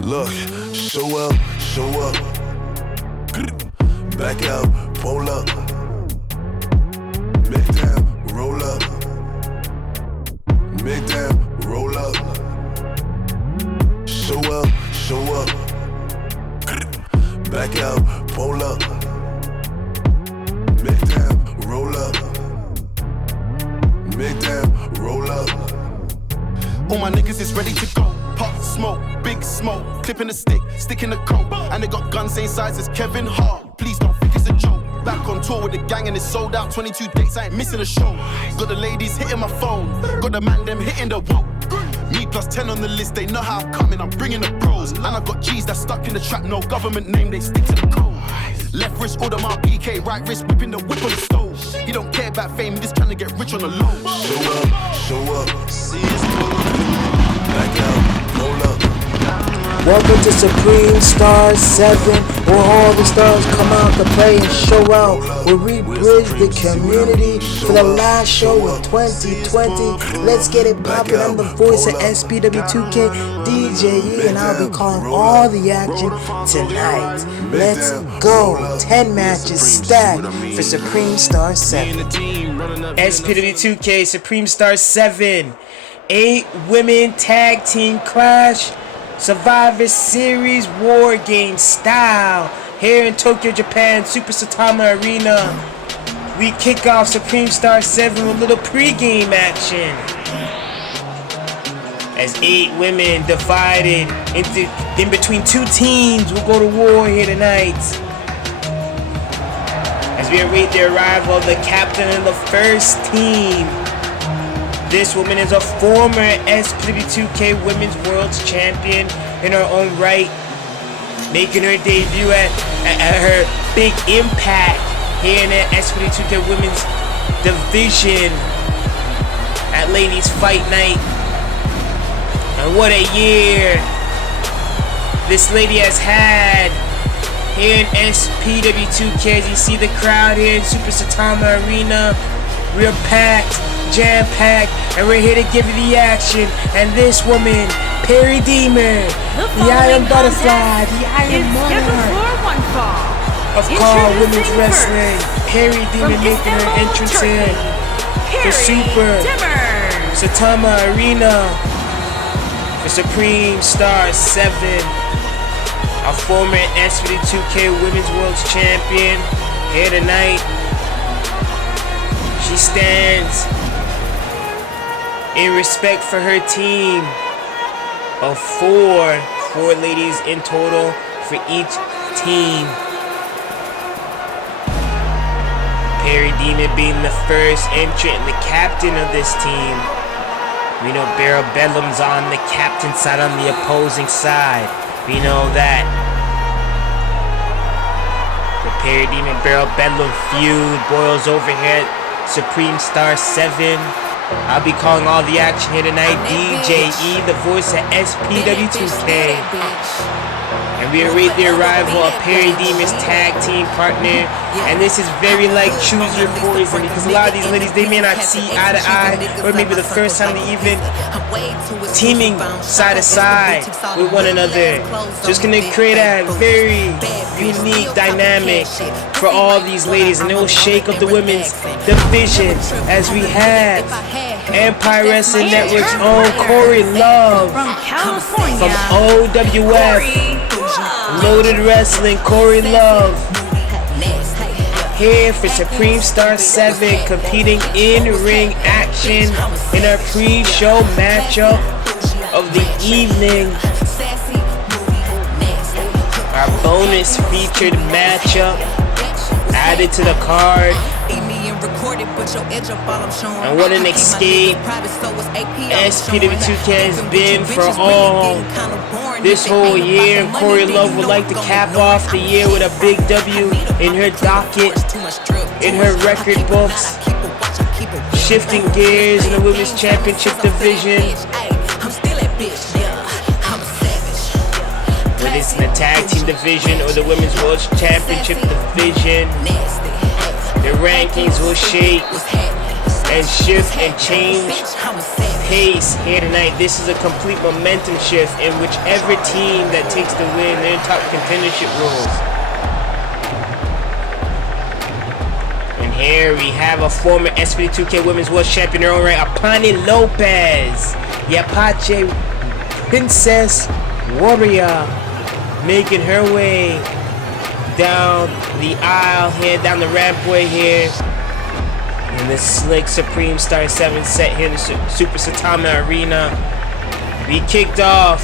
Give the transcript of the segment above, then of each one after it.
Look, show up. Back out, pull up. Make down, roll up. Make down, roll up. Show up. Back out, pull up. Make down, roll up. Make down, roll up. All my niggas is ready to go. Pop smoke, big smoke, clipping the stick in the coat. And they got guns same size as Kevin Hart. Please don't think it's a joke. Back on tour with the gang and it's sold out. 22 dates, I ain't missing a show. Got the ladies hitting my phone, got the man them hitting the whoa. Me plus 10 on the list, they know how I'm coming, I'm bringing the bros. And I got G's that's stuck in the trap, no government name, they stick to the code. Left wrist, order my PK, right wrist, whipping the whip on the stove. He don't care about fame, he just trying to get rich on the low. Show up, see us back out, roll up. Welcome to Supreme Star 7, where all the stars come out to play and show out, where we bridge the community for the last show of 2020. Let's get it poppin'. I'm the voice of SPW2K, DJ E, and I'll be calling all the action tonight. Let's go. 10 matches stacked for Supreme Star 7. SPW2K Supreme Star 7. 8 women tag team clash. Survivor Series War Game style here in Tokyo, Japan, Super Saitama Arena. We kick off Supreme Star 7 with a little pre-game action as 8 women divided in between 2 teams will go to war here tonight as we await the arrival of the captain of the first team. This woman is a former SPW2K Women's World's Champion in her own right, making her debut at her big impact here in the SPW2K Women's Division at Ladies Fight Night. And what a year this lady has had here in SPW2K. As you see the crowd here in Super Saitama Arena, we're packed, jam-packed, and we're here to give you the action. And this woman, Perry Deemer, the Iron Butterfly, the Iron Monarch of Call Women's Wrestling. Perry Deemer making her entrance in the Super Saitama Arena for Supreme Star 7. A former SPW2K Women's World Champion here tonight. She stands in respect for her team of four ladies in total for each team. Perry Deemer being the first entrant and the captain of this team. We know Beryl Bedlam's on the captain side, on the opposing side. We know that. The Perry Deemer Beryl Bedlam feud boils over here at Supreme Star 7. I'll be calling all the action here tonight. DJ E, the voice of SPW2K. And we await the arrival of Perry Deemer's tag team partner. And this is very like choose your poison, because a lot of these ladies, they may not see eye to eye, or maybe the first time they even teaming side to side with one another. Just gonna create a very unique dynamic for all these ladies, and it will shake up the women's division as we have Empire Wrestling Network's own Corey Love from OWF, Loaded Wrestling. Corey Love here for Supreme Star 7, competing in ring action in our pre-show matchup of the evening. Our bonus featured matchup added to the card. And what an escape SPW2K has been for all this whole year. And Corey Love would like to cap off the year with a big W in her docket, in her record books. Shifting gears in the Women's Championship division. Whether it's in the Tag Team division or the Women's World Championship division, the rankings will shake and shift and change pace here tonight. This is a complete momentum shift in whichever team that takes the win, they're in top contendership rules. And here we have a former SPW2K Women's World Champion in her own right, Apani Lopez, the Apache Princess Warrior, making her way down the aisle here, down the rampway here. In the slick Supreme Star 7 set here in the Super Satama Arena. We kicked off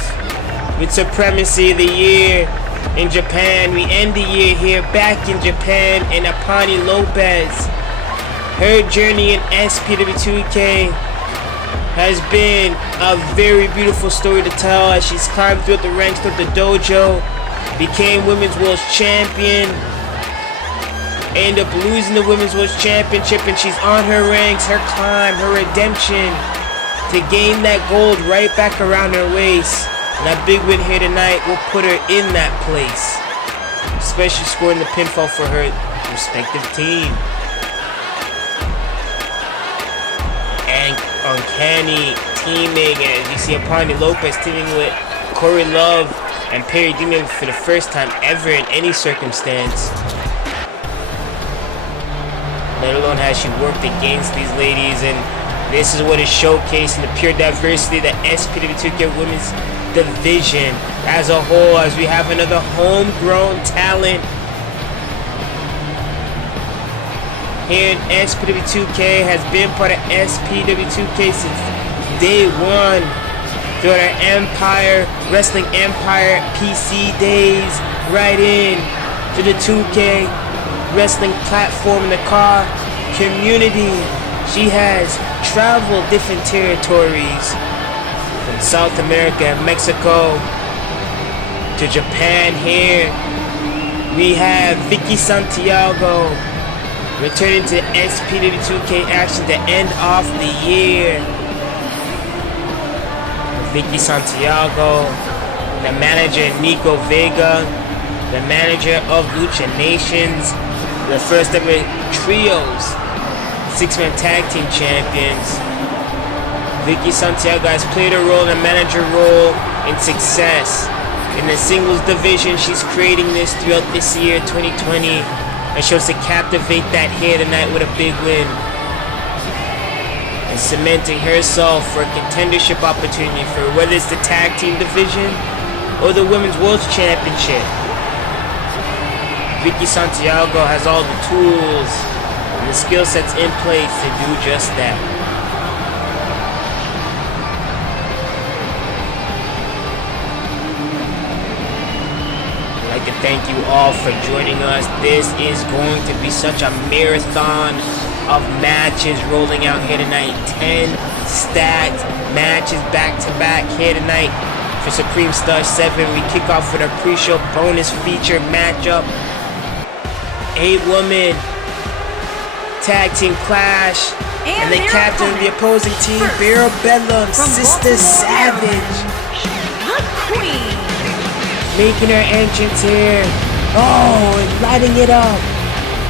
with Supremacy of the Year in Japan. We end the year here back in Japan, and Apani Lopez. Her journey in SPW2K has been a very beautiful story to tell as she's climbed throughout the ranks of the dojo, became Women's World Champion, ended up losing the Women's World Championship, and she's on her ranks, her climb, her redemption to gain that gold right back around her waist. And that big win here tonight will put her in that place, especially scoring the pinfall for her respective team. And uncanny teaming, as you see Apani Lopez teaming with Corey Love and Perry Demon for the first time ever in any circumstance. Let alone how she worked against these ladies, and this is what is showcasing the pure diversity of the SPW2K Women's Division as a whole, as we have another homegrown talent here in SPW2K, has been part of SPW2K since day one, throughout our Empire, Wrestling Empire PC days, right in to the 2K wrestling platform in the car community. She has traveled different territories from South America and Mexico to Japan. Here we have Vicky Santiago returning to SPW2K action to end off the year. Vicky Santiago, the manager Nico Vega, the manager of Lucha Nations, the first ever trios 6-man tag team champions. Vicky Santiago has played a role in a manager role in success in the singles division. She's creating this throughout this year 2020, and she wants to captivate that here tonight with a big win and cementing herself for a contendership opportunity for whether it's the tag team division or the Women's World Championship. Vicky Santiago has all the tools and the skill sets in place to do just that. I'd like to thank you all for joining us. This is going to be such a marathon of matches rolling out here tonight. 10 stacked matches back to back here tonight for Supreme Star 7. We kick off with a pre-show bonus feature matchup. 8-woman tag team clash, and the captain of the opposing team, Barrel Bedlam, Sister Savage, the Queen, making her entrance here. Oh, and lighting it up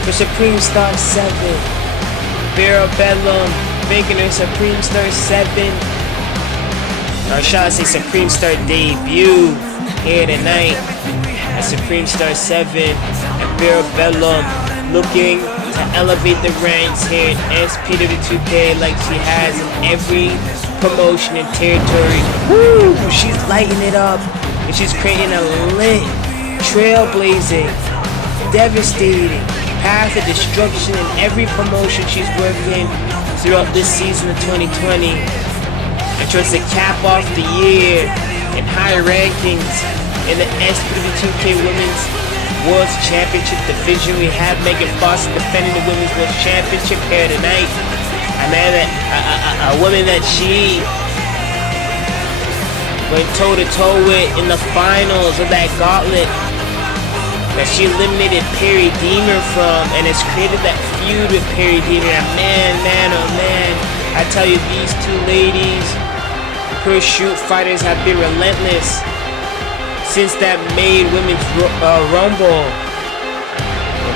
for Supreme Star 7. Barrel Bedlam making her Supreme Star 7, or shall I say Supreme Star debut here tonight at Supreme Star 7, and Barrel Bedlam looking to elevate the ranks here in SPW2K like she has in every promotion and territory. Woo! She's lighting it up, and she's creating a lit, trailblazing, devastating path of destruction in every promotion she's working throughout this season of 2020, and tries to cap off the year in high rankings in the SPW2K Women's World Championship division. We have Megan Foster defending the Women's World Championship here tonight. A woman that she went toe-to-toe with in the finals of that Gauntlet, that she eliminated Perry Deemer from, and has created that feud with Perry Deemer. And man, oh man, I tell you, these two ladies, her shoot fighters, have been relentless since that Made Women's Rumble.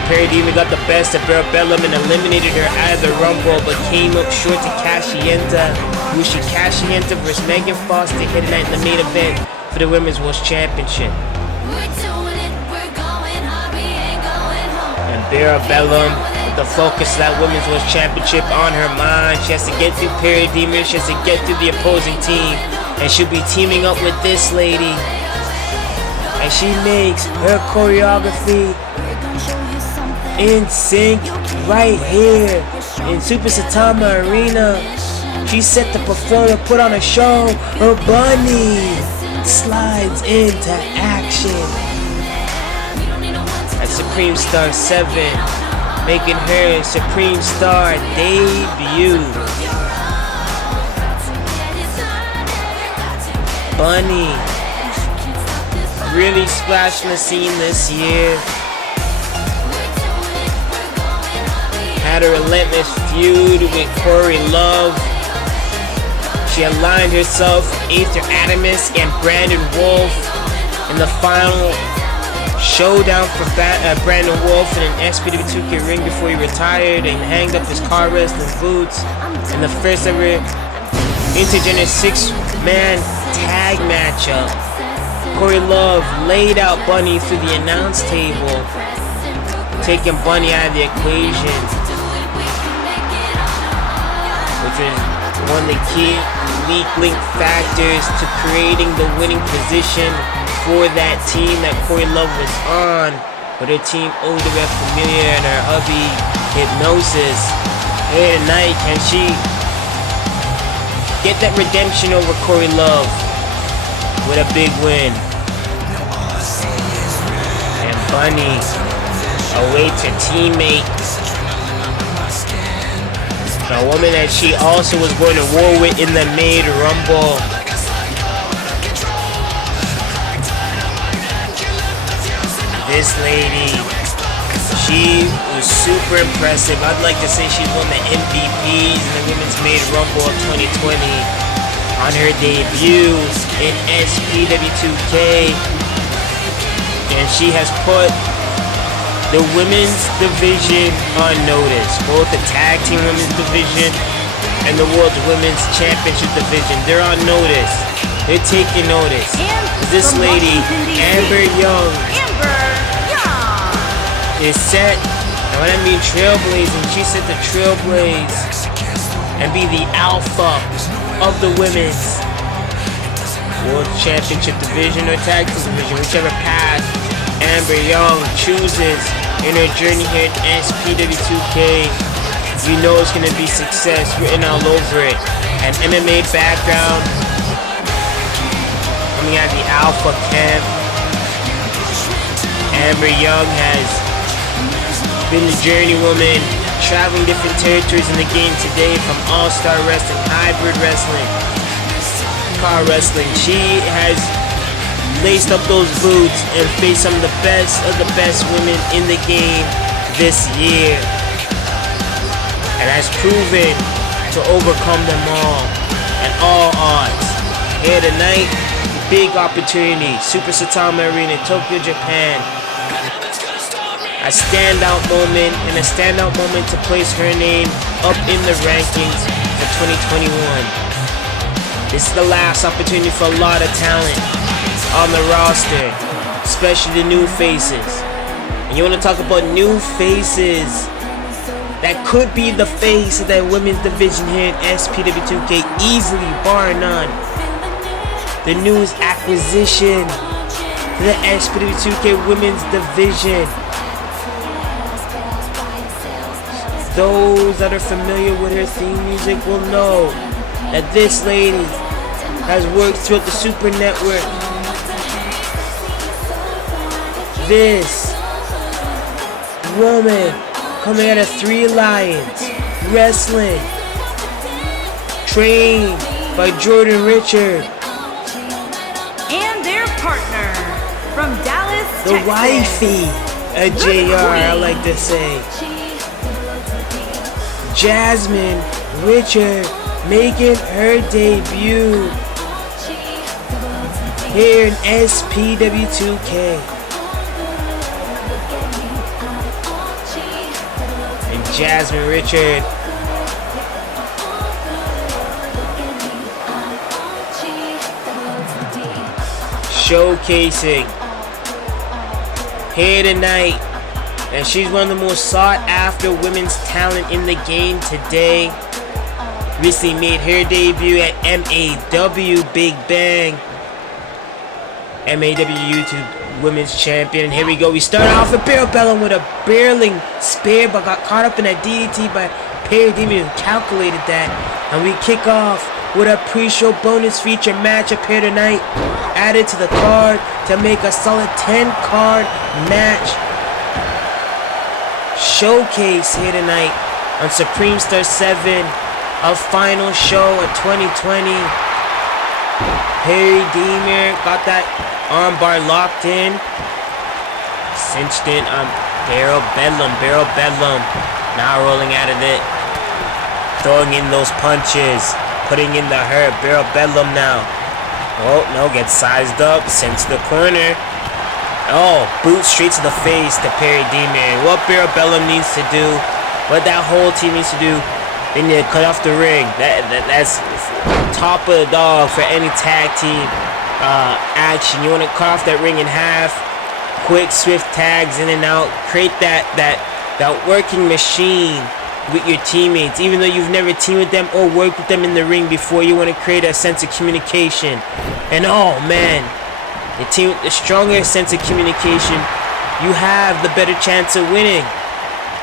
Parademon got the best of Parabellum and eliminated her out of the Rumble, but came up short to Kashi Yenta. Kashi Yenta versus Megan Foster here tonight in the main event for the Women's World Championship. And Parabellum, with the focus of that Women's World Championship on her mind, she has to get through Parademon, she has to get through the opposing team, and she'll be teaming up with this lady. And she makes her choreography in sync right here in Super Saitama Arena. She's set to perform and put on a show. Her bunny slides into action at Supreme Star 7, making her Supreme Star debut. Bunny really splashing the scene this year. Had a relentless feud with Corey Love. She aligned herself with Aether, Atomsk, and Brandon Wolf in the final showdown for Brandon Wolf in an SPW2K ring before he retired and hanged up his car wrestling boots in the first ever intergender 6-man tag matchup. Corey Love laid out Bunny through the announce table, taking Bunny out of the equation, which was one of the key weak link factors to creating the winning position for that team that Corey Love was on. But her team owed the ref Familiar and her hubby Hypnosis. Here tonight, can she get that redemption over Corey Love with a big win? And Bunny awaits her teammate, a woman that she also was going to war with in the main Rumble. This lady, she was super impressive. I'd like to say she's one of the MVPs in the Women's Main Rumble of 2020 on her debut in SPW2K. And she has put the women's division on notice, both the tag team women's division and the world's women's championship division. They're on notice. They're taking notice. This lady, Amber Young, is set, and when I mean trailblazing, she's set to trailblaze and be the alpha of the women's world championship division or tag team division, whichever path Amber Young chooses in her journey here at SPW2K. You know it's gonna be success written all over it. An MMA background, coming out of the Alpha camp. Amber Young has been the journeywoman, traveling different territories in the game today, from all-star wrestling, hybrid wrestling, car wrestling. She has laced up those boots and faced some of the best women in the game this year, and has proven to overcome them all and all odds. Here tonight, big opportunity, Super Saitama Arena, Tokyo, Japan. A standout moment to place her name up in the rankings for 2021. This is the last opportunity for a lot of talent on the roster, especially the new faces. And you want to talk about new faces that could be the face of that women's division here in SPW2K, easily, bar none. The newest acquisition to the SPW2K women's division. Those that are familiar with her theme music will know that this lady has worked throughout the Super Network. This woman coming out of Three Lions Wrestling, trained by Jordan Richard, and their partner from Dallas, the Texas, wifey of JR, I like to say, Jasmine Richard, making her debut here in SPW2K. Jasmine Richard. Showcasing here tonight. And she's one of the most sought after women's talent in the game today. Recently made her debut at MAW Big Bang. MAW YouTube Women's Champion. And here we go. We start off with Parabellum with a barreling spear, but got caught up in a DDT by Parademon, who calculated that. And we kick off with a pre-show bonus feature matchup here tonight, added to the card to make a solid 10-card match showcase here tonight on Supreme Star 7, a final show of 2020. Perry Deemer got that armbar locked in, cinched in on Barrel Bedlam, now rolling out of it, throwing in those punches, putting in the hurt. Barrel Bedlam now. Oh no, gets sized up, sent to the corner. Oh, boot straight to the face to Perry Deemer. What Barrel Bedlam needs to do, what that whole team needs to do, they need to cut off the ring. That's top of the dog for any tag team action. You want to cut off that ring in half, quick swift tags in and out, create that working machine with your teammates. Even though you've never teamed with them or worked with them in the ring before, you want to create a sense of communication. And oh man, the team with the stronger sense of communication, you have the better chance of winning.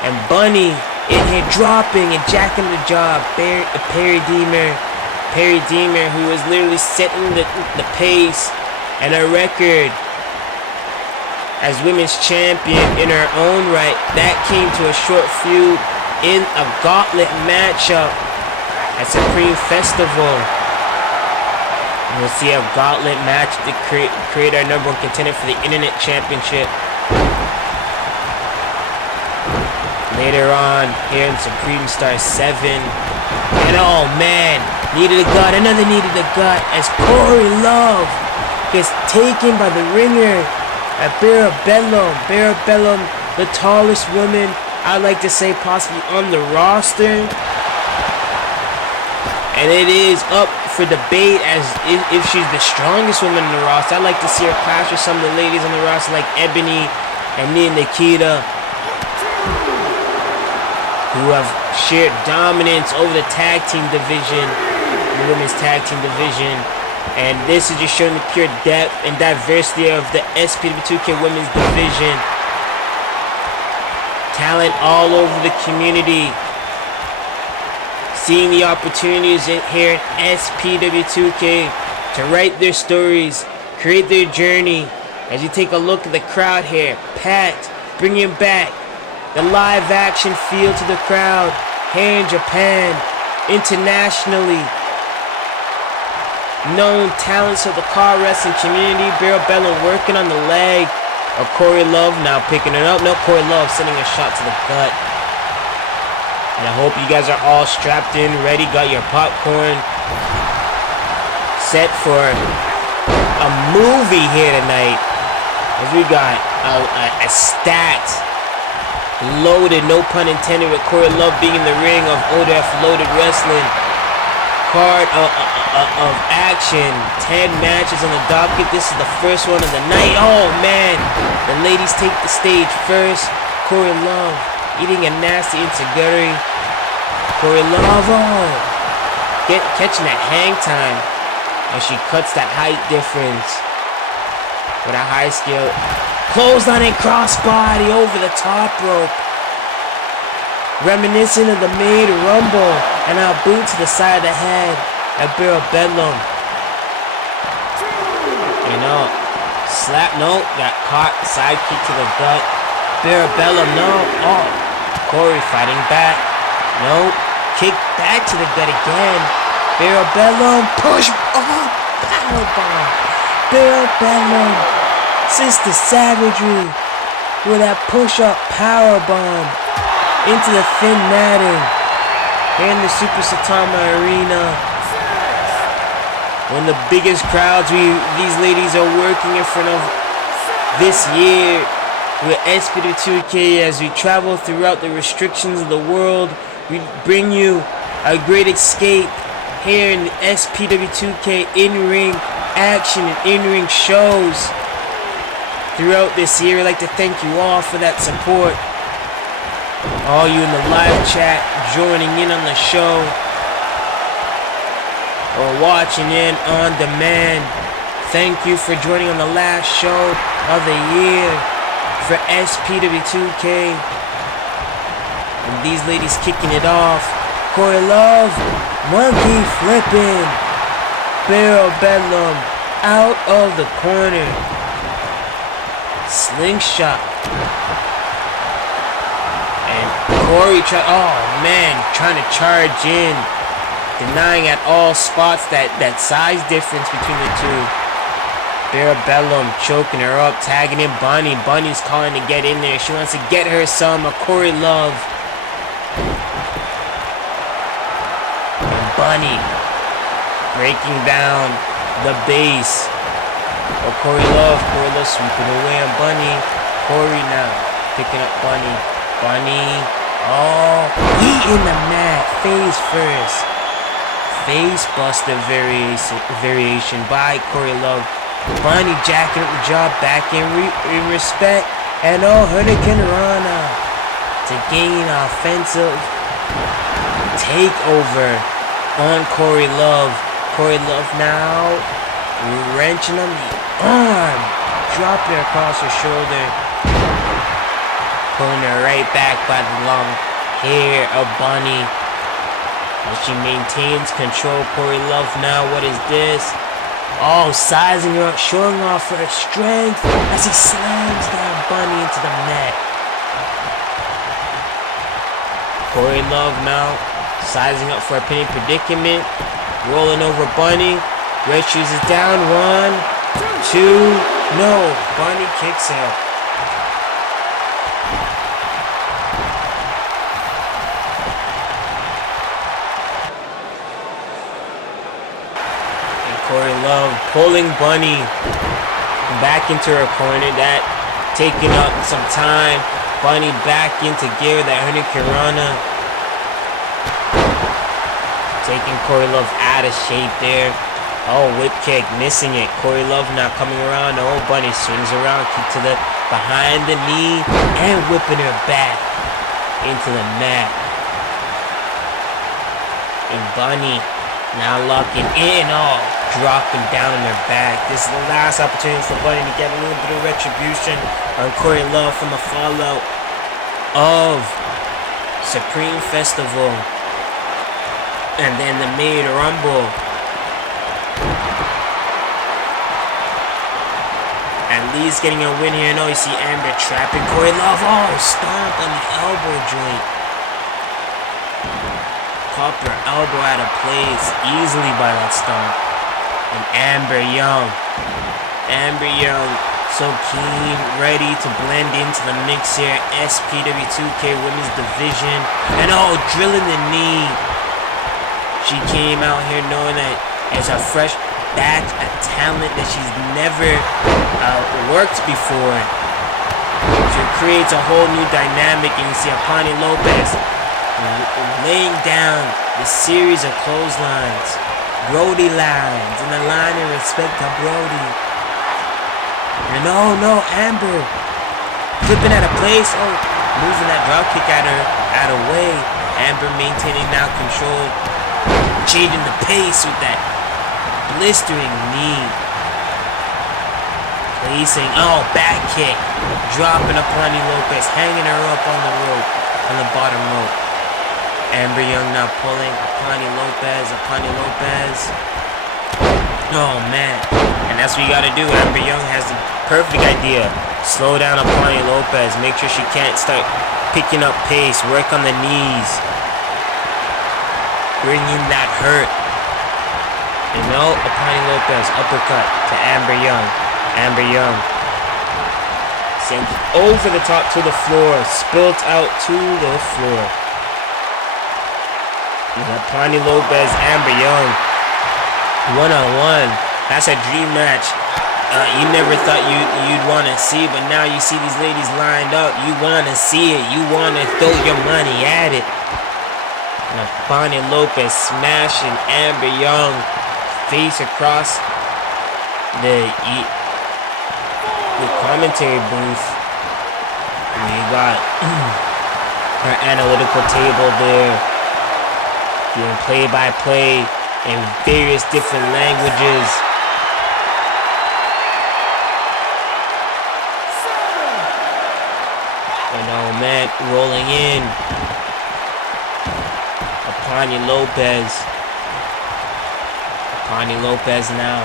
And Bunny in here dropping and jacking the job. Perry Deemer, who was literally setting the pace and a record as women's champion in her own right. That came to a short feud in a Gauntlet matchup at Supreme Festival. We'll see a Gauntlet match to create our #1 contender for the Internet Championship. Later on, here in Supreme Star 7. And oh man, needed a gut, another needed a gut, as Corey Love gets taken by the ringer at Parabellum, the tallest woman, I'd like to say possibly on the roster. And it is up for debate as if she's the strongest woman in the roster. I'd like to see her clash with some of the ladies on the roster like Ebony and Nia Nikita, who have shared dominance over the tag team division, the women's tag team division. And this is just showing the pure depth and diversity of the SPW2K women's division. Talent all over the community. Seeing the opportunities in here in SPW2K to write their stories, create their journey. As you take a look at the crowd here, packed, bringing back the live action feel to the crowd here in Japan. Internationally known talents of the car wrestling community. Parabellum working on the leg of Corey Love, now picking it up. No, Corey Love sending a shot to the gut. And I hope you guys are all strapped in, ready, got your popcorn set for a movie here tonight. As we got a stacked, loaded, no pun intended, with Corey Love being in the ring of ODF Loaded Wrestling card of action. 10 matches on the docket. This is the first one of the night. Oh man, the ladies take the stage first. Corey Love eating a nasty enziguri. Corey Love, catching that hang time as she cuts that height difference with a high skill. Clothesline and crossbody over the top rope. Reminiscent of the Maid Rumble, and a boot to the side of the head at Parabellum. You know, slap, no, got caught, side kick to the gut. Parabellum, no, oh, Corey fighting back, no, kick back to the gut again. Parabellum, push, oh, powerbomb. Parabellum, Sister Savagery with that push-up powerbomb into the thin matting here in the Super Satama Arena. One of the biggest crowds these ladies are working in front of this year. with SPW2K as we travel throughout the restrictions of the world. We bring you a great escape here in the SPW2K in-ring action and in-ring shows throughout this year. I'd like to thank you all for that support. All you in the live chat joining in on the show or watching in on demand. Thank you for joining on the last show of the year for SPW2K. And these ladies kicking it off. Corey Love, monkey flipping. Barrel Bedlam out of the corner. Slingshot. And Corey trying to charge in. Denying at all spots that size difference between the two. Barabellum choking her up, tagging in Bunny. Bunny's calling to get in there. She wants to get her some of Corey Love. And Bunny breaking down the base of Corey Love. Corey Love sweeping away on Bunny. Corey now picking up Bunny. Bunny, eating the mat face first. Face buster variation by Corey Love. Bunny jacking up the job back in respect. And Hurricane Rana to gain offensive takeover on Corey Love. Corey Love now wrenching on the arm. Dropping her across her shoulder. Pulling her right back by the long hair of Bunny. As she maintains control, Corey Love now, what is this? Sizing her up, showing off her strength as he slams down Bunny into the mat. Corey Love now, sizing up for a pinning predicament, rolling over Bunny. Red Shoes is down, 1, 2, no, Bunny kicks out. Corey Love pulling Bunny back into her corner. That taking up some time. Bunny back into gear. That Hurricane Rana taking Corey Love out of shape there. Whip kick, missing it. Corey Love now coming around. Bunny swings around, kick to the behind the knee and whipping her back into the mat. And Bunny now locking in, dropping down on her back. This is the last opportunity for Bunny to get a little bit of retribution on Corey Love from the fallout of Supreme Festival and then the Maid Rumble. And Lee's getting a win here. You see Amber trapping Corey Love. Stomp on the elbow joint. Caught her elbow out of place easily by that stomp. And Amber Young, so keen, ready to blend into the mix here. SPW2K Women's Division, and drilling the knee. She came out here knowing that it's a fresh batch of talent that she's never worked before. So it creates a whole new dynamic, and you see Apani Lopez laying down the series of clotheslines. Brody lines in the line of respect to Brody. And Amber flipping out of place. Moving that drop kick out of way. Amber maintaining now control. Changing the pace with that blistering knee. Placing, back kick. Dropping Apani Lopez, hanging her up on the rope, on the bottom rope. Amber Young now pulling Apani Lopez. Man. And that's what you gotta do. Amber Young has the perfect idea. Slow down Apani Lopez. Make sure she can't start picking up pace. Work on the knees. Bring in that hurt. And Apani Lopez uppercut to Amber Young. Amber Young sent over the top to the floor. Spilt out to the floor. You got Apani Lopez, Amber Young, 1-on-1. That's a dream match. You never thought you'd want to see, but now you see these ladies lined up. You want to see it. You want to throw your money at it. And Bonnie Lopez smashing Amber Young face across the commentary booth. We got her analytical table there, doing play-by-play in various different languages. And oh man, rolling in. Apani Lopez now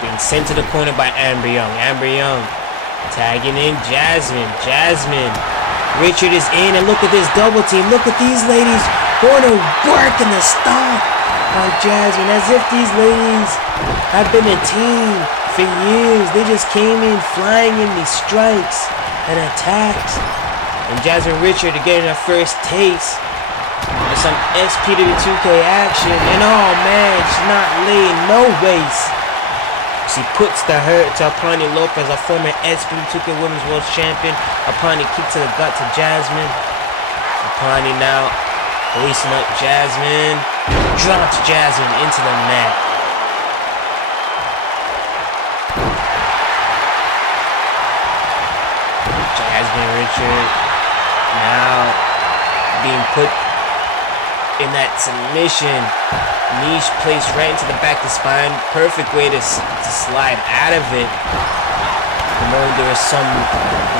being sent to the corner by Amber Young. Amber Young tagging in Jasmine. Richard is in, and look at this double team. Look at these ladies going to work in the stomp on Jasmine, as if these ladies have been a team for years. They just came in flying in these strikes and attacks. And Jasmine Richard are getting her first taste of some SPW2K action. And oh man, she's not laying no waste. She puts the hurt to Apani Lopez, a former SPW2K Women's World Champion. Apani kick to the gut to Jasmine. Apani now lacing up Jasmine. Drops Jasmine into the mat. Jasmine Richard now being put in that submission. Niche placed right into the back of the spine. Perfect way to slide out of it. The moment there is some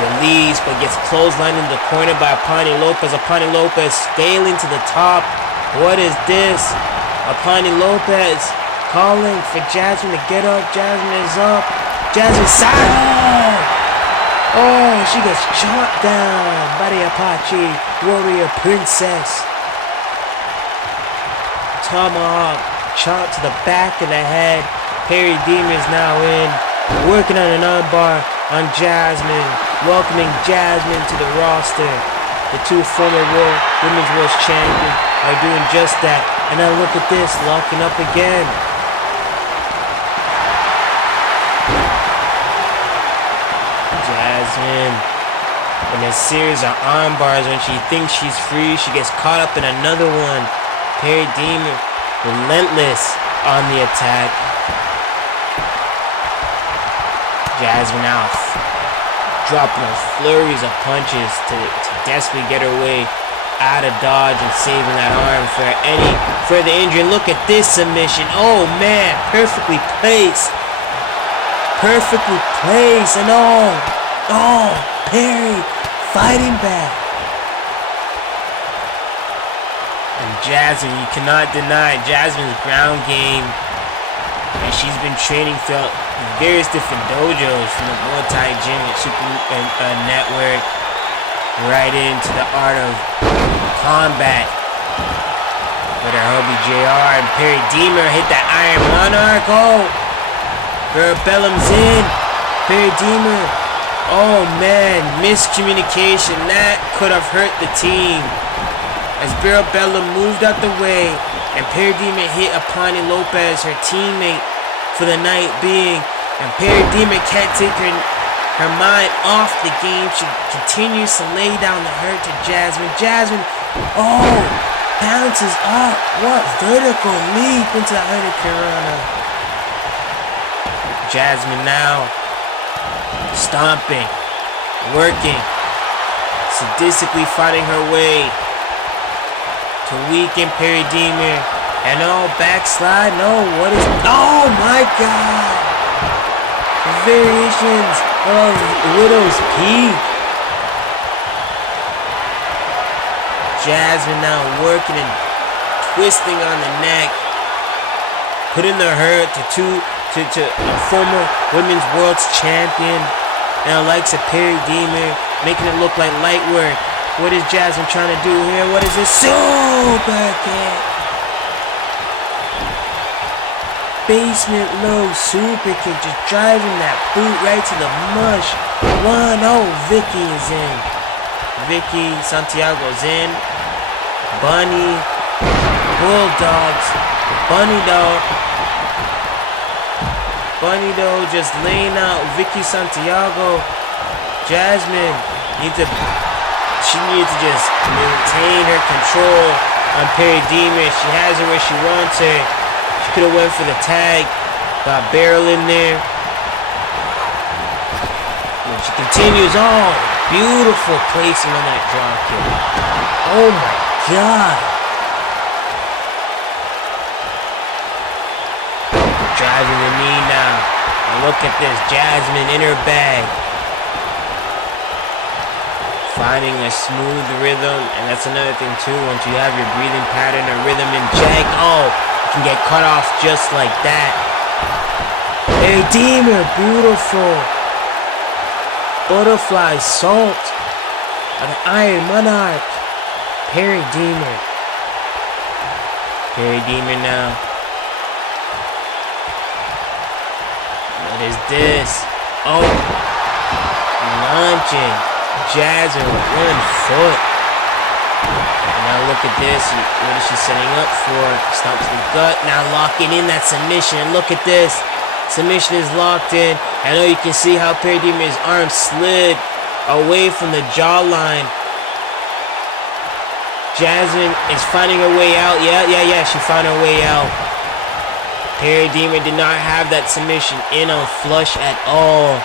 release, but gets clotheslined in the corner by Apani Lopez. Apani Lopez scaling to the top. What is this? Apani Lopez calling for Jasmine to get up. Jasmine is up. Jasmine side. Oh, she gets chopped down by the Apache Warrior Princess. Tomahawk chop to the back of the head. Perry Demon is now in, working on an armbar on Jasmine, welcoming Jasmine to the roster. The two former Women's World Champions are doing just that. And now look at this, locking up again. Jasmine in a series of arm bars. When she thinks she's free, she gets caught up in another one. Perry Demon relentless on the attack. Jasmine out, dropping flurries of punches to desperately get her way out of dodge and saving that arm for any further injury. Look at this submission. Oh man, perfectly placed. And Perry fighting back. And Jasmine, you cannot deny Jasmine's ground game. And she's been training throughout various different dojos, from the multi-gym at Super Network right into the art of combat with her hubby JR. And Perry Deemer hit that Iron Monarch. Oh, Girl Bellum's in. Perry Deemer. Oh man, miscommunication. That could have hurt the team. As Barrel Bellum moved out the way, and Perry Demon hit Apani Lopez, her teammate for the night being, and Perry Demon can't take her mind off the game. She continues to lay down the hurt to Jasmine. Jasmine, bounces up. What vertical leap into the Hurricanrana. Jasmine now stomping, working, sadistically fighting her way to weaken Perry Demon. And backslide. What is... Oh my god! The variations of Widow's Peak. Jasmine now working and twisting on the neck, putting the hurt to a former Women's World Champion, and the likes of Perry Demon, making it look like light work. What is Jasmine trying to do here? What is this? Super kick. Basement low super kick, just driving that boot right to the mush. 1-0, Vicky is in. Vicky Santiago's in. Bunny, Bulldogs, Bunny Dog. Bunny though, just laying out Vicky Santiago. Jasmine needs to just maintain her control on Perry Demon. She has her where she wants her. She could have went for the tag. Got Barrel in there. And she continues. Oh, beautiful placement on that drop kick. Oh my God. Driving the knee now. And look at this. Jasmine in her bag. Finding a smooth rhythm. And that's another thing too. Once you have your breathing pattern or rhythm in check. Oh, you can get cut off just like that. Hey, Demon. Beautiful. Butterfly Salt. An Iron Monarch. Perry Demon. Perry Demon now. What is this? Oh. Launching. Jasmine with 1 foot. And now look at this. What is she setting up for? Stomps the gut. Now locking in that submission. And look at this. Submission is locked in. I know you can see how Perry Demon's arm slid away from the jawline. Jasmine is finding her way out. Yeah. She found her way out. Perry Demon did not have that submission in on flush at all.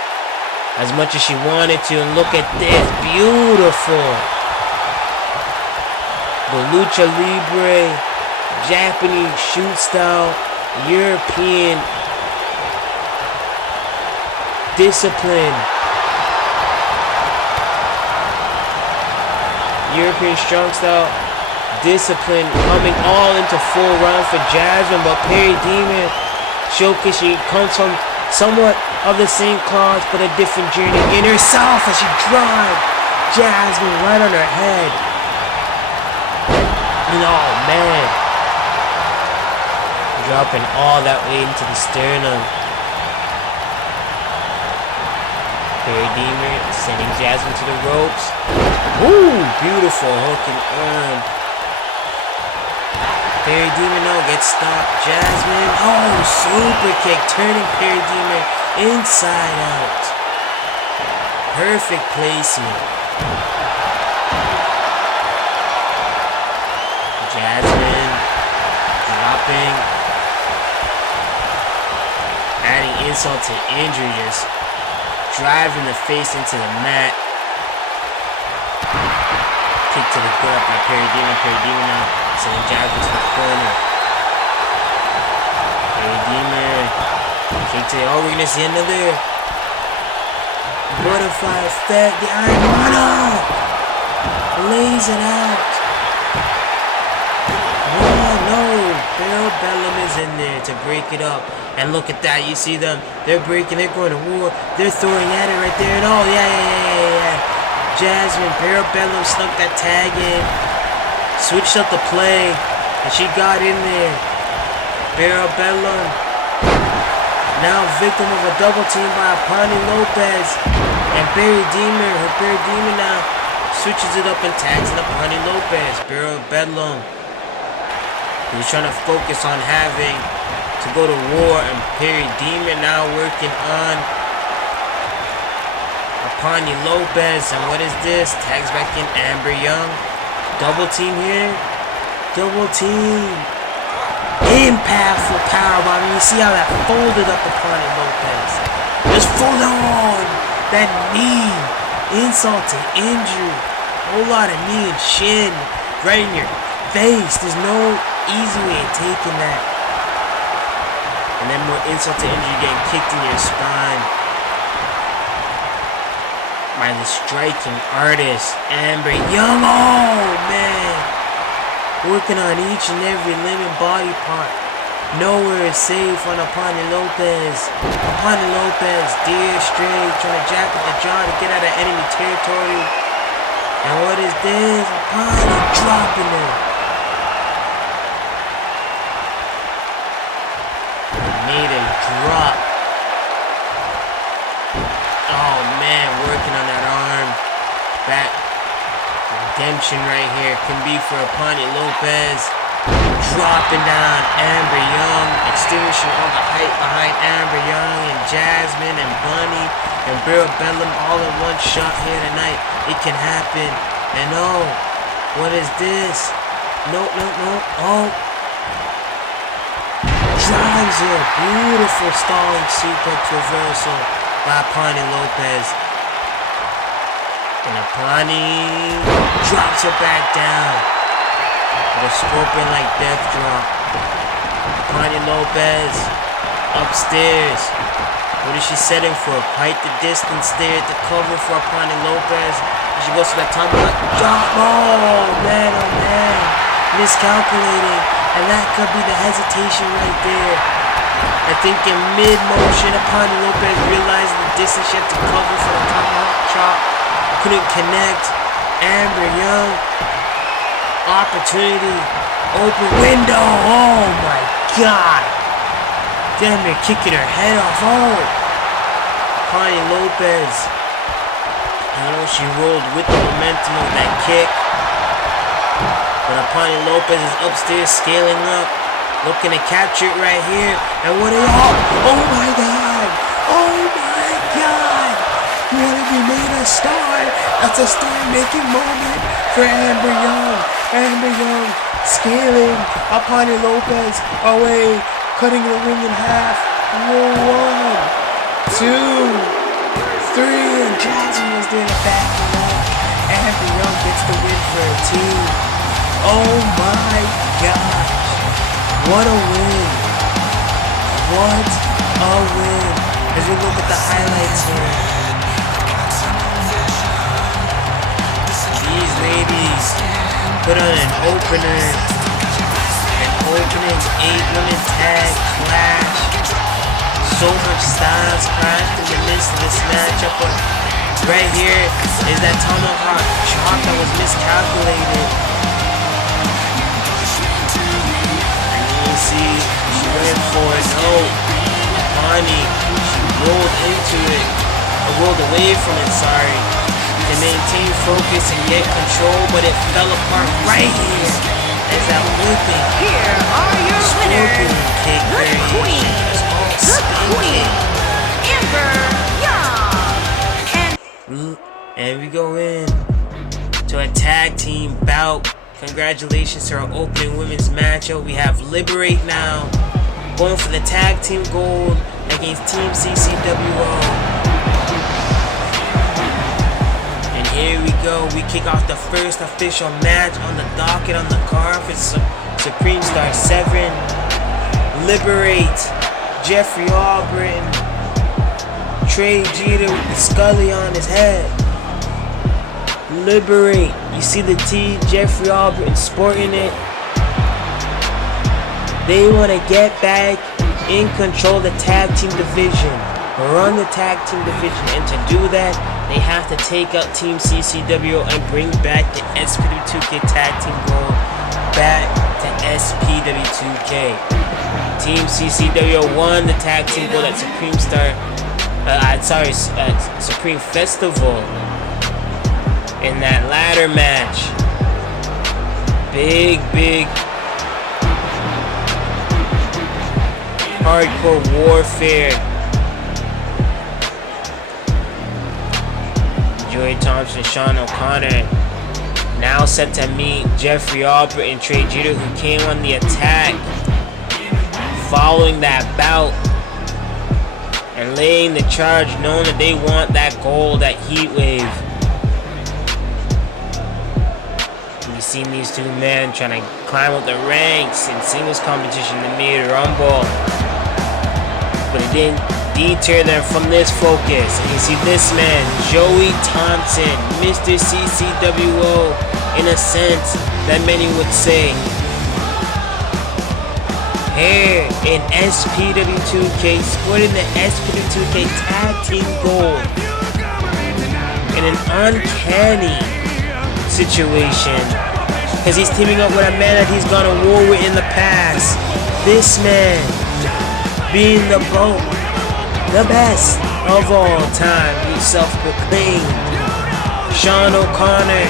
As much as she wanted to. And look at this. Beautiful. The Lucha Libre. Japanese shoot style. European discipline. European strong style discipline coming all into full round for Jasmine, but Perry Demon showcasing comes from somewhat of the same cause but a different journey in herself as she drives Jasmine right on her head. And oh man, dropping all that way into the sternum. Perry Demon sending Jasmine to the ropes. Woo! Beautiful hook and arm. Perry Demon now gets stopped. Jasmine. Oh, super kick. Turning Perry Demon inside out. Perfect placement. Jasmine dropping. Adding insult to injury. Just driving the face into the mat. Kick to the gut by Perry Demon. Perry Demon now sending Jasmine to the corner. Perry Demon. Kick to the... Oh, we're going to see another butterfly effect. The Iron Monarch lays it out. Oh no. Bill Bellum is in there to break it up. And look at that, you see them, they're breaking, they're going to war, they're throwing at it right there, and oh, yeah. Jasmine, Parabellum snuck that tag in, switched up the play, and she got in there. Parabellum, now victim of a double team by Apani Lopez, and Perry Demon now switches it up and tags it up Apani Lopez. Parabellum, he's trying to focus on having to go to war, and Perry Demon now working on Apani Lopez. And what is this? Tags back in Amber Young. Double team here. Double team. Impactful powerbomb. You see how that folded up Apani Lopez. Just fold on that knee. Insult to injury. Whole lot of knee and shin right in your face. There's no easy way of taking that. And then more insult to injury, getting kicked in your spine by the striking artist, Amber Young. Oh, man. Working on each and every limb and body part. Nowhere is safe on Apani Lopez. Apani Lopez, deer straight, trying to jack up the jaw to get out of enemy territory. And what is this? Apani dropping it. Made a drop. Oh man, working on that arm. Back redemption right here. Can be for Apani Lopez. Dropping down Amber Young, extinguishing all the hype behind Amber Young and Jasmine and Bunny and Bella Bellum all in one shot here tonight. It can happen. And oh, what is this? No. Oh. Drives a beautiful stalling suplex reversal by Pani Lopez. And Pani drops her back down. With a scorpion-like death drop. Pani Lopez upstairs. What is she setting for? Quite the distance there to cover for Pani Lopez. She goes for that Tamura drop. Oh man, miscalculating, and that could be the hesitation right there. I think in mid-motion, Pani Lopez realized the distance she had to cover for the Tamura chop. Couldn't connect. Amber Young. Opportunity, open window, oh my god, damn near kicking her head off. Oh, Pani Lopez, I know she rolled with the momentum of that kick, but Pani Lopez is upstairs scaling up, looking to capture it right here, and what are y'all, oh my god, what have you made a star? That's a star-making moment for Amber Young. Amber Young scaling Pani Lopez away, cutting the ring in half. 1, 2, 3, and Jasmine was there to back it up. Amber Young gets the win for her team. Oh my gosh, what a win! What a win! As we look at the highlights here. These ladies put on an opening 8-woman tag clash. So much styles crashed in the midst of this matchup, but right here is that tomahawk chop that was miscalculated. And you see, she went for it. No, Pani, she rolled into it, or rolled away from it, sorry. To maintain focus and get control, but it fell apart right here as that whipping. Here are your Scorpion winners, kick the variation. Queen, the Queen, Amber Young, And we go in to a tag team bout. Congratulations to our opening women's matchup. We have Liberate now going for the tag team gold against Team CCWO. Here we go, we kick off the first official match on the docket on the card for Supreme Star 7. Liberate, Jeffrey Albritton, Trey Jeter with the Scully on his head. Liberate, you see the T, Jeffrey Albritton sporting it. They want to get back in control of the tag team division, run the tag team division, and to do that, they have to take out Team CCWO and bring back the SPW2K Tag Team Gold back to SPW2K. Team CCWO won the Tag Team Gold at Supreme Festival in that ladder match. Big hardcore warfare. Joey Thompson, Sean O'Connor now set to meet Jeffrey Albritton and Trey Jeter, who came on the attack following that bout and laying the charge, knowing that they want that gold, that heat wave. We've seen these two men trying to climb up the ranks in singles competition in the mid-rumble, but it didn't deter them from this focus. And you see this man, Joey Thompson, Mr. CCWO, in a sense that many would say. Here in SPW2K, sporting the SPW2K Tag Team Gold in an uncanny situation, because he's teaming up with a man that he's gone to war with in the past. This man being the best of all time, he self-proclaimed. Sean O'Connor,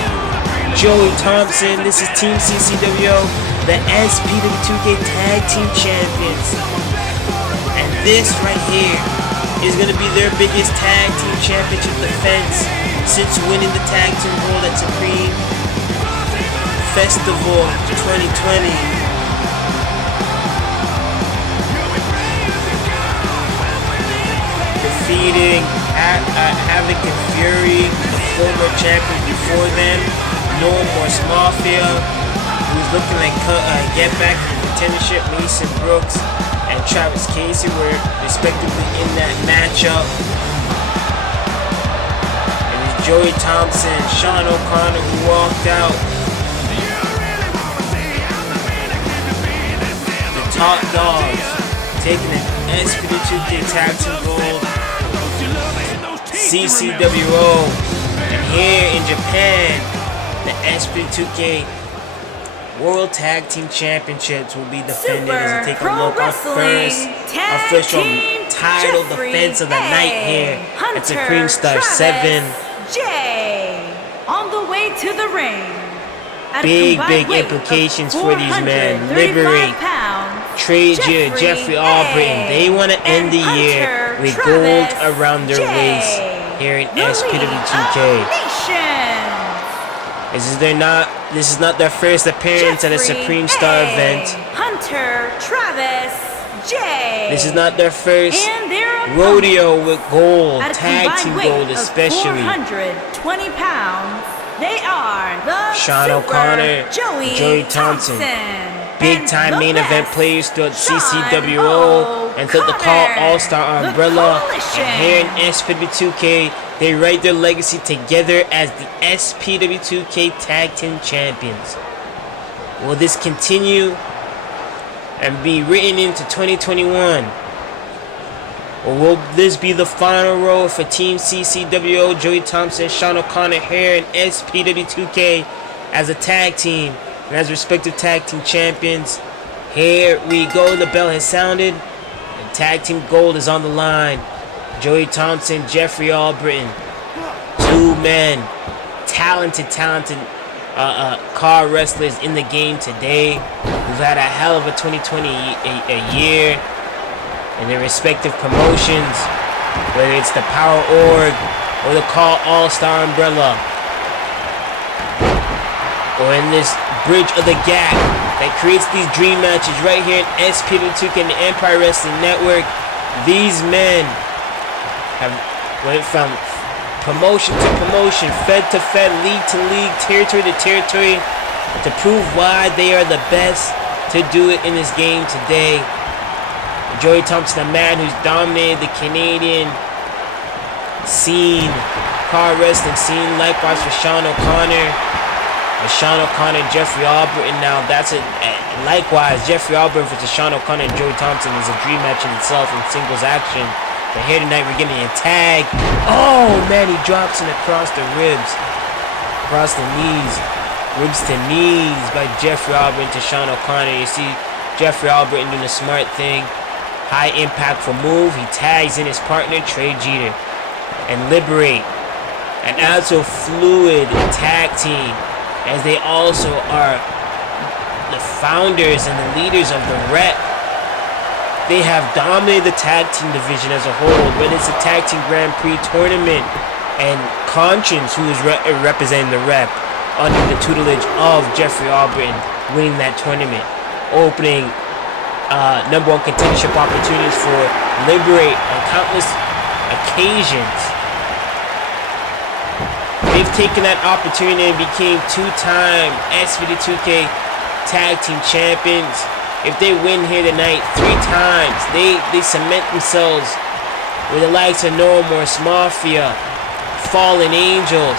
Joey Thompson, this is Team CCWO, the SPW2K Tag Team Champions. And this right here is going to be their biggest Tag Team Championship defense since winning the Tag Team Gold at Supreme Festival 2020. Defeating Havoc and Fury, the former champion before them, No More Mafia, who's looking like get back in contendership. Mason Brooks and Travis Casey were respectively in that matchup. It was Joey Thompson, Sean O'Connor who walked out. The top dogs taking an SPW2K Tag Team Gold, CCWO, and here in Japan, the SPW2K World Tag Team Championships will be defended as we take a look at first official title defense of the night here at Supreme Star 7. On the way to the ring. Big implications for these men. Liberate Trade Year, Jeffrey Albritton. They want to end the year with gold around their waist here in SPW2K. This is not their first appearance at a Supreme Star event. This is not their first rodeo with gold, tag team gold especially. 420 pounds. They are the Sean O'Connor, Joey Thompson. Big time main event players throughout CCWO and throughout the Call All-Star umbrella. And here in SPW2K, they write their legacy together as the SPW2K Tag Team Champions. Will this continue and be written into 2021? Or will this be the final role for Team CCWO, Joey Thompson, Sean O'Connor here in SPW2K as a tag team and as respective tag team champions? Here we go, the bell has sounded and tag team gold is on the line. Joey Thompson, Jeffrey Albritton, two men, talented car wrestlers in the game today who've had a hell of a 2020 a year in their respective promotions, whether it's the Power Org or the Call All-Star umbrella, or in this bridge of the gap that creates these dream matches right here in SPW2K and the Empire Wrestling Network. These men have went from promotion to promotion, fed to fed, league to league, territory to territory, to prove why they are the best to do it in this game today. Joey Thompson, a man who's dominated the Canadian scene, car wrestling scene. Likewise for Sean O'Connor. And Sean O'Connor and Jeffrey Albritton. Now that's it. Likewise, Jeffrey Albritton versus Sean O'Connor and Joey Thompson is a dream match in itself in singles action. But here tonight we're getting a tag. Oh man, he drops it across the ribs, across the knees, ribs to knees by Jeffrey Albritton to Sean O'Connor. You see Jeffrey Albritton doing a smart thing. High impactful move. He tags in his partner Trey Jeter and Liberate, an also fluid tag team, as they also are the founders and the leaders of the Rep. They have dominated the tag team division as a whole, whether it's the Tag Team Grand Prix tournament, and Conscience, who is representing the Rep under the tutelage of Jeffrey Albritton, winning that tournament, opening number one contendership opportunities for Liberate on countless occasions. They've taken that opportunity and became two-time SPW2K Tag Team Champions. If they win here tonight 3 times, they cement themselves with the likes of No More Mafia, Fallen Angels.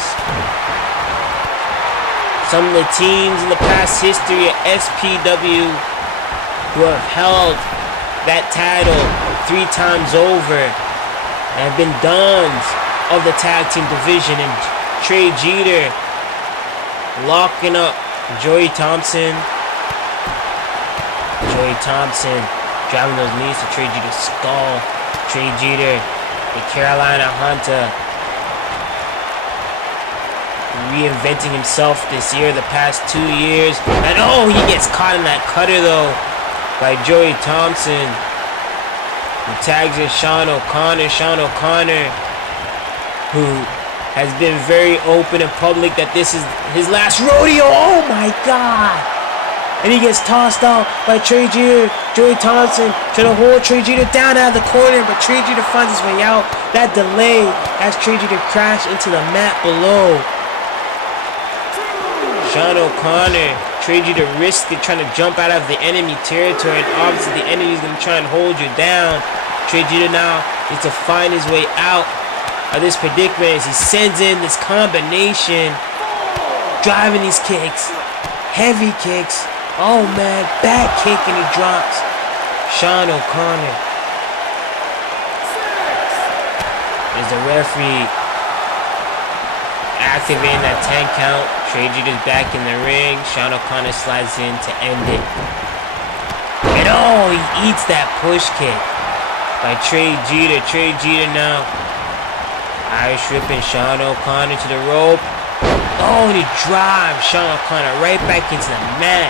Some of the teams in the past history of SPW who have held that title 3 times over and have been dons of the tag team division. And Trey Jeter locking up Joey Thompson. Joey Thompson driving those knees to Trey Jeter's skull. Trey Jeter, the Carolina Hunter, reinventing himself this year, the past 2 years. And oh, he gets caught in that cutter though by Joey Thompson. He tags in Sean O'Connor. Sean O'Connor, who has been very open and public that this is his last rodeo. Oh my God! And he gets tossed out by Trey Jeter. Joey Thompson trying to hold Trey Jeter down out of the corner, but Trey Jeter finds his way out. That delay has Trey Jeter crash into the mat below. Sean O'Connor, Trey Jeter risked it trying to jump out of the enemy territory, and obviously the enemy is going to try and hold you down. Trey Jeter now needs to find his way out of this predicament as he sends in this combination, driving these kicks, heavy kicks. Oh man, back kick and he drops Sean O'Connor. There's the referee activating that 10 count. Trey Jeter's back in the ring. Sean O'Connor slides in to end it. And oh, he eats that push kick by Trey Jeter. Trey Jeter now Irish ripping Sean O'Connor to the rope. Oh, and he drives Sean O'Connor right back into the mat.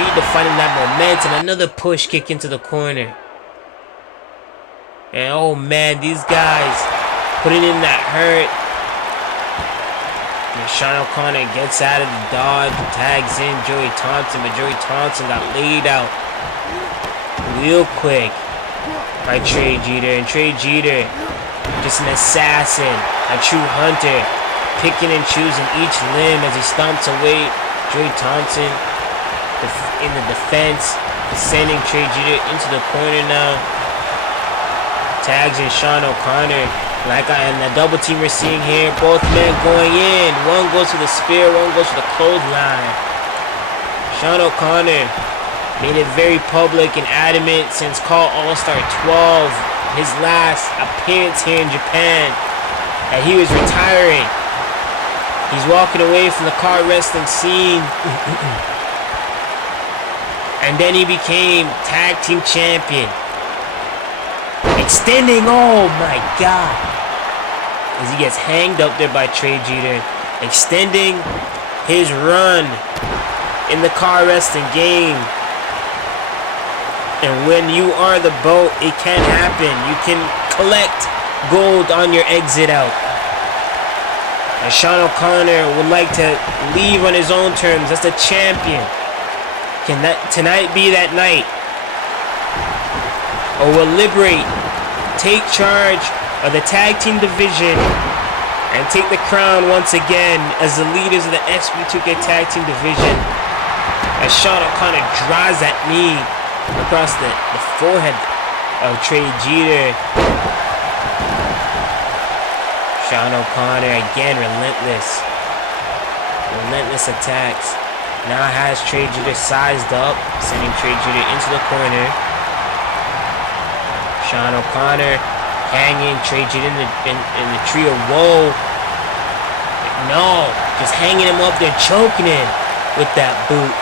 Redefining that momentum. Another push kick into the corner. And oh man, these guys putting in that hurt. And Sean O'Connor gets out of the dodge, tags in Joey Thompson, but Joey Thompson got laid out real quick by Trey Jeter. And Trey Jeter, just an assassin, a true hunter, picking and choosing each limb as he stomps away Joey Thompson in the defense, sending Trey Jeter into the corner now. Tags in Sean O'Connor. And the double team we're seeing here, both men going in. One goes for the spear, one goes for the clothesline. Sean O'Connor made it very public and adamant since Call All-Star 12, his last appearance here in Japan, that he was retiring. He's walking away from the car wrestling scene. And then he became tag team champion. Extending, oh my God. As he gets hanged up there by Trey Jeter. Extending his run in the car wrestling game. And when you are the boat, it can happen. You can collect gold on your exit out. And Sean O'Connor would like to leave on his own terms as the champion. Can tonight be that night? Or will Liberate take charge of the tag team division and take the crown once again as the leaders of the SPW2K tag team division? As Sean O'Connor drives that knee across the forehead of Trey Jeter. Sean O'Connor again, relentless attacks. Now has Trey Jeter sized up, sending Trey Jeter into the corner. Sean O'Connor hanging Trey Jeter in the tree of woe. No, just hanging him up there, choking him with that boot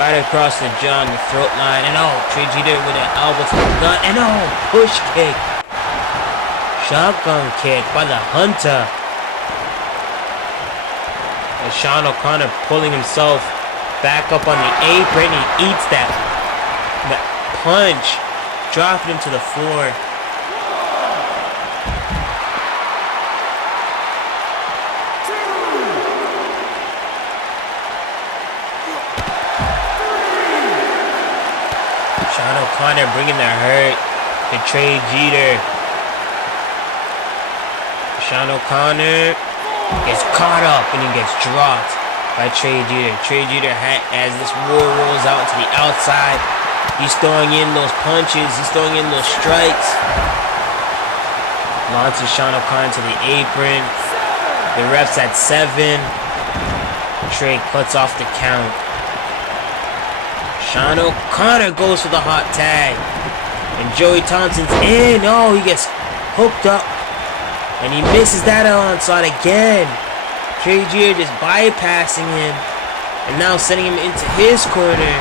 right across the jaw and the throat line. And oh, Trey Jeter with an elbow to the gut. And oh, push kick. Shotgun kick by the Hunter. And Sean O'Connor pulling himself back up on the apron. He eats that punch, dropping him to the floor. Sean O'Connor bringing the hurt to Trey Jeter. Sean O'Connor gets caught up and he gets dropped by Trey Jeter. Trey Jeter, as this war rolls out to the outside, he's throwing in those punches, he's throwing in those strikes. Launches Sean O'Connor to the apron. The ref's at 7. Trey cuts off the count. Sean O'Connor goes for the hot tag. And Joey Thompson's in. Oh, he gets hooked up. And he misses that onslaught again. Trey Jeter just bypassing him. And now sending him into his corner.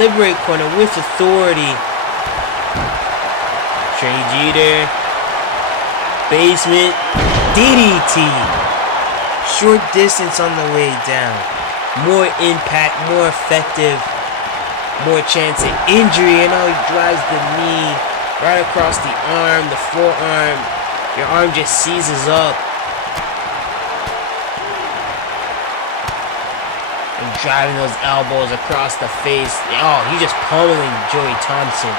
Liberate corner with authority. Trey Jeter. Basement DDT. Short distance on the way down. More impact, more effective, more chance of injury. And he drives the knee right across the arm, the forearm. Your arm just seizes up. And driving those elbows across the face. Oh, he's just pummeling Joey Thompson.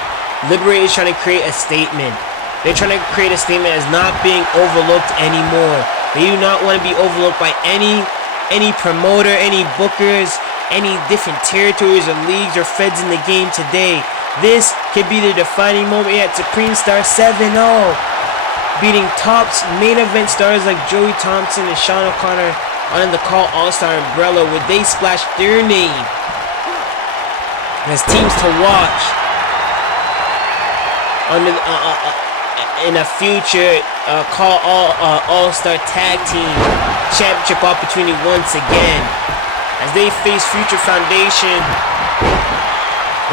Liberate is trying to create a statement. They're trying to create a statement as not being overlooked anymore. They do not want to be overlooked by any promoter, any bookers, any different territories or leagues or feds in the game today. This could be the defining moment at Supreme Star 7-0. Beating top main event stars like Joey Thompson and Sean O'Connor under the Call All-Star umbrella, where they splash their name as teams to watch under in a future Call All-Star Tag Team Championship opportunity once again, as they face Future Foundation.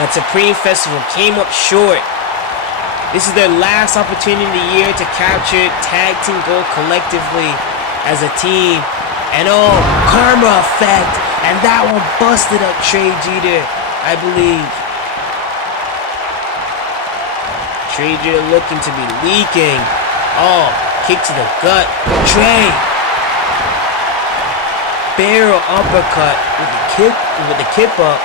That Supreme Festival came up short. This is their last opportunity in the year to capture Tag Team Gold collectively as a team. And oh, karma effect. And that one busted up Trey Jeter, I believe. Trey Jeter looking to be leaking. Oh, kick to the gut. Trey. Barrel uppercut with the kip up.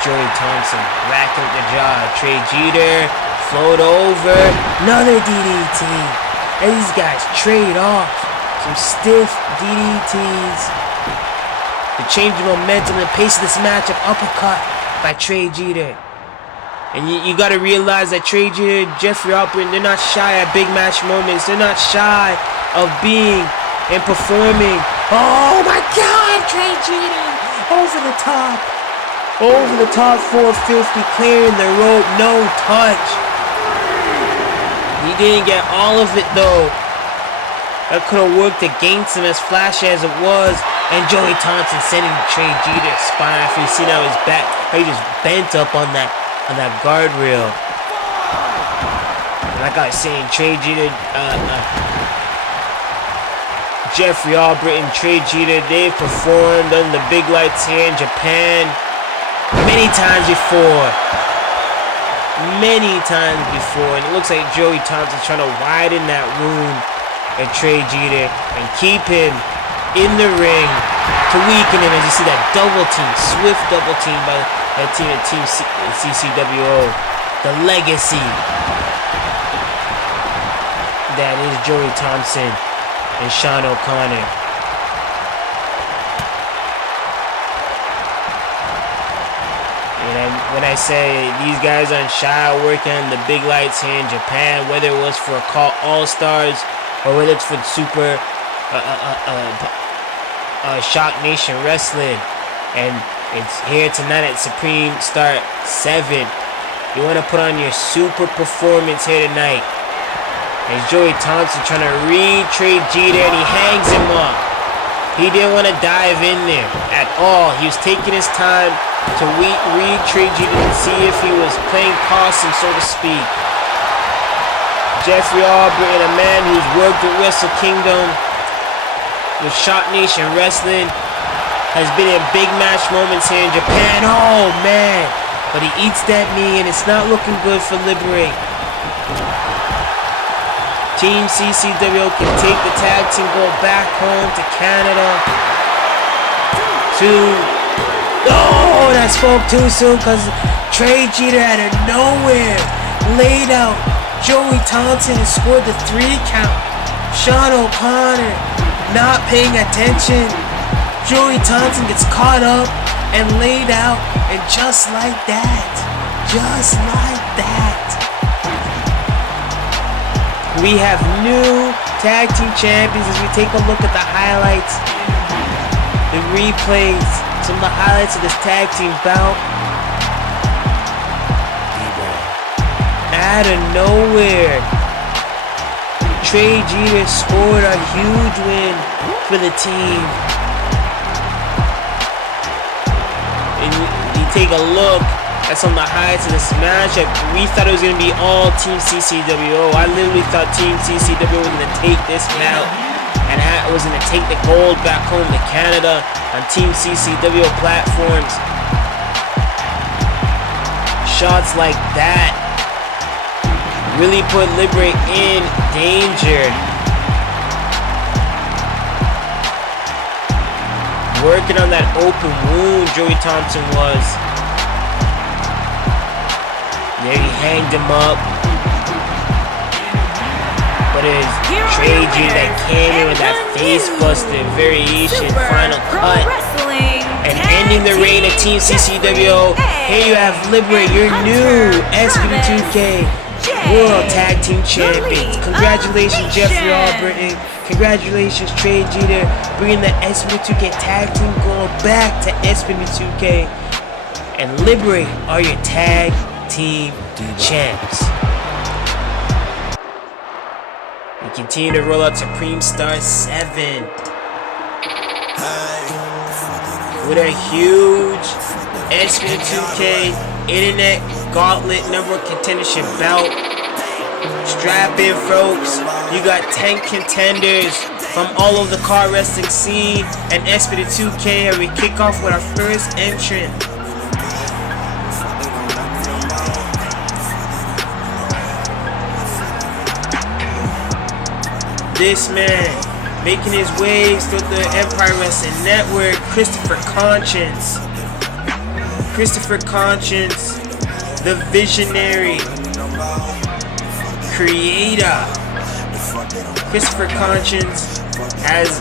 Joey Thompson racking the jaw. Trey Jeter float over. Another DDT. And these guys trade off some stiff DDTs. The change of momentum and pace of this matchup. Uppercut by Trey Jeter. And you got to realize that Trey Jeter, Jeffrey Alpert, they're not shy at big match moments. They're not shy of being and performing. Oh my God, Trey Jeter over the top. Over the top 450, clearing the rope, no touch. He didn't get all of it though. That could have worked against him, as flashy as it was. And Joey Thompson sending Trey Jeter spine after you see now his back. How he just bent up on that guardrail. Like I was saying, Trey Jeter, Jeffrey Alpert and Trey Jeter, they've performed under the big lights here in Japan many times before. And it looks like Joey Thompson's trying to widen that wound at Trey Jeter and keep him in the ring to weaken him, as you see that double team, swift double team by that team at Team CCWO. The legacy that is Joey Thompson and Sean O'Connor. And when I say these guys aren't shy working on the big lights here in Japan, whether it was for a Call All-Stars or whether it's for Super Shock Nation Wrestling, and it's here tonight at Supreme Star 7. You want to put on your super performance here tonight. And Joey Thompson trying to read Trey Jeter, and he hangs him up. He didn't want to dive in there at all. He was taking his time to read Trey Jeter and see if he was playing possum, so to speak. Jeffrey Alpert, and a man who's worked with Wrestle Kingdom, with Shock Nation Wrestling, has been in big match moments here in Japan. Oh man, but he eats that knee, and it's not looking good for Liberate. Team CCWO can take the tag team gold back home to Canada. Oh, that spoke too soon, because Trey Jeter out of nowhere laid out Joey Thompson and scored the 3 count. Sean O'Connor not paying attention. Joey Thompson gets caught up and laid out, and just like that, we have new tag team champions as we take a look at the highlights, the replays, some of the highlights of this tag team bout. Out of nowhere, Trey Jeter scored a huge win for the team. And you take a look at some of the highlights of this matchup. We thought it was going to be all Team CCWO. I literally thought Team CCWO was going to take this bout and was going to take the gold back home to Canada on Team CCWO platforms. Shots like that really put Libre in danger. Working on that open wound, Joey Thompson was. There he hanged him up. But it was Trey G that came in with that face buster variation final cut. And ending the reign of Team CCWO. Here you have Libre, your new SPW2K World Tag Team Champions. Congratulations, Jeffrey Albritton. Congratulations, Trey Jeter, bringing the SPW2K Tag Team gold back to SPW2K. And Libre are your Tag Team champs. We continue to roll out Supreme Star 7 with a huge SPW2K Internet Gauntlet number one contendership belt. Strap in, folks. You got 10 contenders from all over the car wrestling scene and SPW2K, and we kick off with our first entrant. This man making his waves through the Empire Wrestling Network, Christopher Conscience. Christopher Conscience, the visionary creator. Christopher Conscience has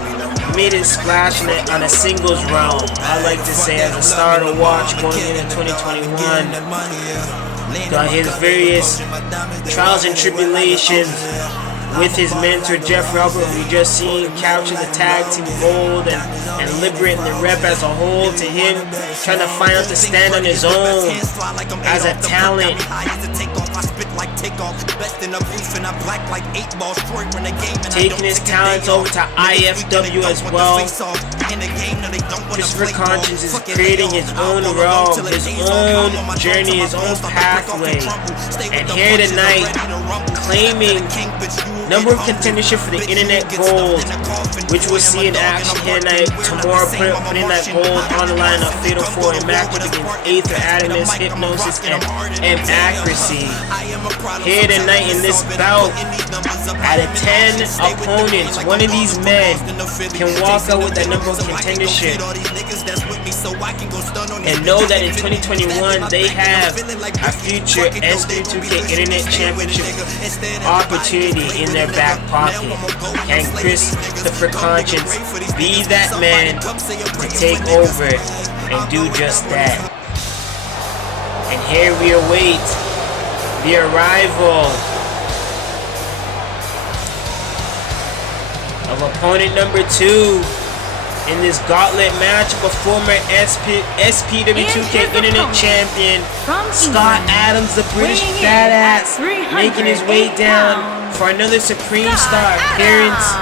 made his splash on a singles realm. I like to say as a star to watch going into 2021. Got his various trials and tribulations with his mentor Jeffrey Albert, who we just seen capture the tag team gold and liberate the rep as a whole, to him trying to find out to stand on his own as a talent. Taking his talents over to IFW as well. Christopher Conscience is creating his own realm, his own journey, his own pathway. And here tonight, claiming number one contendership for the Internet Gold, which we'll see in action here tonight. Tamura putting that gold on the line of Fatal 4 and matchup against Aether, Atomsk, Hypnosis, and Accuracy. Here tonight in this bout, out of 10 opponents, one of these men can walk out with that number one contendership and know that in 2021 they have a future SPW2K Internet Championship opportunity in their back pocket. Can Christopher Conscience be that man to take over and do just that? And here we await the arrival of opponent number 2 in this gauntlet match, a former SPW2K Internet Champion, Scott Adams, the British badass, making his way down for another Supreme Star appearance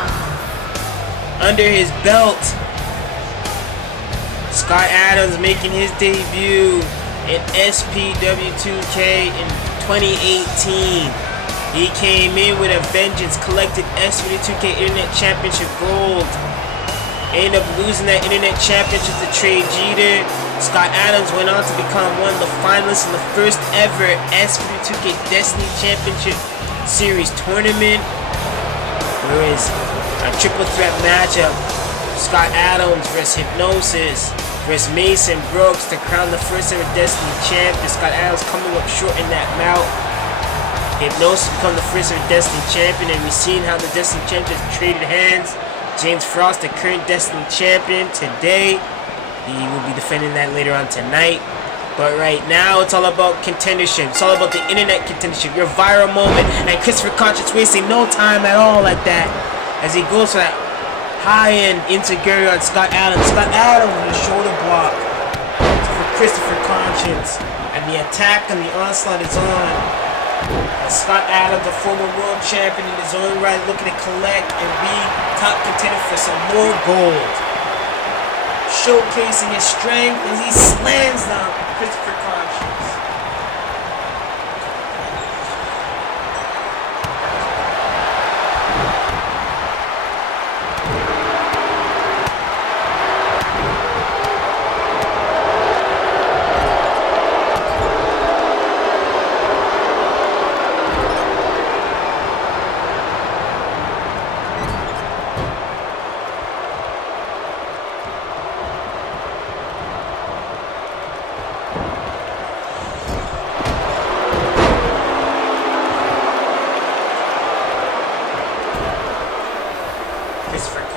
under his belt. Scott Adams making his debut in SPW2K in 2018. He came in with a vengeance, collected SPW2K Internet Championship gold. Ended up losing that Internet Championship to Trey Jeter. Scott Adams went on to become one of the finalists in the first ever SPW2K Destiny Championship Series tournament. There is a triple threat matchup. Scott Adams versus Hypnosis versus Mason Brooks to crown the first ever Destiny champion. Scott Adams coming up short in that bout. Hypnosis become the first ever Destiny champion, and we've seen how the Destiny champions traded hands. James Frost, the current Destiny champion today. He will be defending that later on tonight. But right now, it's all about contendership. It's all about the internet contendership, your viral moment. And Christopher Conscience wasting no time at all at that, as he goes for that high-end insecurity on Scott Adams. Scott Adams with a shoulder block for Christopher Conscience. And the attack and the onslaught is on. Scott Adams, a former world champion in his own right, looking to collect and be top contender for some more gold. Showcasing his strength as he slams down Christopher Conscience.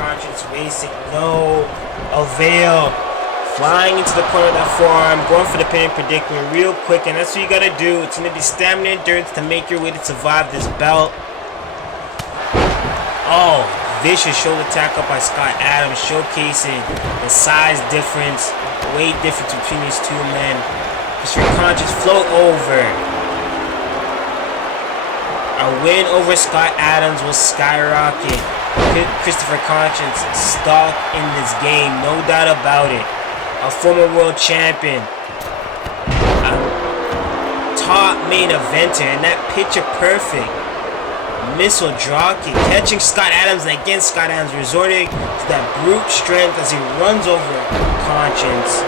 Concious wasting no avail. Flying into the corner of that forearm, going for the pin predicament real quick, and that's what you gotta do. It's gonna be stamina and endurance to make your way to survive this bout. Oh, vicious shoulder tackle by Scott Adams, showcasing the size difference, weight difference between these two men. Christopher Concious float over. A win over Scott Adams will skyrocket Christopher Concious stock in this game, no doubt about it. A former world champion, a top main eventer, and that picture perfect missile drop kick, catching Scott Adams, and again Scott Adams resorting to that brute strength as he runs over Concious.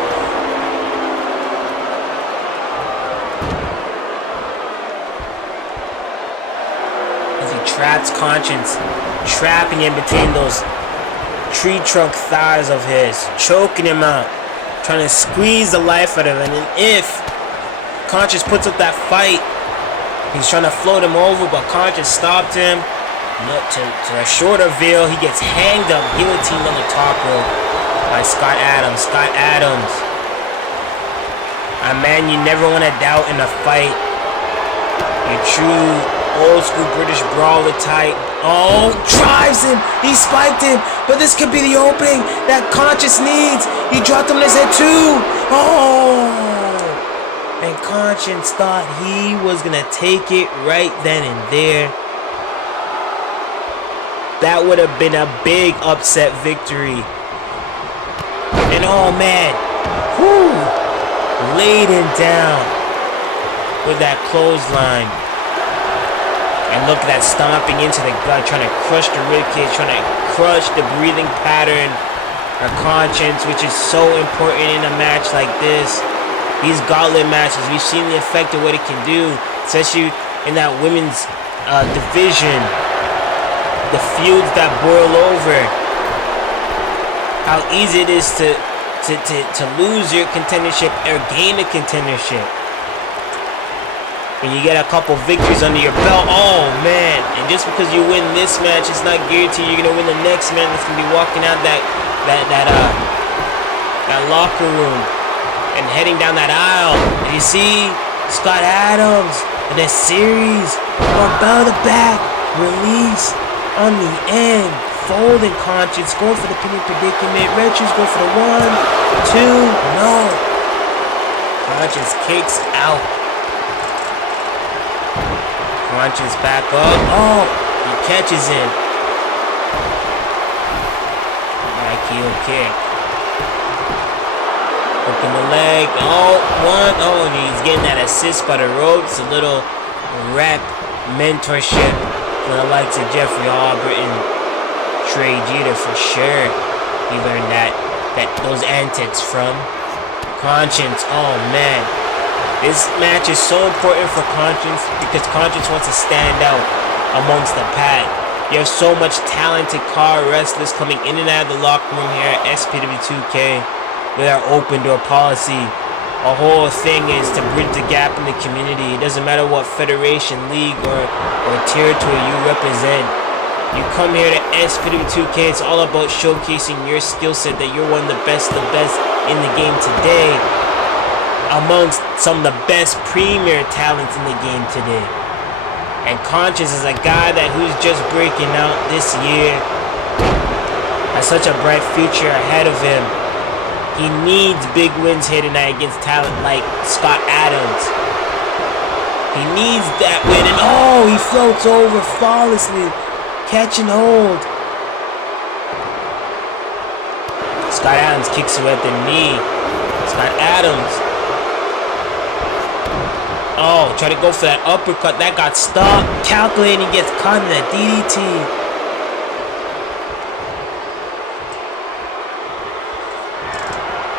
As he traps Concious, trapping him between those tree trunk thighs of his, choking him out, trying to squeeze the life out of him. And if Concious puts up that fight, he's trying to float him over, but Concious stopped him. To a shorter veil, he gets hanged up, guillotined on the top rope by Scott Adams. Scott Adams, a man you never want to doubt in a fight. Your true old school British brawler type. Oh, drives him. He spiked him, but this could be the opening that Concious needs. He dropped him on his head too. Oh, and Concious thought he was gonna take it right then and there. That would have been a big upset victory. And oh man, whoo, laid him down with that clothesline. And look at that stomping into the gut, trying to crush the ribcage, trying to crush the breathing pattern of Concious, which is so important in a match like this. These gauntlet matches, we've seen the effect of what it can do, especially in that women's division. The feuds that boil over. How easy it is to lose your contendership or gain a contendership. And you get a couple victories under your belt, oh man! And just because you win this match, it's not guaranteed you're gonna win the next man that's gonna be walking out that locker room and heading down that aisle. And you see Scott Adams in this series, or bell to back, release on the end, folding Concious, going for the pinning predicament. Red Shoes go for the 1, 2, no. Concious kicks out. Concious back up. Oh, he catches him. Mikey kick. Hook in the leg. Oh, 1. Oh, and he's getting that assist by the ropes. A little rep mentorship for the likes of Jeffrey Albert and Trey Jeter for sure. He learned those antics from Concious. Oh man. This match is so important for Concious because Concious wants to stand out amongst the pack. You have so much talented car wrestlers coming in and out of the locker room here at SPW2K with our open door policy. Our whole thing is to bridge the gap in the community. It doesn't matter what federation, league, or territory you represent. You come here to SPW2K, it's all about showcasing your skill set, that you're one of the best in the game today, amongst some of the best premier talents in the game today. And Concious is a guy who's just breaking out this year, has such a bright future ahead of him. He needs big wins here tonight against talent like Scott Adams. He needs that win, and oh, he floats over flawlessly, catching hold. Scott Adams kicks him at the knee. Scott Adams. Oh, try to go for that uppercut. That got stopped. Calculating, gets caught in that DDT.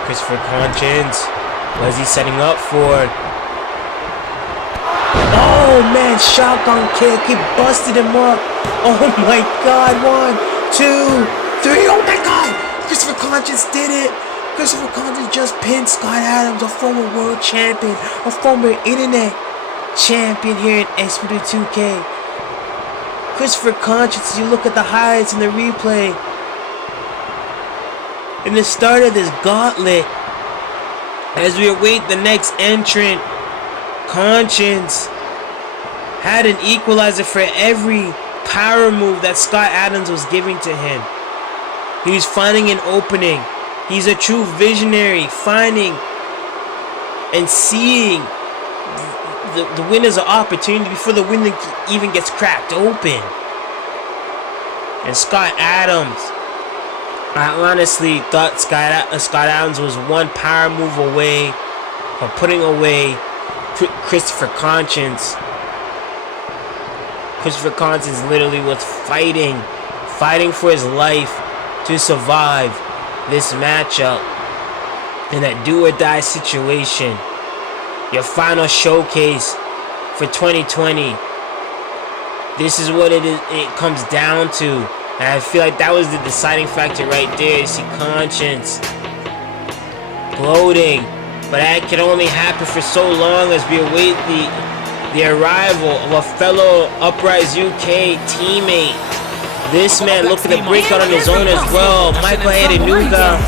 Christopher Concious. What is he setting up for? Oh man, shotgun kick. He busted him up. Oh my god. 1, 2, 3. Oh my god. Christopher Concious did it. Christopher Concious just pinned Scott Adams, a former world champion, a former internet champion here in SPW2K. Christopher Concious, as you look at the highlights in the replay, in the start of this gauntlet, as we await the next entrant, Concious had an equalizer for every power move that Scott Adams was giving to him. He was finding an opening. He's a true visionary, finding and seeing the win as an opportunity before the win even gets cracked open. And Scott Adams, I honestly thought Scott Adams was one power move away from putting away Christopher Concious. Christopher Concious literally was fighting for his life to survive this matchup in that do or die situation. Your final showcase for 2020. This is what it comes down to. And I feel like that was the deciding factor right there. You see Concious gloating. But that can only happen for so long as we await the arrival of a fellow Uprise UK teammate. This man looking to break out on his own as well. Michael Adenuga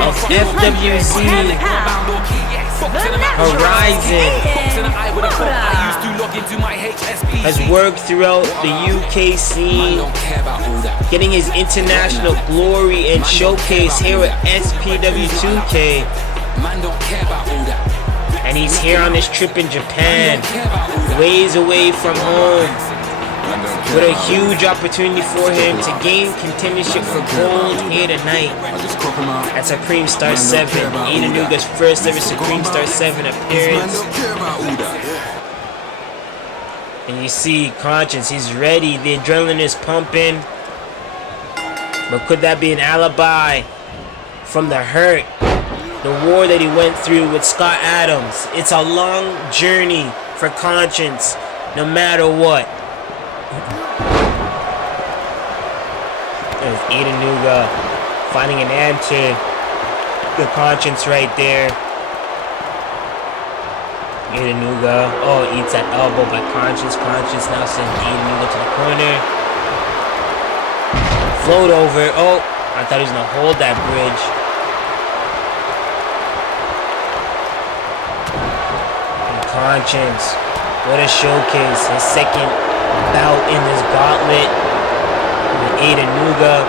of FWZ Horizon has worked throughout the UK scene, getting his international glory and showcase here at SPW2K. And he's here on this trip in Japan, ways away from home, with a huge opportunity for him to gain contendership for gold here tonight at Supreme Star 7, Adenuga's first ever Supreme Star 7 appearance. And you see Concious, he's ready, the adrenaline is pumping. But could that be an alibi from the hurt, the war that he went through with Scott Adams? It's a long journey for Concious, no matter what. There's Adenuga finding an answer. The Concious right there. Adenuga, eats that elbow by Concious. Concious now sends Adenuga to the corner. Float over. I thought he was gonna hold that bridge. And Concious, what a showcase. His second bout in this gauntlet. Adenuga,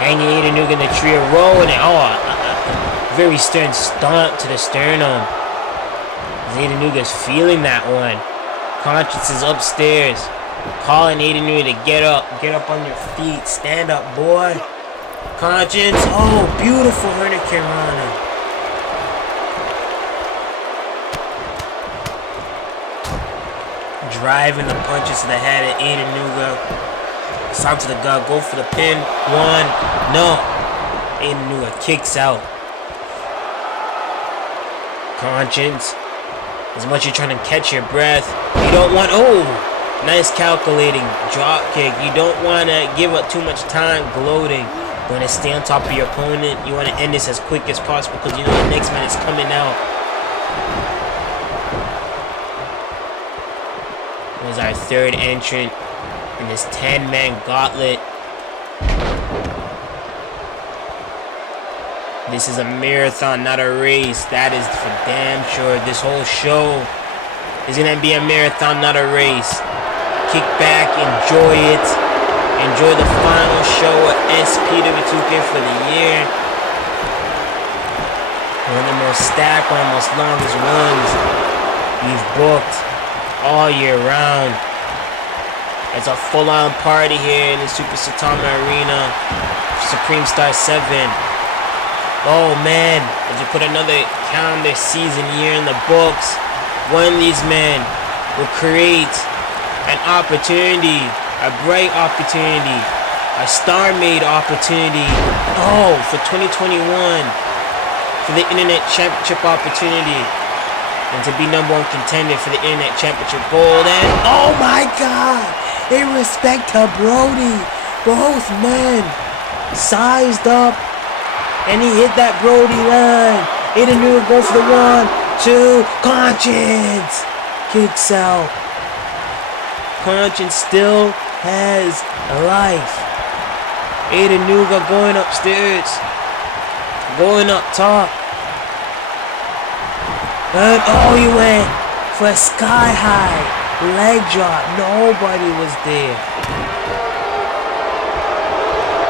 hanging Adenuga in the tree of row, and very stern stomp to the sternum. Adenuga's feeling that one. Concious is upstairs, calling Adenuga to get up on your feet, stand up, boy. Concious, beautiful Hurricanrana. Driving the punches to the head of Adenuga. Stop to the gut, go for the pin. One, no. Adenuga kicks out. Concious, as much as you're trying to catch your breath, you don't want, nice calculating drop kick. You don't want to give up too much time gloating. You want to stay on top of your opponent. You want to end this as quick as possible because you know the next man is coming out. It was our third entrant in this 10-man gauntlet. This is a marathon, not a race. That is for damn sure. This whole show is gonna be a marathon, not a race. Kick back, enjoy it. Enjoy the final show of SPW2K for the year. One of the most stacked, one of the most longest ones we've booked all year round. It's a full-on party here in the Super Saitama Arena, Supreme Star 7. Oh man, as we put another calendar season year in the books, one of these men will create an opportunity, a bright opportunity, a star-made opportunity, for 2021, for the Internet Championship opportunity, and to be #1 contender for the Internet Championship Gold. And oh my God! In respect to Brody, both men sized up, and he hit that Brody line. Adenuga goes for the 1, 2, Concious kicks out. Concious still has life. Adenuga going upstairs. Going up top. And oh, he went for a sky high leg drop. Nobody was there.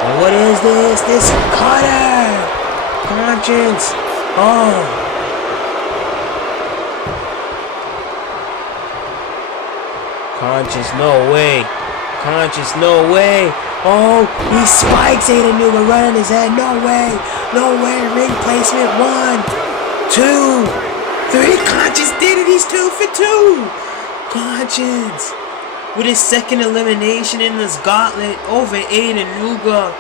And what is this? This cutter. Conscience. Oh. Conscious, no way. Conscious, no way. Oh, he spikes Adenuga right on his head. No way. No way. Ring placement. 1, 2, 3. Conscious did it. He's 2 for 2. Conscious with his second elimination in this gauntlet over Adenuga.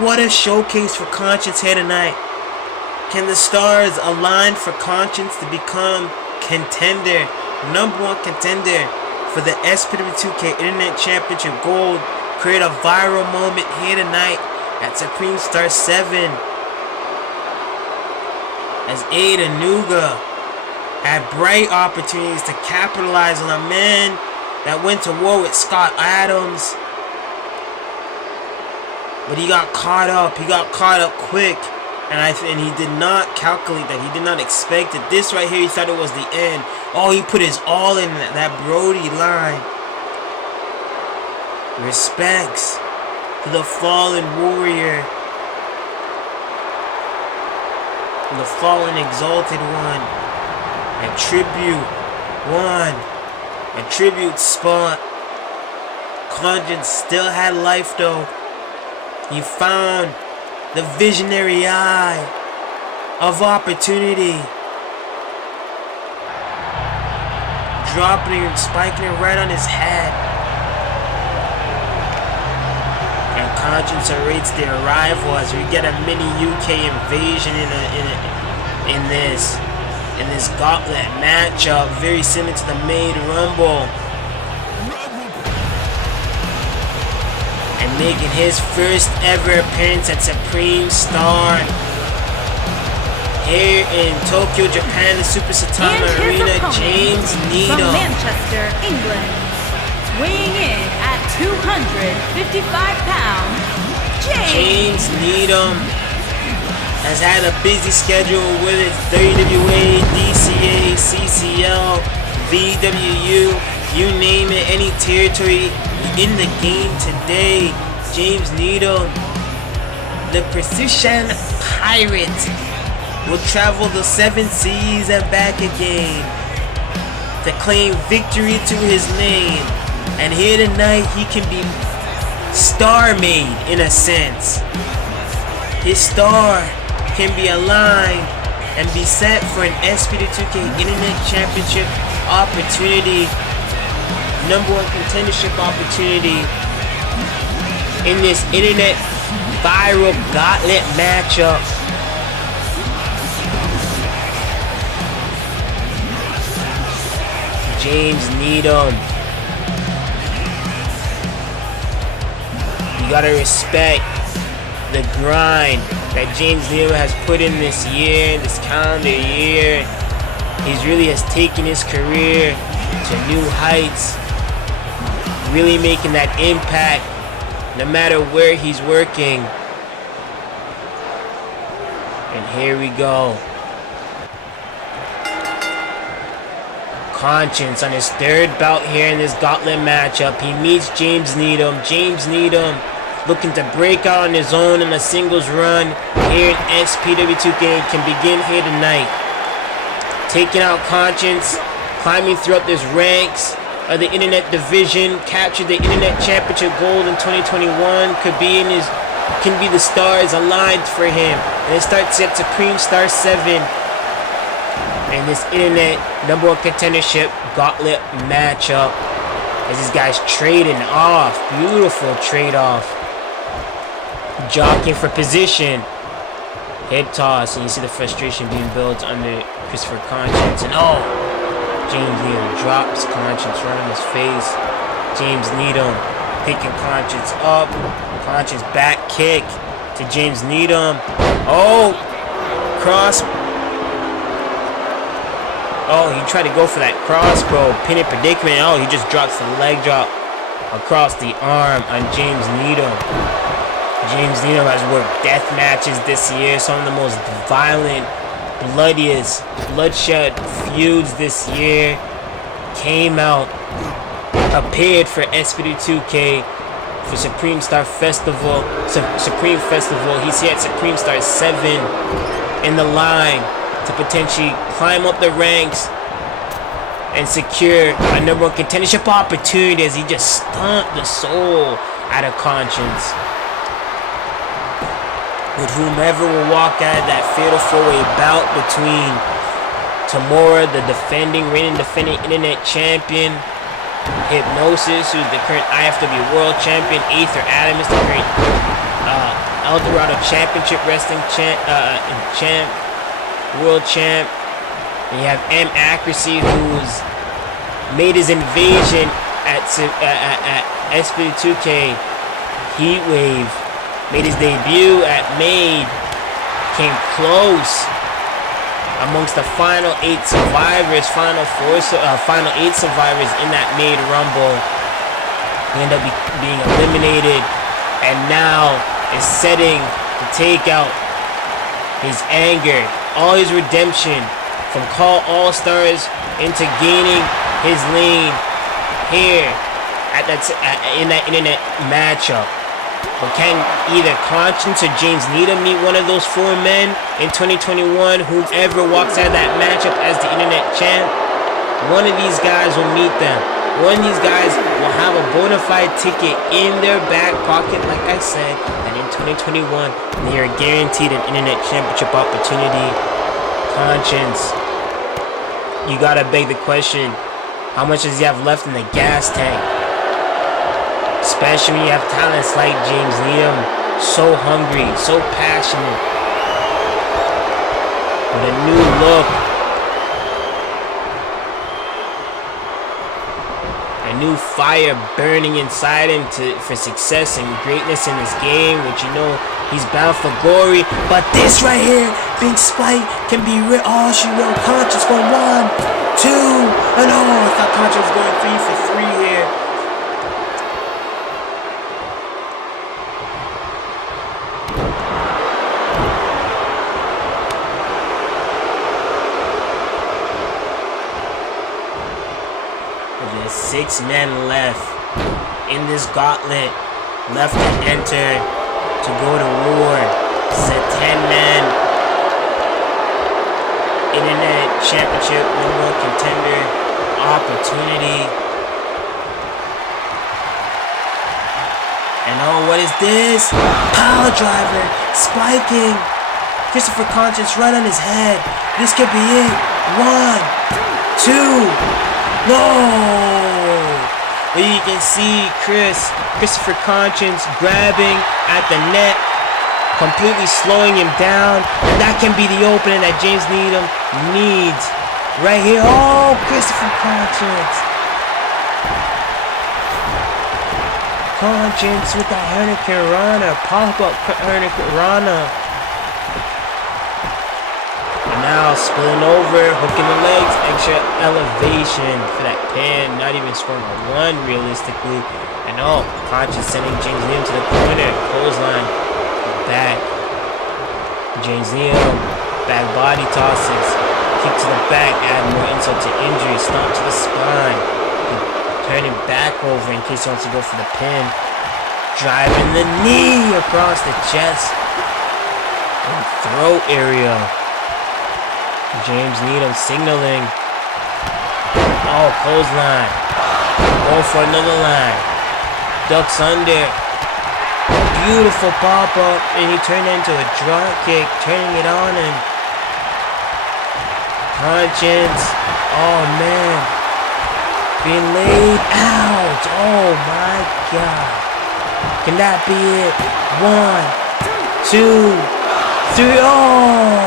What a showcase for Conscious here tonight. Can the stars align for Conscious to become contender, #1 contender for the SPW2K Internet Championship Gold? Create a viral moment here tonight at Supreme Star 7 as Adenuga had bright opportunities to capitalize on a man that went to war with Scott Adams, but he got caught up. He got caught up quick, and he did not calculate that. He did not expect that. This right here, he thought it was the end. Oh, he put his all in that Brody line. Respects to the fallen warrior, the fallen exalted one. A tribute one, a tribute spot. Conscience still had life though. He found the visionary eye of opportunity, dropping it and spiking it right on his head. And Conscience awaits the arrival as we get a mini UK invasion in this gauntlet matchup, very similar to the Maid Rumble. And making his first ever appearance at Supreme Star here in Tokyo, Japan, the Super Satama Arena, James Needham. From Manchester, England, weighing in at 255 pounds, James Needham has had a busy schedule with his WWA, DCA, CCL, VWU, you name it, any territory in the game today. James Needham, the Precision Pirate, will travel the 7 seas and back again to claim victory to his name. And here tonight, he can be star-made in a sense. His star can be aligned and be set for an SPW2K Internet Championship opportunity, #1 contendership opportunity in this Internet viral gauntlet matchup. James Needham. You gotta respect the grind that James Needham has put in this year, this calendar year. He really has taken his career to new heights, really making that impact no matter where he's working. And here we go. Conscience on his 3rd bout here in this gauntlet matchup. He meets James Needham. James Needham looking to break out on his own in a singles run here in SPW2K can begin here tonight. Taking out Conscience, climbing throughout this ranks of the Internet division, captured the Internet Championship Gold in 2021. Can be the stars aligned for him. And it starts at Supreme Star 7 in this Internet #1 contendership gauntlet matchup. As these guys trading off, beautiful trade off. Jockeying for position. Head toss, and you see the frustration being built under Christopher Conscience. And oh, James Needham drops Conscience right on his face. James Needham picking Conscience up. Conscience back kick to James Needham. Oh, cross. Oh, he tried to go for that crossbow pinning predicament. Oh, he just drops the leg drop across the arm on James Needham. James Needham has worked death matches this year. Some of the most violent, bloodiest, bloodshed feuds this year. Came out, appeared for SPW2K for Supreme Star Festival. Supreme Festival. He's here at Supreme Star 7 in the line to potentially climb up the ranks and secure a number 1 contendership opportunity as he just stunned the soul out of Conscience. With whomever will walk out of that fatal 4-way bout between Tamura, the reigning defending internet champion, Hipnosys, who's the current IFW world champion, Aether Atomsk, the current El Dorado championship wrestling world champ. And you have Accuracy, who's made his invasion at SPW2K Heatwave. Made his debut at Made. Came close amongst the final 8 survivors, final 8 survivors in that Made Rumble. He ended up being eliminated, and now is setting to take out his anger, all his redemption from Call All-Stars into gaining his lane here in that internet matchup. But can either Conscience or James Needham meet one of those 4 men in 2021? Whoever walks out of that matchup as the internet champ, one of these guys will meet them. One of these guys will have a bona fide ticket in their back pocket, like I said, and in 2021, they are guaranteed an internet championship opportunity. Conscience, you gotta beg the question, how much does he have left in the gas tank? Especially when you have talents like James Needham, so hungry, so passionate, with a new look, a new fire burning inside him for success and greatness in this game, which you know he's bound for glory. But this right here, Big Spike, can be real. Oh, she wrote Conscious going 1, 2, and oh, I thought Conscious was going 3 for 3 here. There's 6 men left in this gauntlet, left to enter, to go to war. It's a 10-man internet championship #1 contender opportunity. And oh, what is this? Power driver, spiking. Christopher Conscience right on his head. This could be it. 1, 2. No! But you can see Christopher Conscience grabbing at the neck, completely slowing him down. And that can be the opening that James Needham needs. Right here. Oh, Christopher Conscience. Conscience with the Hurricane Rana. Pop-up Hurricane Rana. Now spilling over, hooking the legs, extra elevation for that pin, not even scoring a 1 realistically. And oh, Conscious sending James Needham to the corner, clothesline, back. James Needham, back body tosses, kick to the back, add more insult to injury, stomp to the spine, turn him back over in case he wants to go for the pin. Driving the knee across the chest and throat area. James Needham signaling. Oh, clothesline. Going for another line. Ducks under. Beautiful pop-up. And he turned it into a drop kick. Turning it on him. Conscience. Oh, man. Being laid out. Oh, my God. Can that be it? 1, 2, 3. Oh,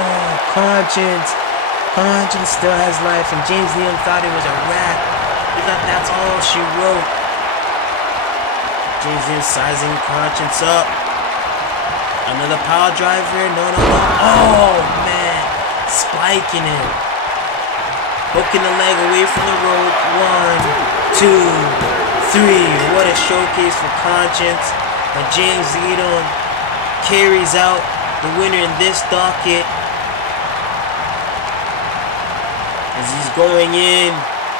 Conscience. Conscience still has life, and James Needham thought it was a wrap. He thought that's all she wrote. James Needham sizing Conscience up. Another power driver. No. Oh, man. Spiking it. Hooking the leg away from the rope. 1, 2, 3. What a showcase for Conscience. But James Needham carries out the winner in this docket as he's going in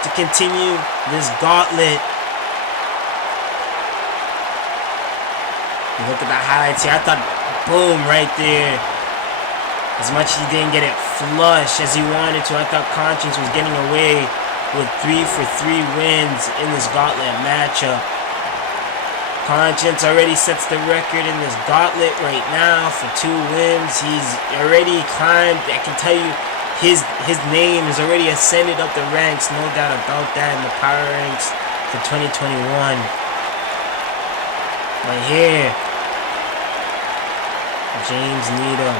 to continue this gauntlet. Look at the highlights here. I thought, boom, right there. As much as he didn't get it flush as he wanted to, I thought Concious was getting away with 3 for 3 wins in this gauntlet matchup. Concious already sets the record in this gauntlet right now for 2 wins. He's already climbed. I can tell you, his name is already ascended up the ranks. No doubt about that in the power ranks for 2021. But here, James Needham.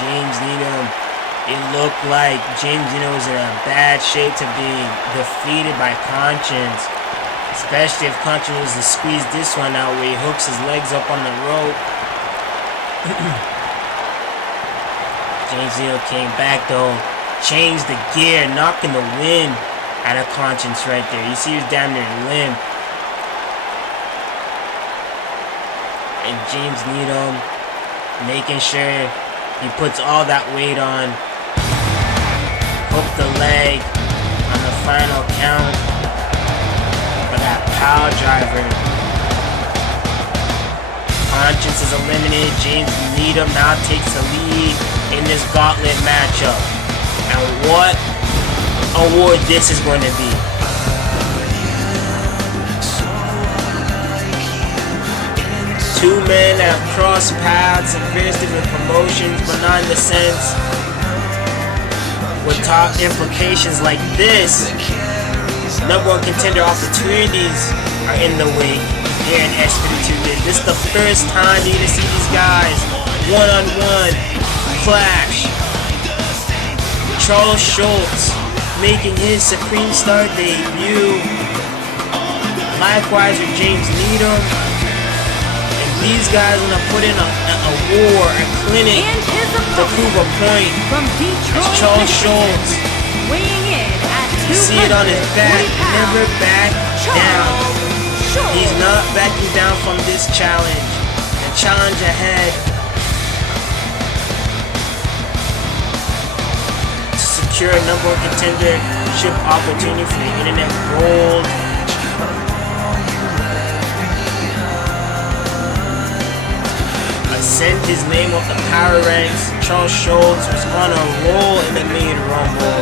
James Needham. It looked like James Needham was in a bad shape to be defeated by Concious. Especially if Concious was to squeeze this one out where he hooks his legs up on the rope. James Needham came back though. Changed the gear, knocking the wind out of Concious right there. You see he was damn near limp. And James Needham making sure he puts all that weight on. Hook the leg on the final count for that power driver. Concious is eliminated. James Needham now takes the lead in this gauntlet matchup. And what award this is going to be. 2 men that have crossed paths in various different promotions, but not in the sense with top implications like this. #1 contender opportunities are in the wake here in SPW2K. This is the first time you're gonna see these guys one-on-one clash. Charles Schultz making his Supreme Star debut. Likewise with James Needham. These guys are gonna put in a war, a clinic to prove a point. From Detroit, it's Charles Schultz. Weighing in at 200. You see it on his back, never back down. He's not backing down from this challenge. The challenge ahead to secure a #1 contendership opportunity for the Internet Gold. Sent his name off the power ranks. Charles Schultz was on a roll in the main rumble.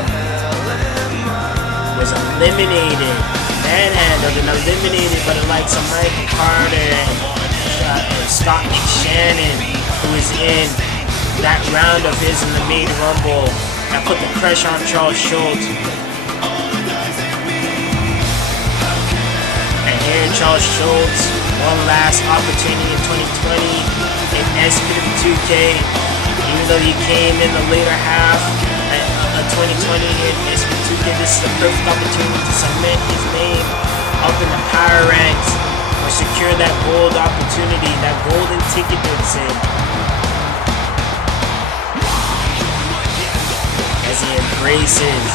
Was eliminated, manhandled and eliminated by the likes of Michael Carter and Scott Mcshannon, who was in that round of his in the main rumble. That put the pressure on Charles Schultz. And here Charles Schultz, one last opportunity in 2020. In SPW2K, even though he came in the later half of 2020 in SPW2K, this is the perfect opportunity to cement his name up in the power ranks or secure that gold opportunity, that golden ticket they say. As he embraces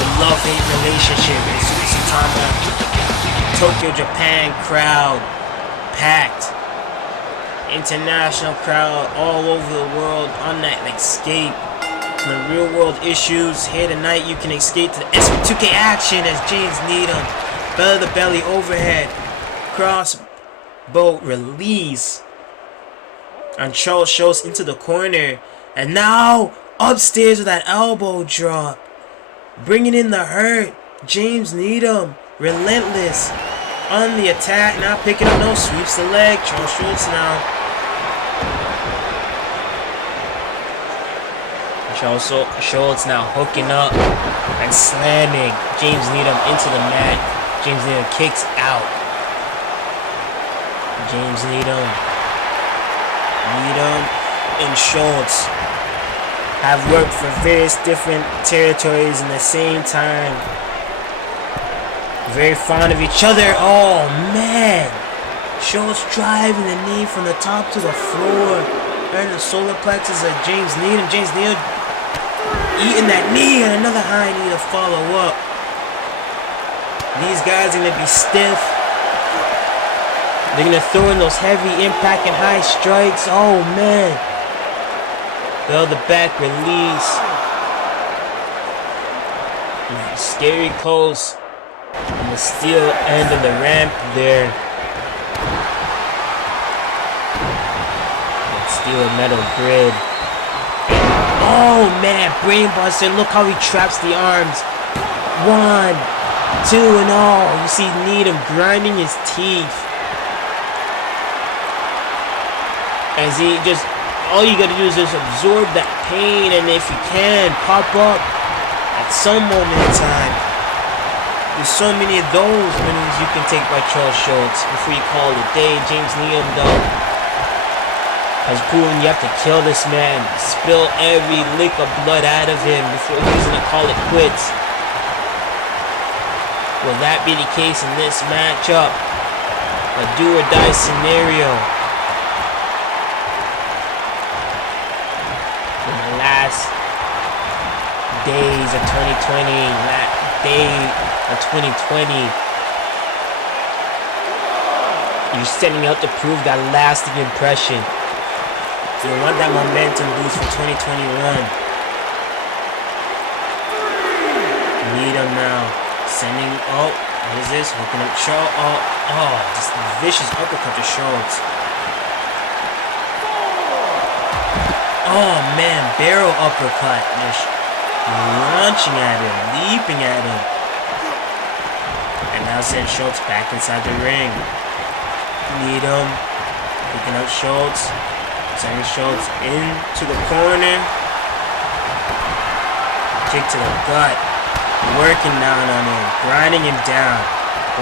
the love-hate relationship in Tanya, Tokyo, Japan crowd packed. International crowd all over the world on that escape from the real world issues. Here tonight you can escape to the SPW2K action as James Needham, belly to belly overhead, cross boat release on Charles Schultz into the corner. And now upstairs with that elbow drop. Bringing in the hurt. James Needham, relentless on the attack, now picking up, no, sweeps the leg. Charles Schultz now. Charles Schultz now hooking up and slamming James Needham into the mat. James Needham kicks out. James Needham and Schultz have worked for various different territories in the same time. Very fond of each other. Oh man, Schultz driving the knee from the top to the floor, and the solar plexus of James Needham. James Needham eating that knee and another high knee to follow up. These guys are gonna be stiff. They're gonna throw in those heavy impact and high strikes. Oh man. Well, the back release. Scary close. On the steel end of the ramp there. That steel metal grid. Oh man, brainbuster. Look how he traps the arms. 1, 2, and all. You see Needham grinding his teeth. As he just, all you gotta do is just absorb that pain, and if you can, pop up at some moment in time. There's so many of those winnings you can take by Charles Schultz before you call it a day. James Needham, though, has proven you have to kill this man, spill every lick of blood out of him before he's gonna call it quits. Will that be the case in this matchup? A do or die scenario. In the last days of 2020, day of 2020, you're setting out to prove that lasting impression. You want that momentum boost for 2021. Needham now. Sending, oh, what is this? Hooking up Schultz. Oh, just vicious uppercut to Schultz. Oh man, barrel uppercut. Just launching at him, leaping at him. And now send Schultz back inside the ring. Needham picking up Schultz. Sending Schultz into the corner. Kick to the gut. Working down on him, grinding him down.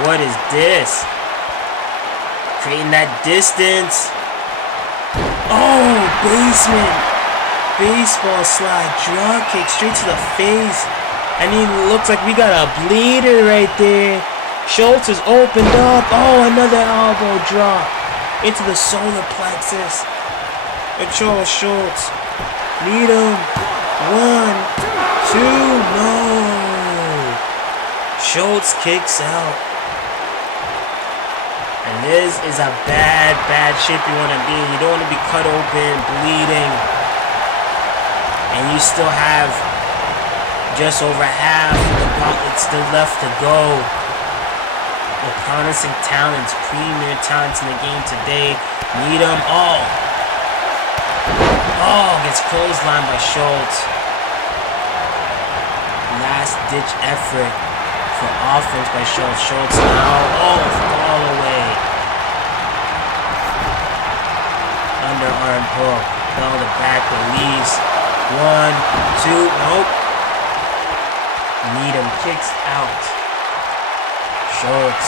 What is this? Creating that distance. Oh, basement. Baseball slide, drop kick straight to the face. And it looks like we got a bleeder right there. Schultz is opened up. Oh, another elbow drop into the solar plexus. And Charles Schultz. Needham. 1, 2, no. Schultz kicks out. And this is a bad shape you want to be in. You don't want to be cut open, bleeding. And you still have just over half of the gauntlet still left to go. The promising talents, premier talents in the game today. Needham, gets clotheslined by Schultz. Last ditch effort for offense by Schultz. Schultz now, fall away. Underarm hook. Now the back release. 1, 2, nope. Needham kicks out. Schultz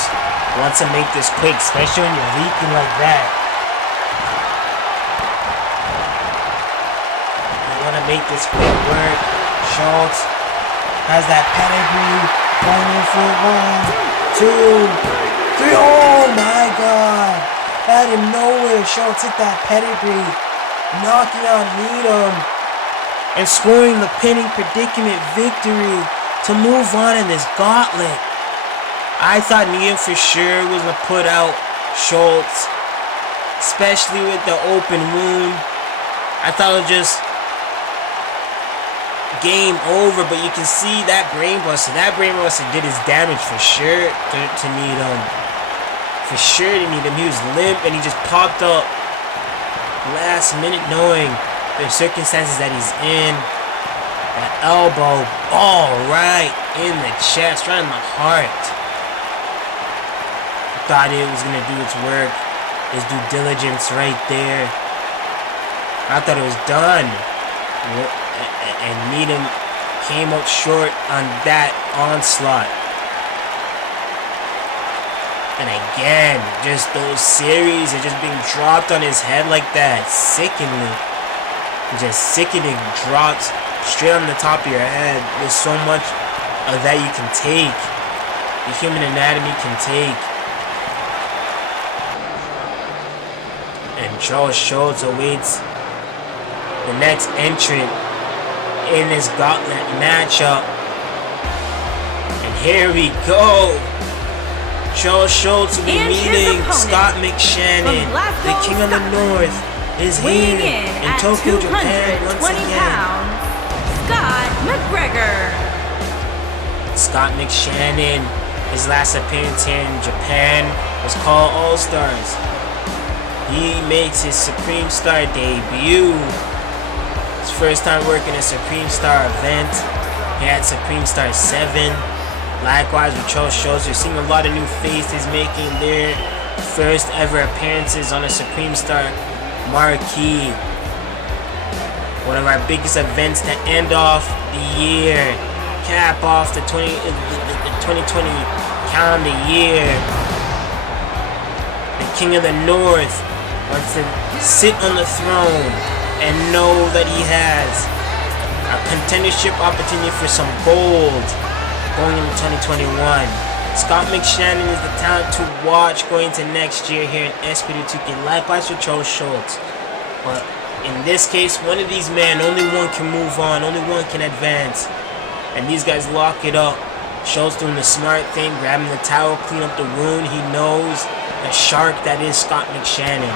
wants to make this quick, especially when you're leaking like that. You want to make this quick work. Schultz has that pedigree. Going in for 1, 2, 3. Oh my god. Out of nowhere, Schultz hit that pedigree. Knocking out Needham. And scoring the pinning predicament victory to move on in this gauntlet. I thought Needham for sure was going to put out Schultz, especially with the open wound. I thought it was just game over, but you can see that brainbuster. That brainbuster did his damage for sure to Needham. For sure to Needham. He was limp and he just popped up last minute knowing the circumstances that he's in. That elbow, right in the chest, right in the heart. Thought it was gonna do its work, his due diligence right there. I thought it was done. And Needham came up short on that onslaught. And again, just those series of just being dropped on his head like that, sickening. Just sickening drops straight on the top of your head. There's so much of that you can take. The human anatomy can take. And Charles Schultz awaits the next entrant in this gauntlet matchup. And here we go. Charles Schultz will be And his meeting opponent Scott Mcshannon. from Glasgow, The King of the Scotland, North is weighing here in in at Tokyo, Japan 220 once again. pounds, Scott McGregor. Scott Mcshannon, his last appearance here in Japan was called All Stars. He makes his Supreme Star debut. His first time working a Supreme Star event. He had Supreme Star 7. Likewise with Charles Schultz, you're seeing a lot of new faces making their first ever appearances on a Supreme Star marquee. One of our biggest events to end off the year. Cap off the 2020 calendar year. The King of the North wants to sit on the throne and know that he has a contendership opportunity for some gold going into 2021. Scott Mcshannon is the talent to watch going into next year here in SPW2K. Likewise with Charles Schultz. But in this case, one of these men, only one can move on, only one can advance. And these guys lock it up. Schultz doing the smart thing, grabbing the towel, clean up the wound. He knows the shark that is Scott Mcshannon.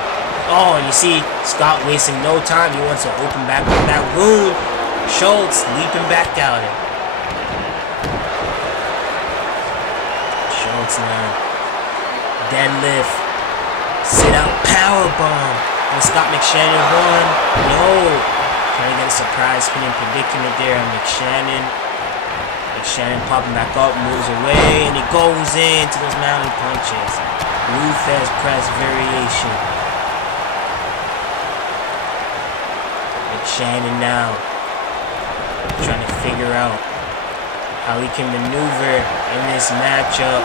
Oh, and you see Scott wasting no time. He wants to open back up that wound. Schultz leaping back out it. Schultz now. Deadlift. Sit out powerbomb. And Scott Mcshannon won. No. Trying to get a surprise spinning predicament there on Mcshannon. Mcshannon popping back up, moves away, and he goes into those mounting punches. Luthez press variation. Mcshannon now trying to figure out how he can maneuver in this matchup.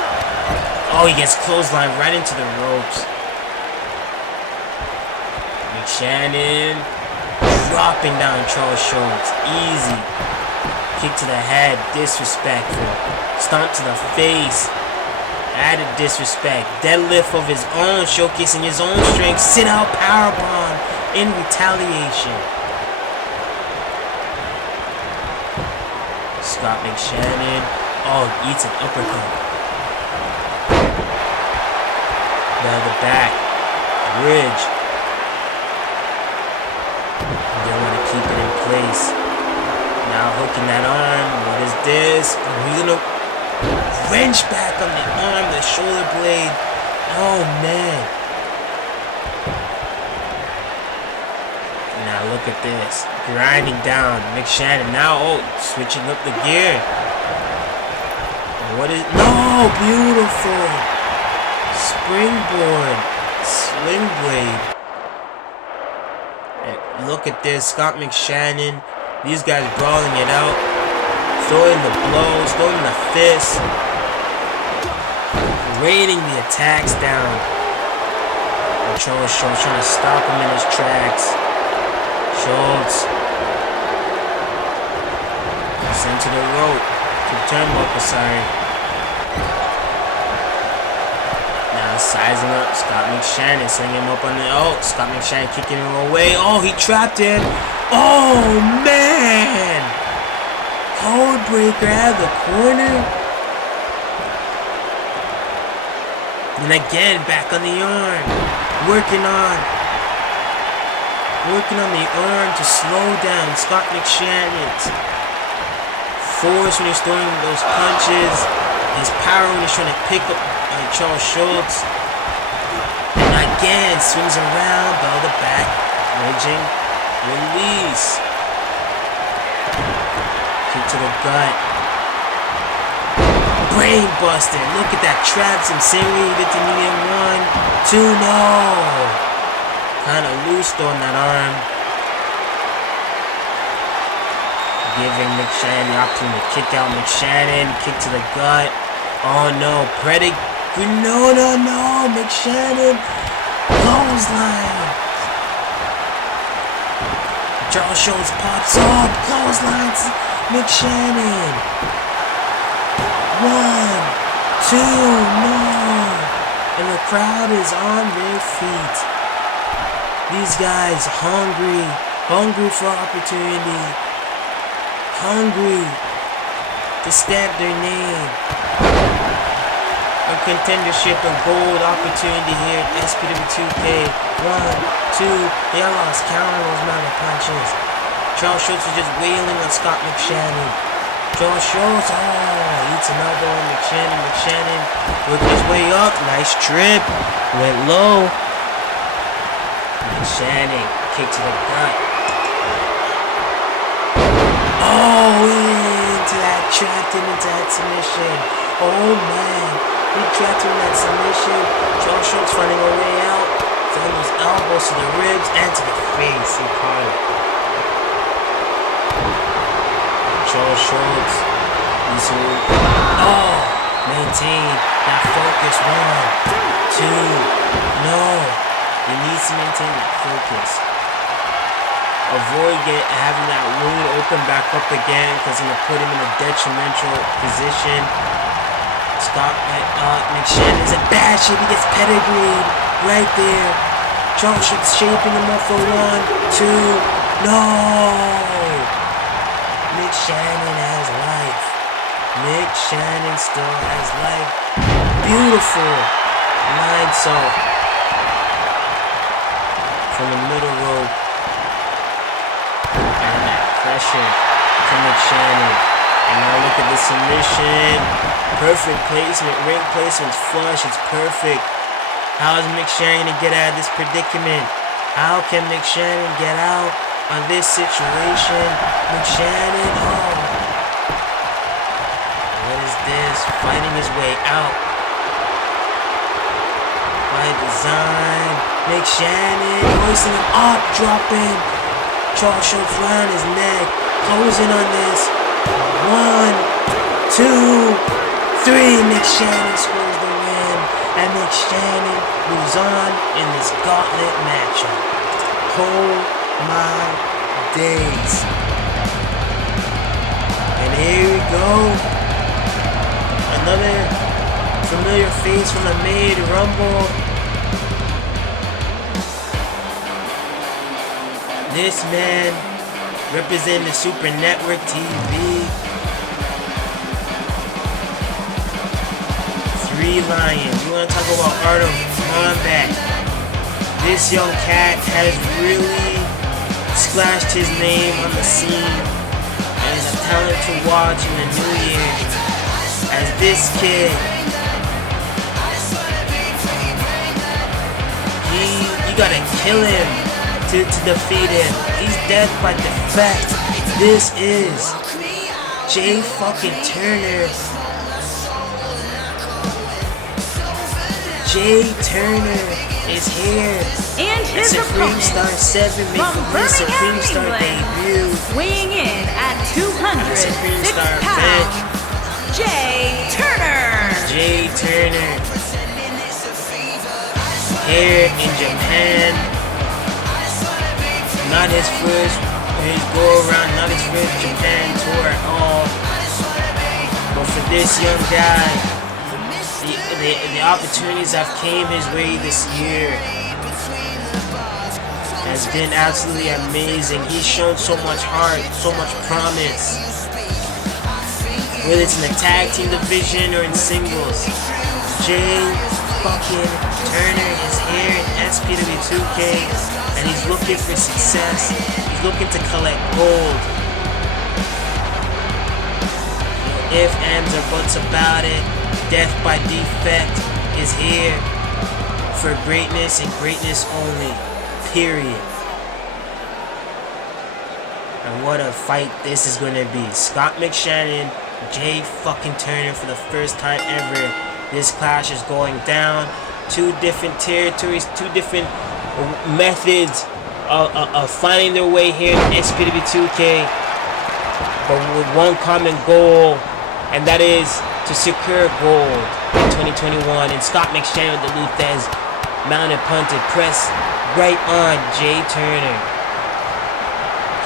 Oh, he gets clothesline right into the ropes. Mcshannon dropping down Charles Schultz. Easy. Kick to the head, disrespectful. Stomp to the face, added disrespect. Deadlift of his own, showcasing his own strength. Sit out powerbomb in retaliation. Scott Mcshannon, oh, eats an uppercut. Now the back, bridge. They want to keep it in place. Now hooking that arm. What is this? We're gonna wrench back on the arm, the shoulder blade. Oh man. Now look at this. Grinding down. Mcshannon now, oh, switching up the gear. What is, no, beautiful. Springboard. Sling blade. And look at this. Scott Mcshannon. These guys brawling it out, throwing the blows, throwing the fists, raining the attacks down. And Charles Schultz trying to stop him in his tracks. Schultz sent to the rope, to the turnbuckle, sorry. Now sizing up Scott Mcshannon, setting him up on the, oh, Scott Mcshannon kicking him away. Oh, he trapped him. Oh man! Code breaker out of the corner. And again, back on the arm. Working on the arm to slow down Scott Mcshannon. Force when he's throwing those punches. His power when he's trying to pick up Charles Schultz. And again, swings around, bell the back, bridging. Release. Kick to the gut. Brain buster. Look at that traps insanely. He did to Needham 1, 2, no. Kind of loose on that arm. Giving Mcshannon the opportunity to kick out Mcshannon. Kick to the gut. Oh no. No. Mcshannon. Clothesline. Charles Schultz pops up, clotheslines Mcshannon. 1, 2, no. And the crowd is on their feet. These guys hungry for opportunity. Hungry to stamp their name. on contendership and gold opportunity here at SPW2K. 1, 2, they all lost count on those amount of punches. Schultz was just wailing on Scott Mcshannon. Schultz, eats another one. Mcshannon working his way up. Nice trip. Went low. Mcshannon kick to the gut. Into that, trapped him into that submission. Oh man, he trapped him in that submission. Schultz finding a way out. Throwing those elbows to the ribs and to the face. He caught it. Schultz. Maintain that focus. 1, 2. No. He needs to maintain that focus. Avoid having that wound open back up again because it's going to put him in a detrimental position. Mcshannon's in bad shape. He gets pedigreed right there. Schultz shaping him up for 1, 2. No! Mcshannon has life. Mcshannon still has life. Beautiful. Line saw from the middle rope. And that pressure to Mcshannon. And now look at the submission. Perfect placement. Ring placement's flush. It's perfect. How is Mcshannon going to get out of this predicament? How can Mcshannon get out on this situation? Mcshannon, what is this? Fighting his way out. By design. Mcshannon hoisting him up, dropping. Schultz around his neck. Closing on this. 1, 2, 3. Mcshannon scores the win. And Mcshannon moves on in this gauntlet matchup. Oh my days. And here we go. Another familiar face from the Made Rumble. This man representing the Super Network TV. 3 Lions. You want to talk about art of combat? This young cat has really splashed his name on the scene and is a talent to watch in the new year. As this kid, you gotta kill him to defeat him. He's death by defect. This is Jay fucking Turner. Jay Turner is here. And his Supreme opponent, Star 7 making his Supreme Star debut. weighing in at 206 Supreme Star pounds, Jay Turner. Jay Turner. Here in Japan. Not his first go around, not his first Japan tour at all. But for this young guy, the opportunities that came his way this year has been absolutely amazing. He's shown so much heart, so much promise. Whether it's in the tag team division or in singles, Jay fucking Turner is here in SPW2K and he's looking for success. He's looking to collect gold. No ifs, ands, or buts about it. Death by defect is here for greatness and greatness only. Period. And what a fight this is going to be. Scott Mcshannon, Jay fucking Turner for the first time ever. This clash is going down. 2 different territories, 2 different methods of finding their way here in SPW2K, but with one common goal, and that is to secure gold in 2021. And Scott Mcshannon with the Luthez mounted punted press right on Jay Turner.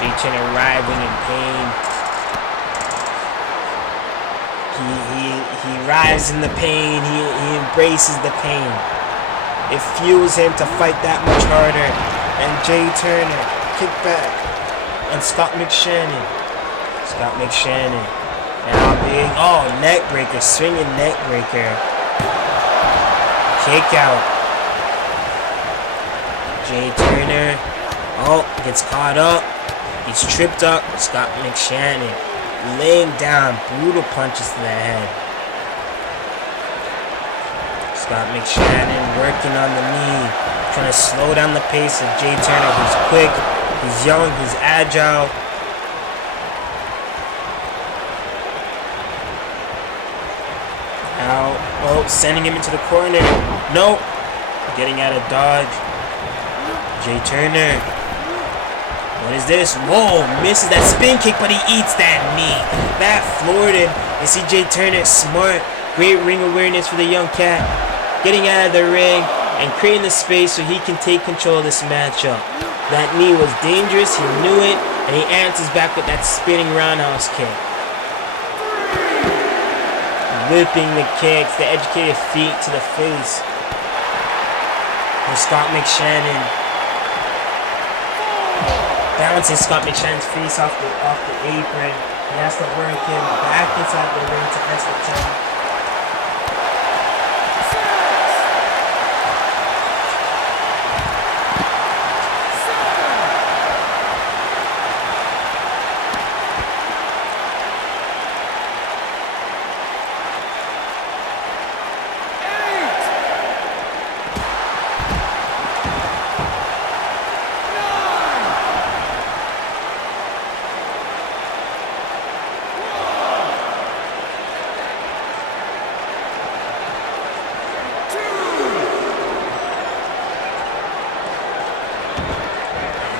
Jay Turner writhing in pain. He writhes in the pain. He embraces the pain. It fuels him to fight that much harder. And Jay Turner kick back on Scott Mcshannon. Scott Mcshannon now being neck breaker, swinging neck breaker. kick out. Jay Turner. Oh, gets caught up. He's tripped up. Scott Mcshannon laying down brutal punches to the head. Scott Mcshannon working on the knee, trying to slow down the pace of Jay Turner. He's quick, he's young, he's agile. Out. Oh, sending him into the corner. Nope. Getting out of dodge. Jay Turner. What is this? Whoa, misses that spin kick, but he eats that knee. That floored him. You see Jay Turner, smart. Great ring awareness for the young cat. Getting out of the ring and creating the space so he can take control of this matchup. That knee was dangerous, he knew it, and he answers back with that spinning roundhouse kick. Whipping the kicks, the educated feet to the face. And Scott Mcshannon bouncing Scott Mcshannon's face off the apron. He has to work him back inside the ring to press the 10.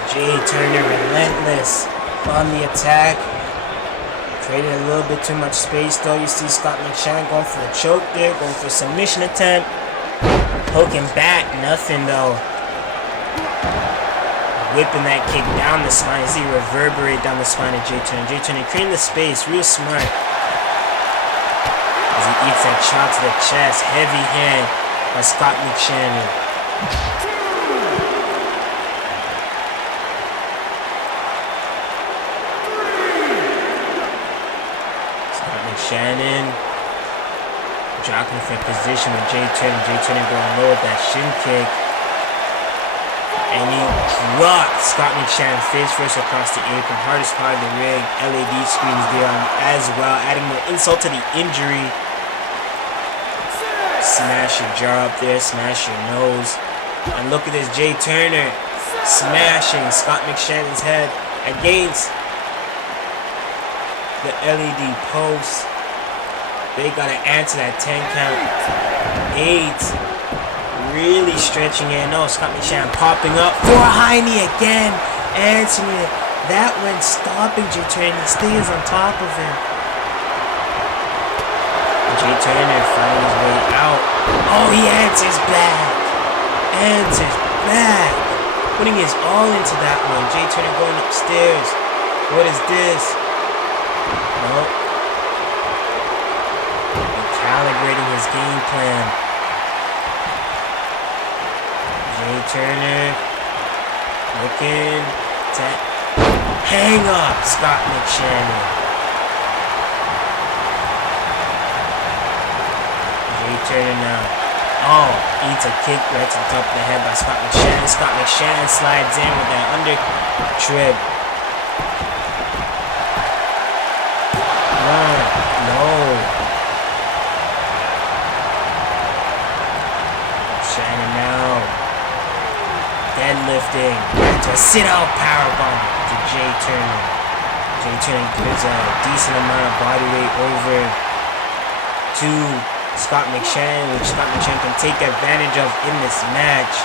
Jay Turner relentless on the attack. Traded a little bit too much space though. You see Scott Mcshannon going for the choke there, going for a submission attempt. Poking back, nothing though. Whipping that kick down the spine. You see it reverberate down the spine of Jay Turner. Jay Turner creating the space, real smart. As he eats that shot to the chest, heavy hand by Scott Mcshannon. Shannon dropping for position with Jay Turner. Jay Turner going low with that shin kick. And he dropped Scott Mcshannon face first across the apron. Hardest part of the ring. LED screens there as well, adding more insult to the injury. Smash your jaw up there, smash your nose. And look at this, Jay Turner smashing Scott Mcshannon's head against the LED post. They gotta answer that 10 count. 8. Really stretching it. No, Scott Mcshannon popping up for a high knee again. Answering it. That one stopping Jay Turner. He stays on top of him. Jay Turner finding his way out. Oh, he answers back. Answers back. Putting his all into that one. Jay Turner going upstairs. What is this? Nope. Calibrating his game plan. Jay Turner looking to hang up Scott Mcshannon. Jay Turner now. Oh, eats a kick right to the top of the head by Scott Mcshannon. Scott Mcshannon slides in with that under trip. No. Shannon now deadlifting to a sit-out powerbomb to Jay Turner. Jay Turner gives a decent amount of body weight over to Scott Mcshannon, which Scott Mcshannon can take advantage of in this match.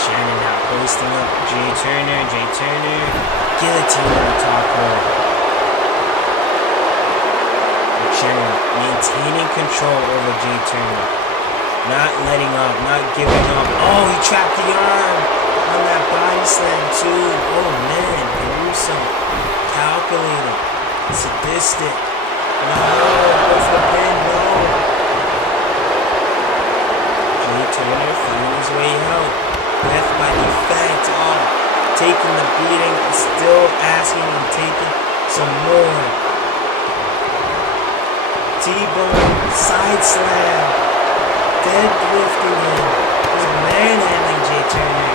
Shannon now posting up Jay Turner. Jay Turner guillotine on the top rope. Mcshannon maintaining control over Jay Turner. Not letting up, not giving up. Oh, he trapped the arm on that body slam too. Oh man, gruesome. Calculated. Sadistic. No, go for the pin, no. Jay Turner finding his way out. Death by defense. Oh, taking the beating, still asking and taking some more. T-bone, side slam, deadlifting him. He's manhandling Jay Turner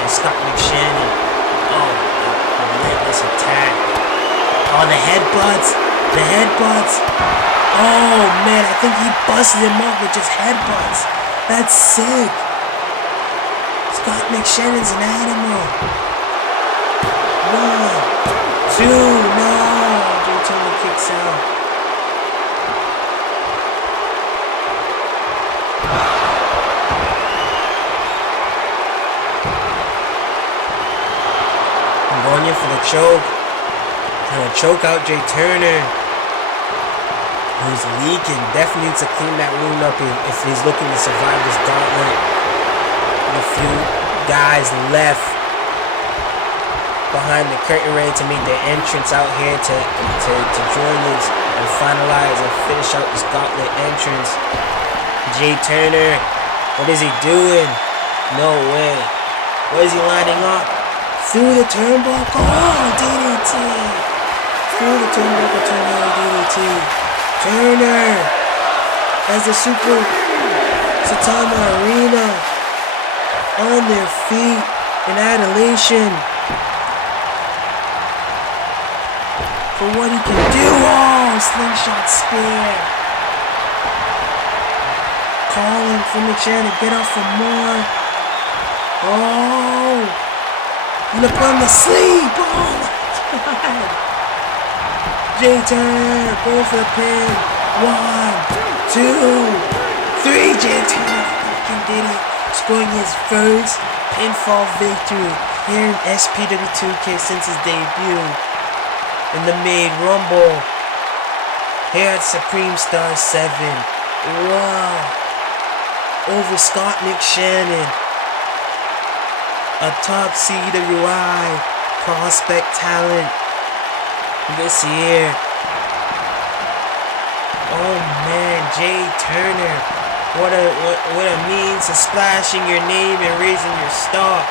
and Scott Mcshannon. Oh, a relentless attack. Oh, the headbutts. The headbutts. Oh, man, I think he busted him up with just headbutts. That's sick. Scott Mcshannon's an animal. 1, 2, no. Jay Turner kicks out. Going in for the choke. Trying to choke out Jay Turner, who's leaking. Definitely needs to clean that wound up if he's looking to survive this gauntlet. A few guys left behind the curtain ready to make their entrance out here to join us and finalize and finish out this gauntlet entrance. Jay Turner, what is he doing? No way. What is he lining up? Through the turnbuckle. Oh, DDT. Through the turnbuckle, Turner, DDT. Turner as the Super Satama Arena on their feet in adulation for what he can do. Oh, slingshot spear. Calling for Mcshannon, get up for more. Oh. Gonna put him to sleep. Oh my god. Jay Turner going for the pin. 1, 2, 3. Jay Turner fucking did it. Scoring his first pinfall victory here in SPW2K since his debut in the Maid Rumble here at Supreme Star 7. Wow. Over Scott Mcshannon, a top CWI prospect talent this year. Oh man, Jay Turner, what a means of splashing your name and raising your stock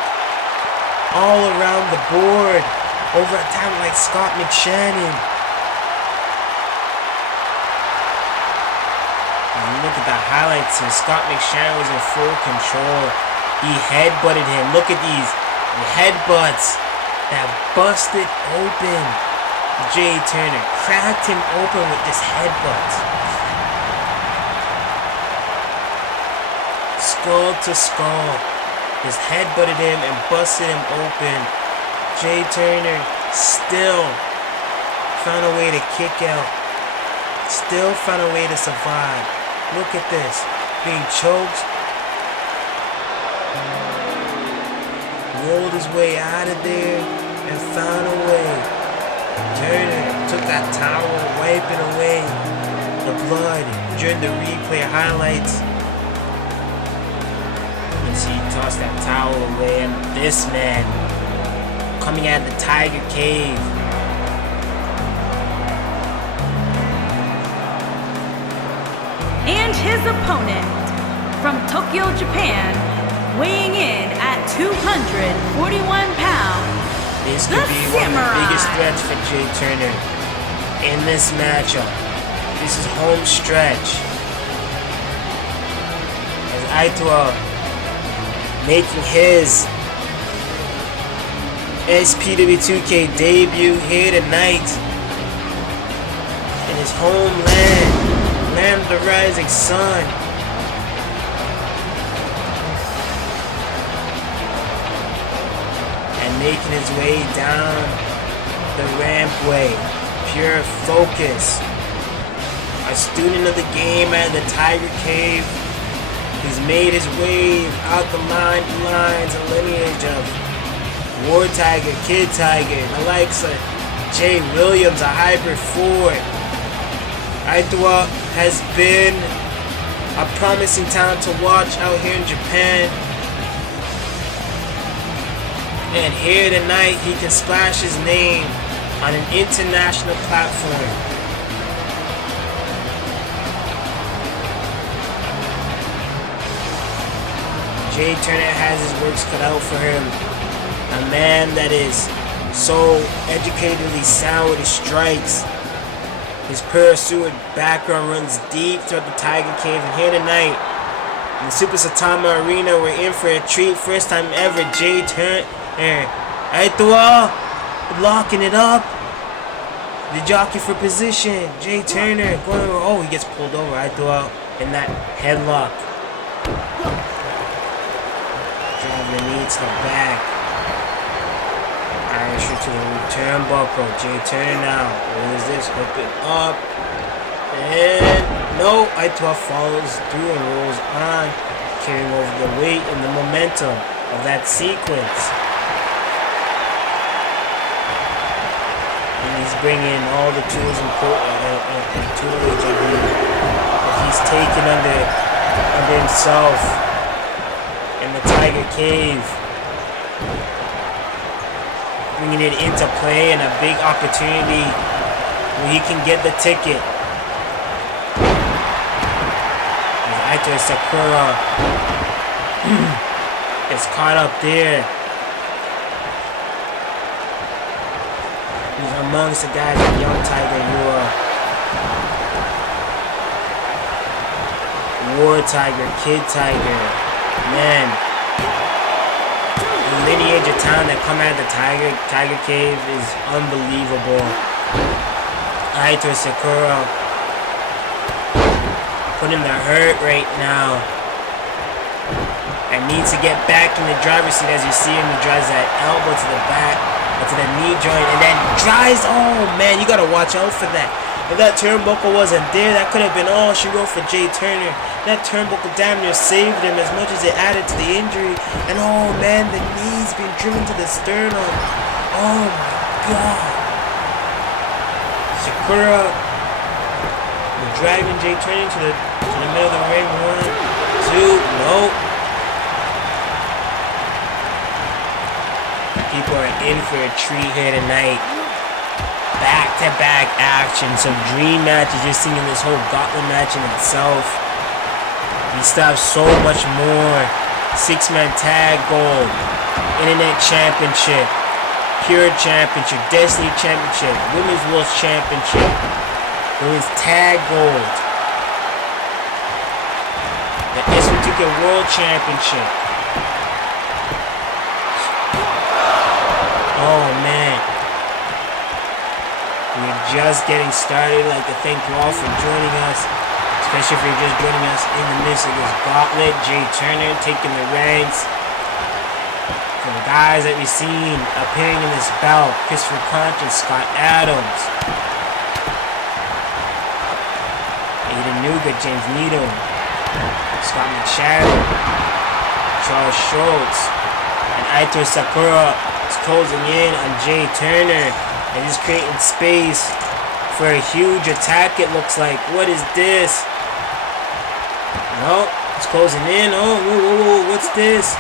all around the board over a talent like Scott Mcshannon. Look at the highlights here. Scott Mcshannon was in full control. He headbutted him. Look at these headbutts that busted open Jay Turner. Cracked him open with this headbutt. Skull to skull. Just headbutted him and busted him open. Jay Turner still found a way to kick out. Still found a way to survive. Look at this. Being choked. Rolled his way out of there and found a way. Turner took that towel, wiping away the blood during the replay highlights. You see, he tossed that towel away, and this man coming out of the Tiger Cave. And his opponent from Tokyo, Japan, weighing in at 241 pounds, this could be one of the biggest threats for Jay Turner in this matchup. This is home stretch. As Itou making his SPW2K debut here tonight in his homeland, land of the rising sun. Making his way down the rampway, pure focus. A student of the game at the Tiger Cave. He's made his way out the lines and lineage of War Tiger, Kid Tiger, the likes of Jay Williams, a hybrid forward. Itou has been a promising talent to watch out here in Japan. And here tonight, he can splash his name on an international platform. Jay Turner has his works cut out for him. A man that is so educatedly sound with his strikes. His pursuit background runs deep throughout the Tiger Cave, and here tonight in the Super Satama Arena, we're in for a treat. First time ever, Jay Turner, Itou locking it up. The jockey for position, Jay Turner going over. Oh, he gets pulled over. Itou in that headlock. Driving the knee to the back. Irish to the turnbuckle. Jay Turner now. What is this? Hook it up. And no, Itou follows through and rolls on, carrying over the weight and the momentum of that sequence. And he's bringing all the tools and tutelage that he's taken under himself in the Tiger Cave. Bringing it into play and a big opportunity where he can get the ticket. Aether Sakura is caught up there. He's amongst the guys like Young Tiger, War Tiger, Kid Tiger. Man, the lineage of talent that come out of the Tiger Cave is unbelievable. Aether Sakura putting the hurt right now. And needs to get back in the driver's seat. As you see him, he drives that elbow to the back, to the knee joint, and then drives. Oh man, you gotta watch out for that. If that turnbuckle wasn't there, that could have been all she wrote for Jay Turner. That turnbuckle damn near saved him as much as it added to the injury. And oh man, the knee's been driven to the sternum. Oh my god. Sakura driving Jay Turner to the middle of the ring. 1, 2, nope. People are in for a treat here tonight. Back-to-back action, some dream matches. You're seeing this whole Gauntlet match in itself. You still have so much more. 6-man tag gold, Internet Championship, Pure Championship, Destiny Championship, Women's World Championship, Women's Tag Gold, the SPW2K World Championship. Oh man, we're just getting started. I'd like to thank you all for joining us, especially if you're just joining us in the midst of this Gauntlet. Jay Turner taking the ranks. For the guys that we've seen appearing in this bout, Christopher Concious, Scott Adams, Adenuga, James Needham, Scott Mcshannon, Charles Schultz, and Itou Sakura is closing in on Jay Turner and is creating space for a huge attack. It looks like. What is this? No, it's closing in. Oh, whoa, what's this?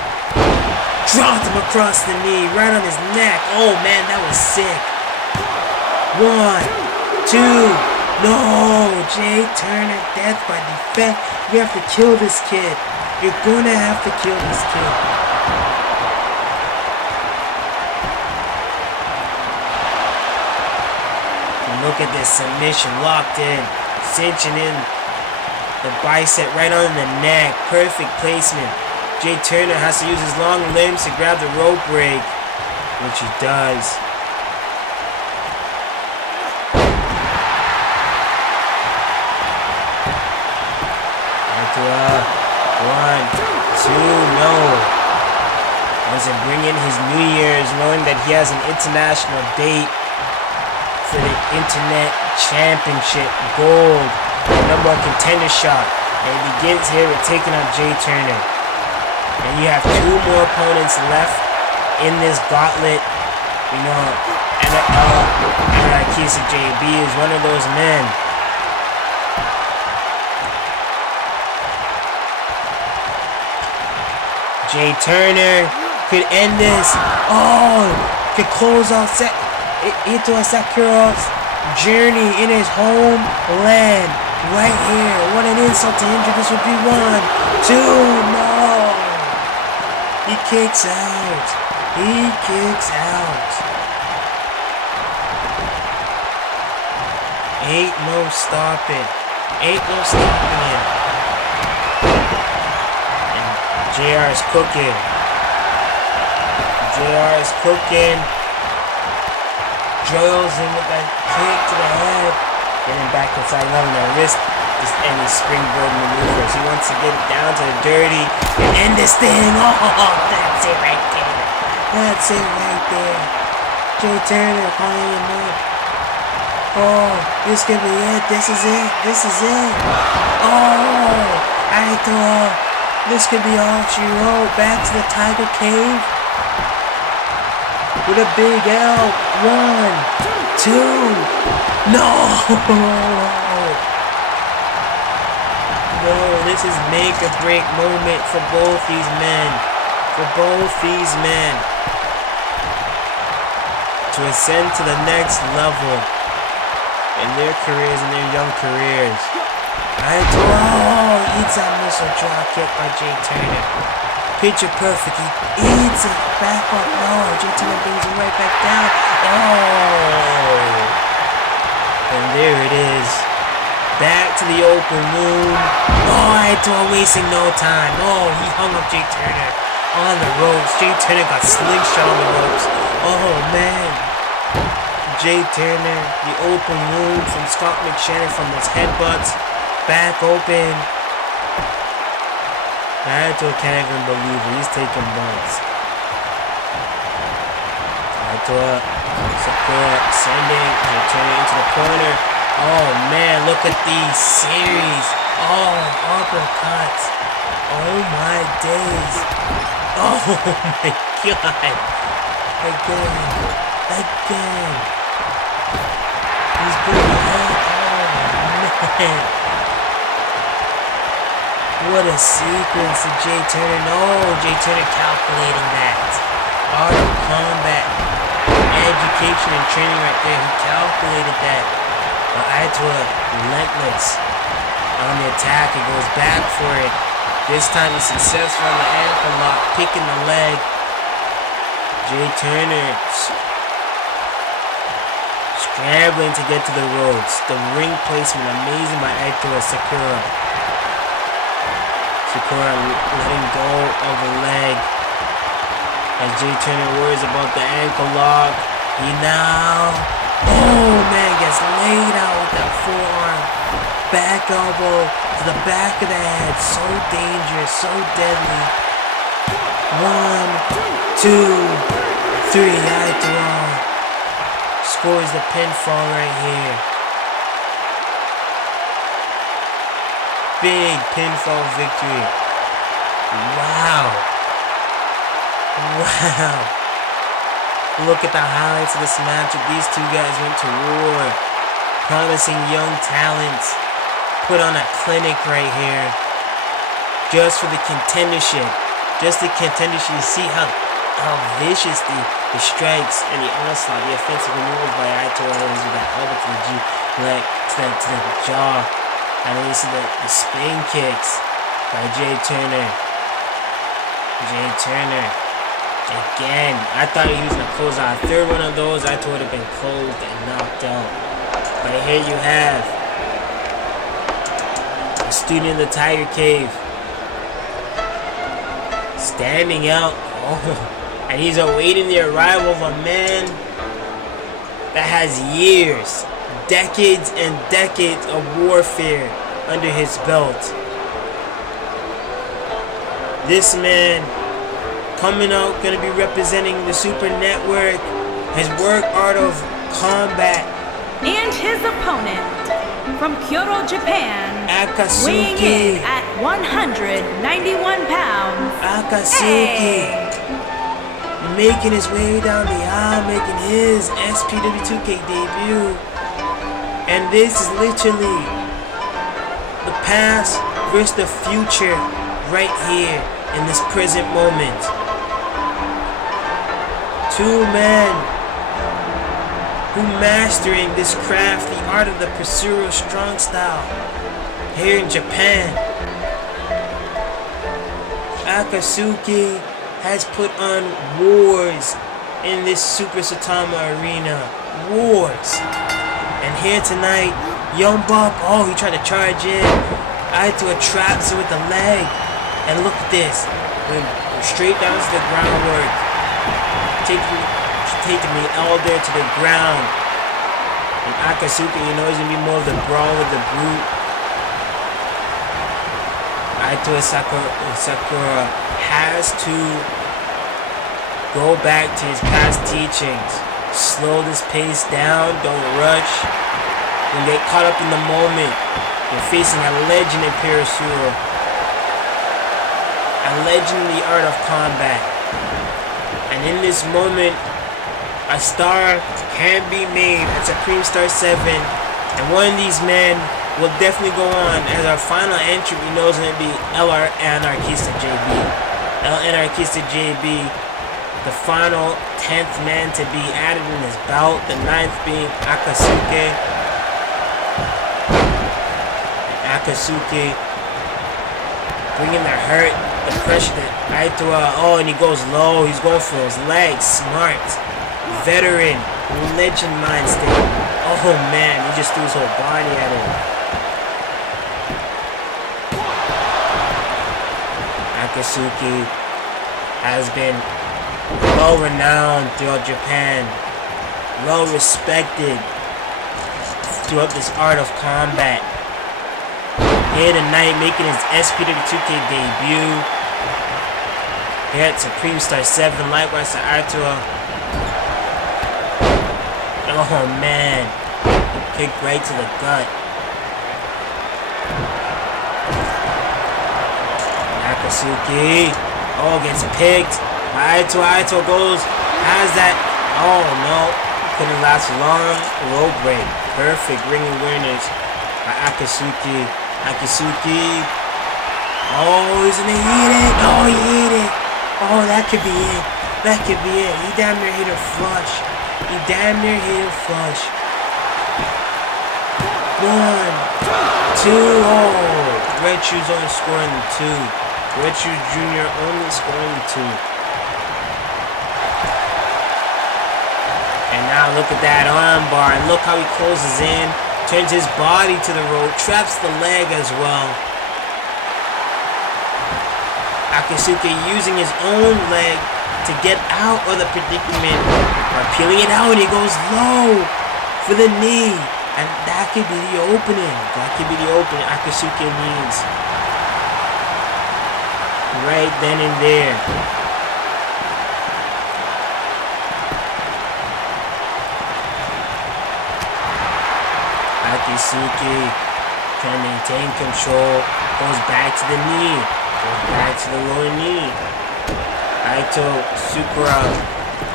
Dropped him across the knee, right on his neck. Oh man, that was sick. 1, 2. No, Jay Turner, death by defense. You have to kill this kid. You're gonna have to kill this kid. And look at this submission, locked in, cinching in the bicep right on the neck. Perfect placement. Jay Turner has to use his long limbs to grab the rope break, which he does. One, two, no. Doesn't bring in his New Year's, knowing that he has an international date for the Internet Championship Gold, the #1 contender shot. And it begins here with taking on Jay Turner. And you have 2 more opponents left in this gauntlet. You know, and Kisa JB is one of those men. Jay Turner could end this. Oh, could close off Itou Sakura's journey in his homeland right here. What an insult to injury this would be. 1, 2, no. He kicks out. He kicks out. Ain't no stopping. Ain't no stopping him. And JR is cooking. JR is cooking. Drills in with that kick to the head. Getting back inside, loving that wrist. Just any springboard maneuvers. He wants to get it down to the dirty and end this thing. Oh, that's it right there. That's it right there. Jay Turner calling him up. Oh, this could be it. This is it. This is it. Oh, Itou. This could be all she wrote. Back to the Tiger Cave. With a big L. 1, 2. No. No, this is make or break moment for both these men. For both these men. To ascend to the next level in their careers, in their young careers. Itou eats that missile drop kick by Jay Turner. Picture perfect. He eats it back up. No, Jay Turner brings him right back down. Oh. And there it is. Back to the open wound. Oh, Itou wasting no time. Oh, he hung up Jay Turner on the ropes. Jay Turner got slingshot on the ropes. Oh, man. Jay Turner, the open wound from Scott Mcshannon from those headbutts. Back open. Itou can't even believe it. He's taking bumps. Itou, Sakura sending. Jay Turner into the corner. Oh man, look at these series. Oh, uppercuts. Oh my days. Oh my god. Again. He's putting it. Oh man. What a sequence to Jay Turner. No, Jay Turner calculating that. Art of combat. Education and training right there. He calculated that. But Itou relentless on the attack. He goes back for it. This time he's successful on the ankle lock, picking the leg. Jay Turner scrambling to get to the ropes. The ring placement amazing by Itou and Sakura. Sakura letting go of the leg. As Jay Turner worries about the ankle lock. He now, oh man, gets laid out with that forearm. Back elbow to the back of the head. So dangerous, so deadly. 1, 2, 3. Itou scores the pinfall right here. Big pinfall victory. Wow. Look at the highlights of this matchup. These two guys went to war. Promising young talents. Put on a clinic right here. Just for the contendership. Just the contendership. You see how vicious the strikes and the onslaught, the offensive maneuvers by Itou is with that elbow to the jaw. And then you see the spin kicks by Jay Turner. Jay Turner. Again, I thought he was going to close out a third one of those. Itou would have been closed and knocked out. But here you have a student in the Tiger Cave. Standing out. Oh, and he's awaiting the arrival of a man that has years, decades and decades of warfare under his belt. This man coming out, going to be representing the Super Network, his work art of combat. And his opponent, from Kyoto, Japan, Askasuki. weighing in at 191 pounds, Askasuki. Making his way down the aisle, making his SPW2K debut. And this is literally the past versus the future right here in this present moment. Two men who mastering this craft, the art of the Pursuer strong style here in Japan. Askasuki has put on wars in this Super Saitama arena. Wars. And here tonight, Young Buck, oh, he tried to charge in. Itou traps him with the leg. And look at this. Went straight down to the groundwork. Taking the elder to the ground. And Askasuki, you know, he's going to be more of the brawl with the brute. Itou and Sakura has to go back to his past teachings. Slow this pace down, don't rush. Don't get caught up in the moment. You're facing a legend in Pirasuro. A legend in the art of combat. And in this moment, a star can be made at Supreme Star 7. And one of these men will definitely go on as our final entry. We know it's going to be LR Anarchista JB. El Anarchista JB, the final 10th man to be added in his bout. The 9th being Askasuki. Askasuki bringing the hurt, the pressure that Itou. Oh, and he goes low. He's going for his legs. Smart. Veteran. Legend mind state. Oh man, he just threw his whole body at him. Askasuki has been well renowned throughout Japan. Well respected throughout this art of combat. Here tonight, making his SPW2K debut. Here at Supreme Star 7, likewise to Itou. Oh man, kick right to the gut. Askasuki, oh, gets picked. Itou goes, has that. Oh no, couldn't last long. Low break, perfect ring awareness by Askasuki. Askasuki. Oh, he's gonna eat it. Oh, he ate it. Oh, that could be it. That could be it. He damn near hit her flush. He damn near hit her flush. 1, 2. Oh, Red Shoes only scoring 2. Red Shoes Jr. only scoring 2. And now look at that armbar. And look how he closes in. Turns his body to the rope. Traps the leg as well. Askasuki using his own leg to get out of the predicament. Or peeling it out, and he goes low for the knee. And that could be the opening. That could be the opening Askasuki needs. Right then and there. Askasuki can maintain control. Goes back to the knee. Goes back to the lower knee. Itou, Sakura.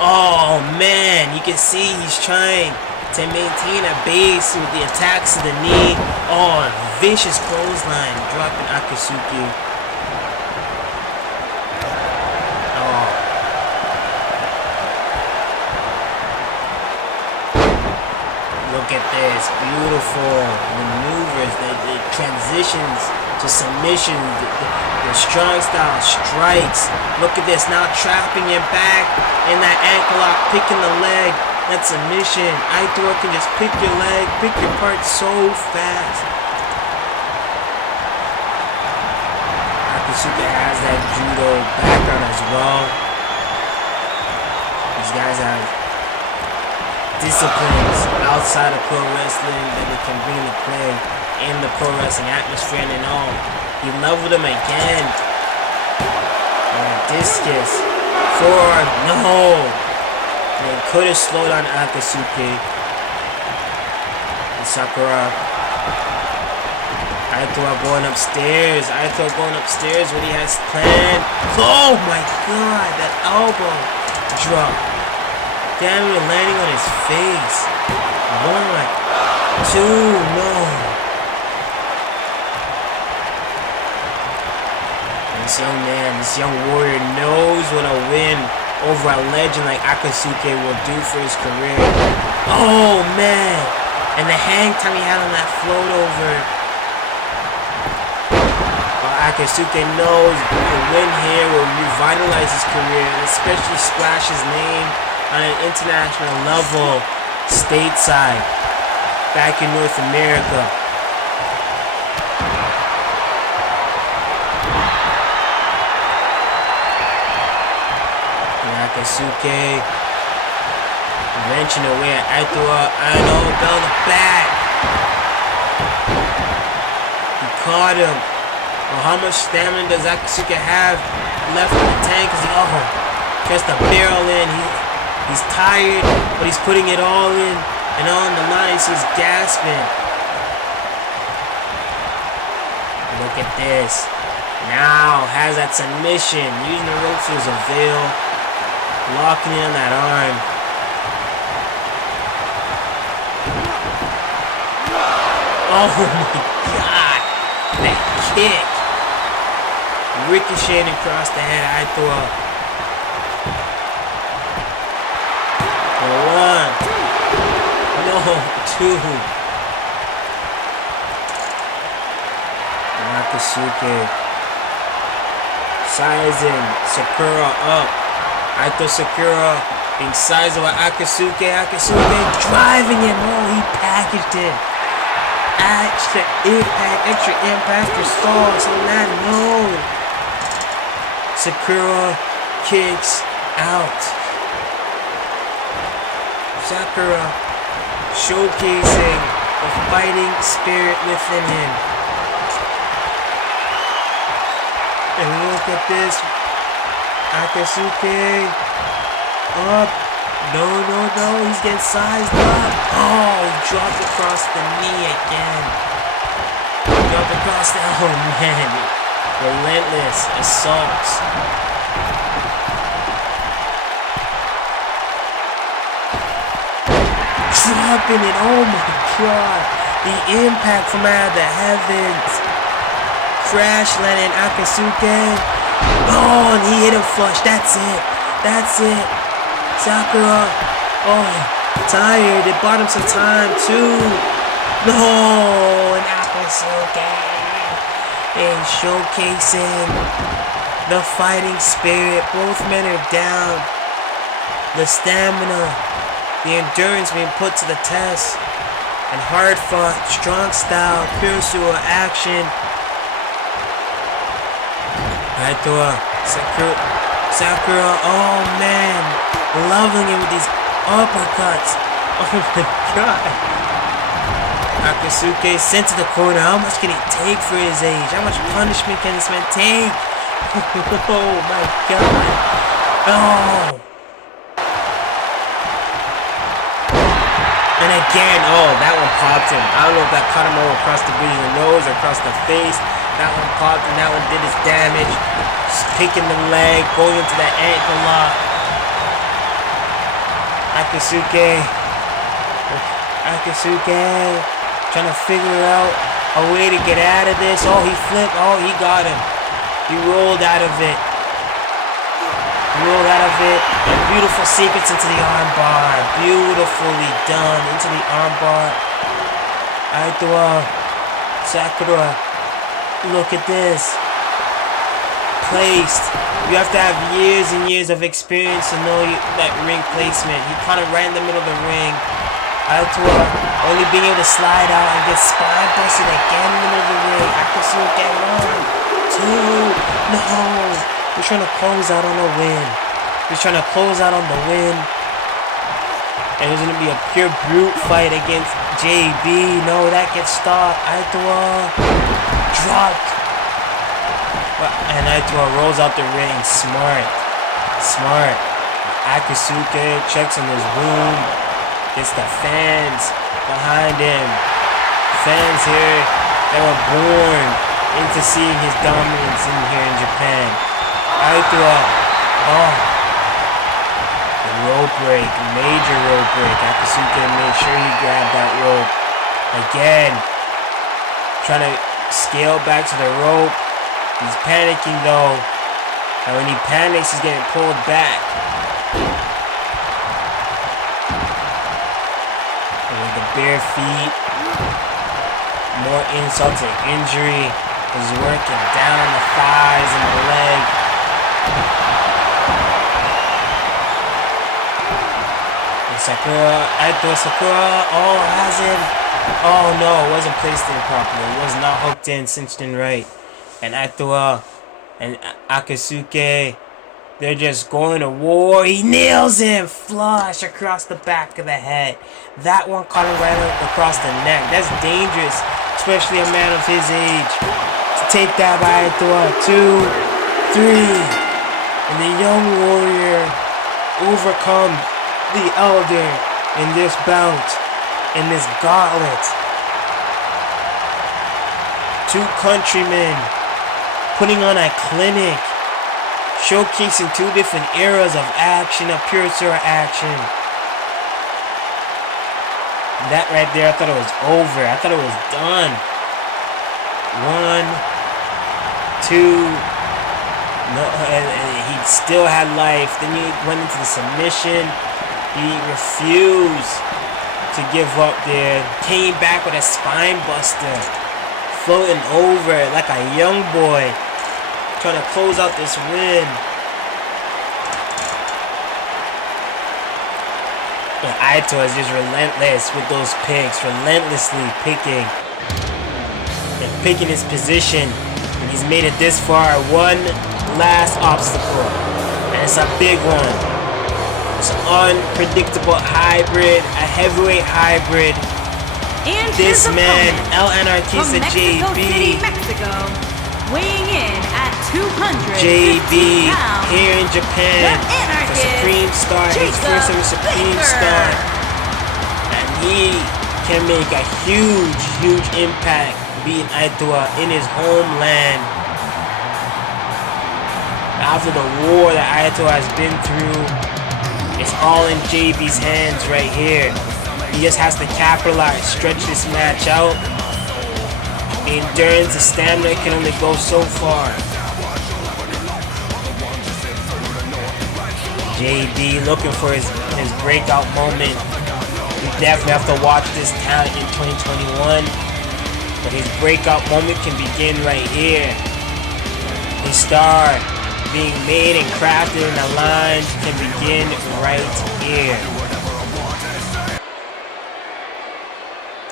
Oh man, you can see he's trying to maintain a base with the attacks to the knee. Oh, vicious clothesline, dropping Askasuki. Oh. Look at this, beautiful maneuvers, the transitions to submission, the strong style strikes. Look at this, now trapping it back in that ankle lock, picking the leg. That submission. Itou can just pick your leg, pick your part so fast. Askasuki has that judo background as well. These guys have disciplines outside of pro wrestling that they can bring to play in the pro wrestling atmosphere and all. He leveled him again. And a discus. 4. No. And could have slowed down Askasuki. And Sakura. Itou going upstairs. Itou going upstairs when he has planned. Oh my god, that elbow drop. Damn it, landing on his face. 1, 2, no. This young man, this young warrior knows what a win over a legend like Askasuki will do for his career. Oh man! And the hang time he had on that float over. Oh, Askasuki knows the win here will revitalize his career and especially splash his name on an international level, stateside, back in North America. Askasuki wrenching away at Itou, and oh, down the back. He caught him. Well, how much stamina does Askasuki have left in the tank? Cause he just a barrel in. He's tired, but he's putting it all in and on the line. So he's gasping. Look at this. Now has that submission, using the ropes as a veil, locking in that arm. Oh my God! That kick. Ricocheting across the head. Itou. One. No, two. Askasuki. Sizing Sakura up. Itou Sakura being sized by Askasuki. Askasuki driving it. Oh, he packaged it. Extra impact for sauce on that note. Sakura kicks out. Sakura showcasing the fighting spirit within him. And look at this. Askasuki up. No, he's getting sized up. Oh, he dropped across the knee again. Dropped across the, oh man. Relentless assaults. Dropping it, oh my God. The impact from out of the heavens. Crash landing Askasuki. Oh, and he hit him flush. That's it. Sakura, oh, tired. It bought him some time too. No, and Askasuki is showcasing the fighting spirit. Both men are down. The stamina, the endurance being put to the test, and hard fought, strong style, pure sewer action. Itou, Sakura, oh man. Loving it with these uppercuts. Oh my God. Askasuki sent to the corner. How much can he take for his age? How much punishment can this man take? Oh my God. Oh. And again, oh, that one popped him. I don't know if that caught him all across the bridge of the nose or across the face. That one popped and that one did his damage. Just picking the leg, going into that ankle lock. Askasuki, trying to figure out a way to get out of this. Oh, he flipped. Oh, he got him. He rolled out of it. A beautiful sequence into the armbar. Beautifully done into the armbar. Itou, Sakura, look at this. Placed. You have to have years and years of experience to know that ring placement. He caught it right in the middle of the ring. Itou only being able to slide out and get spine busted again in the middle of the ring. Askasuki, 1, 2, no. He's trying to close out on the win. And it was going to be a pure brute fight against JB. No, that gets stopped. Itou dropped. And Itou rolls out the ring. Smart. Askasuki checks on his wound. Gets the fans behind him. Fans here that were born into seeing his dominance in here in Japan. Itou, rope break, major rope break. Askasuki made sure he grabbed that rope. Again, trying to scale back to the rope. He's panicking though. And when he panics, he's getting pulled back. And with the bare feet, more insult to injury. He's working down the thighs and the leg. And Sakura, oh, has him. Oh no, it wasn't placed in properly. It was not hooked in, cinched in right. And Itou and Askasuki, they're just going to war. He nails him, flush across the back of the head. That one caught him right across the neck. That's dangerous, especially a man of his age. To take that by Itou, 2, 3, and the young warrior overcomes the elder in this bout, in this gauntlet. Two countrymen putting on a clinic, showcasing two different eras of action, of pure sword action. That right there, I thought it was over. I thought it was done. 1, 2. No, he still had life. Then he went into the submission. He refused to give up there. Came back with a spine buster, floating over like a young boy, trying to close out this win. But Itou is just relentless with those picks, relentlessly picking and picking his position. And he's made it this far. One last obstacle, and it's a big one. It's an unpredictable hybrid, a heavyweight hybrid. And This his man, opponent, El Anarchista from Mexico City, JB. Mexico, weighing in at 215 JB pounds, here in Japan, the the Anarchist, Supreme Star, his first ever Supreme Baker. Star. And he can make a huge impact beating Itou in his homeland. After the war that Itou has been through, it's all in JB's hands right here. He just has to capitalize, stretch this match out. The endurance, the stamina can only go so far. JB looking for his breakout moment. We definitely have to watch this talent in 2021. But his breakout moment can begin right here. His star being made and crafted in the lines can begin right here.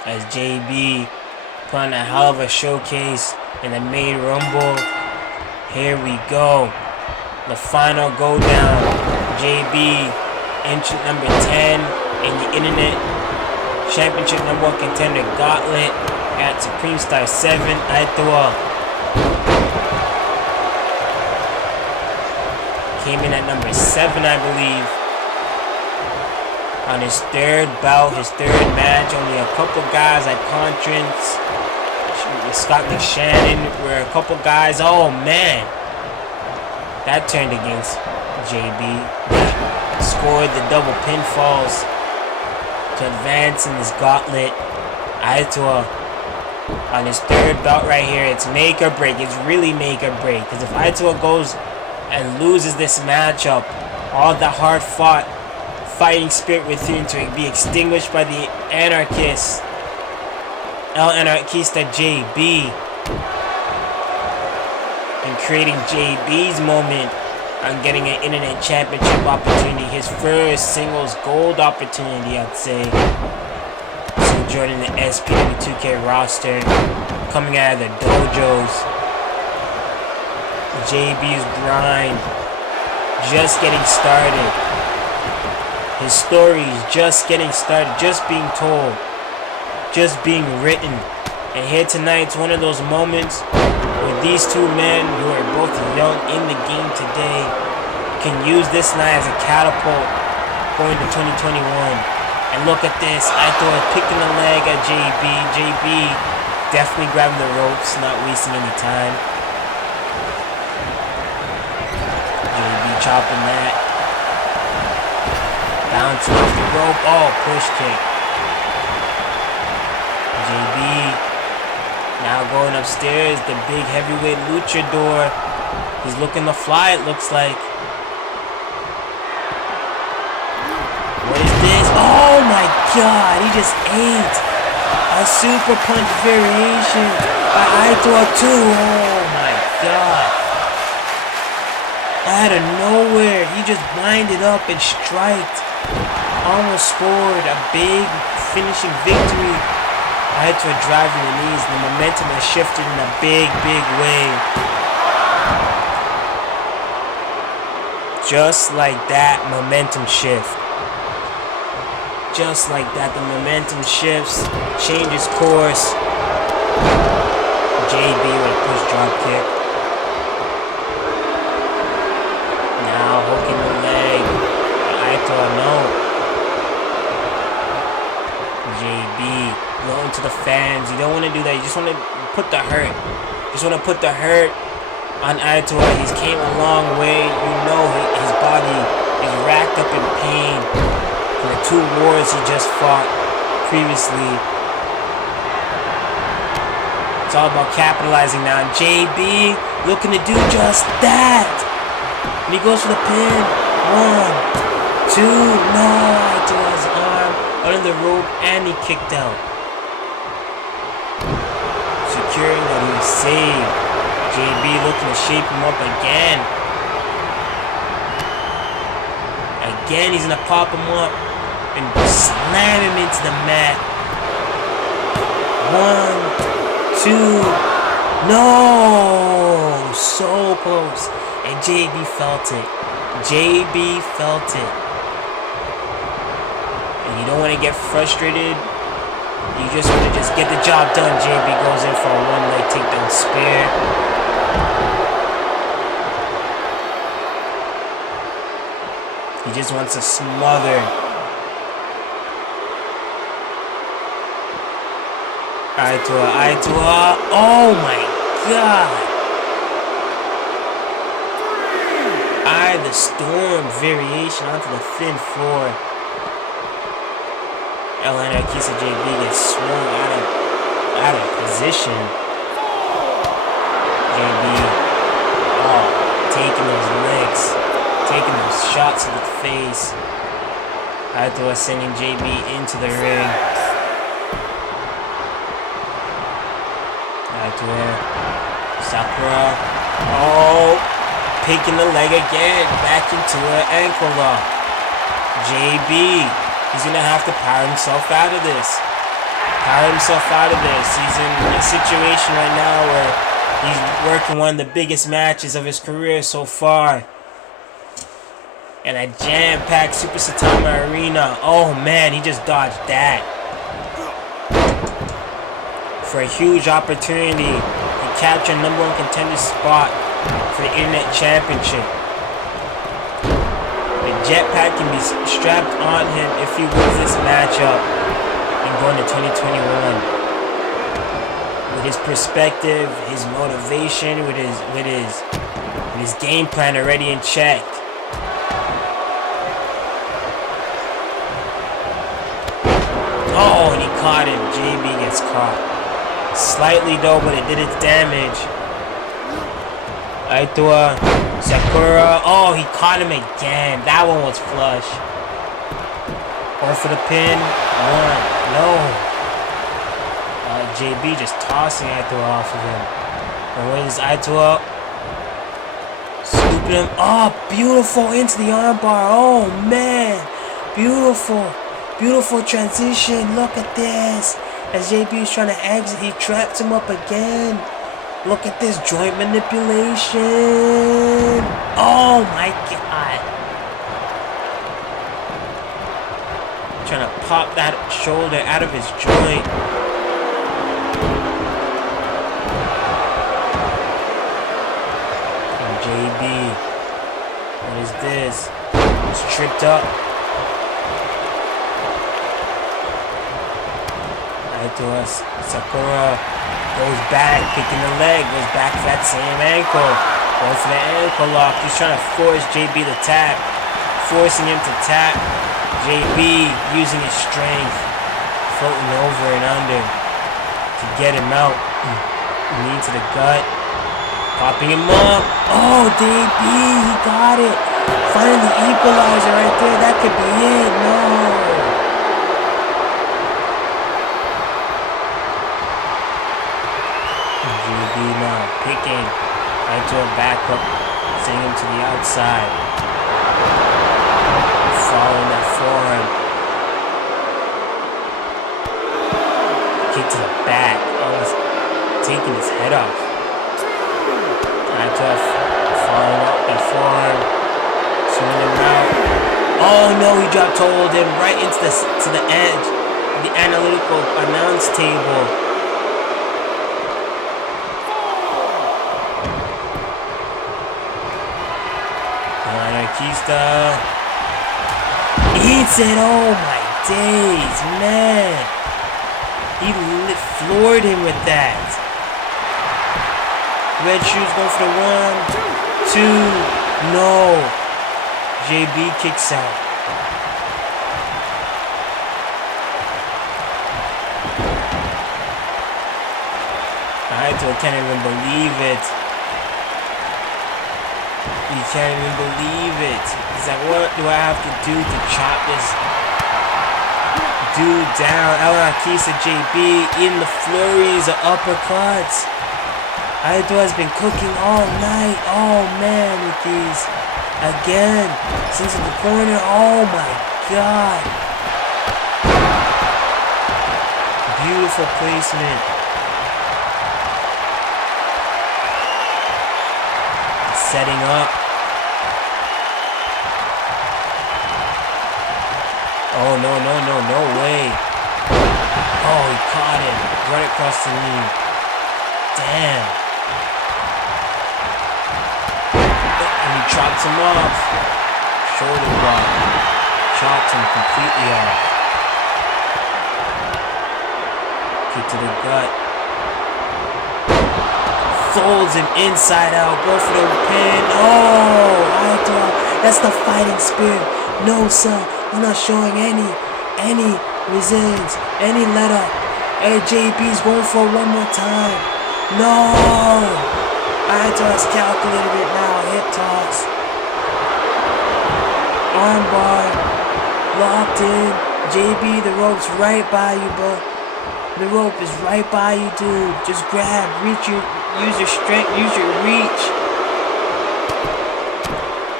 As JB put on a hell of a showcase in the main rumble. Here we go. The final go down. JB, entrant number 10 in the Internet Championship #1 contender Gauntlet at Supreme Star 7. Itou came in at number 7, I believe. On his third bout, his third match, only a couple guys like Contrance, Scott Mcshannon, were a couple guys. Oh man, that turned against JB. Scored the double pinfalls to advance in this gauntlet. Itou on his third bout right here. It's make or break. It's really make or break. Because if Itou goes and loses this matchup, all the hard-fought fighting spirit within to be extinguished by the anarchist, El Anarchista JB, and creating JB's moment on getting an Internet Championship opportunity, his first singles gold opportunity, I'd say. So joining the SPW2K roster, coming out of the dojos. JB's grind just getting started. His story is just getting started, just being told, just being written. And here tonight's one of those moments where these two men, who are both young in the game today, can use this night as a catapult going to 2021. And look at this, Itou picking the leg at JB. JB definitely grabbing the ropes, not wasting any time. Chopping that. Bouncing off the rope. Oh, push kick. JB now going upstairs. The big heavyweight luchador. He's looking to fly, it looks like. What is this? Oh my god, he just ate. A super punch variation by Itou too. Oh my god. Out of nowhere, he just winded up and striked. Almost scored a big finishing victory. Itou driving the knees. The momentum has shifted in a big, big way. Just like that, momentum shift. Just like that, the momentum shifts, changes course. JB with a push drop kick. Now hooking the leg. Itou, no. JB going to the fans. You don't want to do that. You just want to put the hurt. You just want to put the hurt on Itou. He's came a long way. You know his body is racked up in pain. The 2 wars he just fought previously. It's all about capitalizing now. And JB looking to do just that. And he goes for the pin. 1, 2, no. Itou has his arm under the rope and he kicked out. Securing that he was saved. JB looking to shape him up again. Again, he's gonna pop him up and slam him into the mat. 1, 2, no! So close. And JB felt it. JB felt it. And you don't want to get frustrated. You just want to just get the job done. JB goes in for a 1-leg takedown spear. He just wants to smother Itou, oh my god! Eye the Storm variation onto the thin floor. Elena Kisa JB gets swung out of position. JB, taking those legs, taking those shots to the face. Itou sending JB into the ring. Sakura, picking the leg again, back into an ankle lock. JB, he's gonna have to power himself out of this. He's in a situation right now where he's working one of the biggest matches of his career so far. And a jam-packed Super Saitama Arena. Oh man, he just dodged that. For a huge opportunity to capture #1 contender spot for the Internet Championship. The jetpack can be strapped on him if he wins this matchup and going to 2021. With his perspective, his motivation, with his game plan already in check. Oh, and he caught him. JB gets caught. Slightly though, but it did its damage. Itou, Sakura. Oh, he caught him again. That one was flush. Going for the pin. 1. No. JB just tossing Itou off of him. And when is Itou scooping him? Oh, beautiful into the armbar. Oh man. Beautiful. Beautiful transition. Look at this. As JB is trying to exit, he traps him up again. Look at this joint manipulation. Oh my god. Trying to pop that shoulder out of his joint. And JB, what is this? He's tripped up. Sakura goes back, kicking the leg, goes back for that same ankle. Going for the ankle lock. He's trying to force JB to tap. Forcing him to tap. JB using his strength. Floating over and under to get him out. Knee to the gut. Popping him up. Oh, JB, he got it. Finding the equalizer right there. That could be it. No. outside. Following that forearm. Kick to the back. Almost taking his head off. Itou following up that forearm. Swinging him out. Oh no, he dropped hold him right into the edge of the analytical announce table. Anarchista eats it. Oh my days, man. He floored him with that. Red shoes going for the 1, 2, no. JB kicks out. Itou can't even believe it. He can't even believe it. He's like, what do I have to do to chop this dude down? Anarchista JB in the flurries of uppercuts. Itou has been cooking all night. Oh man, with these. Again, since the corner. Oh my god. Beautiful placement. Setting up. Oh no, no way. Oh, he caught him. Right across the knee. Damn. And he chopped him off. Shoulder block. Chopped him completely off. Kick to the gut. Folds him inside out. Go for the pin. Oh, Itou. That's the fighting spirit. No, sir. He's not showing any resilience, any let up. Hey, JB's going for it one more time. No! Itou has calculated it now. Hip toss. Armbar. Locked in. JB, the rope's right by you, bro. The rope is right by you, dude. Just grab, reach your, use your strength, use your reach.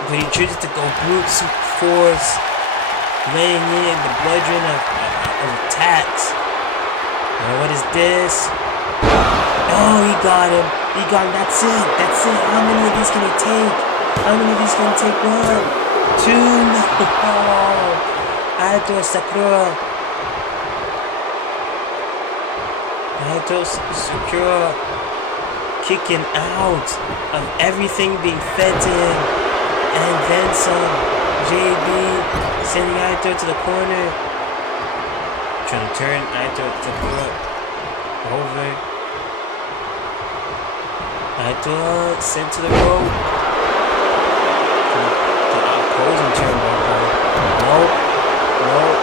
But he chooses to go brute force. Laying in the bludgeon of attacks. Now what is this? Oh, he got him. He got him. That's it. That's it. How many of these can he take? How many of these can he take? 1, 2, no. Itou Sakura. Itou Sakura. Kicking out of everything being fed to him. And then some. JB sending Itou to the corner. Trying to turn Itou to Sakura. Over. Itou sent to the rope. The opposing turnbuckle. Nope. Nope.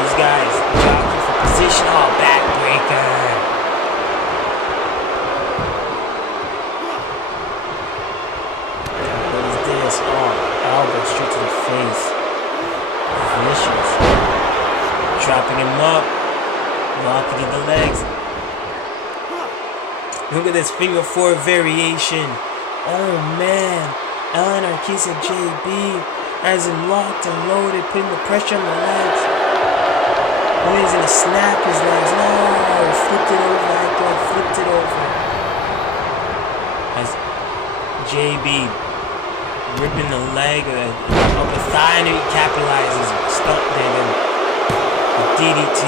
These guys jockeying for position. Oh, backbreaker. What is this? Oh. Elbow straight to the face. Vicious. Chopping him up. Locking in the legs. Look at this finger 4 variation. Oh man. Anarchista JB has him locked and loaded, putting the pressure on the legs. When he's gonna snap his legs. No, flipped it over. I thought flipped it over. As JB ripping the leg of the thigh, and he capitalizes. Stunt there. The DDT.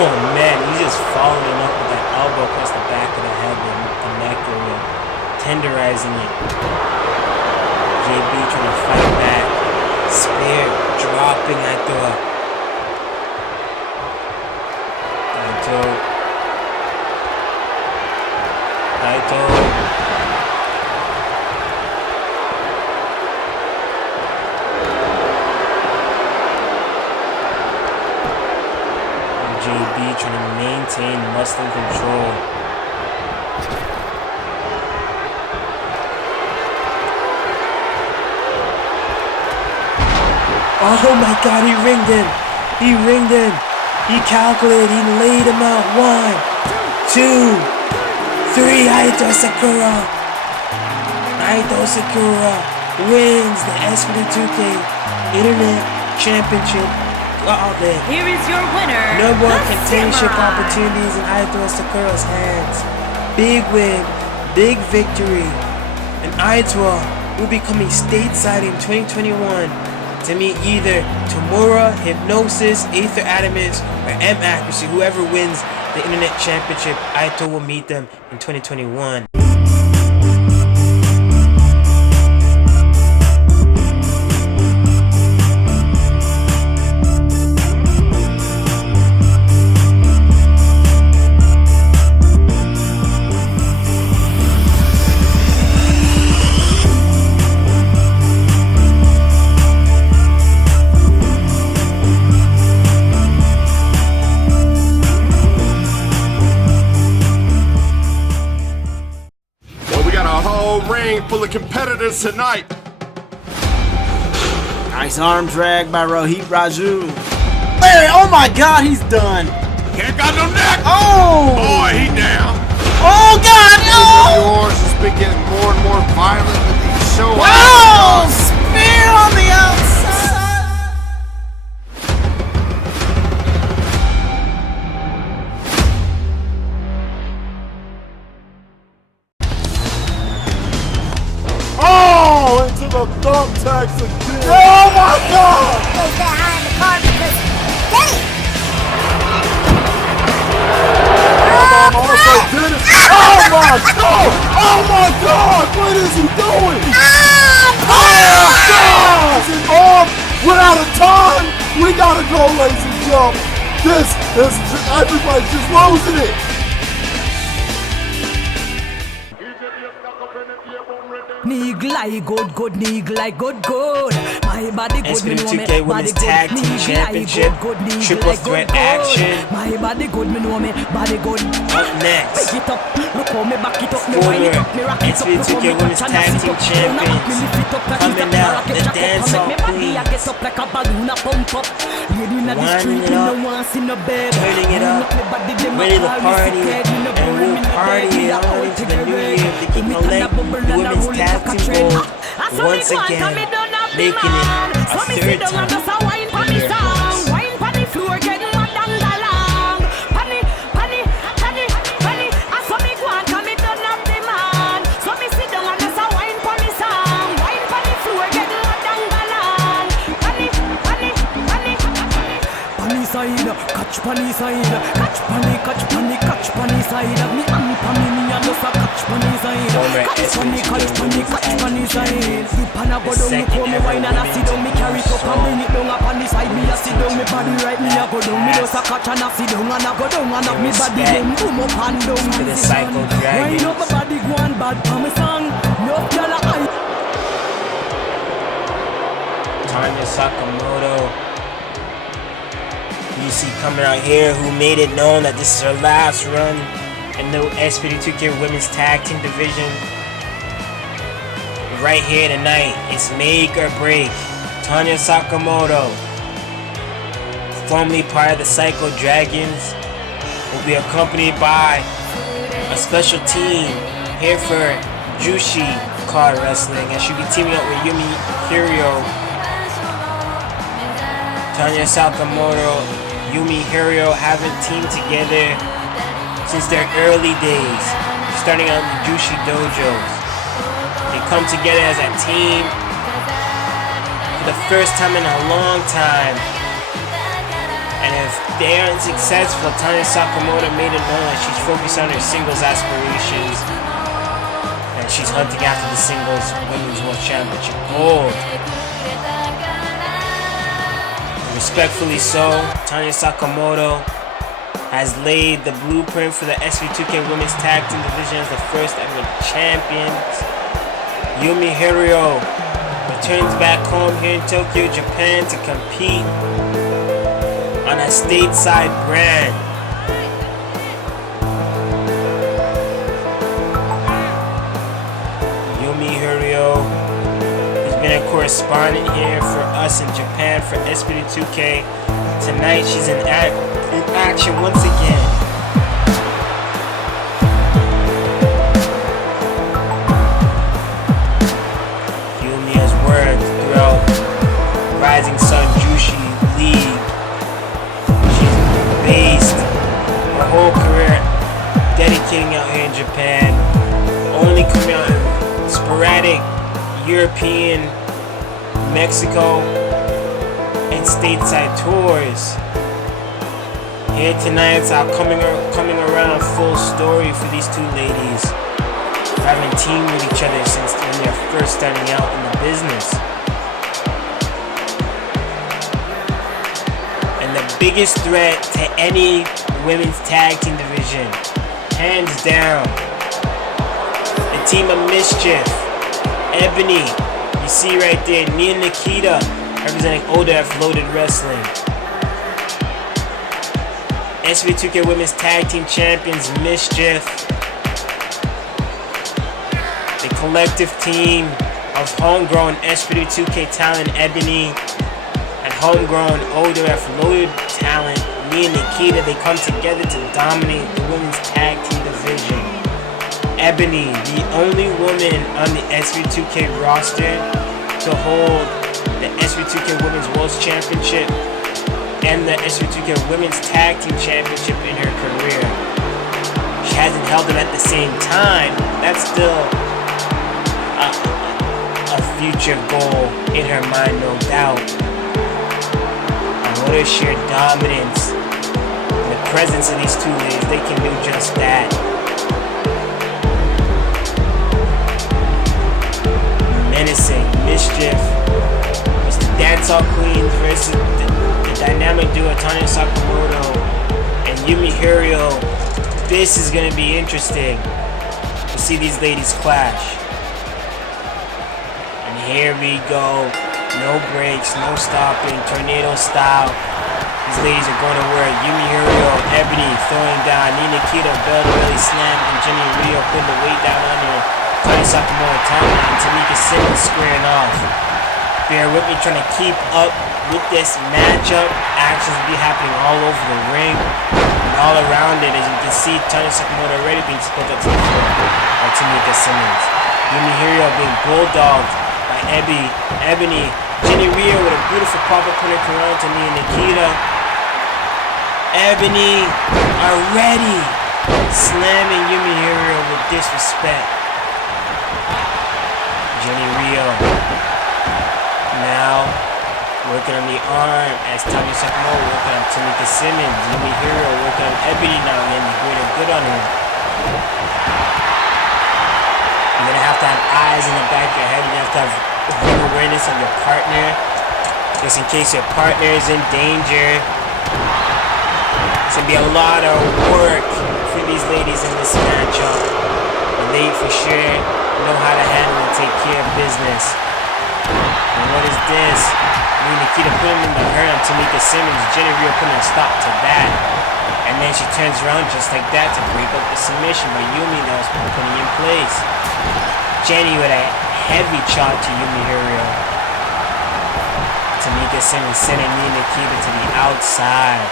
Oh man, he's just following up with that elbow across the back of the head, the neck area, tenderizing it. JB trying to fight back. Spear dropping Itou. JB trying to maintain muscle control. Oh my god, he ringed him. He ringed him. He calculated. He laid him out. 1, 2, 3, Itou Sakura. Itou Sakura wins the SPW2K Internet Championship Gauntlet. Here is your winner, No more the contendership Samurai. opportunities in Itou Sakura's hands. Big win, big victory. And Itou will be coming stateside in 2021 to meet either Tamura, Hipnosys, Aether, Atomsk, or Mcshannon. Whoever wins the Internet Championship, Itou will meet them in 2021. Full of competitors tonight. Nice arm drag by Rohit Raju. Larry, oh my God, he's done. Can't got no neck. Oh! Boy, he down. Oh God, no! Yours has been getting more and more violent with these show. Oh! Spear on the outside. Oh, into the thumbtacks again. Oh my God! Goes behind the car because get it! Almost like Dennis. Oh my God! Oh my God! What is he doing? Oh God! Is it off? We're out of time. We gotta go, ladies and gentlemen. This is everybody's just losing it. Neagle good, neagle good. My body good, me know me. SPW2K Women's Tag Team Championship, Triple Threat Action. My body good, me know me. Body good. Up next, Pick it up, look how me back it up, me wind it up, me rock it up, look how me SPW2K Women's catch and Tag sit Team up. Now back me Champions. lift it up, catch it Coming up, out, rock the it, jack up, make me body I get up like a balloon, a pump up. Lady inna the Winding street, it me up, no want see no bed. turning it up, ready to party, and we'll party on into the new year to collect the Women's Tag Team Gold once again, making it a third time. Catch panny side, catch panny side. Me and panny me and just a catch panny side. Catch panny side. The panna go down, me come me wine and I sit down. Me carry it up and bring it down upon the side. Me a sit down, me body right, me a go down. Me just a catch and I sit down and I go down and up me body down. Boom up and down. To the Psycho Dragons. Wind up my body, go on bad for me song. No girl a eye. Tanya Sakamoto. You see coming out here, who made it known that this is her last run in the SPW2K Women's Tag Team Division. Right here tonight, it's make or break. Tanya Sakamoto, formerly part of the Psycho Dragons, will be accompanied by a special team here for Jushi Card Wrestling, and she'll be teaming up with Yumi, Hiroyo, Tanya Sakamoto, Yumi, Hiroyo haven't teamed together since their early days, starting out in the Jushi dojos. They come together as a team for the first time in a long time. And if they aren't successful, Tanya Sakamoto made it known that she's focused on her singles aspirations. And she's hunting after the singles Women's World Championship gold. Respectfully so, Tanya Sakamoto has laid the blueprint for the SPW2K Women's Tag Team Division as the first ever champions. Yumi Hiroyo returns back home here in Tokyo, Japan to compete on a stateside brand. Yumi Hiroyo been a correspondent here for us in Japan for SPW2K. Tonight she's in action once again. syndicating out here in Japan. Only coming out in sporadic European, Mexico, and stateside tours. Here tonight's our coming around full story for these two ladies, who haven't teamed with each other since when they're first starting out in the business. And the biggest threat to any women's tag team division, hands down, the team of Mischief, Ebony, you see right there, me and Nikita representing ODF Loaded Wrestling. SPW2K Women's Tag Team Champions, Mischief. The collective team of homegrown SPW2K talent, Ebony, and homegrown ODF Loaded talent, me and Nikita, they come together to dominate the women's tag team division. Ebony, the only woman on the SPW2K roster to hold the SPW2K Women's World Championship and the SPW2K Women's Tag Team Championship in her career. She hasn't held them at the same time. That's still a future goal in her mind, no doubt. And what is sheer dominance in the presence of these two ladies, they can do just that. Menacing, Mischief, it's the DancehallQueens versus the dynamic duo Tanya Sakamoto and Yumi Hiroyo. This is gonna be interesting to see these ladies clash. And here we go. No breaks, no stopping, tornado style. These ladies are going to work. Yumi Hiroyo, Ebony throwing down, Nikita bell to belly slam, and Jenny Rio putting the weight down on her. Tanya Sakamoto, Tanya, and Tamika Simmons squaring off. Bear with me, trying to keep up with this matchup. Actions will be happening all over the ring and all around it. As you can see, Tanya Sakamoto already being split up to the floor by Tamika Simmons. Yumi Hiroyo being bulldogged by Ebony. Jenny Rio with a beautiful pop-up putting around to me and Nikita. Ebony already slamming Yumi Hiroyo with disrespect. Jenny Rio now working on the arm as Tanya Sakamoto working on Tamika Simmons. Yumi Hiroyo working on Ebony now, getting greater good on him. You're gonna have to have eyes in the back of your head. You have to have awareness of your partner, just in case your partner is in danger. It's gonna be a lot of work for these ladies in this matchup, but they for sure know how to handle and take care of business. And what is this? Nikita putting in the hurt on Tamika Simmons. Jenny Rio putting a stop to that. And then she turns around just like that to break up the submission by Yumi that was putting in place. Jenny with a heavy chop to Yumi Hiroyo. Tamika Simmons sending Nikita to the outside.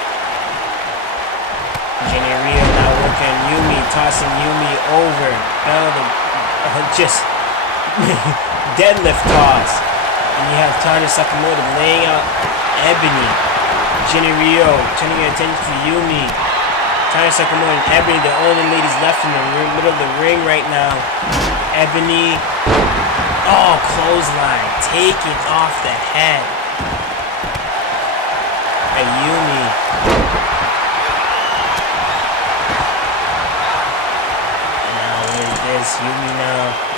Jenny Rio now working on Yumi, tossing Yumi over. Just deadlift toss. And you have Tanya Sakamoto laying out Ebony. Jenny Rio turning your attention to Yumi. Tanya Sakamoto and Ebony, the only ladies left in the middle of the ring right now. Ebony, clothesline, taking off the head by Yumi. Now what is this? Yumi now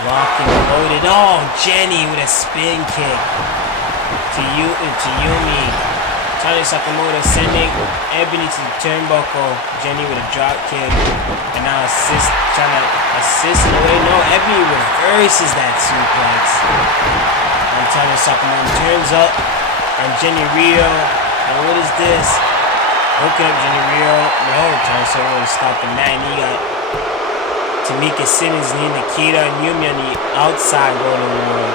locking and loaded. Jenny with a spin kick to Yumi. Tanya Sakamoto sending Ebony to the turnbuckle. Jenny with a drop kick. And now trying to assist in a way. No, Ebony reverses that suplex. And Tanya Sakamoto turns up on Jenny Rio. And what is this? Hooking up Jenny Rio. No, Tanya Sakamoto stopping that. And he got Tamika Simmons, Nikita, and Yumi on the outside going to war.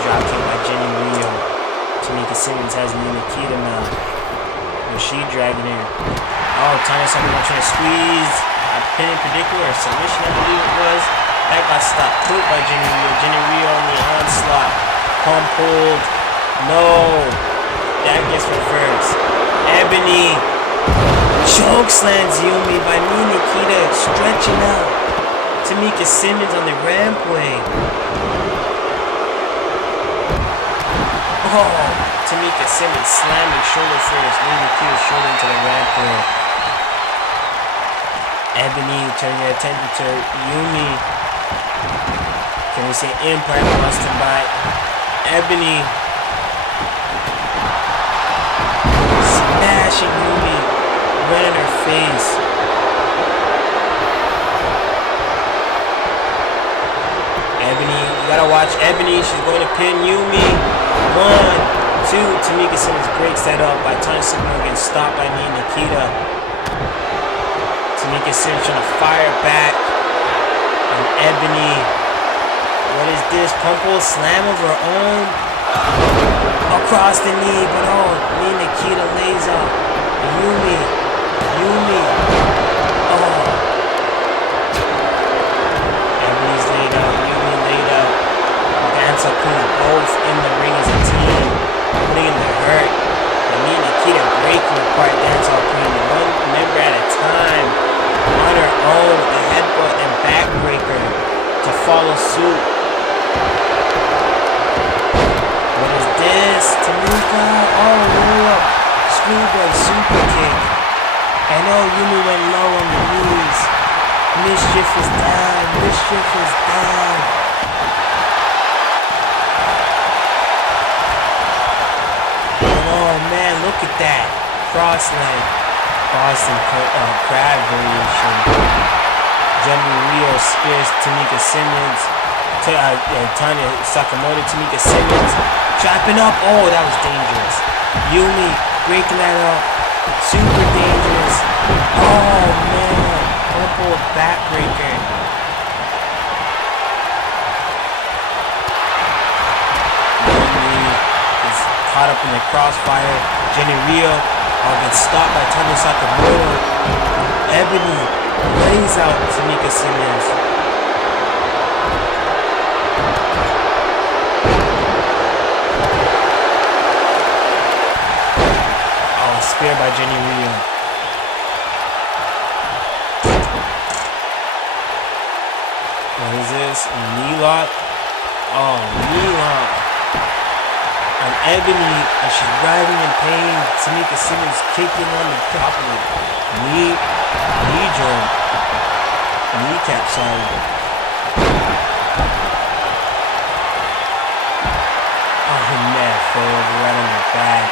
Drop kick by Jenny Rio. Tamika Simmons has Nikita now. Where's she dragging in? Tanya Sakamoto trying to squeeze a pin particular or submission, I believe it was. That got stopped put by Jenny Rio. Jenny Rio on the onslaught. Pump hold. No. That gets reversed. Ebony Chokeslams Yumi by me and Nikita stretching out. Tamika Simmons on the rampway. Oh, Tamika Simmons slamming shoulder first. Me and Nikita shoulder into the rampway. Ebony turning your attention to Yumi. Can we say Empire busted by Ebony? Smashing Yumi right in her face. Ebony, you gotta watch Ebony. She's going to pin Yumi. 1, 2. Tamika Simmons breaks that up by Tanya getting stopped by me and Nikita. Tamika Simmons trying to fire back on Ebony. What is this? Pumple slam of her own across the knee, but oh, me and Nikita lays up. Yumi. Oh. Ebony's laid out. Yumi laid out. DancehallQueens both in the ring as a team, putting in the hurt. And me and Nikita breaking apart DancehallQueens one member at a time on her own with a headbutt and backbreaker to follow suit. What is this? Tamika? Oh, roll up. Schoolboy super kick. I know Yumi went low on the knees. Mischief is down. Oh man, look at that. Crossline. Boston crab variation. Jenny Rio spears Tamika Simmons. Tanya Sakamoto, Tamika Simmons. Chopping up. Oh, that was dangerous. Yumi breaking that up. Super dangerous. Oh man. Purple backbreaker. Yumi is caught up in the crossfire. Jenny Rio gets stopped by Tanya Sakamoto. Ebony lays out Tamika Simmons. Spear by Jenny Rio. What is this? Knee lock? Oh, knee lock. On Ebony, and she's writhing in pain. Tamika Simmons kicking on the properly. Knee joint. Kneecap side. Oh man, fell over right on the back.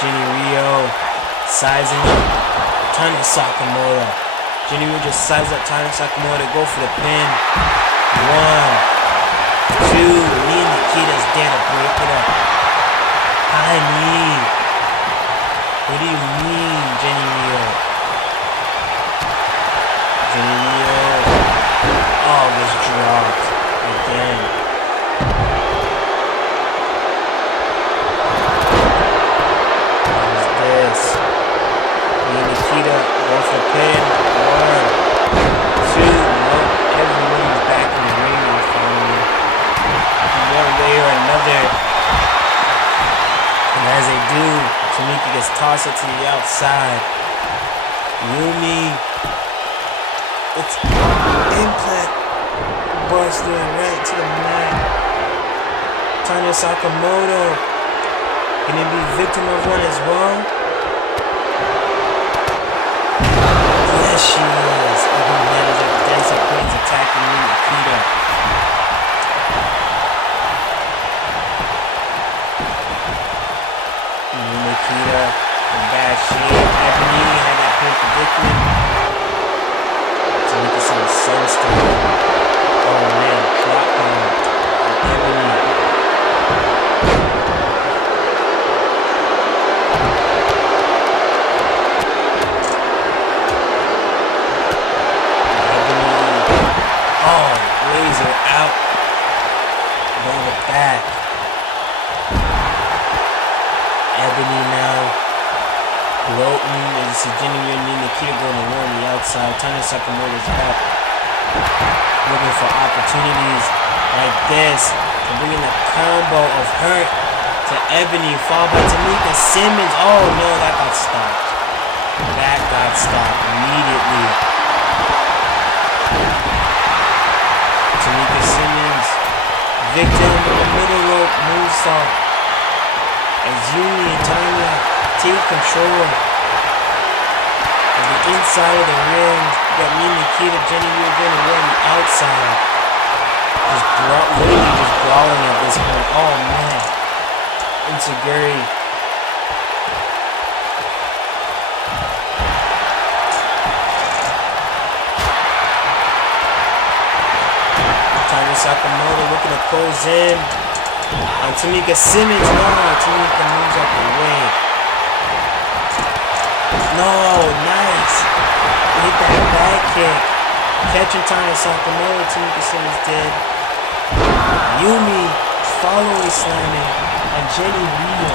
Jenny Rio sizing up Tanya Sakamoto. Jenny Rio just sizes up Tanya Sakamoto to go for the pin. 1, 2. Me and Nikita's there to break it up. High knee. What do you mean, Jenny Rio? Jenny Rio. Oh, gets dropped again. Nikita goes for pin. 1, 2. Nope. Everyone's back in the ring now finally. One way or another. And as they do, Tamika gets tossed to the outside. Yumi. It's implant buster right to the mat. Tanya Sakamoto. Can it be victim of one as well? Yes, she is. Who manager of DancehallQueens attacking me, Nikita. Nikita in bad shape. Ebony had that pin predicament. So we can see the sunstone. Oh man, drop down on Ebony. Out on the back. Ebony now gloating as you see Jenny Rio and Nikita going to war on the outside. Tanya Sakamoto's back, looking for opportunities like this to bring in a combo of hurt to Ebony, followed by Tamika Simmons. Oh no, that got stopped. That got stopped immediately. Tamika Simmons, victim of the middle rope moonsault. As Yumi and Tanya take control of the inside of the ring. You got me, Nikita, Jenny Ryu, and we're on the outside. Literally just brawling at this point. Oh man. Insecurity. Tanya Sakamoto looking to close in on Tamika Simmons. No, Tamika moves up the way. No, nice. Hit that back kick. Catching Tanya Sakamoto, Tamika Simmons did. Yumi following slamming on Jenny Ryu.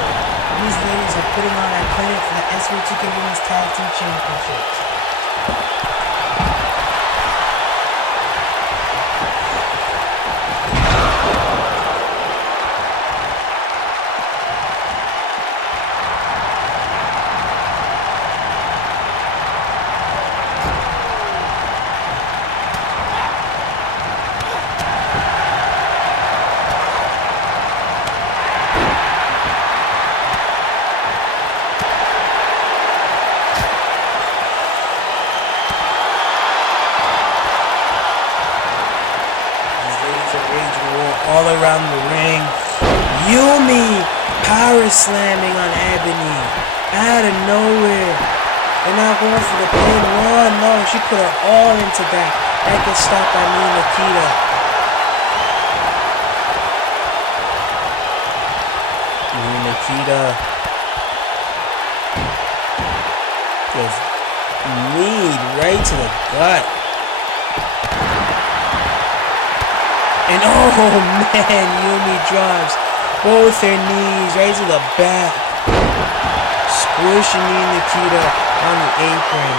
These ladies are putting on a clinic for the SPW2K Women's Tag Team Championships. All around the ring. Yumi power slamming on Ebony out of nowhere. They're not going for the pin one. No, she put her all into that. That gets stopped by me, Nikita. Nikita gets kneed right to the gut. And oh man, Yumi drops both her knees right to the back. Squishing me, Nikita on the apron.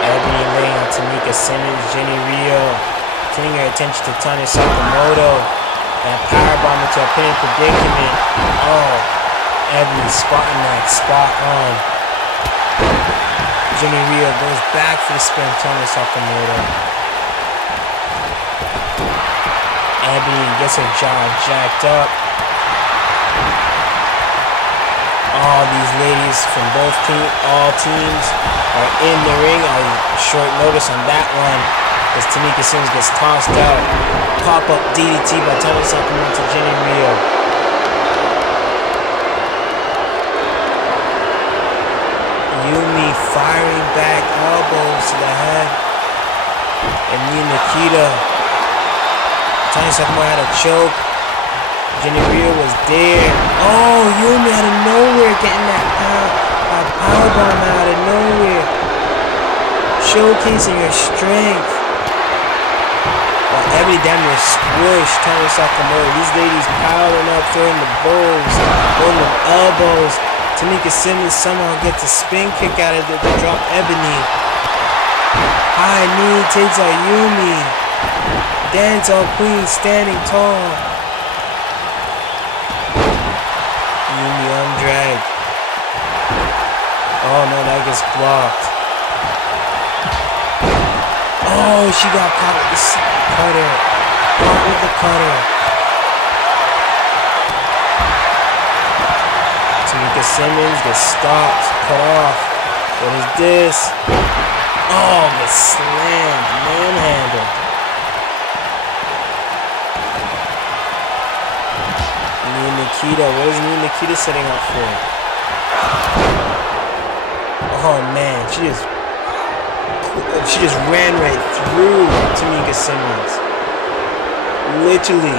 Ebony laying on Tamika Simmons, Jenny Ryu, turning her attention to Tanya Sakamoto. That powerbomb into a pinning predicament. Oh, Ebony spotting that spot on. Jenny Ryu goes back for the spin, Tanya Sakamoto. Ebony gets her jaw jacked up. All these ladies from all teams are in the ring. Short notice on that one as Tamika Simmons gets tossed out. Pop-up DDT by Tanya Sakamoto to Jenny Ryu. Yumi firing back elbows to the head. And me and Nikita. Tanya Sakamoto had a choke. Jenny Ryu was there. Oh, Yumi out of nowhere getting that powerbomb out of nowhere. Showcasing her strength. While Ebony damn near squished Tanya Sakamoto. These ladies piling up, throwing the bowls, throwing the elbows. Tamika Simmons somehow gets a spin kick out of it to drop Ebony. High knee takes out Yumi. DancehallQueens standing tall. Yumi undragged. Oh no, that gets blocked. Oh, she got caught with the cutter. Caught with the cutter. Tamika Simmons gets stopped, cut off. What is this? Oh, gets slammed, manhandled. Me and Nikita, what is me and Nikita setting up for? Oh man, she just ran right through Tamika Simmons. Literally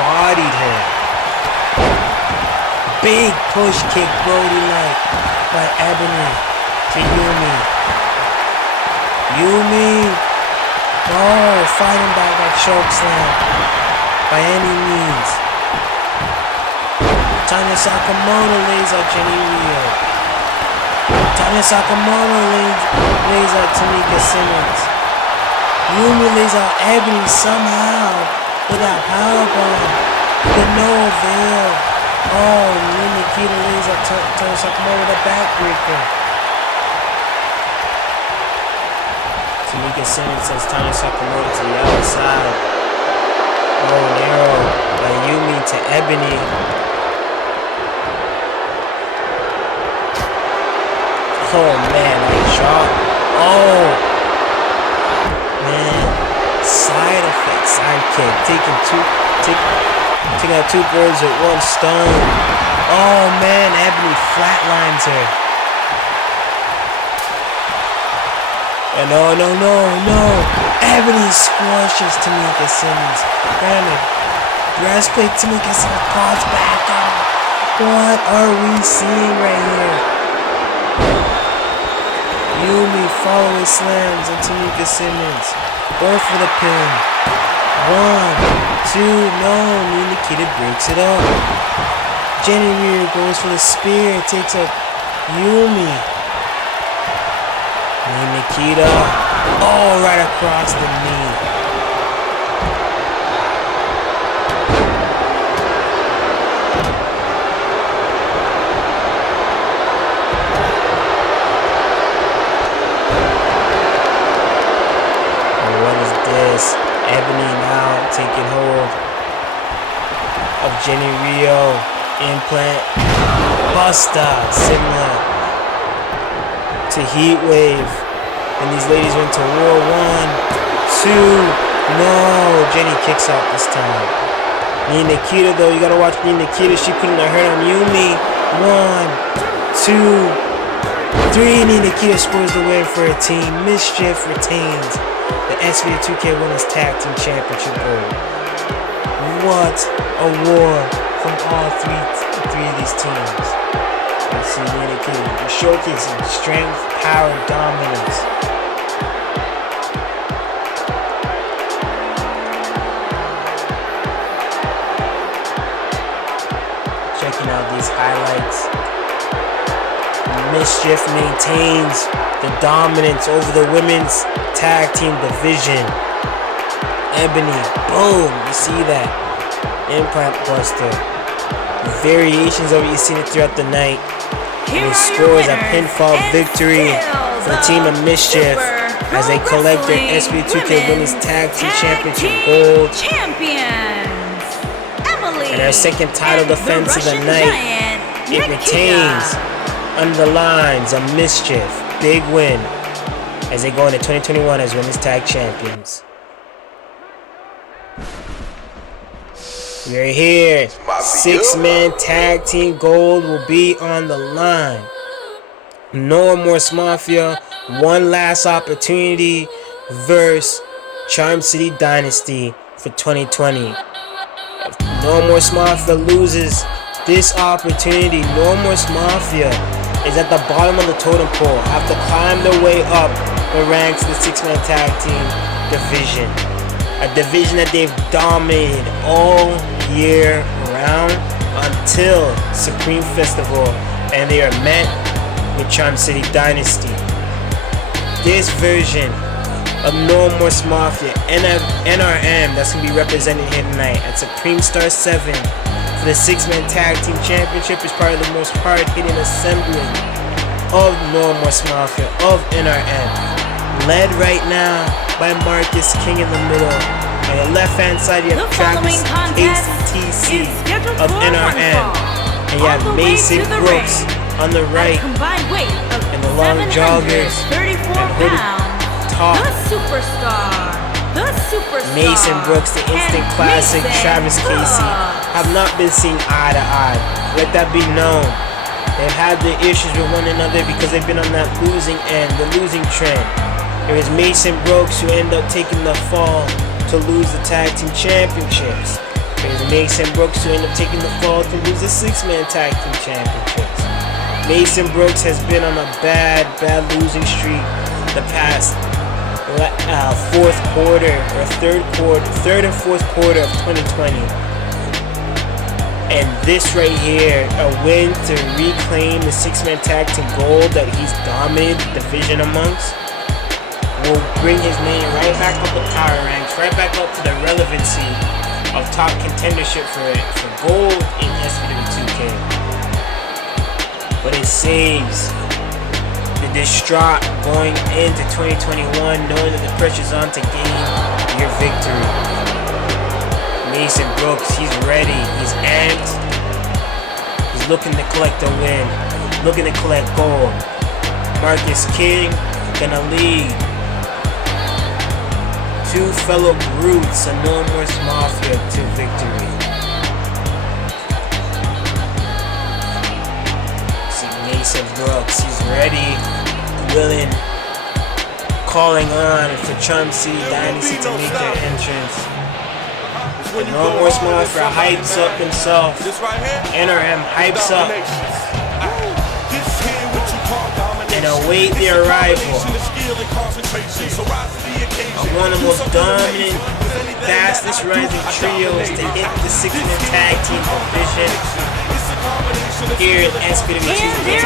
bodied her. Big push kick, Brody like by Ebony to Yumi. Yumi, oh, fighting back that choke slam by any means. Tanya Sakamoto lays out Jenny Ryu. Tanya Sakamoto lays out Tamika Simmons. Yumi lays out Ebony somehow. with a powerbomb, but no avail. Oh, Nikita lays up Tanya Sakamoto with a backbreaker. Tamika Simmons sends Tanya Sakamoto to the outside. Oh, an arrow by Yumi to Ebony. Oh man, that shot. Oh man, side effect, sidekick, taking out 2 birds with 1 stone. Oh man, Ebony flatlines her. And no. Ebony squashes Tamika Simmons. Granted, breastplate Tamika Simmons pops back up. What are we seeing right here? Yumi follow slams on Tamika Simmons. Going for the pin. 1, 2, no. Nikita breaks it up. Jenny Rear goes for the spear. Takes up Yumi. Nikita. Oh, right across the knee. Ebony now taking hold of Jenny Rio. Implant Buster, similar to Heatwave. And these ladies went to war. 1, 2, no. Jenny kicks out this time. Nikita though, you gotta watch Nikita. She putting her hurt on Yumi. 1, 2, 3. Nikita scores the win for her team. Mischief retains the SPW2K Women's Tag Team Championship gold. What a war from all three of these teams. Let's see Nikita showcasing strength, power, dominance. Checking out these highlights. Mischief maintains the dominance over the women's tag team division. Ebony, boom, you see that. Implant Buster. Variations of it, you've seen it throughout the night. And he scores a pinfall victory for the team of Mischief as they collect their SPW2K Women's Tag Team Championship gold. And their second title defense of the night. It retains under the lines of Mischief. Big win as they go into 2021 as Women's Tag Champions. We are here. 6-man tag team gold will be on the line. No Remorse Mafia, one last opportunity versus CharmCityDynasty for 2020. If No Remorse Mafia loses this opportunity, No Remorse Mafia is at the bottom of the totem pole, have to climb their way up the ranks of the 6-man tag team division. A division that they've dominated all year round until Supreme Festival, and they are met with CharmCityDynasty. This version of No Remorse Mafia NRM that's going to be represented here tonight at Supreme Star 7 for the 6-man tag team championship is probably the most hard-hitting assembly of No Remorse Mafia of NRM, led right now by Marcus King in the middle. On the left-hand side, you have Travis KCTC of NRM. And you have Mason Brooks on the right. And the long joggers and hooded top. Mason Brooks, the instant classic, Travis Casey, have not been seen eye to eye. Let that be known. They've had their issues with one another because they've been on that losing end, the losing trend. There is Mason Brooks who ended up taking the fall to lose the tag team championships. There's Mason Brooks who ended up taking the fall to lose the 6-man tag team championships. Mason Brooks has been on a bad losing streak the past third and fourth quarter of 2020. And this right here, a win to reclaim the 6-man tag team gold that he's dominated the division amongst, will bring his name right back up the power ranks, right back up to the relevancy of top contendership for gold in SPW2K. But it saves the distraught going into 2021, knowing that the pressure's on to gain your victory. Mason Brooks, he's ready, he's amped, he's looking to collect a win, looking to collect gold. Marcus King gonna lead two fellow brutes of No More Mafia to victory. See Mason Brooks, he's ready, willing, calling on for CharmCityDynasty to make their entrance. No More Mafia hypes up himself. NRM hypes up and await the arrival of one of the most dominant, fastest rising trios to hit the 6-man tag team division here in SPW2K.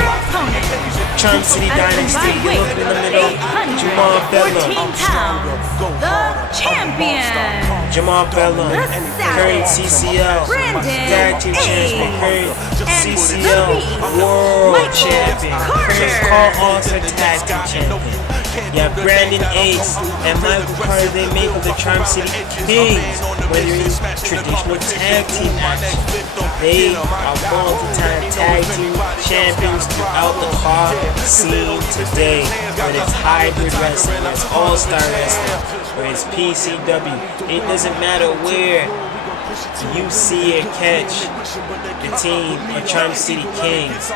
CharmCityDynasty, you look in the middle, Jamal Bellum, the champion, Jamal Bellum, current CCL tag team champion, current CCL world champion, current Call All-Star tag team champion. You have Brandon Ace and Michael Carter, they make of the Charm City Kings when you're in traditional tag team action. They are multi-time tag team champions throughout the car scene today. Whether it's hybrid wrestling, whether it's all-star wrestling, whether it's PCW, it doesn't matter where you see or catch the team of Charm City Kings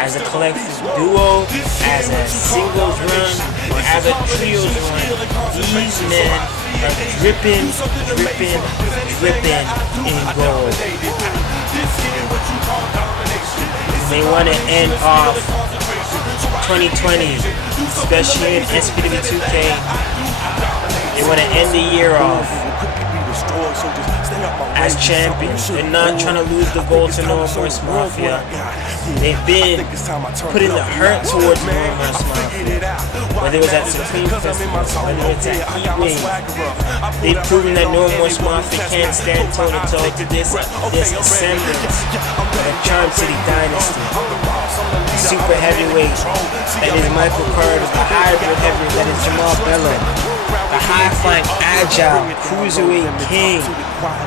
as a collective duo, as a singles run, or as a trios run. These men are dripping in gold. They want to end off 2020, especially in SPW2K. They want to end the year off as champions. They're not trying to lose the gold to No More Mafia. They've been putting the hurt towards No More Mafia. Whether it was at Supreme Festival, whether it's at E-Wing, they've proven that No More Mafia can't stand toe-to-toe to this assemblance of a Charm City Dynasty. Super heavyweight, that is Michael Carter. The hybrid heavyweight, that is Jamal Bellum. The high-flying, agile, cruiserweight king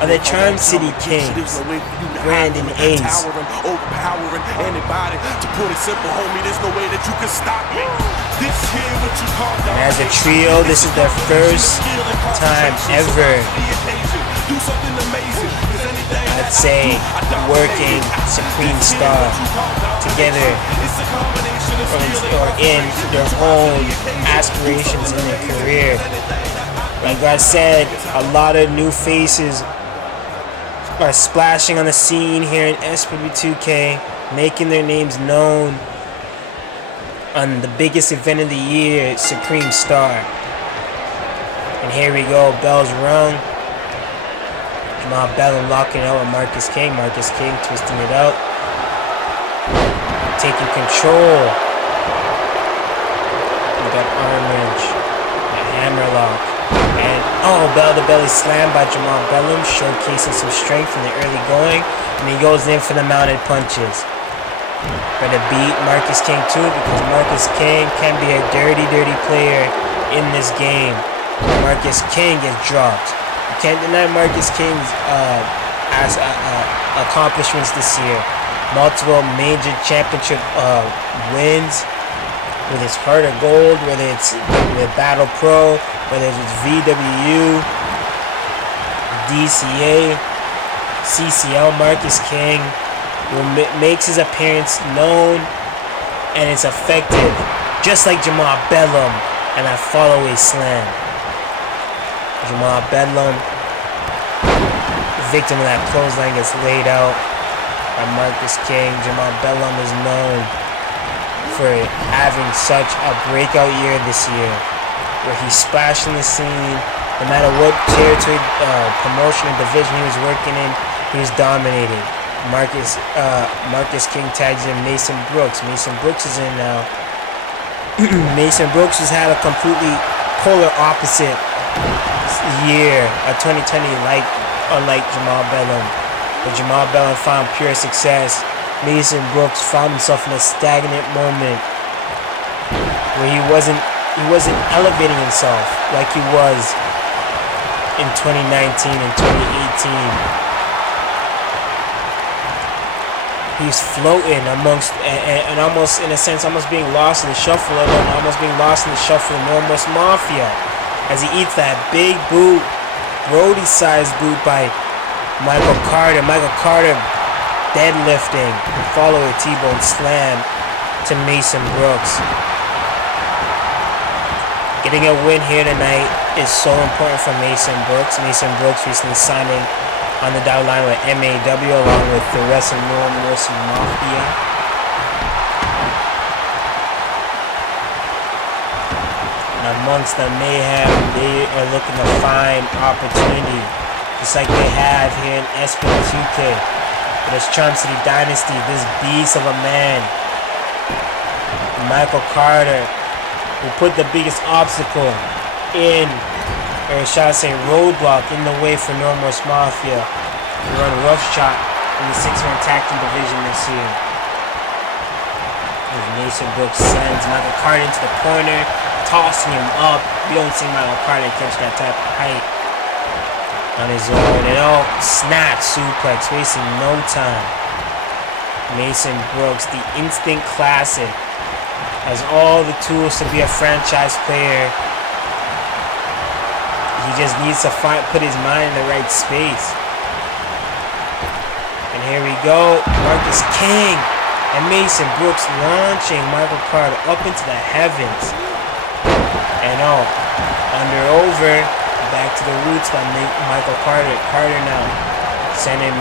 of the Charm City Kings, Brandon Ace. And as a trio, this is their first time ever, I'd say, working Supreme Star together or in their own aspirations in their career. Like I said, a lot of new faces are splashing on the scene here in SPW2K, making their names known on the biggest event of the year, Supreme Star. And here we go, bells rung. Jamal Bellum locking out with Marcus King. Marcus King twisting it out, taking control. We got arm wrench, a hammerlock, and bell-to-belly slam by Jamal Bellum, showcasing some strength from the early going, and he goes in for the mounted punches. Better beat Marcus King too, because Marcus King can be a dirty player in this game. Marcus King gets dropped. You can't deny Marcus King's accomplishments this year. Multiple major championship wins, whether it's Heart of Gold, whether it's with Battle Pro, whether it's VWU, DCA, CCL. Marcus King makes his appearance known, and it's effective, just like Jamal Bellum and that follow-away slam. Jamal Bellum, victim of that clothesline, gets laid out by Marcus King. Jamal Bellum is known for having such a breakout year this year, where he's splashing the scene. No matter what territory, promotion, or division he was working in, he was dominating. Marcus King tags in Mason Brooks. Mason Brooks is in now. Mason Brooks has had a completely polar opposite year of 2020, like unlike Jamal Bellum. But Jamal Bellum found pure success. Mason Brooks found himself in a stagnant moment where he wasn't elevating himself like he was in 2019 and 2018. He's floating amongst and almost in a sense almost being lost in the shuffle of Enormous Mafia as he eats that big boot, Brody-sized boot by Michael Carter. Michael Carter deadlifting, follow a T-bone slam to Mason Brooks. Getting a win here tonight is so important for Mason Brooks. Mason Brooks recently signing on the dotted line with MAW along with the rest of Enormous Mafia. And amongst the mayhem, they are looking to find opportunity, just like they have here in SPW2K. But it's Charm City Dynasty, this beast of a man, Michael Carter, who put the biggest obstacle in, or shall I say roadblock, in the way for Enormous Mafia to run roughshod in the 6-man tag team division this year. As Mason Brooks sends Michael Carter into the corner, tossing him up. We don't see Michael Carter catch that type of height on his own. And snap suplex, wasting no time. Mason Brooks, the instant classic, has all the tools to be a franchise player. He just needs to put his mind in the right space. And here we go, Marcus King and Mason Brooks launching Michael Carter up into the heavens. And under over, back to the roots by Michael Carter. Carter now sending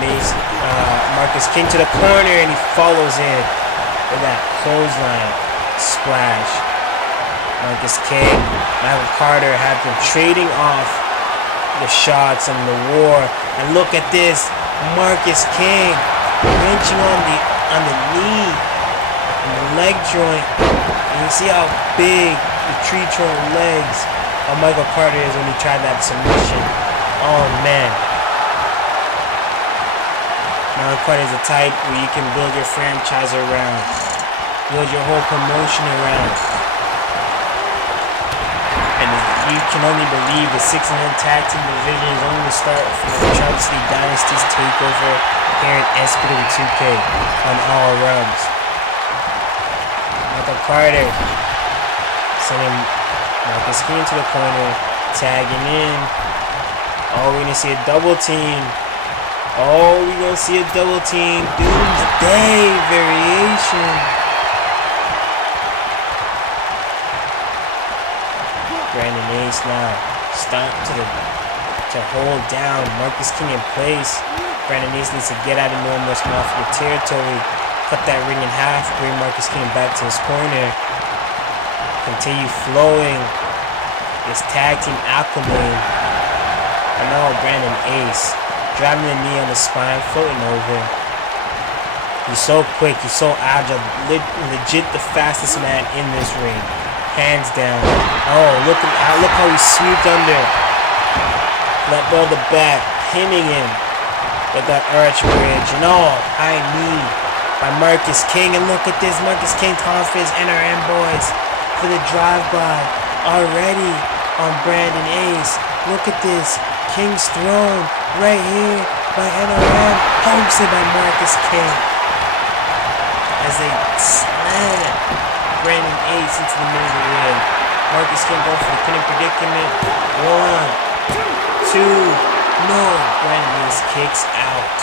Marcus King to the corner, and he follows in with that clothesline splash. Marcus King, Michael Carter have been trading off the shots and the war. And look at this, Marcus King wrenching on the knee and the leg joint. And you see how big the tree trunk legs of Michael Carter is when he tried that submission. Oh man. Michael Carter is a type where you can build your franchise around, build your whole promotion around. And you can only believe the 6-man tag team division is only the start for the Charm City Dynasty's takeover here in SPW2K on all realms. Michael Carter sending Marcus King to the corner, tagging in. Oh, we're gonna see a double team. Oh, we're gonna see a double team. Doomsday variation. Brandon Ace now stop to hold down Marcus King in place. Brandon Ace needs to get out of Enormous Mafia territory, cut that ring in half, bring Marcus King back to his corner, continue flowing this tag team acclimate. I know Brandon Ace driving the knee on the spine, floating over. He's so quick, he's so agile, legit the fastest man in this ring. Hands down. Oh, look how he swept under. Let go of the back, pinning him with that arch bridge. And high knee by Marcus King. And look at this, Marcus King calling for his NRM boys for the drive-by already on Brandon Ace. Look at this, King's Throne right here by NRM. Pokes it by Marcus King as they slam Brandon Ace into the middle of the ring. Marcus King going for the pinning predicament. 1, 2, no. Brandon Ace kicks out.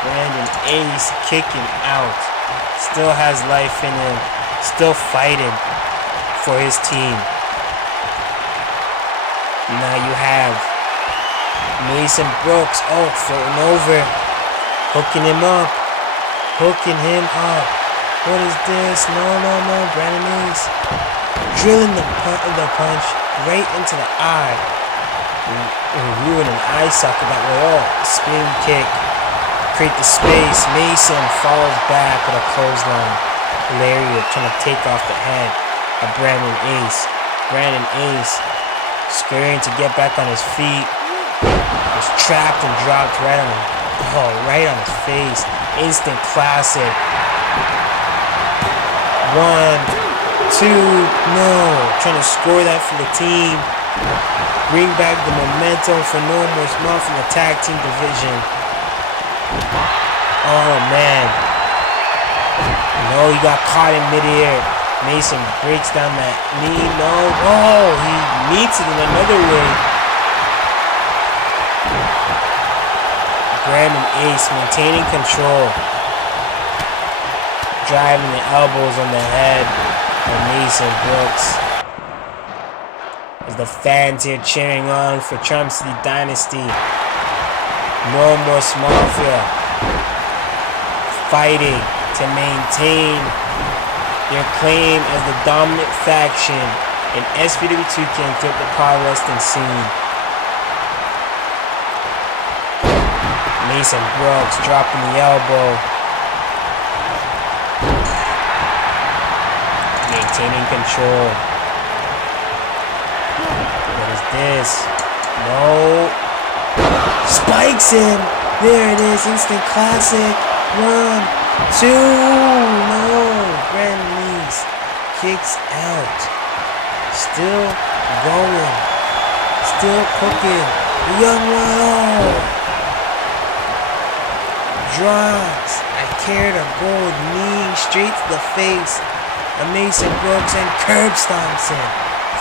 Brandon Ace kicking out. Still has life in him. Still fighting for his team. Now you have Mason Brooks. Floating over. Hooking him up. What is this? No. Brandon Ace drilling the punch right into the eye. Ruin an eye socket that way. Spin kick. Create the space. Mason falls back with a clothesline. Lariat trying to take off the head of Brandon Ace. Brandon Ace scurrying to get back on his feet. Was trapped and dropped right on his face. Instant classic. 1, 2, no. Trying to score that for the team. Bring back the momentum for no more small from the tag team division. Oh man. No, he got caught in midair. Mason breaks down that knee. No. Oh, he meets it in another way. Brandon Ace maintaining control. Driving the elbows on the head of Mason Brooks. As the fans here cheering on for CharmCityDynasty. More and more Mafia fighting to maintain their claim as the dominant faction in SPW2K and the Power Wrestling scene. Mason Brooks dropping the elbow. Maintaining control. What is this? No. Spikes him. There it is. Instant classic. 1, 2. No. Brandon Lees kicks out. Still going. Still cooking. The young one. Drops. I carried a gold knee straight to the face of Mason Brooks and curb stomps him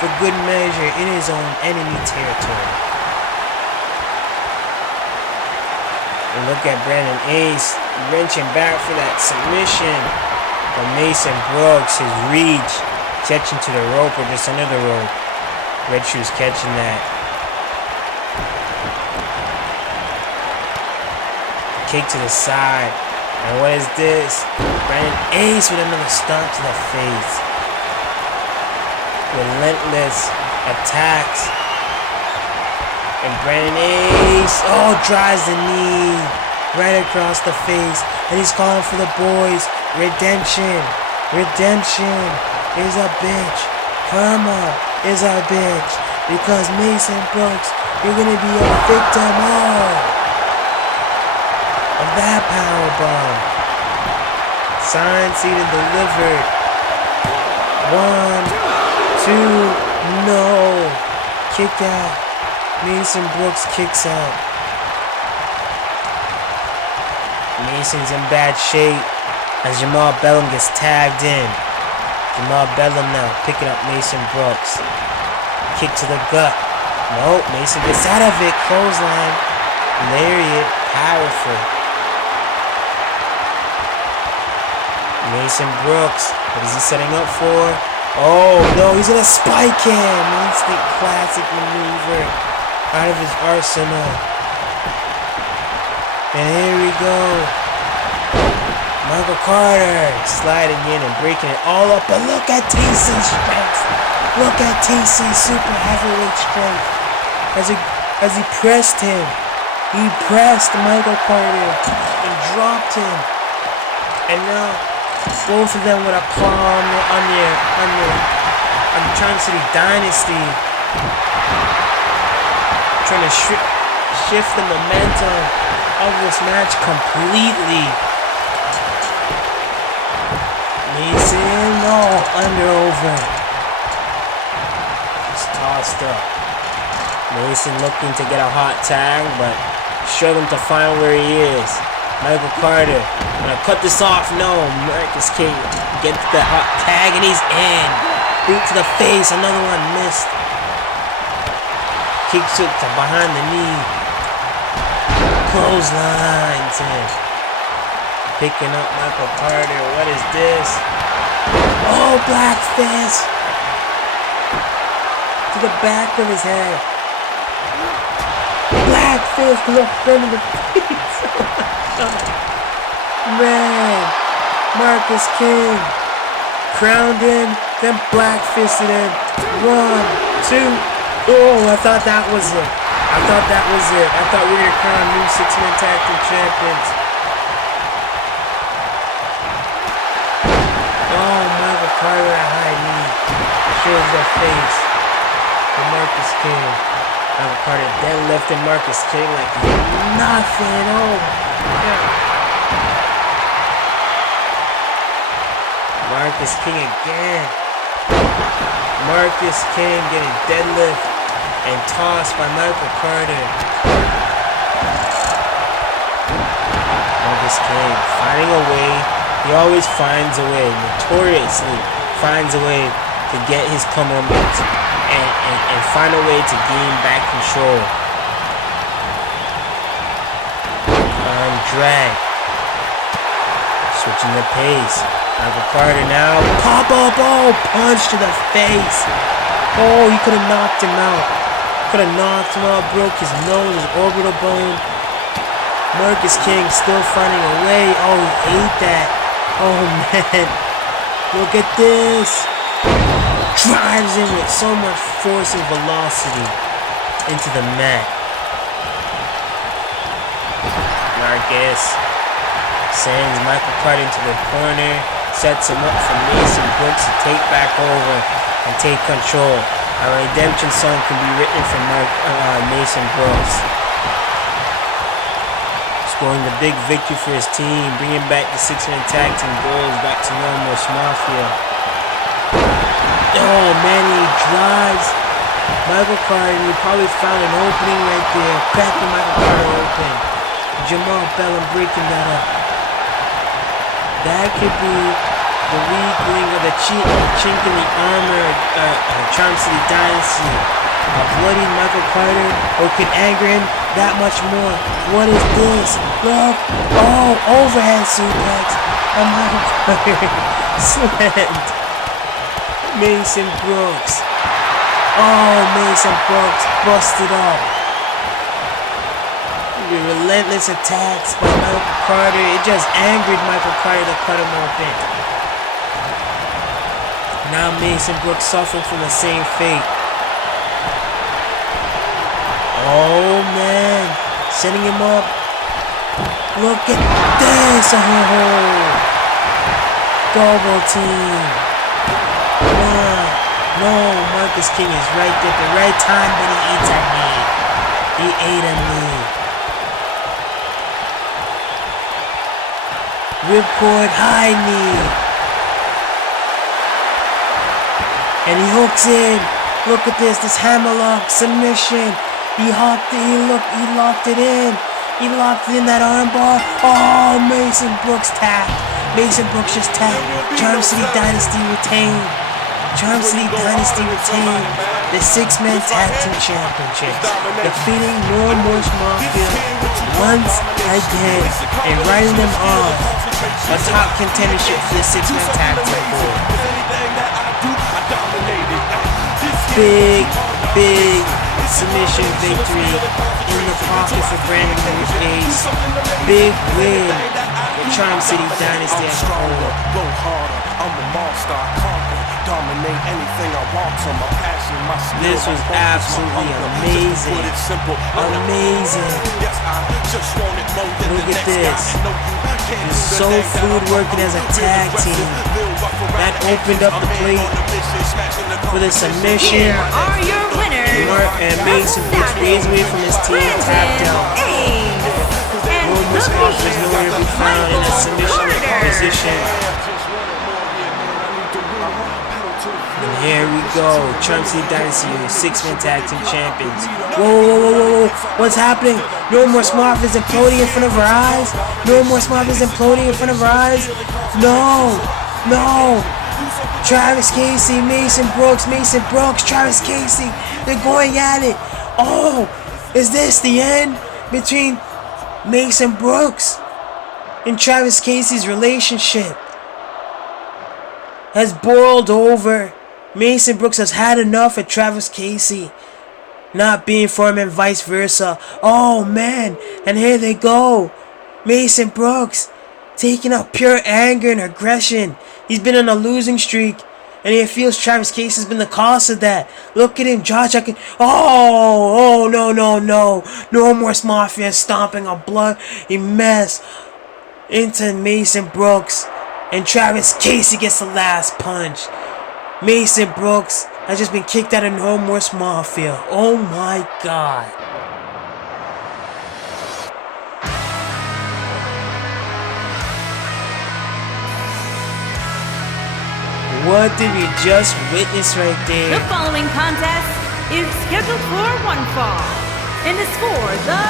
for good measure in his own enemy territory. And look at Brandon Ace wrenching back for that submission of Mason Brooks. His reach catching to the rope or just under the rope. Red Shoes catching that. Kick to the side. And what is this? Brandon Ace with another stomp to the face. Relentless attacks. And Brandon Ace, drives the knee right across the face. And he's calling for the boys. Redemption. Redemption is a bitch. Karma is a bitch. Because Mason Brooks, you're going to be a victim of that powerbomb. Signed, seated, delivered. 1, 2, no. Kick out. Mason Brooks kicks out. Mason's in bad shape as Jamal Bellum gets tagged in. Jamal Bellum now picking up Mason Brooks. Kick to the gut. Nope, Mason gets out of it. Clothesline. Lariat. Powerful. Mason Brooks, what is he setting up for? Oh no, he's gonna spike him! Instant classic maneuver out of his arsenal. And here we go. Michael Carter sliding in and breaking it all up. But look at TC's strength. Look at TC's super heavyweight strength. As he pressed him. He pressed Michael Carter and dropped him. And now both of them with a palm on CharmCityDynasty, trying to shift the momentum of this match completely. Mason, under over. Just tossed up. Mason looking to get a hot tag, but struggling to find where he is. Michael Carter, gonna cut this off. No, Marcus King gets the hot tag and he's in. Boot to the face, another one missed. Kicks it to behind the knee. Clotheslines in. Picking up Michael Carter. What is this? Oh, black fist to the back of his head. Black fist to the front of the face. Man, Marcus King crowned in, then black fisted in. 1, 2. Oh, I thought that was it. I thought we were gonna crown new 6-man tag team champions. Oh, Michael Carter at high knee shows the face for Marcus King. Michael Carter deadlifting Marcus King like nothing. Oh my God. Marcus King again. Marcus King getting deadlift and tossed by Michael Carter. Marcus King finding a way. He always finds a way, notoriously finds a way to get his comeuppance and find a way to gain back control. Arm drag. Switching the pace. Michael Carter now. Pop up. Oh, punch to the face. Oh, he could have knocked him out. Could have knocked him out. Broke his nose, his orbital bone. Marcus King still finding a way. Oh, he ate that. Oh, man. Look at this. Drives in with so much force and velocity into the mat. Marcus sends Michael Carter into the corner. Sets him up for Mason Brooks to take back over and take control. A redemption song can be written for Mason Brooks. Scoring the big victory for his team, bringing back the 6-man tag team goals back to Normal Mafia. Oh man, he drives Michael Carter, and he probably found an opening right there, cracking Michael Carter open. Jamal Bellum breaking that up. That could be the weak link of the chink in the armor of CharmCityDynasty. A bloody Michael Carter, or could anger him that much more. What is this? Look! Oh, overhead suplex. And Michael Carter slammed Mason Brooks. Oh, Mason Brooks busted up. The relentless attacks by Michael Carter. It just angered Michael Carter to cut him open. Now Mason Brooks suffering from the same fate. Oh man, setting him up. Look at this. Oh, double team. One. No, Marcus King is right there at the right time, but he eats a knee. He ate a knee. Ripcord high knee. And he hooks in. Look at this hammerlock submission. He locked it in. He locked it in that armbar. Oh, Mason Brooks tapped. Mason Brooks just tapped. CharmCityDynasty retained. CharmCityDynasty retained the 6-man tag team championships, defeating Normal Mafia once again and writing them off a top contendership for the 6-man tag team board. Big submission victory in the pocket for Brandon Ace. Big win for CharmCityDynasty as a whole. Go harder, I'm a monster, I conquer, dominate anything I want to. My passion, my skill. This was absolutely amazing. Amazing. Look at this. Soul Food working as a tag team. That opened up the plate for the submission. Here are your winners. And Mason Brooks raised away from his team, tapped out. Normal Mafia is nowhere to be found in a submission position. And here we go, CharmCityDynasty, 6-man tag team champions. Whoa, what's happening? Normal Mafia is imploding in front of our eyes? Normal Mafia is imploding in front of our eyes? No! Travis Casey, Mason Brooks, Travis Casey. They're going at it. Oh, is this the end between Mason Brooks and Travis Casey's relationship? Has boiled over. Mason Brooks has had enough of Travis Casey not being for him and vice versa. Oh man, and here they go. Mason Brooks taking out pure anger and aggression. He's been on a losing streak, and he feels Travis Casey has been the cause of that. Look at him, Josh. Oh, no. Normal Mafia stomping a bloody mess into Mason Brooks, and Travis Casey gets the last punch. Mason Brooks has just been kicked out of No More Mafia. Oh my god. What did we just witness right there? The following contest is scheduled for one fall and is for the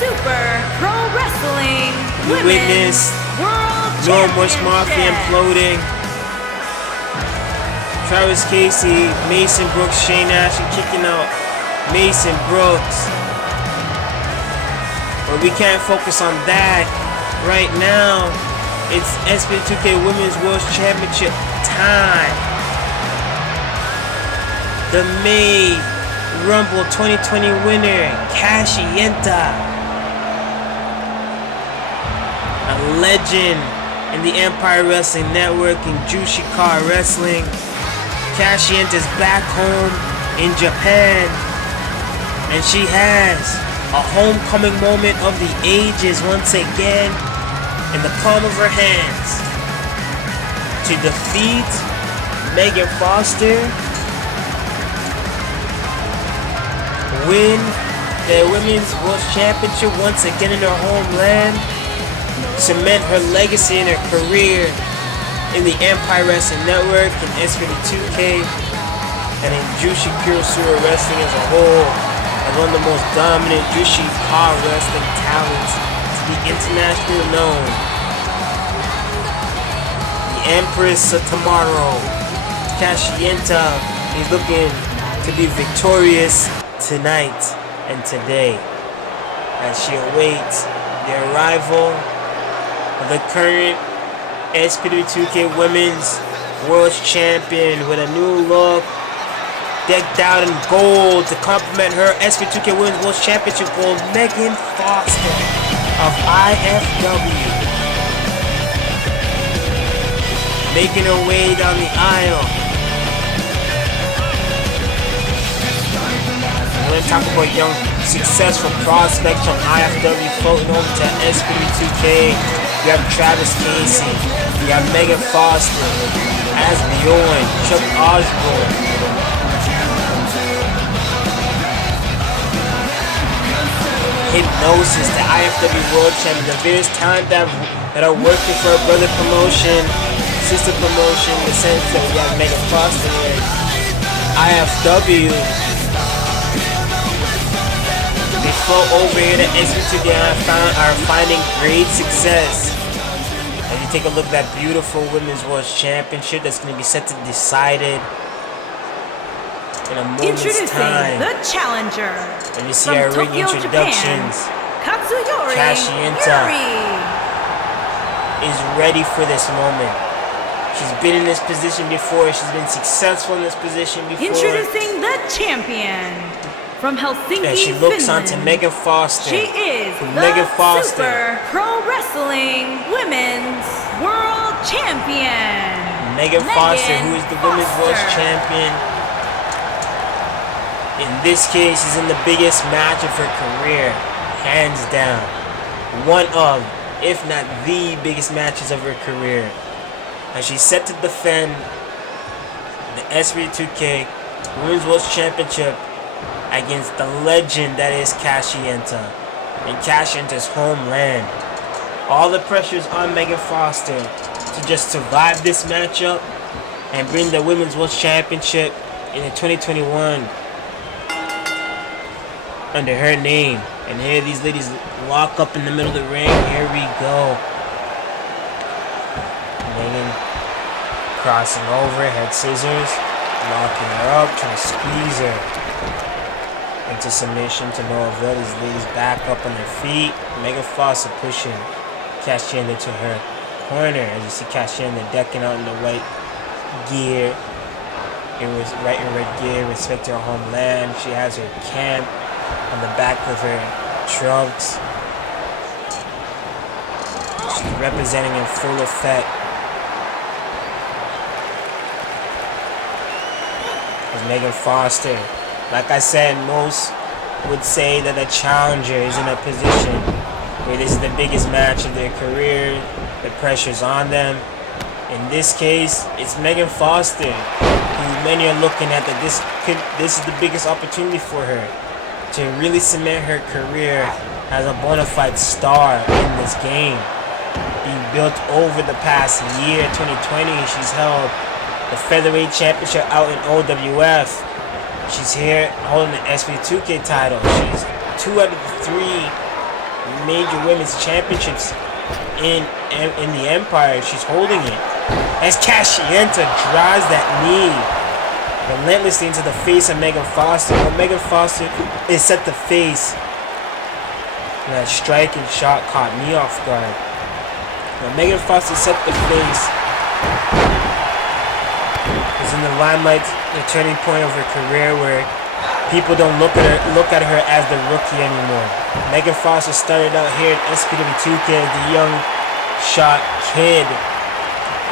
Super Pro Wrestling Women's World No More Mafia Championship. imploding. Travis Casey, Mason Brooks, Shane Ashley kicking out Mason Brooks. But we can't focus on that right now. It's SPW2K Women's World Championship time. The May Rumble 2020 winner, Kashi Yenta. A legend in the Empire Wrestling Network and Jushi Car Wrestling. Kashi Yenta's back home in Japan. And she has a homecoming moment of the ages once again in the palm of her hands to defeat Megan Foster, win the Women's World Championship once again in her homeland, cement her legacy in her career in the Empire Wrestling Network and SPW2K and in Jushi Kurosura Wrestling as a whole, as one of the most dominant Jushi Car Wrestling talents to be internationally known. The Empress of Tomorrow, Kashi Yenta, is looking to be victorious tonight and today as she awaits the arrival of the current SPW2K Women's World Champion with a new look, decked out in gold to complement her SPW2K Women's World Championship gold, Megan Foster of IFW. Making her way down the aisle. We're going to talk about young, successful prospects from IFW floating over to SPW2K. We have Travis Casey. We have Megan Foster, As Bjorn, Chuck Osborne. Hypnosis, the IFW World Champion, the various talent that are working for a brother promotion, sister promotion, in the sense that we have Megan Foster and IFW. They flow over here to SPW2K and are finding great success. As you take a look at that beautiful Women's World Championship that's going to be set to be decided in a moment's time. The challenger. And you see our ring introductions. Kashi Yenta is ready for this moment. She's been in this position before. She's been successful in this position before. Introducing the champion from Helsinki, and she looks Finland. onto Megan Foster. She is the Megan Foster, Super Pro Wrestling Women's World Champion. Megan Foster, who is the Women's World Champion. In this case, is in the biggest match of her career, hands down. One of, if not the biggest matches of her career. And she's set to defend the SPW2K Women's World Championship against the legend that is Kashi Yenta in Kashi Yenta's homeland. All the pressure is on Megan Foster to just survive this matchup and bring the Women's World Championship in 2021 under her name. And here these ladies lock up in the middle of the ring. Here we go. Megan crossing over, head scissors, locking her up, trying to squeeze her into submission to no avail. These ladies back up on their feet. Megan Foster pushing Kashi Yenta to her corner. As you see Kashi Yenta decking out in the white gear, right in red gear, respect to her homeland. She has her camp on the back of her trunks. She's representing in full effect. As Megan Foster, like I said, most would say that the challenger is in a position where this is the biggest match of their career. The pressure's on them. In this case, it's Megan Foster, who many are looking at that this is the biggest opportunity for her to really cement her career as a bona fide star in this game. Being built over the past year, 2020, she's held the featherweight championship out in OWF. She's here holding the SPW2K title. She's 2 out of the 3 major women's championships in the Empire. She's holding it. As Kashi Yenta drives that knee relentlessly into the face of Megan Foster. Well, Megan Foster is set to face. And that striking shot caught me off guard. Well, Megan Foster set the face. Is in the limelight, the turning point of her career where people don't look at her as the rookie anymore. Megan Foster started out here at SPW2K as the young shot kid.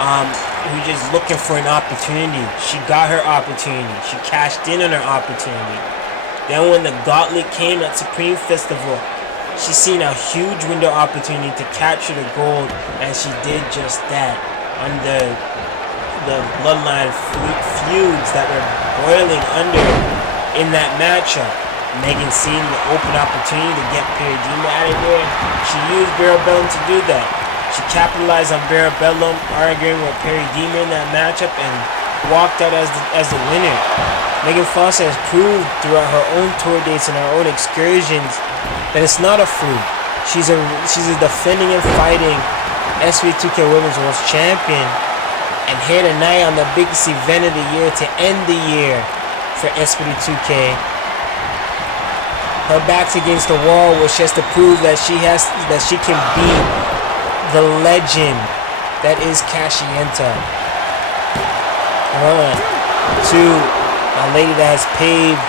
Who's just looking for an opportunity. She got her opportunity. She cashed in on her opportunity. Then when the Gauntlet came at Supreme Festival, she seen a huge window opportunity to capture the gold, and she did just that under the bloodline feuds that were boiling under in that matchup. Megan seen the open opportunity to get Perry Demon out of there. She used Barabellum to do that. She capitalized on Barabellum arguing with Perry Demon in that matchup and walked out as the winner. Megan Foster has proved throughout her own tour dates and her own excursions that it's not a fluke. She's a defending and fighting SPW2K Women's World Champion, and here tonight on the biggest event of the year to end the year for SPW2K. Her back's against the wall, which has to prove that she can beat the legend that is Kashi Yenta. 1, 2, a lady that has paved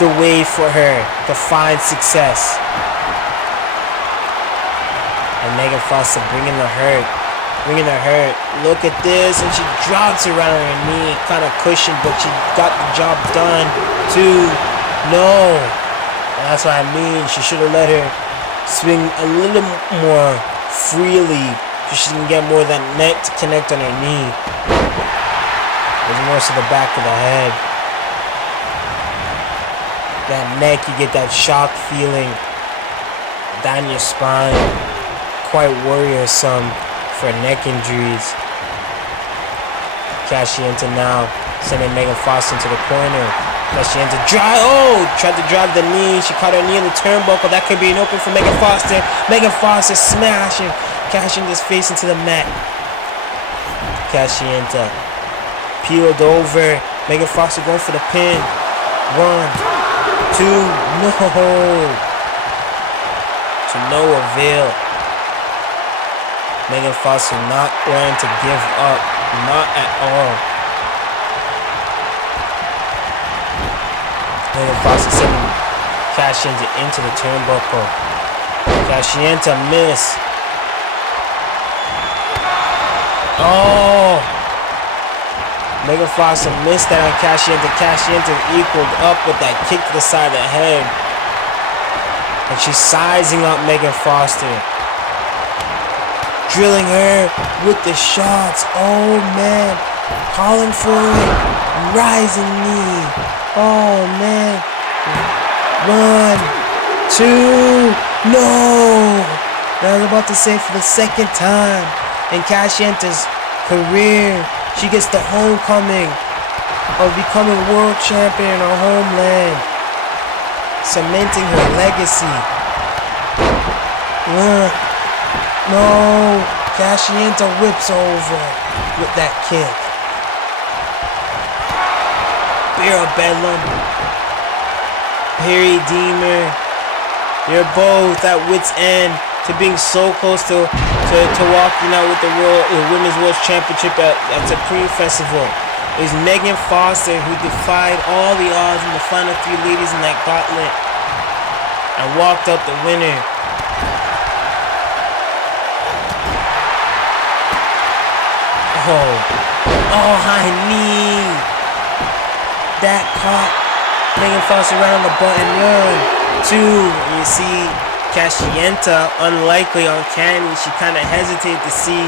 the way for her to find success. And Megan Foster bringing the hurt. Look at this, and she drops it right on her knee, kind of cushioned, but she got the job done. 2, no. That's what I mean. She should have let her swing a little more freely so she can get more of that neck to connect on her knee. There's more to the back of the head. That neck, you get that shock feeling down your spine. Quite worrisome for neck injuries. Kashi Yenta now sending Megan Foster into the corner. Kashi Yenta tried to drive the knee. She caught her knee in the turnbuckle. That could be an open for Megan Foster. Megan Foster smashing Kashi Yenta's face into the mat. Kashi Yenta peeled over. Megan Foster going for the pin. 1, 2, no. To no avail. Megan Foster not willing to give up. Not at all. Megan Foster sending Kashi Yenta into the turnbuckle. Kashi Yenta miss. Oh! Megan Foster missed that on Kashi Yenta. Kashi Yenta equaled up with that kick to the side of the head. And she's sizing up Megan Foster. Drilling her with the shots. Oh man. Calling for it. Rising knee. Oh man. 1, 2. No. I was about to say for the second time in Kashi Yenta's career, she gets the homecoming of becoming world champion in her homeland, cementing her legacy. No, Kashi Yenta whips over with that kick. Barabellum, Perry Deemer, they're both at wit's end to being so close to walking out with the Women's World Championship at Supreme Festival. It was Megan Foster who defied all the odds in the final 3 ladies in that gauntlet and walked out the winner. Oh, high knee. That caught Megan Foster right on the button. 1, 2. And you see Kashi Yenta, unlikely on candy. She kind of hesitated to see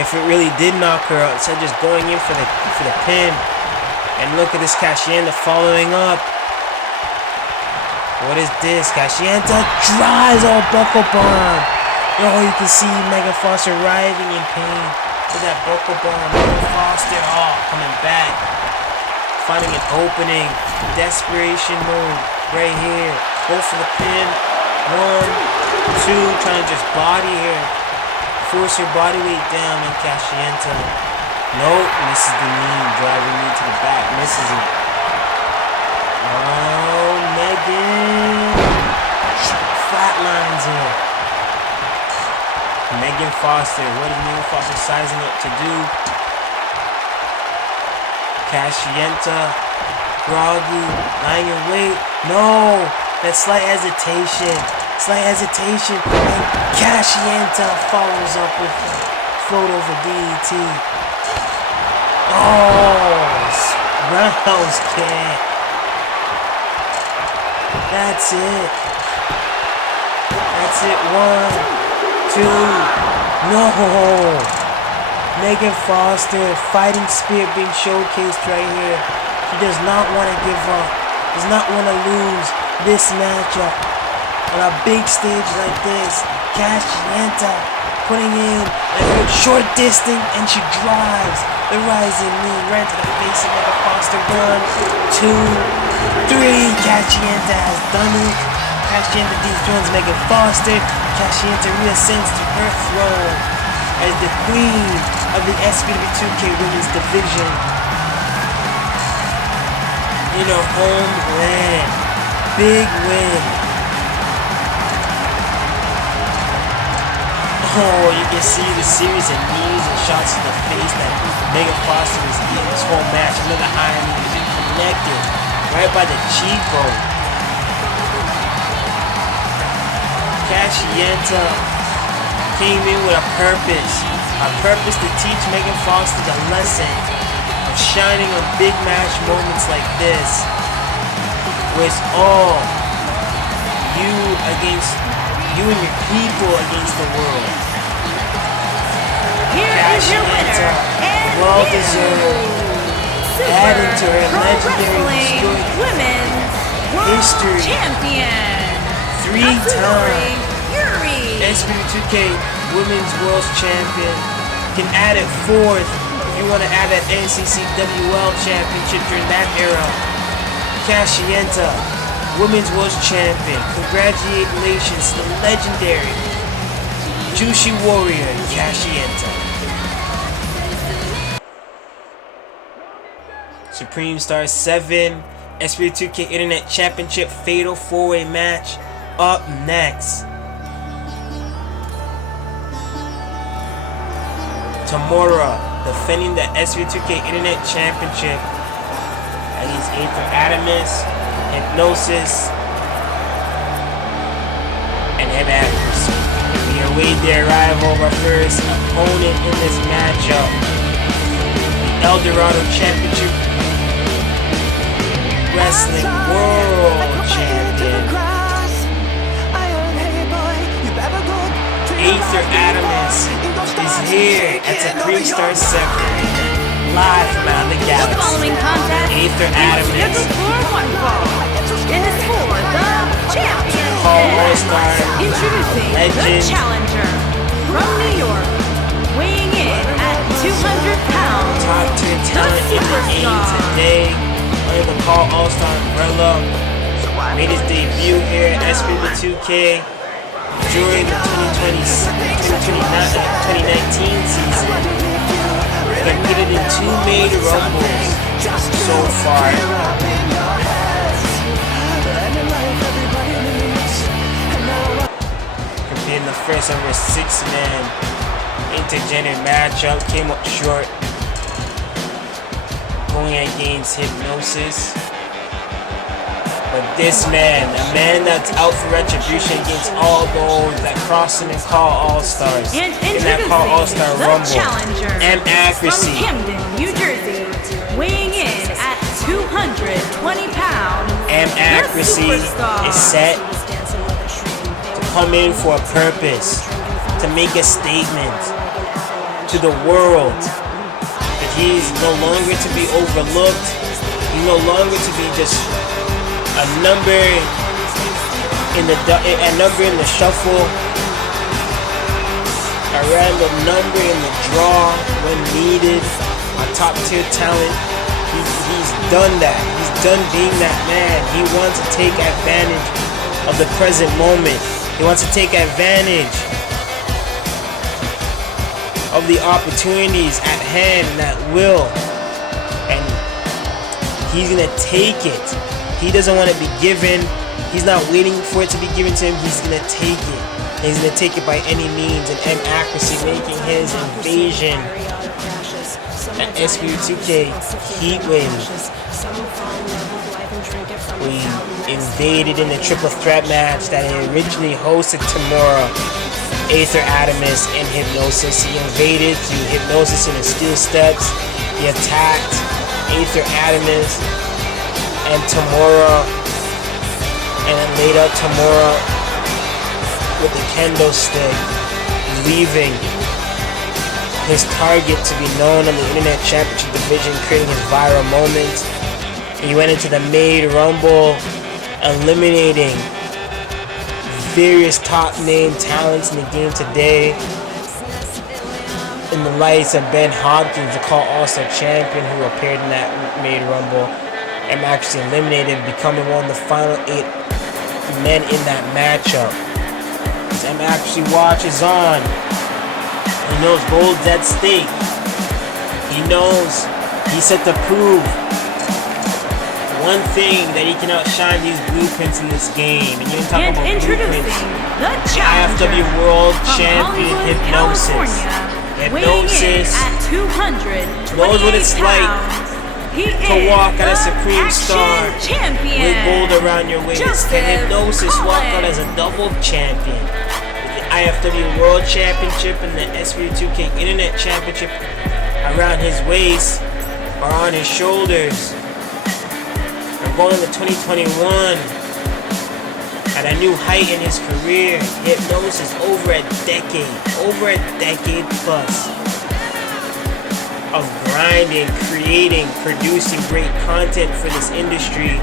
if it really did knock her out, instead of just going in for the pin. And look at this Kashi Yenta following up. What is this? Kashi Yenta drives a buckle bomb. Oh, you can see Megan Foster writhing in pain. Look at that buckle bomb. Megan Foster, coming back. Finding an opening. Desperation mode right here. Go for the pin. 1, 2, trying to just body here. Force her body weight down on Kashi Yenta. Nope, misses the knee. Driving knee to the back. Misses it. Oh, Megan. Flatlines her. Megan Foster. What is Megan Foster sizing up to do? Kashi Yenta. Groggy. Lying in wait. No. That slight hesitation. And Kashi Yenta follows up with float over DDT. Roundhouse kick. That's it. 1, 2. No. Megan Foster, fighting spirit being showcased right here. She does not want to give up. Does not want to lose this matchup. On a big stage like this, Kashi Yenta putting in a short distance, and she drives the rising knee right to the face of Megan Foster. 1, 2, 3. Kashi Yenta has done it. Kashi Yenta dethrones Megan Foster. Kashi Yenta reascends to her throne as the queen of the SPW2K women's division in her homeland. Big win. You can see the series of knees and shots to the face that Megan Foster was getting this whole match. Another high knee connected right by the cheekbone. Kashi Yenta came in with a purpose to teach Megan Foster the lesson of shining on big match moments like this, where it's all you against you and your people against the world. Here is your winner, and well deserved. Adding to her legendary Women's World history. Champion. 3-time Yumi. SPW2K Women's World Champion. Can add it 4th if you want to add that NCCWO Championship during that era. Kashi Yenta, Women's World Champion. Congratulations to the legendary Jushi Warrior Kashi Yenta. Supreme Star 7 SPW2K Internet Championship Fatal 4-Way match up next. Tamura defending the SPW2K Internet Championship against Aether, Atomsk, Hypnosis, and Accuracy. We await the arrival of our first opponent in this matchup, the Eldorado Championship Wrestling World Champion, Aether Atomsk is here at Supreme Star 7, live from out of the The galaxy. following contest Aether is Atomsk. scheduled for one fall. And it's for the championship. All-Star Introducing legend. the challenger from New York, weighing in at 200 pounds. Top tier talent in the game today under the Call All-Star umbrella. Made his debut here at SPW2K during the 2019 season. Competed in 2 major rumbles so far. Competed in the first ever 6-man intergender matchup, came up short, going against Hypnosis. But this man, a man that's out for retribution against all those that cross in and call All-Stars And in that Call All-Star the Rumble. challenger Accuracy. from Camden, New Jersey, weighing in at 220 pounds. Accuracy is set to come in for a purpose, to make a statement, to the world. That he's no longer to be overlooked. He's no longer to be just a number in the shuffle, a random number in the draw when needed, a top tier talent. He's done that. He's done being that man. He wants to take advantage of the present moment. He wants to take advantage of the opportunities at hand and at will. And he's gonna take it. He doesn't want to be given. He's not waiting for it to be given to him. He's gonna take it. And he's gonna take it by any means. And M Accuracy making his invasion at SPW2K Heat wins. We invaded in the triple threat match that he originally hosted Tamura, Aether, Atomsk, and Hipnosys. He invaded through Hipnosys in the steel steps. He attacked Aether, Atomsk, and Tamura, and then laid out Tamura with the kendo stick, leaving his target to be known on the Internet Championship division, creating his viral moment. He went into the Made Rumble, eliminating various top name talents in the game today, in the likes of Ben Hopkins, the Call All-Star champion who appeared in that Made Rumble, and actually eliminated, becoming one of the final 8 men in that matchup. As M actually watches on, he knows gold's at stake. He knows he's set to prove one thing, that he can outshine these blueprints in this game. And you're talking about blueprints. The IFW World Champion Hipnosys. Hipnosys at 200 knows what it's like to walk out as Supreme Star with gold around your waist. Can Hipnosys walk out as a double champion? With the IFW World Championship and the SPW2K Internet Championship around his waist or on his shoulders. We're going into 2021 at a new height in his career. Hipnosys over a decade plus of grinding, creating, producing great content for this industry,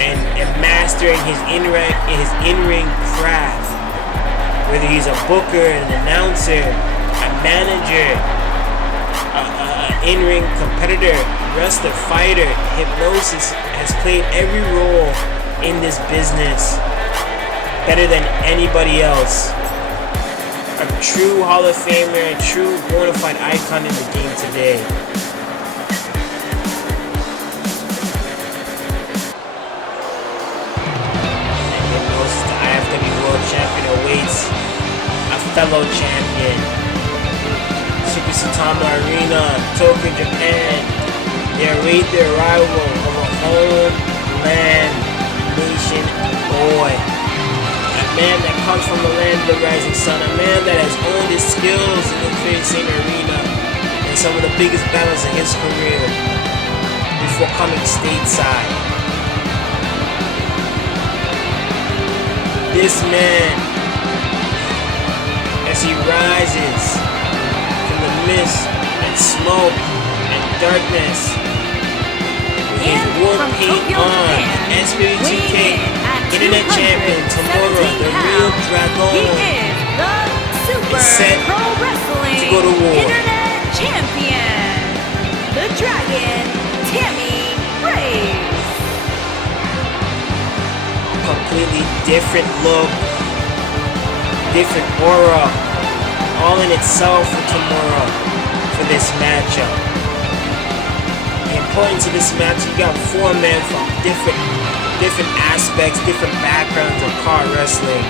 and mastering his in-ring craft. Whether he's a booker, an announcer, a manager, an in-ring competitor, wrestler, fighter, Hipnosys has played every role in this business better than anybody else. A true Hall of Famer, a true bona fide icon in the game today. And Hipnosys, the IFW World Champion, awaits a fellow champion. Super Saitama Arena, Tokyo, Japan. They await the arrival of a homeland nation boy. A man that comes from the land of the rising sun. A man that has honed his skills in the very same arena in some of the biggest battles in his career before coming stateside. This man, as he rises from the mist and smoke and darkness, with his war paint on, SPW2K Internet Champion Tamura, the real Dragon, is set to go to war. Internet Champion, the Dragon, Tammy Race. Completely different look, different aura, all in itself for Tamura for this matchup. The importance of this match, you got 4 men from different aspects, different backgrounds of car wrestling,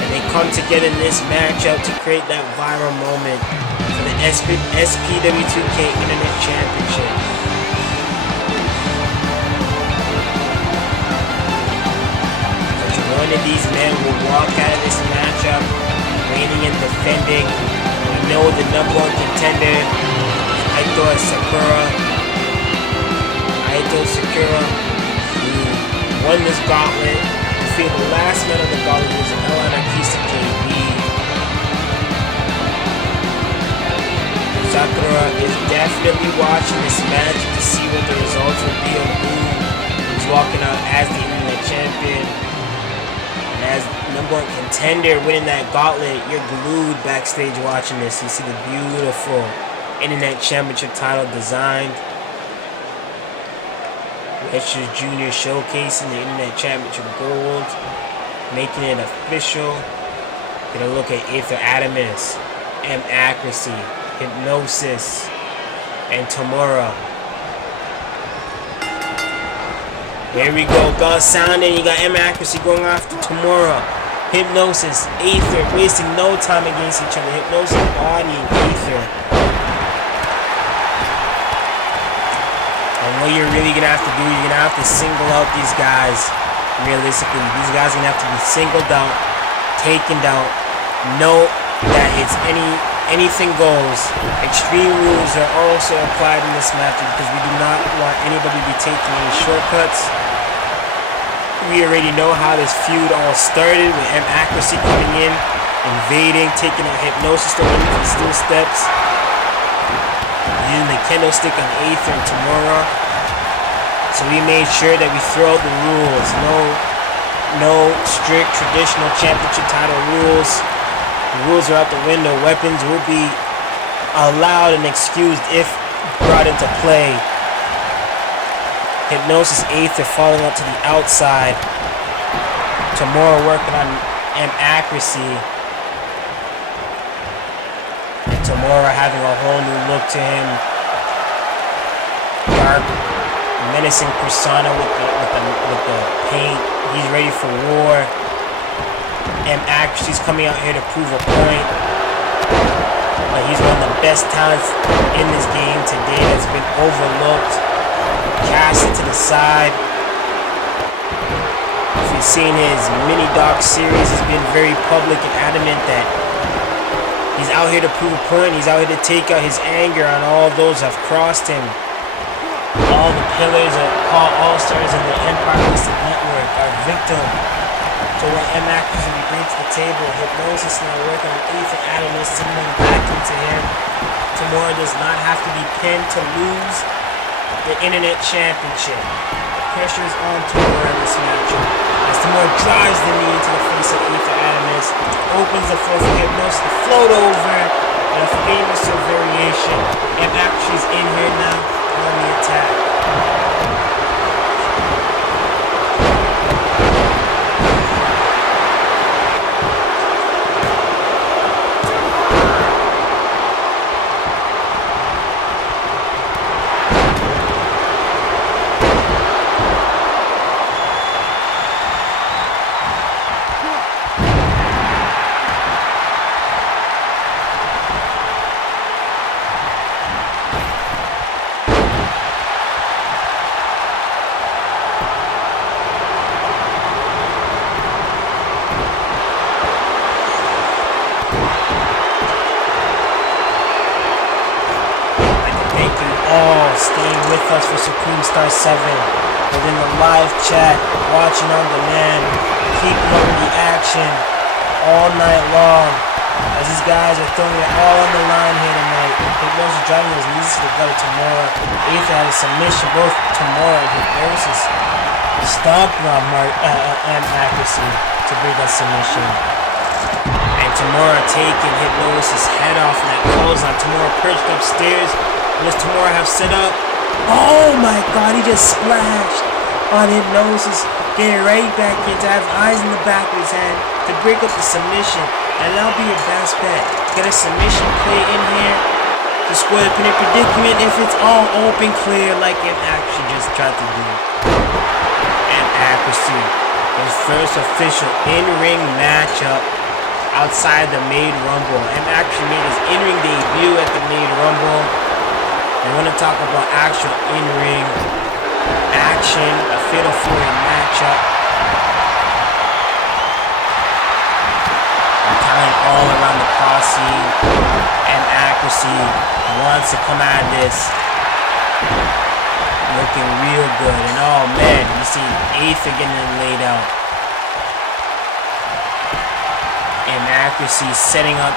and they come together in this matchup to create that viral moment for the SPW2K Internet Championship. One of these men will walk out of this matchup reigning and defending. We know the #1 contender, Itou Sakura. Itou Sakura, who won this gauntlet, defeated the last man of the gauntlet, was Askasuki. Sakura is definitely watching this match to see what the results will be of who is walking out as the internet champion. And as #1 contender winning that gauntlet, you're glued backstage watching this. You see the beautiful internet championship title designed. Western Junior showcasing the internet championship gold, making it official. Get a look at Aether, Atomsk, Accuracy, Hipnosys, and Tamura. There we go, gun sounding. You got Accuracy going after Tamura. Hipnosys, Aether, wasting no time against each other. Hipnosys bodying Aether. And what you're really gonna have to do, you're gonna have to single out these guys. Realistically, these guys are gonna have to be singled out, taken down. Know that it's anything goes. Extreme rules are also applied in this match because we do not want anybody to be taking any shortcuts. We already know how this feud all started with Accuracy coming in, invading, taking out Hipnosys, throwing in steel steps, using the kendo stick on Aether and Tamura. So we made sure that we throw out the rules. No strict traditional championship title rules. The rules are out the window. Weapons will be allowed and excused if brought into play. Hipnosys, Aether falling up to the outside. Tamura working on Accuracy. Tamura having a whole new look to him. Dark, menacing persona with the paint. He's ready for war. Accuracy's coming out here to prove a point. But he's one of the best talents in this game today that's been overlooked, casted to the side. If you've seen his mini doc series, he's been very public and adamant that he's out here to prove a point. He's out here to take out his anger on all those who have crossed him. All the pillars of All-Stars in the Empire Listed Network are victim. So what Accuracy we bring to the table, Hipnosys now working on Aether, Atomsk, sending back into him. Tamura does not have to be pinned to lose the internet championship. Pressure is on Tamura in this matchup. As Tamura drives the knee to the face of Aether, Atomsk, opens the floor for Hipnosys to float over, and a famous variation. Accuracy's in here now on the attack. Us for Supreme Star 7 within the live chat, watching on demand, keeping up with the action all night long as these guys are throwing it all on the line here tonight. Hipnosys driving his knees to the gut of Tamura. Aether had a submission, both Tamura and Hipnosys stomping on Accuracy to bring that submission. And Tamura taking Hipnosys' head off in that clothesline. Tamura perched upstairs. What does Tamura have set up? Oh my god, he just splashed on Hipnosys, getting right back in to have eyes in the back of his head to break up the submission. And that'll be your best bet. Get a submission play in here to score the pinning predicament if it's all open clear like Accuracy just tried to do. And Accuracy, his first official in-ring matchup outside the Made Rumble. And Accuracy made his in-ring debut at the Made Rumble. I want to talk about actual in-ring action, a fatal four-way matchup. Talent all around the posse, and Accuracy wants to come at this looking real good. And oh man, you see Aether getting laid out. And Accuracy setting up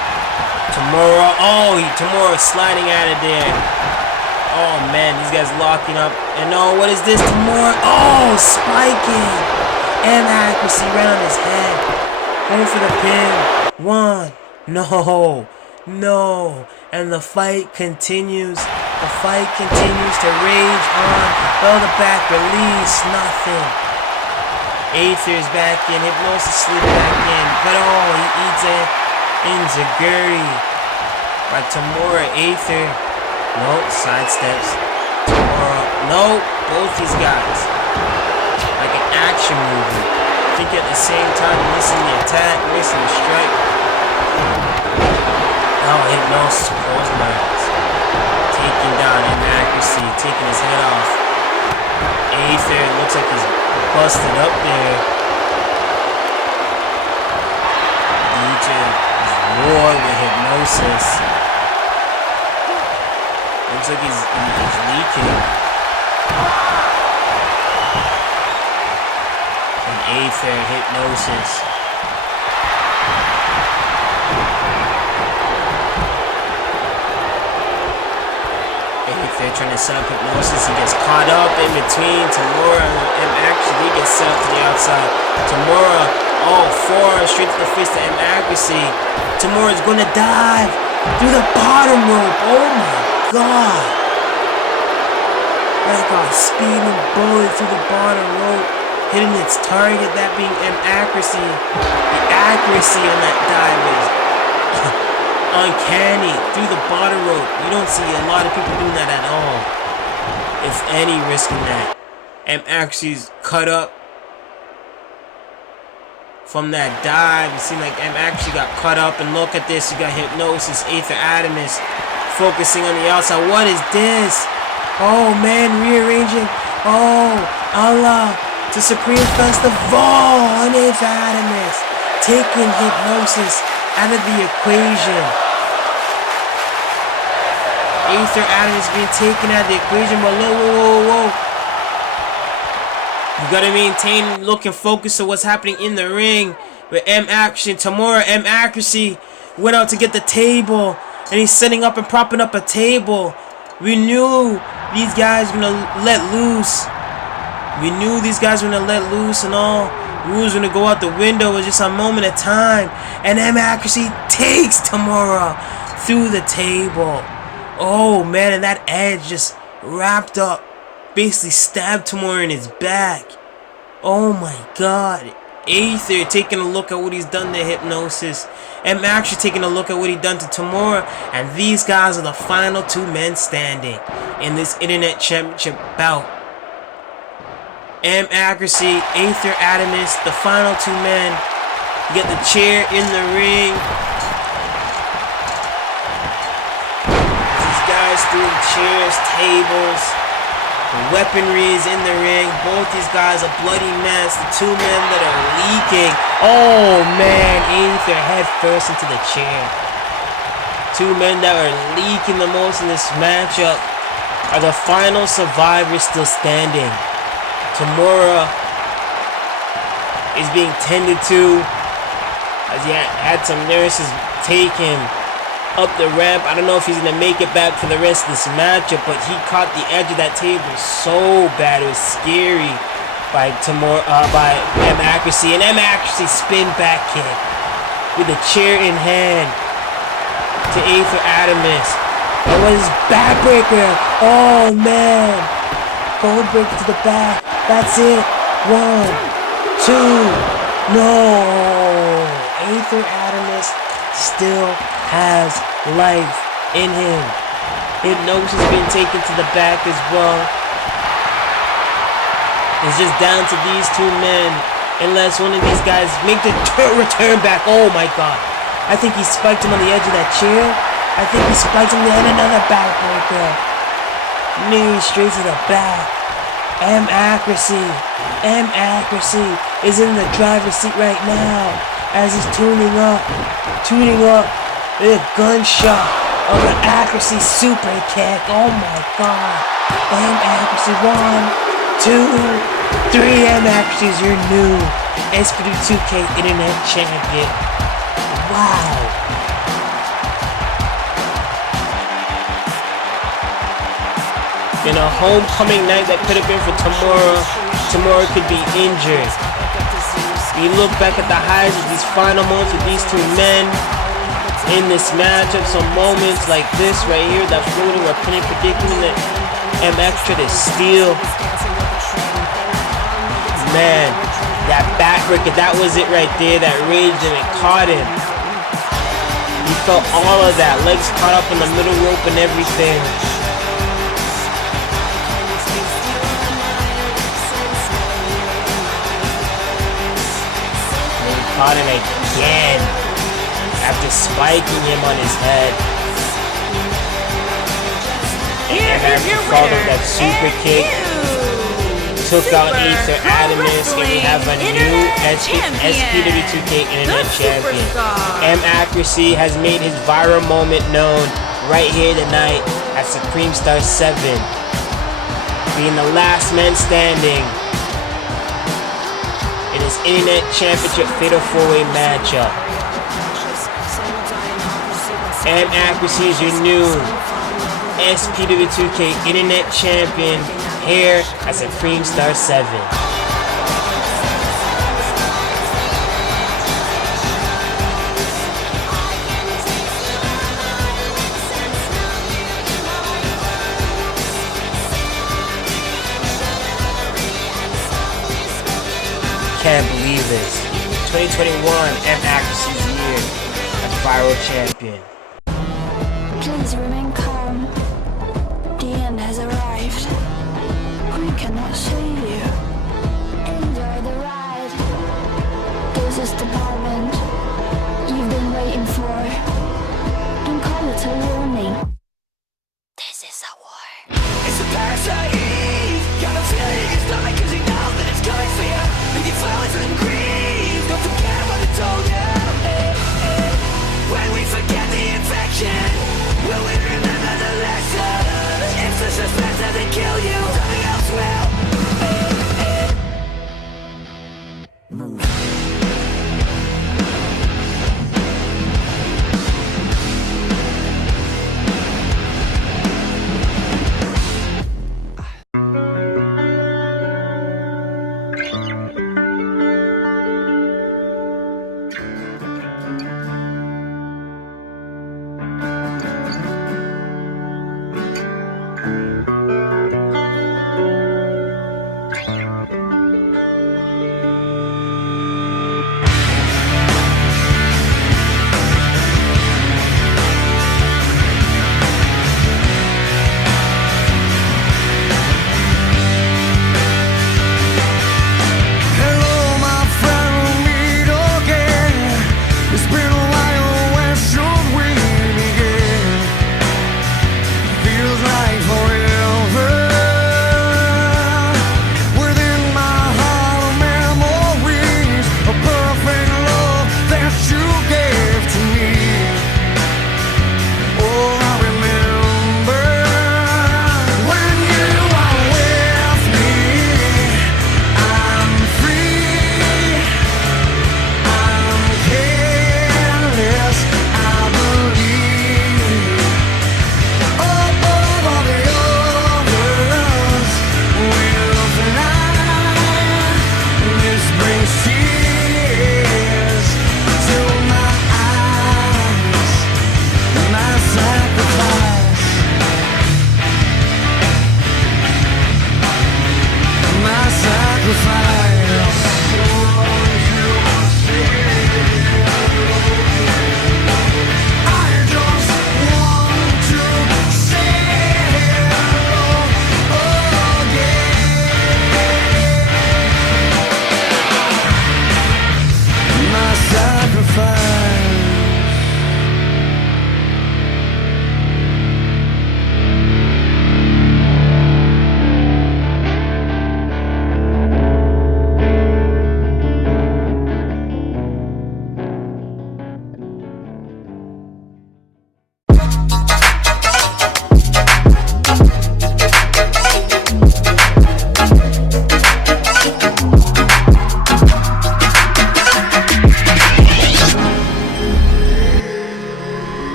Tamura. Oh, Tamura sliding out of there. Oh man, these guys locking up. And oh, what is this? Tamura. Oh, spiking. And accuracy right on his head. Going for the pin. 1. No. No. And the fight continues. The fight continues to rage on. Well, the back release. Nothing. Aether is back in. Hypnosis slipped back in. But oh, he eats it. Inzaguri. By Tamura. Aether. Nope. Sidesteps. Tamura. Nope. Both these guys. Like an action movie. I think at the same time missing the attack, missing the strike. Oh, Hypnosis close taking down inaccuracy, taking his head off. Aether looks like he's busted up there. DJ is war with Hypnosis. Looks like he's leaking. And Aether, Hypnosis. They're trying to set up Hypnosis. He gets caught up in between Tamura and actually gets set up to the outside. Tamura, oh, 4 straight to the face to accuracy. Tamura's going to dive through the bottom rope. Oh my god. Like a speeding bullet through the bottom rope, hitting its target, that being accuracy. The accuracy on that dive is uncanny through the bottom rope. You don't see a lot of people doing that at all. If any, risking that. Accuracy's cut up from that dive. It seemed like actually got cut up. And look at this. You got Hypnosis, Aether, Atomsk focusing on the outside. What is this? Oh man, rearranging. Oh, Allah to Supreme Festival on Aether, Atomsk, taking Hypnosis out of the equation. Aether Atomsk being taken out of the equation, but whoa. You gotta maintain looking focused to what's happening in the ring. With action, Tamura, accuracy went out to get the table, and he's setting up and propping up a table. We knew these guys were gonna let loose. And all. Rules gonna go out the window. It was just a moment of time. And accuracy takes Tamura through the table. Oh man, and that edge just wrapped up. Basically stabbed Tamura in his back. Oh my god. Aether taking a look at what he's done to Hypnosis. And actually taking a look at what he done to Tamura. And these guys are the final 2 men standing in this Internet Championship bout. Accuracy, Aether, Atomsk, the final 2 men. You get the chair in the ring. These guys throwing chairs, tables, weaponry is in the ring. Both these guys a bloody mess. The 2 men that are leaking. Oh man, Aether head first into the chair. 2 men that are leaking the most in this matchup are the final survivors still standing. Tamura is being tended to as he had some nurses take him up the ramp. I don't know if he's gonna make it back for the rest of this matchup, but he caught the edge of that table so bad it was scary by Tamura, by accuracy, and accuracy spin back kick with the chair in hand to Aether, Atomsk. That was backbreaker. Oh man, forward breaker to the back. That's it. 1, 2. No. Aether, Atomsk still has life in him. Hypnosis being taken to the back as well. It's just down to these 2 men. Unless one of these guys make the return back. Oh my god. I think he spiked him on the edge of that chair. I think he spiked him and another backbreaker. Knee straight to the back. Accuracy is in the driver's seat right now as he's tuning up the gunshot of an accuracy super kick. Oh my god. Accuracy 1, 2, 3. Accuracy is your new SPW2K Internet Champion. Wow. In a homecoming night that could have been for Tamura, Tamura could be injured. We look back at the highs of these final moments with these two men in this matchup. Some moments like this right here, that floating weapon predicting that MX tried to steal. Man, that backbreaker, that was it right there. That rage and it caught him. He felt all of that. Legs caught up in the middle rope and everything. Caught him again after spiking him on his head. And after followed that super kick, took out Aether, Atomsk, and we have a new SPW2K Internet Champion. Accuracy has made his viral moment known right here tonight at Supreme Star 7, being the last man standing in his Internet Championship Fatal 4-Way matchup. Accuracy is your new SPW2K Internet Champion here at Supreme Star 7. Can't believe this. 2021 Accuracy's year as viral champion. Please remain calm. The end has arrived. We cannot save you. Enjoy the ride. This is the moment you've been waiting for. Don't call it a warning. This is a war. It's a parasite. Got a feeling in your stomach 'cause you know that it's coming for you. Make you flowers and grief. Don't forget what I told you. When we forget the infection, will we remember the lesson? If the suspense doesn't kill you, something else will. Move.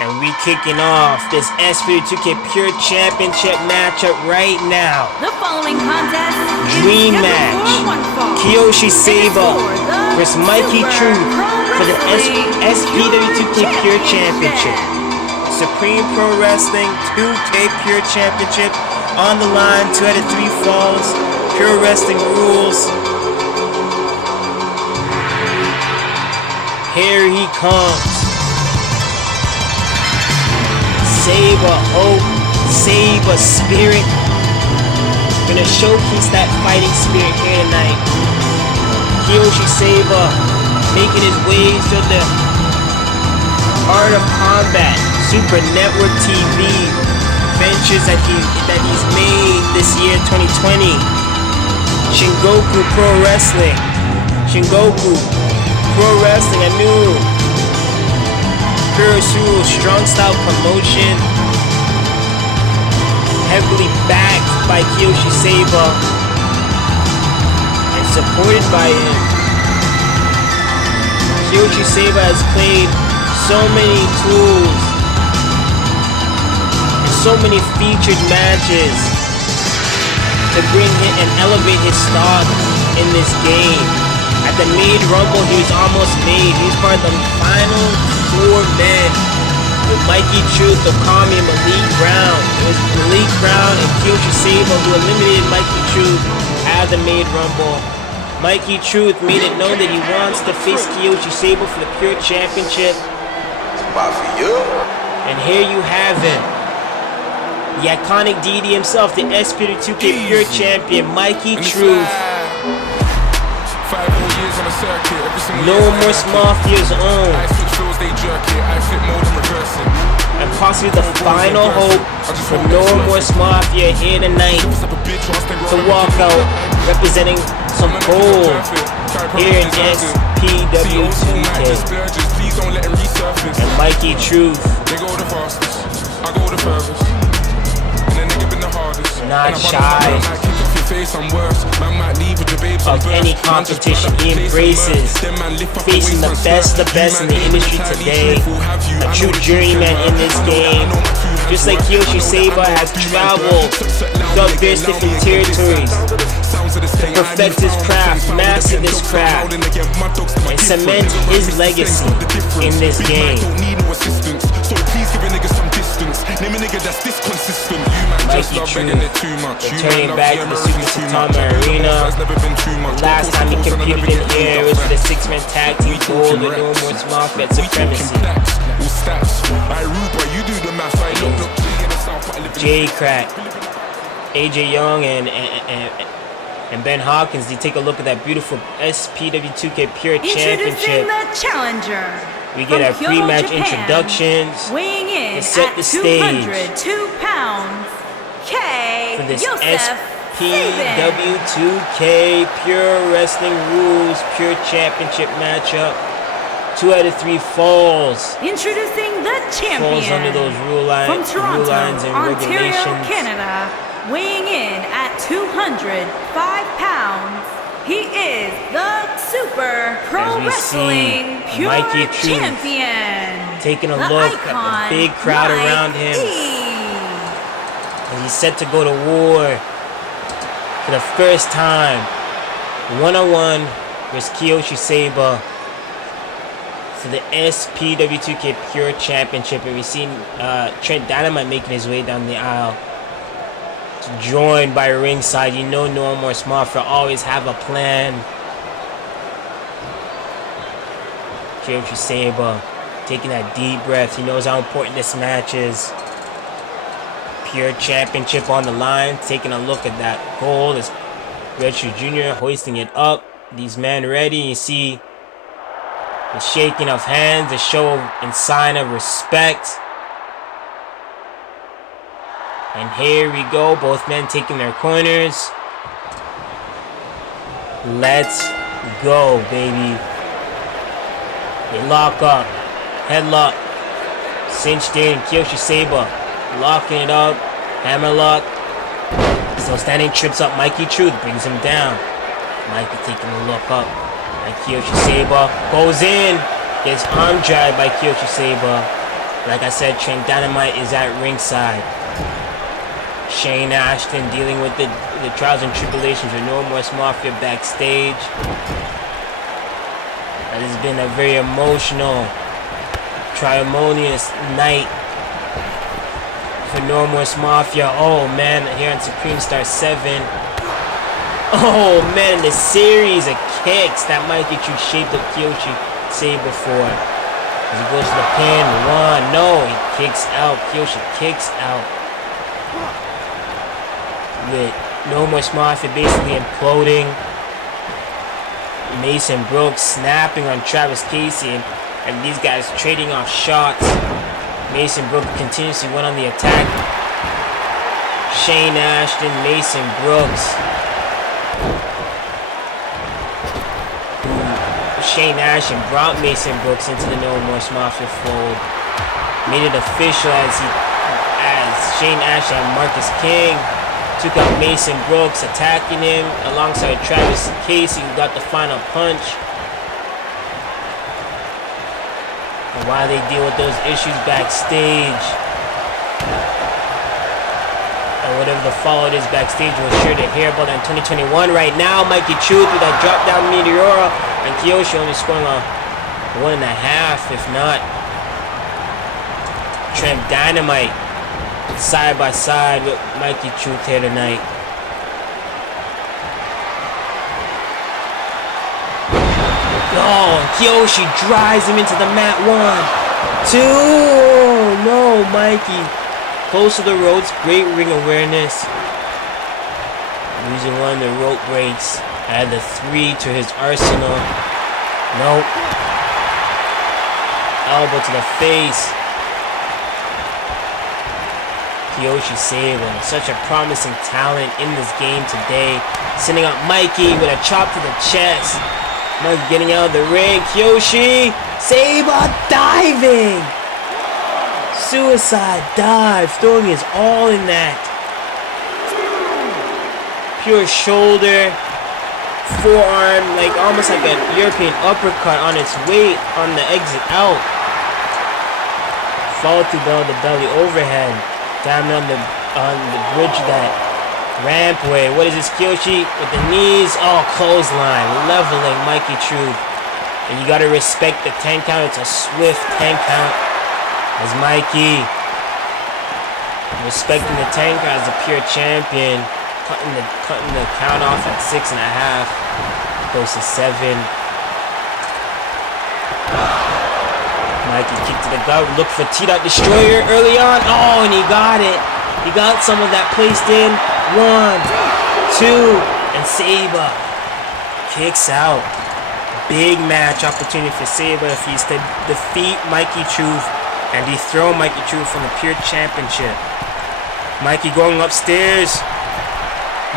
And we kicking off this SPW2K Pure Championship matchup right now. The following contest Dream is match. for one fall. Kiyoshi Saiba versus Mikey Truth for the SPW2K Pure Championship. Supreme Pro Wrestling 2K Pure Championship on the line. 2 out of 3 falls. Pure Wrestling rules. Here he comes. Saiba hope, Saiba spirit. Gonna showcase that fighting spirit here tonight. Kiyoshi Saiba making his way to the Art of Combat Super Network TV ventures that he's made this year, 2020. Shingoku Pro Wrestling, Shingoku Pro Wrestling, a new Pure strong style promotion, heavily backed by Kiyoshi Saiba and supported by him. Kiyoshi Saiba has played so many tools and so many featured matches to bring him and elevate his stock in this game. At the Made Rumble, he was almost made. He's part of the final 4 men with Mikey Truth, OKAMI, and Malik Brown. It was Malik Brown and Kiyoshi Saiba who eliminated Mikey Truth at the Made Rumble. Mikey Truth made it known that he wants to face Kiyoshi Saiba for the Pure Championship. And here you have him. The iconic DD himself, the SPW2K Pure Champion, Mikey Truth. 5 more years on the circuit, every single No More Mafia's own. I switch flows, they jerk it. I flip mode and reversing. And possibly the final hope for No More Mafia here tonight to walk out representing some gold here in SPW2K. And Mikey Truth, They go the fastest, I go the furthest. And the nigga been the hardest. Not shy of any competition. He embraces facing the best in the industry today. A true journeyman in this game. Just like Kiyoshi Saiba has traveled throughout various different territories to perfect his craft, master this craft, and cement his legacy in this game. Mikey Truth returning back to the Super Satama Arena. Last time he competed in here was for the 6-man tag team gold with No More Mafia at Supremacy. J-Crack, AJ Young, and Ben Hawkins. You take a look at that beautiful SPW2K Pure Championship. The challenger. We get our pre-match introductions weighing in to set the stage 202 pounds. For this SPW2K Pure Wrestling Rules Pure Championship matchup. 2 out of 3 falls. Introducing the champion. Falls under those rule lines and Ontario, regulations. Canada, weighing in at 205 pounds. He is the Super Pro Wrestling Pure Mikey Truth Champion. Taking a look at the big crowd around him. And he's set to go to war for the first time. 1-on-1 versus Kiyoshi Saiba for the SPW2K Pure Championship. And we've seen Trent Dynamite making his way down the aisle, joined by ringside. You know No More Mafia always have a plan. Kiyoshi Saiba taking that deep breath. He knows how important this match is. Pure Championship on the line. Taking a look at that gold. As Red Shoe Jr. hoisting it up. These men ready. You see the shaking of hands, a show and sign of respect. And here we go, both men taking their corners. Let's go, baby. They lock up, headlock, cinched in. Kiyoshi Saiba locking it up. Hammerlock. Still standing, trips up Mikey Truth, brings him down. Mikey taking a look up. And Kiyoshi Saiba goes in. Gets arm dragged by Kiyoshi Saiba. Like I said, Trent Dynamite is at ringside. Shane Ashton dealing with the trials and tribulations with No Remorse Mafia backstage. It has been a very emotional, ceremonious night for No Remorse Mafia. Oh man, here on Supreme Star 7. Oh man, the series of kicks that Mikey Truth shaped up Kiyoshi Saiba for. As he goes to the pin, one, no, he kicks out. Kiyoshi kicks out. With No Remorse Mafia basically imploding. Mason Brooks snapping on Travis Casey, and these guys trading off shots. Mason Brooks continuously went on the attack. Shane Ashton, Mason Brooks. Shane Ashton brought Mason Brooks into the No Remorse Mafia fold. Made it official as Shane Ashton and Marcus King took out Mason Brooks, attacking him alongside Travis Casey, who got the final punch. And while they deal with those issues backstage, and whatever the fallout is backstage, we're sure to hear about that in 2021. Right now, Mikey Truth with that drop down Meteora, and Kiyoshi only scoring a 1.5, if not. Trent Dynamite side by side with Mikey Truth here tonight. Oh, Kiyoshi drives him into the mat. 1, 2. Oh, no, Mikey. Close to the ropes. Great ring awareness. Using one of the rope breaks. Add the 3 to his arsenal. Nope. Elbow to the face. Kiyoshi Saiba, such a promising talent in this game today. Sending up Mikey with a chop to the chest. Mikey getting out of the ring. Kiyoshi Saiba diving. Suicide dive. Throwing his all in that. Pure shoulder. Forearm. Like almost like a European uppercut on its way on the exit out. Fall through the belly overhead. Down on the bridge, that rampway. What is this, Kiyoshi? With the knees. Oh, clothesline. Leveling Mikey Truth. And you gotta respect the 10 count. It's a swift 10 count. As Mikey respecting the 10 count as a pure champion. Cutting the count off at 6.5. Goes to 7. Mikey kick to the gut, look for T-Dot Destroyer early on. Oh, and he got it. He got some of that placed in. 1, 2, and Saiba kicks out. Big match opportunity for Saiba if he's to defeat Mikey Truth and dethrone Mikey Truth from the Pure Championship. Mikey going upstairs.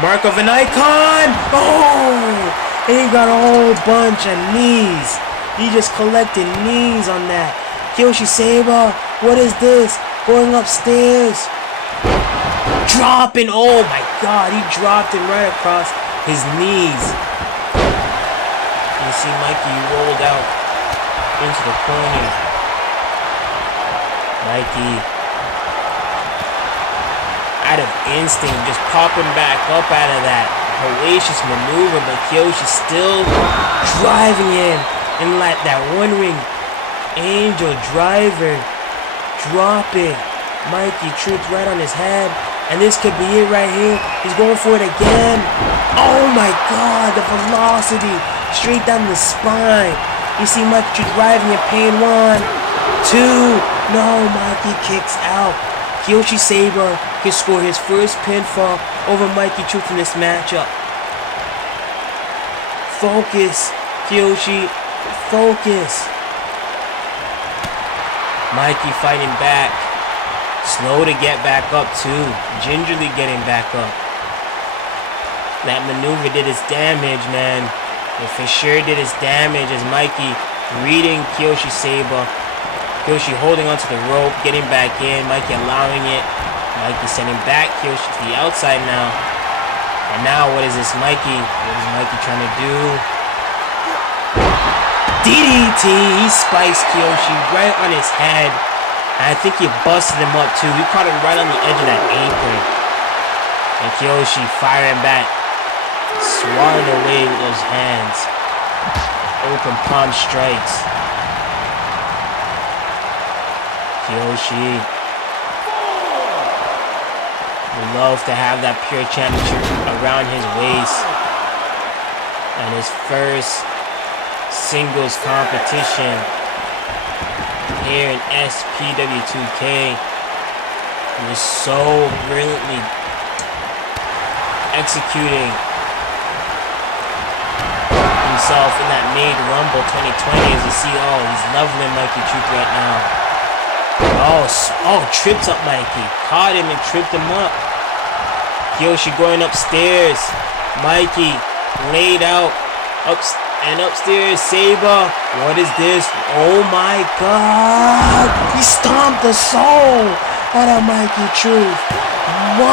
Mark of an icon. Oh, and he got a whole bunch of knees. He just collected knees on that. Kiyoshi Saiba, what is this? Going upstairs. Dropping. Oh my god, he dropped him right across his knees. You see Mikey rolled out into the corner. Mikey, out of instinct, just popping back up out of that hellacious maneuver, but Kiyoshi still driving in. And like that one ring angel driver, dropping Mikey Truth right on his head. And this could be it right here. He's going for it again. Oh my god, the velocity straight down the spine. You see Mikey Truth driving in pain. 1, 2. No, Mikey kicks out. Kiyoshi Saiba can score his first pinfall over Mikey Truth in this matchup. Focus, Kiyoshi. Focus. Mikey fighting back. Slow to get back up too. Gingerly getting back up. That maneuver did its damage, man. It for sure did its damage as Mikey reading Kiyoshi Saiba. Kiyoshi holding onto the rope, getting back in. Mikey allowing it. Mikey sending back Kiyoshi to the outside now. And now what is this Mikey? What is Mikey trying to do? DDT! He spikes Kiyoshi right on his head. And I think he busted him up too. He caught him right on the edge of that apron. And Kiyoshi firing back. Swallowing away with those hands. Open palm strikes. Kiyoshi would love to have that pure championship around his waist. And his first singles competition here in SPW2K. He was so brilliantly executing himself in that Made Rumble 2020. As you see, oh, he's leveling Mikey Truth right now. Oh, trips up Mikey. Caught him and tripped him up. Kiyoshi going upstairs. Mikey laid out. Upstairs, Saiba. What is this? Oh my God. He stomped the soul out of Mikey Truth. 1,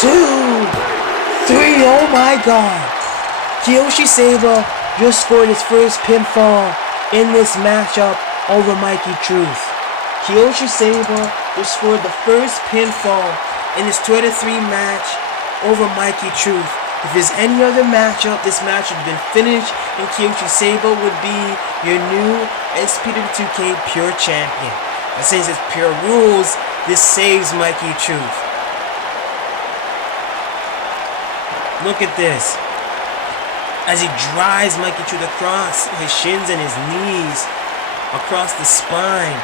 2, 3. Oh my God. Kiyoshi Saiba just scored his first pinfall in this matchup over Mikey Truth. Kiyoshi Saiba just scored the first pinfall in this 2-3 match over Mikey Truth. If there's any other matchup, this match would have been finished and Kiyoshi Saiba would be your new SPW2K Pure Champion. And since it's pure rules, this saves Mikey Truth. Look at this. As he drives Mikey Truth across his shins and his knees, across the spine.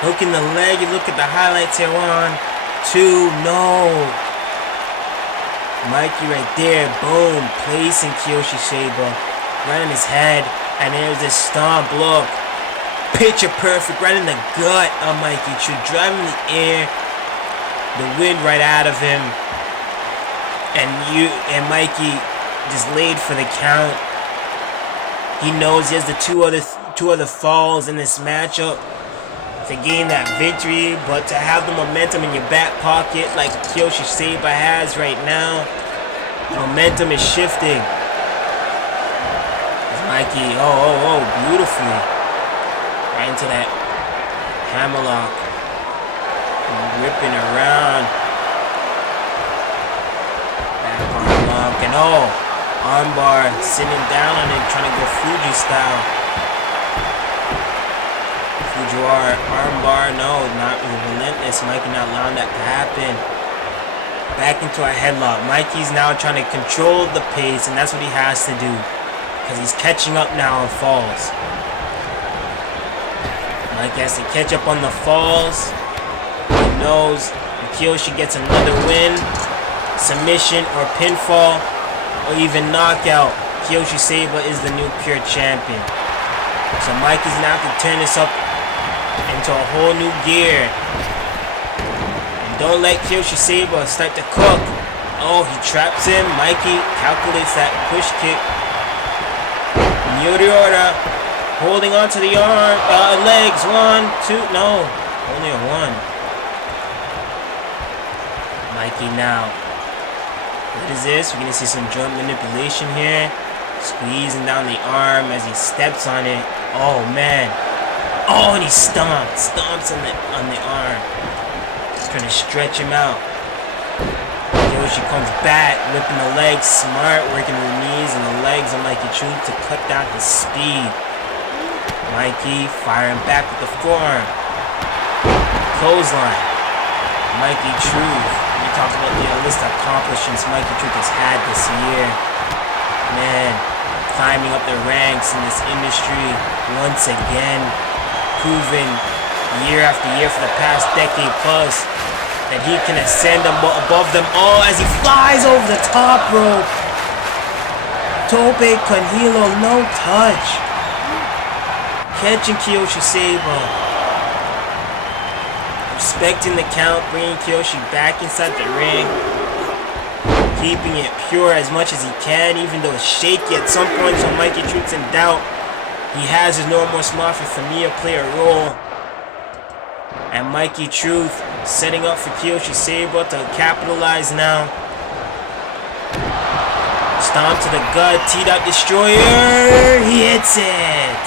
Hooking the leg, you look at the highlights here, 1, 2, no. Mikey right there, boom, placing Kiyoshi Saiba right on his head. And there's this stomp, look. Picture perfect, right in the gut of Mikey Truth, driving the air, the wind right out of him. And Mikey just laid for the count. He knows he has the two other falls in this matchup to gain that victory, but to have the momentum in your back pocket like Kiyoshi Saiba has right now, momentum is shifting. Mikey, beautifully. Right into that hammerlock. Whipping around. Back arm lock, and armbar, sitting down on it, trying to go Fuji style. Fujiwara armbar, no, not relentless. Mikey not allowing that to happen. Back into a headlock. Mikey's now trying to control the pace, and that's what he has to do, because he's catching up now on falls. Mikey has to catch up on the falls. He knows if Kiyoshi gets another win, submission or pinfall, or even knockout, Kiyoshi Saiba is the new pure champion. So Mikey's now to turn this up into a whole new gear. And don't let Kiyoshi Saiba start to cook. Oh, he traps him. Mikey calculates that push kick. Yoriora holding on to the arm, legs. 1, 2, no, only a 1. Mikey now. What is this? We're gonna see some joint manipulation here. Squeezing down the arm as he steps on it. Oh man. Oh, and he stomps on the arm. Trying to stretch him out. Kiyoshi comes back, whipping the legs, smart, working the knees and the legs on Mikey Truth to cut down his speed. Mikey firing back with the forearm. Clothesline. Mikey Truth. We talked about the list of accomplishments Mikey Truth has had this year. Man, climbing up the ranks in this industry once again, proven year after year for the past decade plus that he can ascend above them all as he flies over the top rope. Tope con hilo, no touch. Catching Kiyoshi Saiba. Respecting the count, bringing Kiyoshi back inside the ring. Keeping it pure as much as he can, even though it's shaky at some points when Mikey Truth's in doubt. He has his No More Mafia familiar player role. And Mikey Truth setting up for Kiyoshi Saiba to capitalize now. Stomp to the gut, teed up destroyer. He hits it.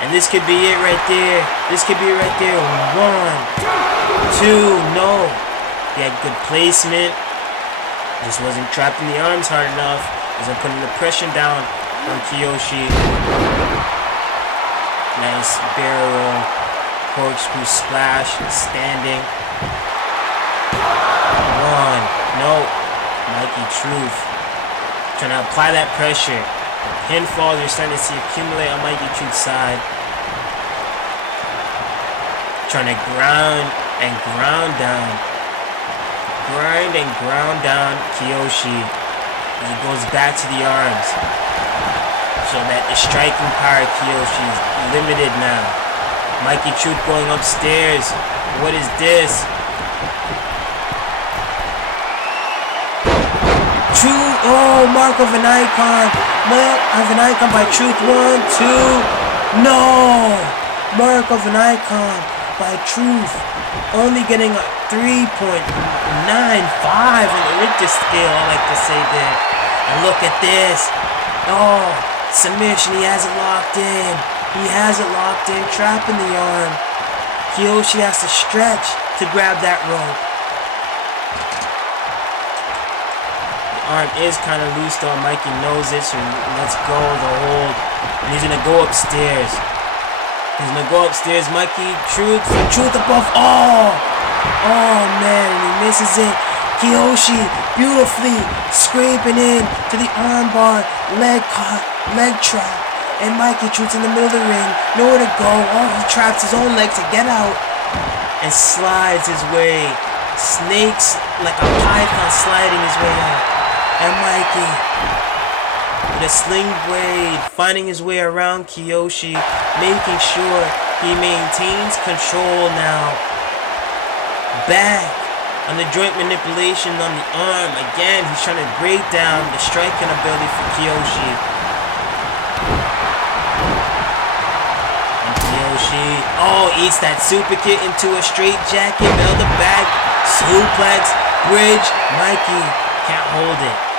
And this could be it right there. This could be it right there. 1, 2, no. He had good placement. Just wasn't trapped in the arms hard enough. Wasn't putting the pressure down on Kiyoshi. Nice barrel, corkscrew splash, standing. 1, no. Mikey Truth trying to apply that pressure. Pinfalls you're starting to see accumulate on Mikey Truth's side. Trying to grind and ground down. Grind and ground down Kiyoshi as he goes back to the arms. So that the striking power of Kiyoshi is limited now. Mikey Truth going upstairs. What is this? Truth, oh, mark of an icon. Mark of an icon by Truth. 1, 2, no. Mark of an icon by Truth. Only getting a 3.95 on the Richter scale, I like to say there. And look at this. Oh, submission, he has it locked in. He has it locked in, trapping the arm. Kiyoshi has to stretch to grab that rope. Arm is kind of loose though. Mikey knows it, so let's go the hold. And he's gonna go upstairs. He's gonna go upstairs. Mikey Truth above. Oh man, and he misses it. Kiyoshi beautifully scraping in to the armbar, leg cut, leg trap, and Mikey Truth's in the middle of the ring, nowhere to go. Oh, he traps his own leg to get out and slides his way. Snakes like a python sliding his way out. And Mikey, with a sling blade, finding his way around Kiyoshi, making sure he maintains control now. Back on the joint manipulation on the arm. Again, he's trying to break down the striking ability for Kiyoshi. And Kiyoshi, oh, eats that super kick into a straight jacket, build the back, suplex, bridge. Mikey can't hold it.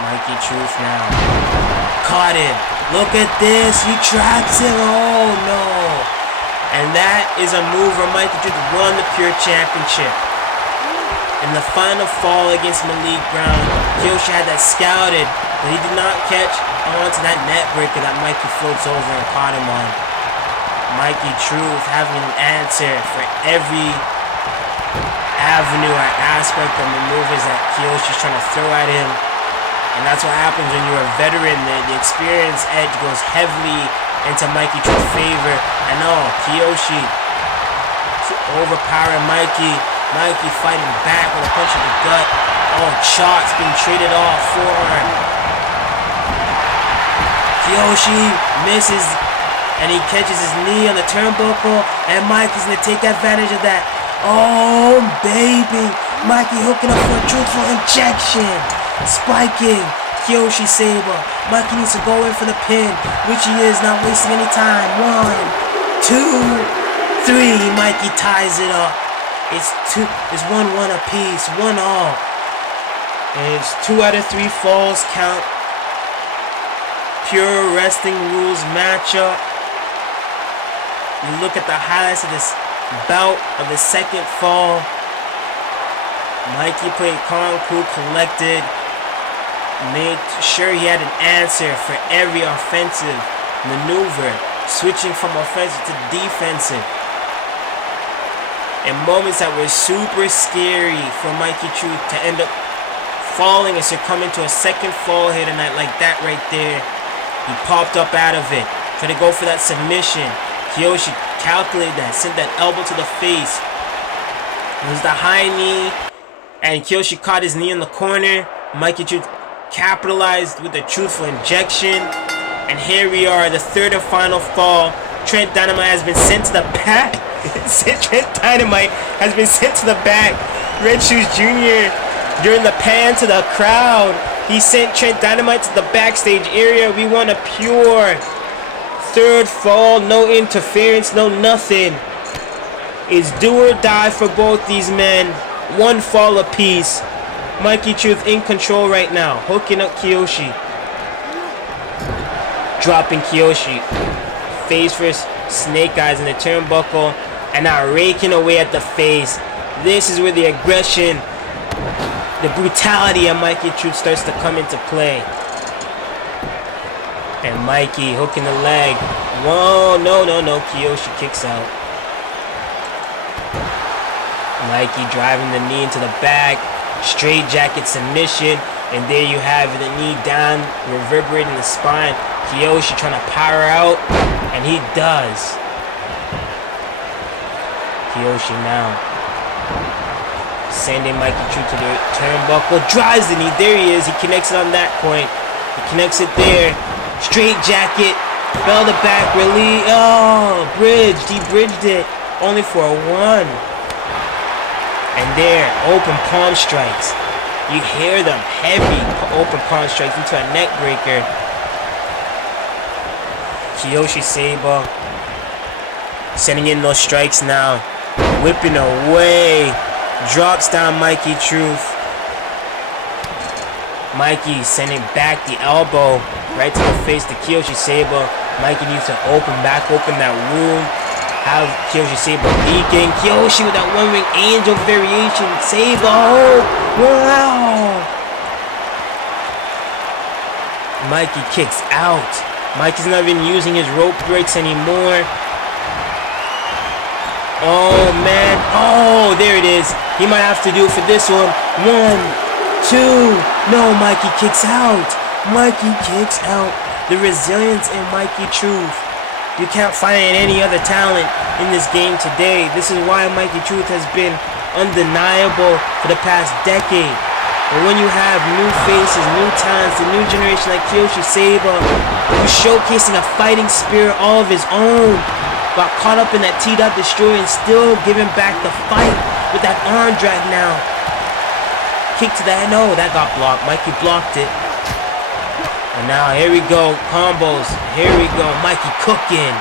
Mikey Truth now. Caught him. Look at this. He traps him. Oh no. And that is a move where Mikey Truth won the Pure Championship. In the final fall against Malik Brown, Kiyoshi had that scouted, but he did not catch on to that net breaker that Mikey floats over and caught him on. Mikey Truth having an answer for every avenue or aspect of maneuvers that Kiyoshi's trying to throw at him. And that's what happens when you're a veteran. The experience edge goes heavily into Mikey Truth's favor. And Kiyoshi overpowering Mikey. Mikey fighting back with a punch in the gut. Oh, shots being traded off. Forearm. Kiyoshi misses. And he catches his knee on the turnbuckle. And Mikey's going to take advantage of that. Oh, baby. Mikey hooking up for a truthful injection. Spiking Kiyoshi Saiba. Mikey needs to go in for the pin, which he is, not wasting any time. 1, 2, 3. Mikey ties it up. It's 1-1 apiece, 1-1. And it's 2 out of 3 falls count. Pure wrestling rules matchup. You look at the highlights of this bout of the second fall. Mikey played calm, cool, collected. Made sure he had an answer for every offensive maneuver, switching from offensive to defensive. In moments that were super scary for Mikey Truth to end up falling and succumbing to a second fall here tonight like that right there. He popped up out of it, tried to go for that submission. Kiyoshi calculated that, sent that elbow to the face. It was the high knee, and Kiyoshi caught his knee in the corner. Mikey Truth capitalized with a truthful injection. And here we are, the third and final fall. Trent Dynamite has been sent to the back. Trent Dynamite has been sent to the back. Red Shoes Jr. during the pan to the crowd. He sent Trent Dynamite to the backstage area. We want a pure third fall, no interference, no nothing. It's do or die for both these men. One fall apiece. Mikey Truth in control right now, hooking up Kiyoshi. Dropping Kiyoshi. Face first, snake eyes in the turnbuckle, and now raking away at the face. This is where the aggression, the brutality of Mikey Truth starts to come into play. And Mikey hooking the leg. Whoa, no. Kiyoshi kicks out. Mikey driving the knee into the back. Straight jacket submission. And there you have it, the knee down, reverberating the spine. Kiyoshi trying to power out. And he does. Kiyoshi now sending Mikey Truth to the turnbuckle. Drives the knee. There he is. He connects it on that point. He connects it there. Straight jacket. Bell to back. Release. Oh, bridged. He bridged it. Only for a 1. And there, open palm strikes. You hear them. Heavy open palm strikes into a neck breaker. Kiyoshi Saiba sending in those strikes now. Whipping away. Drops down Mikey Truth. Mikey sending back the elbow right to the face to Kiyoshi Saiba. Mikey needs to open that wound. Have Kiyoshi Saiba leaking. Kiyoshi with that one-ring angel variation. Saiba, oh, wow. Mikey kicks out. Mikey's not even using his rope breaks anymore. Oh, man. Oh, there it is. He might have to do it for this one. 1, 2. No, Mikey kicks out. Mikey kicks out. The resilience in Mikey Truth. You can't find any other talent in this game today. This is why Mikey Truth has been undeniable for the past decade. But when you have new faces, new talents, a new generation like Kiyoshi Saiba, who's showcasing a fighting spirit all of his own, got caught up in that T-Dot destroy and still giving back the fight with that arm drag now. Kick to that, no, that got blocked. Mikey blocked it. And now here we go, combos. Here we go, Mikey cooking.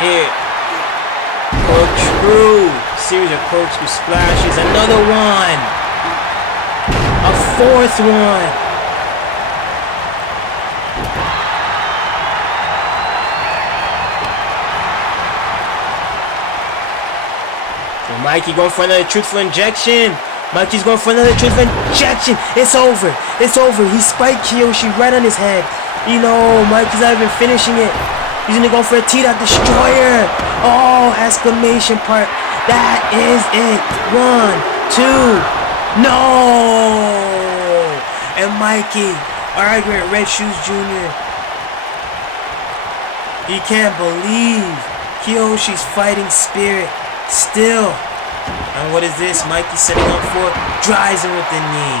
Here, corkscrew, series of corkscrew splashes. Another one, a 4th one. So Mikey going for another truthful injection. Mikey's going for another truthful injection. It's over. It's over. He spiked Kiyoshi right on his head. You know, Mikey's not even finishing it. He's gonna go for a T-Dot destroyer. Oh, exclamation part. That is it. 1, 2. No. And Mikey arguing Red Shoes Jr. He can't believe Kiyoshi's fighting spirit still. And what is this? Mikey setting up for? Drives him with the knee.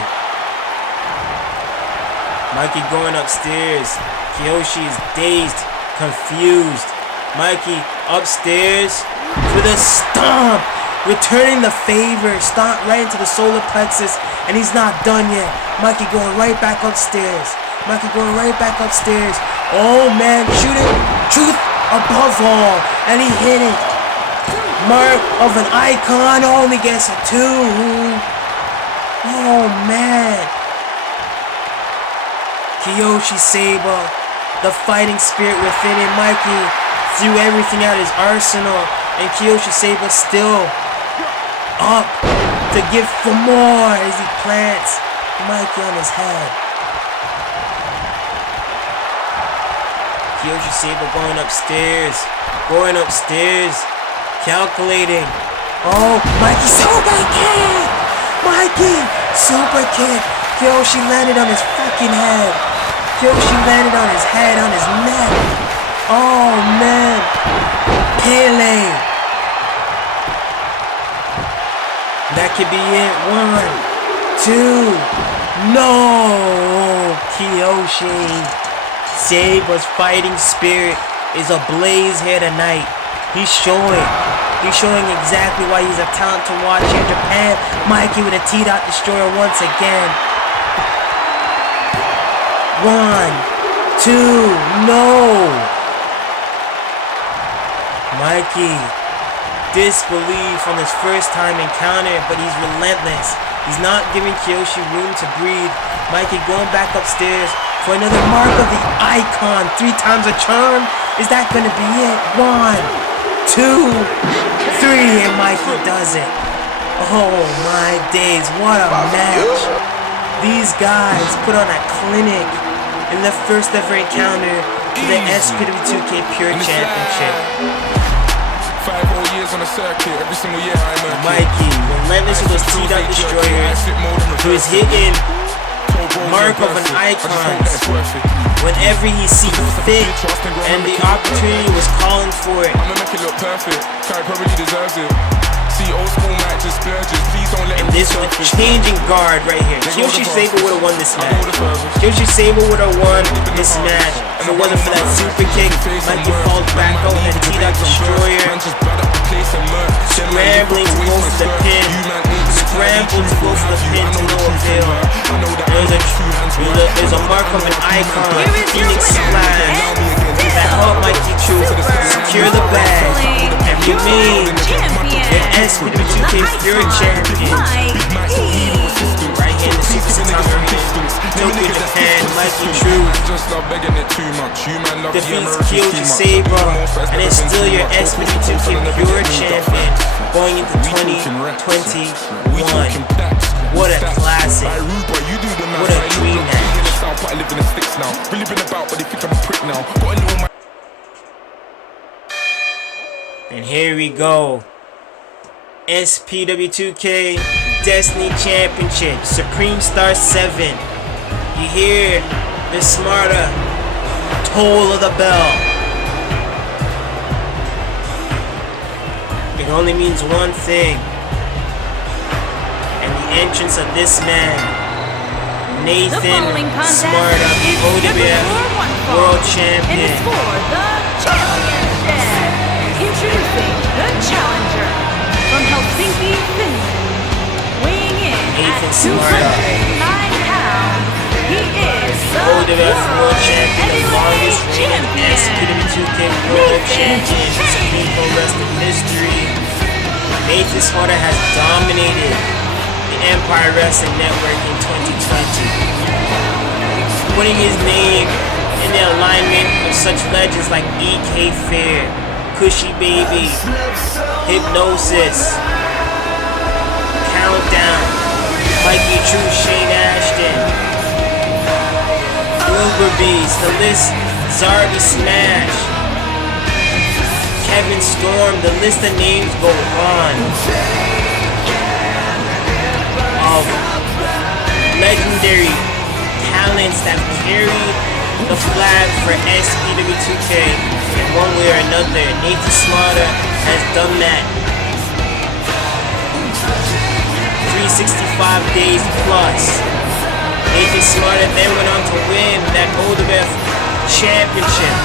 Mikey going upstairs. Kiyoshi is dazed, confused. Mikey upstairs with a stomp. Returning the favor. Stomp right into the solar plexus. And he's not done yet. Mikey going right back upstairs. Mikey going right back upstairs. Oh man, shooting. Truth above all. And he hit it. Mark of an icon, only gets a 2. Oh man. Kiyoshi Saiba, the fighting spirit within him. Mikey threw everything out of his arsenal, and Kiyoshi Saiba still up to give for more as he plants Mikey on his head. Kiyoshi Saiba going upstairs, calculating. Oh, Mikey super kick! Mikey super kick! Kiyoshi landed on his fucking head. Kiyoshi landed on his head, on his neck. Oh man. Pele. That could be it. 1, 2. No. Kiyoshi Saiba's fighting spirit is ablaze here tonight. He's showing exactly why he's a talent to watch here in Japan. Mikey with a T-Dot destroyer once again. 1, 2, no! Mikey, disbelief on his first time encounter, but he's relentless. He's not giving Kiyoshi room to breathe. Mikey going back upstairs for another mark of the icon. 3 times a charm. Is that gonna be it? 1, 2, 3, and Mikey does it. Oh my days, what a match. These guys put on a clinic in the first ever encounter for the SPW2K Pure Championship. 5 whole years on the circuit, every single year I'm a Mikey, relentless with those T-Dot destroyers. He was hitting mark of an icon whenever he sees fit, and the opportunity was calling for it. I'ma make it look perfect, Kai probably deserves it. See old school matches, splurges, please don't let and this was a changing guard right here. Kiyoshi Saiba would have won this match. Kiyoshi Saiba would have won this match if it wasn't for that super kick. Mikey falls back out and T-Dot destroyer. Scrambling to go for the pin. Scrambled to go for the pin to no avail. There's a mark of an icon. Phoenix Splash. That helped Mikey Truth secure the bag. And remain the SPW2K Pure Champion. Right here in the Super Tokyo, Japan, Mikey Truth defeats Kiyoshi Saiba and is still your SPW2K Pure Champion going into 2021. What a classic. What a dream match. And here we go. SPW2K Destiny Championship, Supreme Star 7. You hear the Smärta toll of the bell. It only means one thing. And the entrance of this man, Nathan Smärta, OWF World Champion. And it's for the championship. Introducing the challenger from Helsinki, Finland. Weighing in Nathan at Smärta. 209 pounds. He is the OWF World Champion, the longest reigning champion. SPW2K World Champion in Supreme Pro Wrestling history. Nathan Smärta has dominated the Empire Wrestling Network in 2020, putting his name in the alignment of such legends like EK Fair, Cushy Baby, Hypnosis, Countdown, Mikey Truth, Shane Ashton, Uber Beast, the list, Zarby Smash, Kevin Storm, the list of names go on. Of legendary talents that carry the flag for SPW2K in one way or another. Nathan Smärta has done that 365 days plus. Nathan Smärta then went on to win that OWF Championship.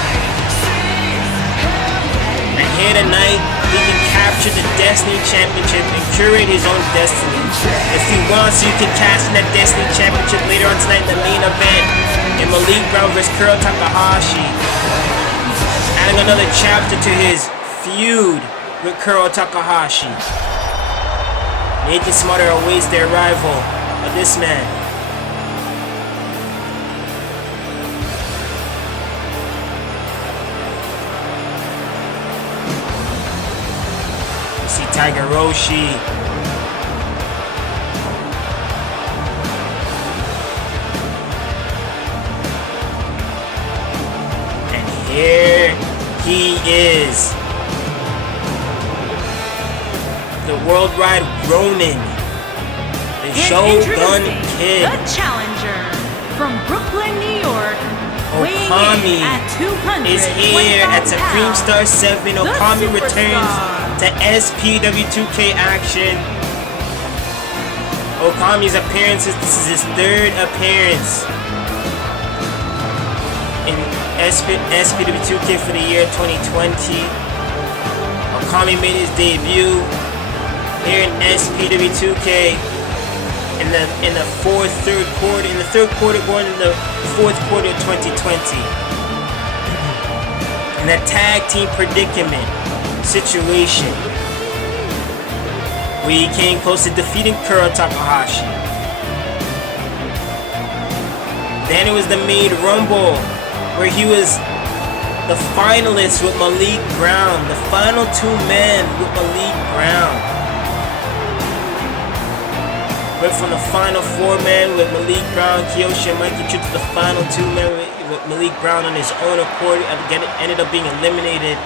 And here tonight, he can capture the Destiny Championship and curate his own destiny. If he wants, you can cash in that Destiny Championship later on tonight in the main event in Malik Brown vs. Kuro Takahashi. Adding another chapter to his feud with Kuro Takahashi. Nathan Smärta awaits the arrival of this man. You see Tiger Roshi. And here he is. The worldwide Roman, the Shogun Kid, the challenger from Brooklyn, New York, OKAMI is here at Supreme Star 7. OKAMI returns to SPW2K action. OKAMI's appearances, this is his 3rd appearance in SPW2K for the year 2020. OKAMI made his debut here in SPW2K in the third quarter going into the fourth quarter of 2020. In a tag team predicament situation where he came close to defeating Kuro Takahashi. Then it was the Maid Rumble where he was the finalist with Malik Brown, the final two men with Malik Brown. Went from the final four men with Malik Brown, Kiyoshi, and Mikey Truth to the final two men with Malik Brown on his own accord. Ended up being eliminated.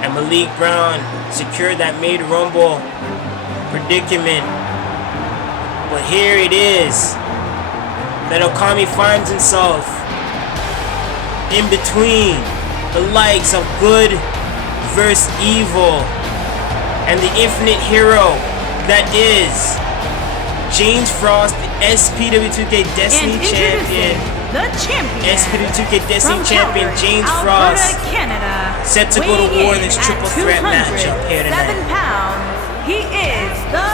And Malik Brown secured that Maid Rumble predicament. But here it is that OKAMI finds himself in between the likes of good versus evil and the infinite hero that is James Frost, the SPW2K Destiny Champion. The champion. SPW2K Destiny Champion James Frost, Canada, set to go to war in this triple threat matchup here tonight. 7 pounds. He is the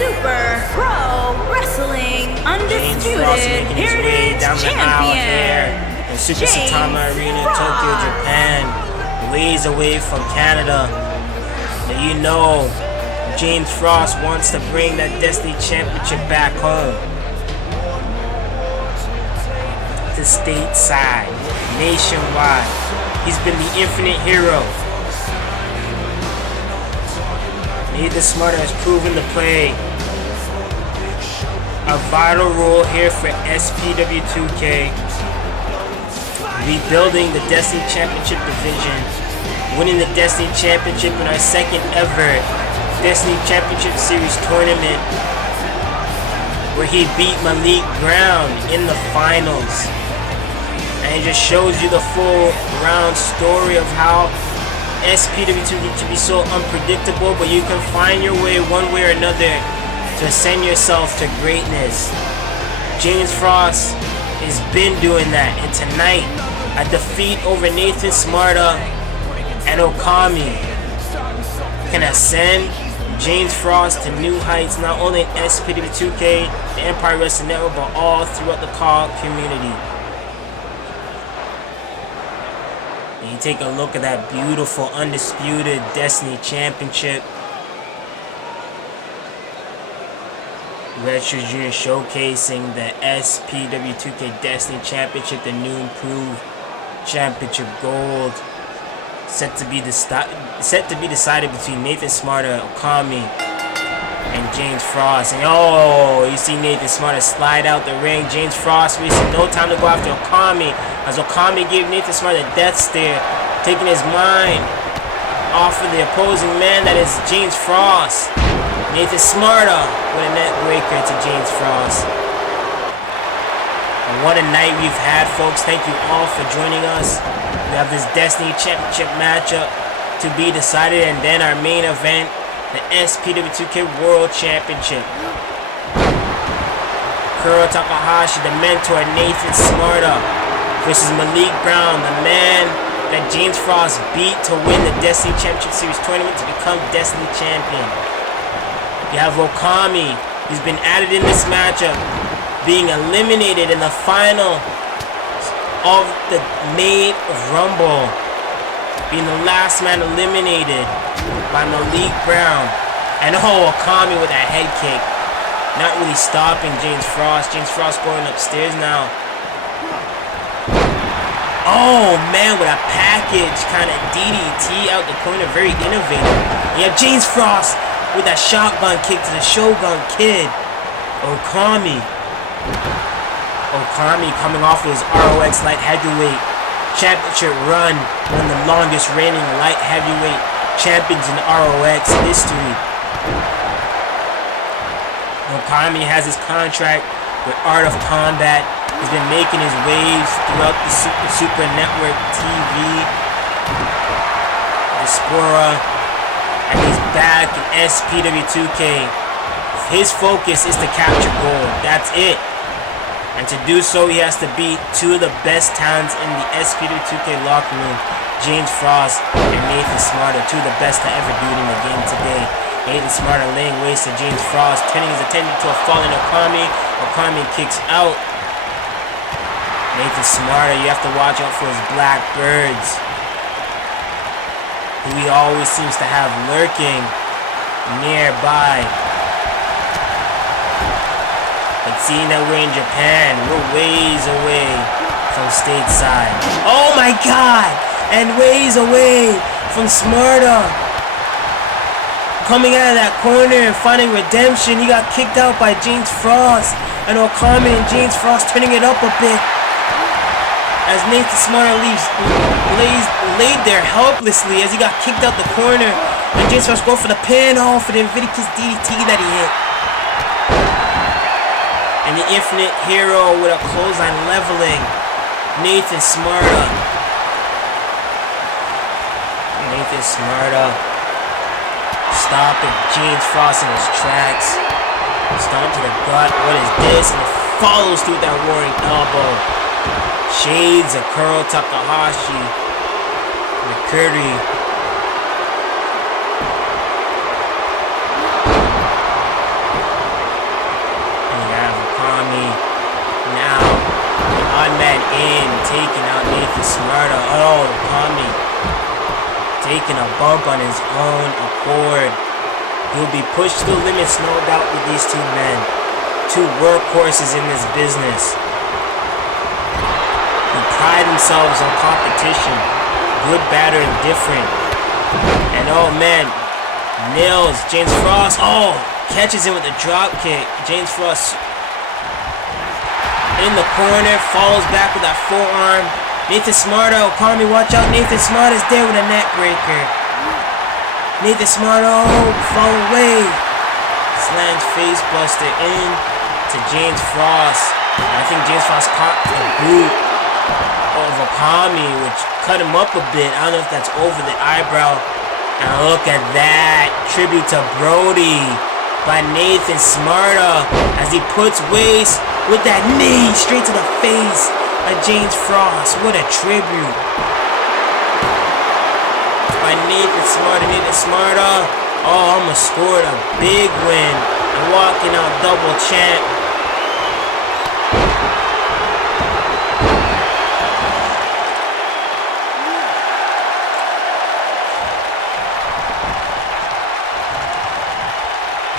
Super Pro Wrestling Undisputed Heritage Champion. In Super Saitama Arena in Tokyo, Japan, ways away from Canada. And you know, James Frost wants to bring that Destiny Championship back home. To stateside, nationwide. He's been the infinite hero. Neither Smärta has proven to play a vital role here for SPW2K. Rebuilding the Destiny Championship division, winning the Destiny Championship in our second ever Destiny Championship Series tournament, where he beat Malik Brown in the finals. And it just shows you the full round story of how SPW2 can be so unpredictable, but you can find your way one way or another to ascend yourself to greatness. James Frost has been doing that, and tonight, a defeat over Nathan Smärta and OKAMI can ascend James Frost to new heights, not only in SPW2K, the Empire Wrestling Network, but all throughout the COD community. And you take a look at that beautiful, undisputed Destiny Championship. Retro Junior showcasing the SPW2K Destiny Championship, the new improved Championship Gold, set to be decided between Nathan Smärta, OKAMI, and James Frost. And oh, you see Nathan Smärta slide out the ring. James Frost wasted no time to go after OKAMI, as OKAMI gave Nathan Smärta a death stare, taking his mind off of the opposing man, that is James Frost. Nathan Smärta with a net breaker to James Frost. And what a night we've had, folks. Thank you all for joining us. We have this Destiny Championship matchup to be decided, and then our main event, the SPW2K World Championship. Kuro Takahashi, the mentor, Nathan Smärta, versus Malik Brown, the man that James Frost beat to win the Destiny Championship Series tournament to become Destiny Champion. You have OKAMI, who's been added in this matchup, being eliminated in the final of the Maid Rumble, being the last man eliminated by Malik Brown. And oh, OKAMI with that head kick, not really stopping James Frost. James Frost going upstairs now. Oh man, with a package kind of DDT out the corner, very innovative. You have James Frost with that shotgun kick to the Shogun Kid. OKAMI coming off of his ROX Light Heavyweight Championship run, one of the longest reigning Light Heavyweight champions in ROX history. OKAMI has his contract with Art of Combat. He's been making his waves throughout the Super Network TV, Diaspora, and he's back in SPW2K. His focus is to capture gold. That's it. And to do so, he has to beat two of the best talents in the SPW2K locker room, James Frost and Nathan Smärta, two of the best to ever do it in the game today. Nathan Smärta laying waste to James Frost, turning his attention to a fallen OKAMI. OKAMI kicks out. Nathan Smärta, you have to watch out for his black birds, who he always seems to have lurking nearby. But seeing that we're in Japan, we're ways away from stateside. Oh my god! And ways away from Smärta. Coming out of that corner and finding redemption, he got kicked out by James Frost. And OKAMI and James Frost turning it up a bit. As Nathan Smärta laid there helplessly as he got kicked out the corner. And James Frost go for the pin, for the Invictus DDT that he hit. And the Infinite Hero with a clothesline leveling Nathan Smärta. Nathan Smärta stopping James Frost in his tracks. Stomp to the gut. What is this? And it follows through that roaring elbow. Shades of Kuro, Takahashi, McCurdy. Now, the odd man in, taking out Nathan Smärta. Oh, OKAMI taking a bump on his own accord. He'll be pushed to the limits, no doubt, with these two men. Two workhorses in this business. Who pride themselves on competition. Good, bad, or indifferent. And oh man, nails James Frost. Oh, catches him with a drop kick. James Frost in the corner, follows back with that forearm. Nathan Smärta, OKAMI, watch out. Nathan Smärta's there with a neck breaker. Nathan Smärta, fall away. Slams face buster in to James Frost. I think James Frost caught the boot of OKAMI, which cut him up a bit. I don't know if that's over the eyebrow. And look at that. Tribute to Brody by Nathan Smärta as he puts waste with that knee straight to the face of James Frost. What a tribute by Nathan Smärta. Nathan Smärta, almost scored a big win and walking out double champ.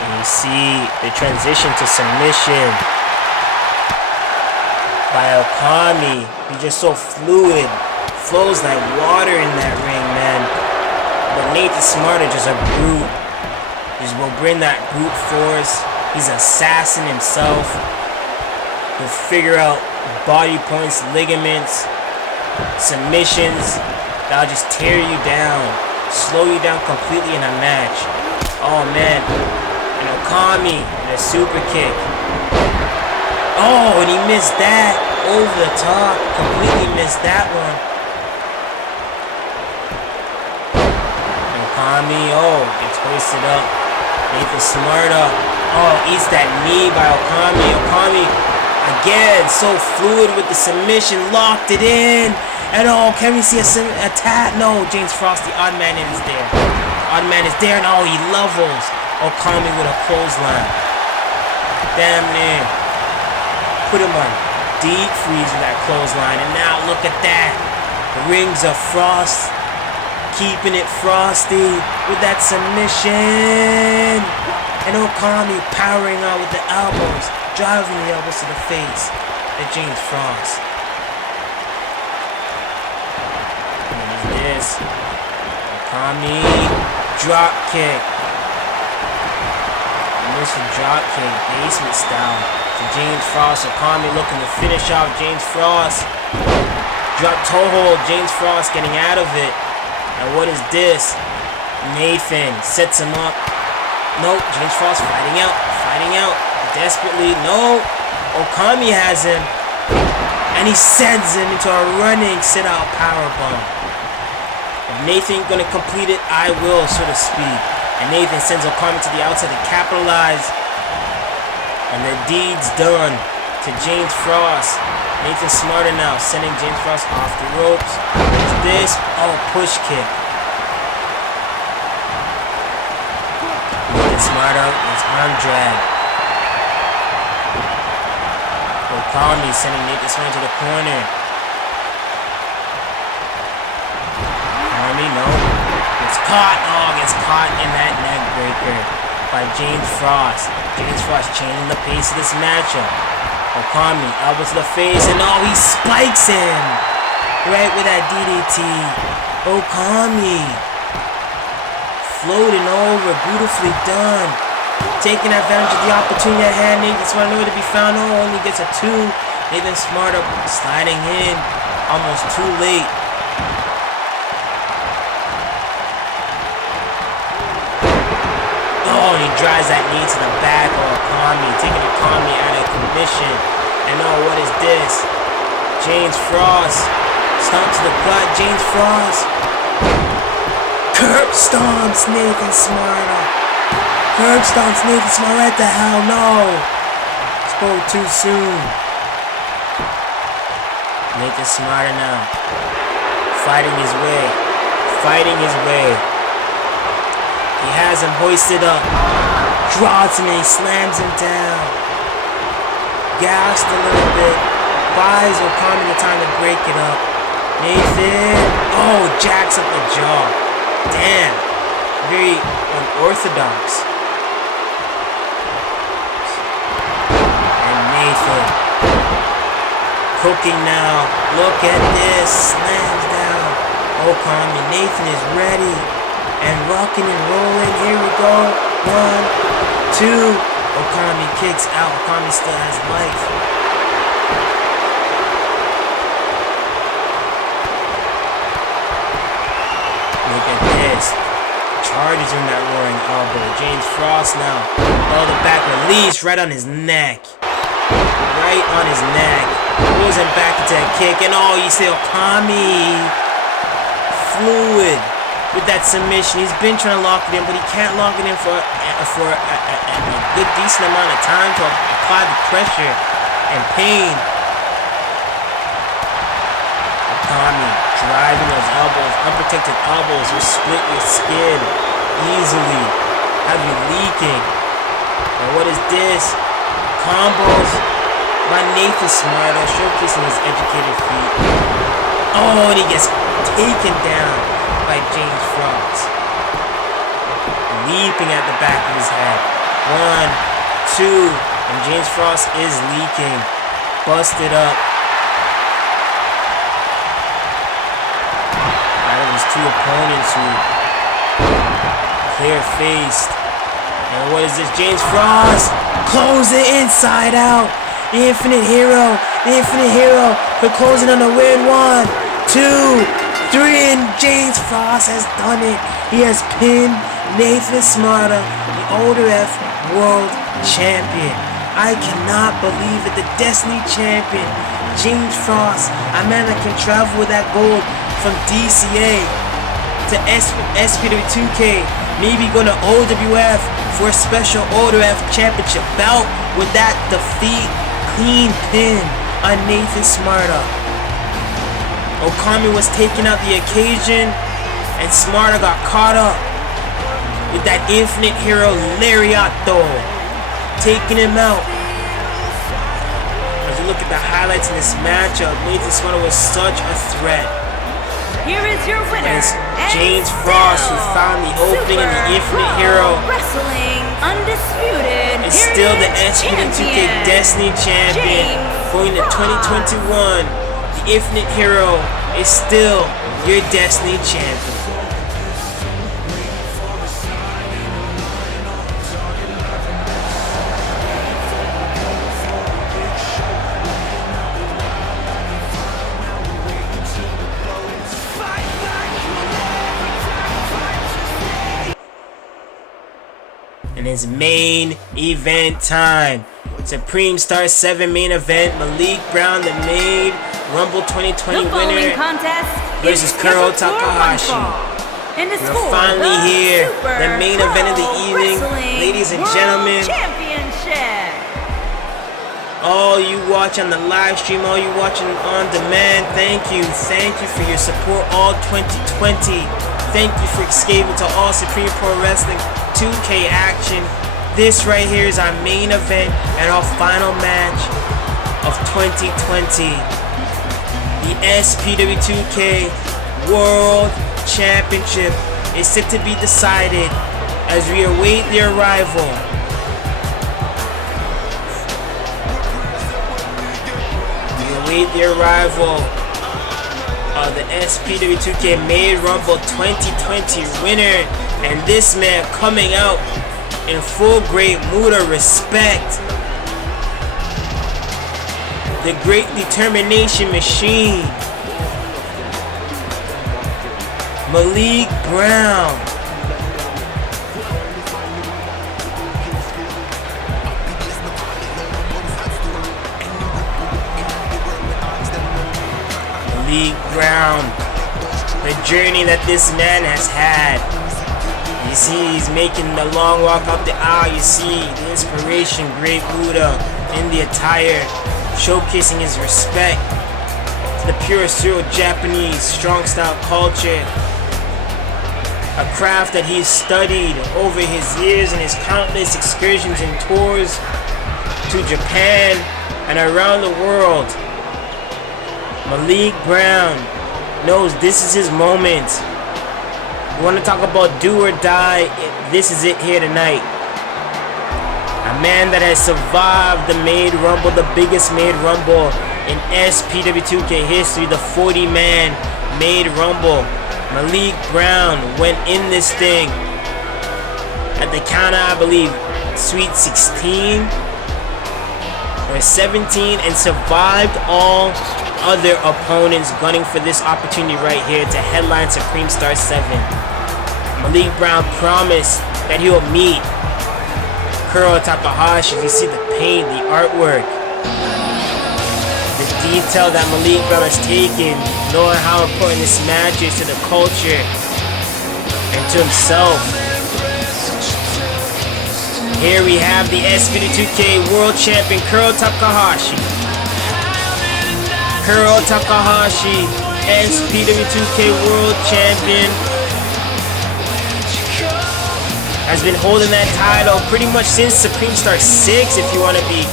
And you see the transition to submission by OKAMI. He's just so fluid, flows like water in that ring, man. But Nathan Smärta just a brute. Just will bring that brute force. He's an assassin himself. He'll figure out body points, ligaments, submissions that'll just tear you down, slow you down completely in a match. Oh man, and OKAMI and a super kick. Oh, and he missed that. Over the top. Completely missed that one. OKAMI, gets hoisted up. Nathan Smärta, eats that knee by OKAMI. OKAMI, again, so fluid with the submission. Locked it in. And can we see a tap? No, James Frost, the odd man is there. Odd man is there, and he levels OKAMI with a clothesline. Damn near. Put him on deep freeze with that clothesline, and now look at that. The rings of Frost, keeping it frosty with that submission. And OKAMI powering out with the elbows, driving the elbows to the face of James Frost. And what is this? OKAMI drop kick. Initial drop kick, basement style. To James Frost. OKAMI looking to finish off James Frost. Drop toe hold. James Frost getting out of it. And what is this? Nathan sets him up. Nope. James Frost fighting out desperately. No. OKAMI has him. And he sends him into a running sit-out powerbomb. If Nathan gonna complete it, I will, so to speak. And Nathan sends OKAMI to the outside to capitalize. And the deed's done to James Frost. Nathan Smärta now sending James Frost off the ropes. What's this? Push kick. Smärta is arm drag. OKAMI sending Nathan Smärta to the corner. OKAMI, no. Gets caught. Oh, gets caught in that neck breaker by James Frost. James Frost changing the pace of this matchup. OKAMI, elbow to the face, and oh, he spikes him right with that DDT. OKAMI floating over, beautifully done. Taking advantage of the opportunity at hand. Nathan Smärta nowhere to be found. Oh, only gets a 2. Nathan Smärta sliding in, almost too late. Oh, he drives that knee to the back of OKAMI, taking OKAMI out of commission. And oh, what is this? James Frost. Stomp to the gut, James Frost. Curb stomps Nathan Smärta. Curb stomps Nathan Smärta. What the hell? No. Spoke too soon. Nathan Smärta now. Fighting his way. Fighting his way. He has him hoisted up. Drops him and he slams him down. Gassed a little bit. Buys OKAMI the time to break it up. Nathan. Oh, jacks up the jaw. Damn. Very unorthodox. And Nathan. Cooking now. Look at this. Slams down. OKAMI. Nathan is ready. And rocking and rolling. Here we go. 1, 2. OKAMI kicks out. OKAMI still has life. Look at this. Charges in that roaring elbow. James Frost now. Oh, the back release right on his neck. Right on his neck. Pulls him back into a kick. And oh, you see OKAMI. Fluid with that submission. He's been trying to lock it in, but he can't lock it in for a good decent amount of time to apply the pressure and pain. OKAMI driving those elbows, unprotected elbows, will split your skin easily. Have you leaking? And what is this? Combos by Nathan Smärta, showcasing his educated feet. Oh, and he gets taken down by James Frost. Leaping at the back of his head. 1, 2, and James Frost is leaking. Busted up. Out of his 2 opponents who clear-faced. And what is this? James Frost! Close it inside out! The Infinite Hero! The Infinite Hero! We're closing on a weird 1, 2, 3, and James Frost has done it. He has pinned Nathan Smärta, the older F World Champion. I cannot believe it. The Destiny Champion, James Frost, a man that can travel with that gold from DCA to SPW2K, maybe go to OWF for a special older F Championship bout with that defeat, clean pin on Nathan Smärta. OKAMI was taking out the occasion, and Smärta got caught up with that Infinite Hero Lariato, taking him out. As you look at the highlights in this matchup, Nathan Smärta was such a threat. Here is your winner, It's James Frost, who found the opening in the Infinite Hero. Wrestling Undisputed. Is still the SPW2K Destiny Champion going to 2021. The Infinite Hero is still your Destiny Champion. And it's main event time. Supreme Star 7 main event. Malik Brown, the main Rumble 2020 winner, versus Kuro Takahashi. We're finally here. The main event of the evening, ladies and gentlemen. All you watch on the live stream, all you watching on demand, thank you. Thank you for your support all 2020. Thank you for escaping to all Supreme Pro Wrestling 2K action This right here is our main event and our final match of 2020. The SPW2K World Championship is set to be decided as we await the arrival of the SPW2K Made Rumble 2020 winner, and this man coming out in full great mood of respect. The great determination machine, Malik Brown. Malik Brown, the journey that this man has had. You see, he's making the long walk up the aisle. You see the inspiration, great Buddha in the attire, showcasing his respect to the pure, serial Japanese strong style culture. A craft that he's studied over his years and his countless excursions and tours to Japan and around the world. Malik Brown knows this is his moment. You want to talk about do or die? This is it here tonight. A man that has survived the Made Rumble, the biggest Made Rumble in SPW2K history, the 40-man Made Rumble. Malik Brown went in this thing at the count of, I believe, Sweet 16 or 17 and survived all other opponents gunning for this opportunity right here to headline Supreme Star 7. Malik Brown promised that he will meet Kuro Takahashi. You see the paint, the artwork, the detail that Malik Brown has taken, knowing how important this match is to the culture and to himself. Here we have the SPW2K World Champion Kuro Takahashi. Kuro Takahashi, SPW2K World Champion, has been holding that title pretty much since Supreme Star 6, if you want to be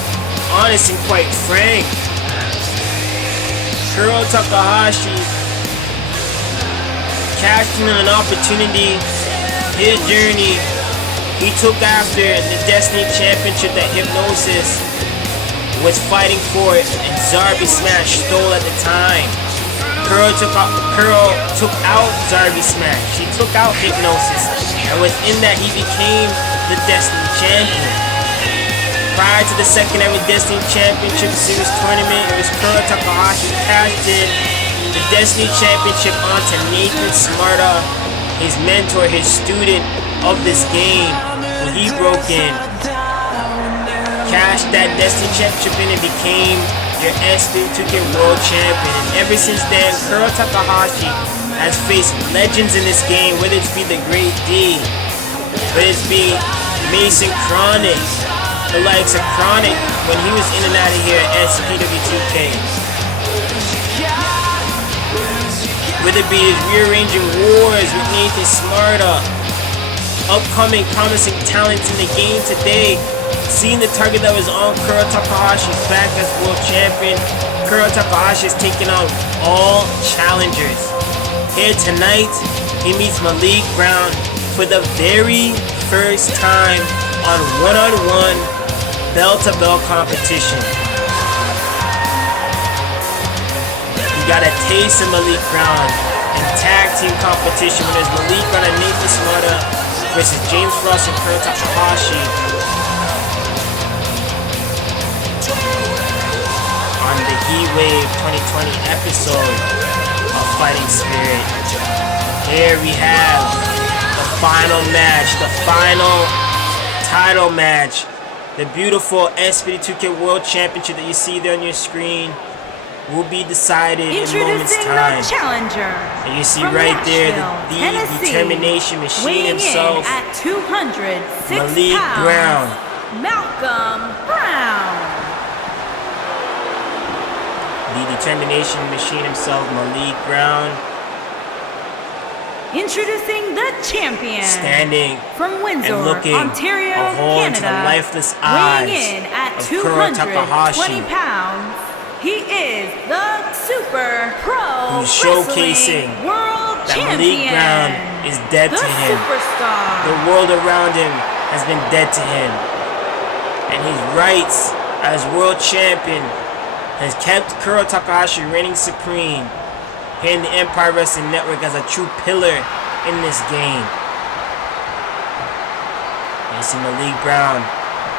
honest and quite frank. Kuro Takahashi cashed in on an opportunity, his journey. He took after the Destiny Championship that Hipnosys was fighting for it, and Zarby Smash stole at the time. Kuro took out Zarby Smash. He took out Hipnosys, and within that he became the Destiny Champion. Prior to the second ever Destiny Championship Series tournament, it was Kuro Takahashi cashed in the Destiny Championship onto Nathan Smärta, his mentor, his student of this game, when he broke in. Cashed that Destiny Championship in and became your SPW2K World Champion. And ever since then, Kuro Takahashi has faced legends in this game, whether it's be the Great D, whether it's be Mason Chronic, the likes of Chronic when he was in and out of here at SPW2K. Whether it be his rearranging wars with Nathan Smärta, upcoming promising talents in the game today. Seeing the target that was on Kuro Takahashi back as world champion, Kuro Takahashi is taking on all challengers. Here tonight, he meets Malik Brown for the very first time on one-on-one bell-to-bell competition. You got a taste of Malik Brown in tag team competition when there's Malik Brown and Nathan Smärta versus James Frost and Kuro Takahashi. On the Heatwave 2020 episode of Fighting Spirit. Here we have the final match, the final title match. The beautiful SPW2K World Championship that you see there on your screen will be decided in moments time. The challenger. And you see right there the determination machine himself, at 206 Malik pounds, Brown. Malcolm Brown. The determination machine himself, Malik Brown. Introducing the champion. Standing from Windsor, and looking Ontario, a hole Canada. into the lifeless eyes weighing in at of Kuro 220 Takahashi. pounds. He is the Super Pro Who's showcasing Wrestling World that Champion. Malik Brown is dead the to him. Superstar. The world around him has been dead to him. And his rights as world champion has kept Kuro Takahashi reigning supreme here in the Empire Wrestling Network as a true pillar in this game. You see Malik Brown,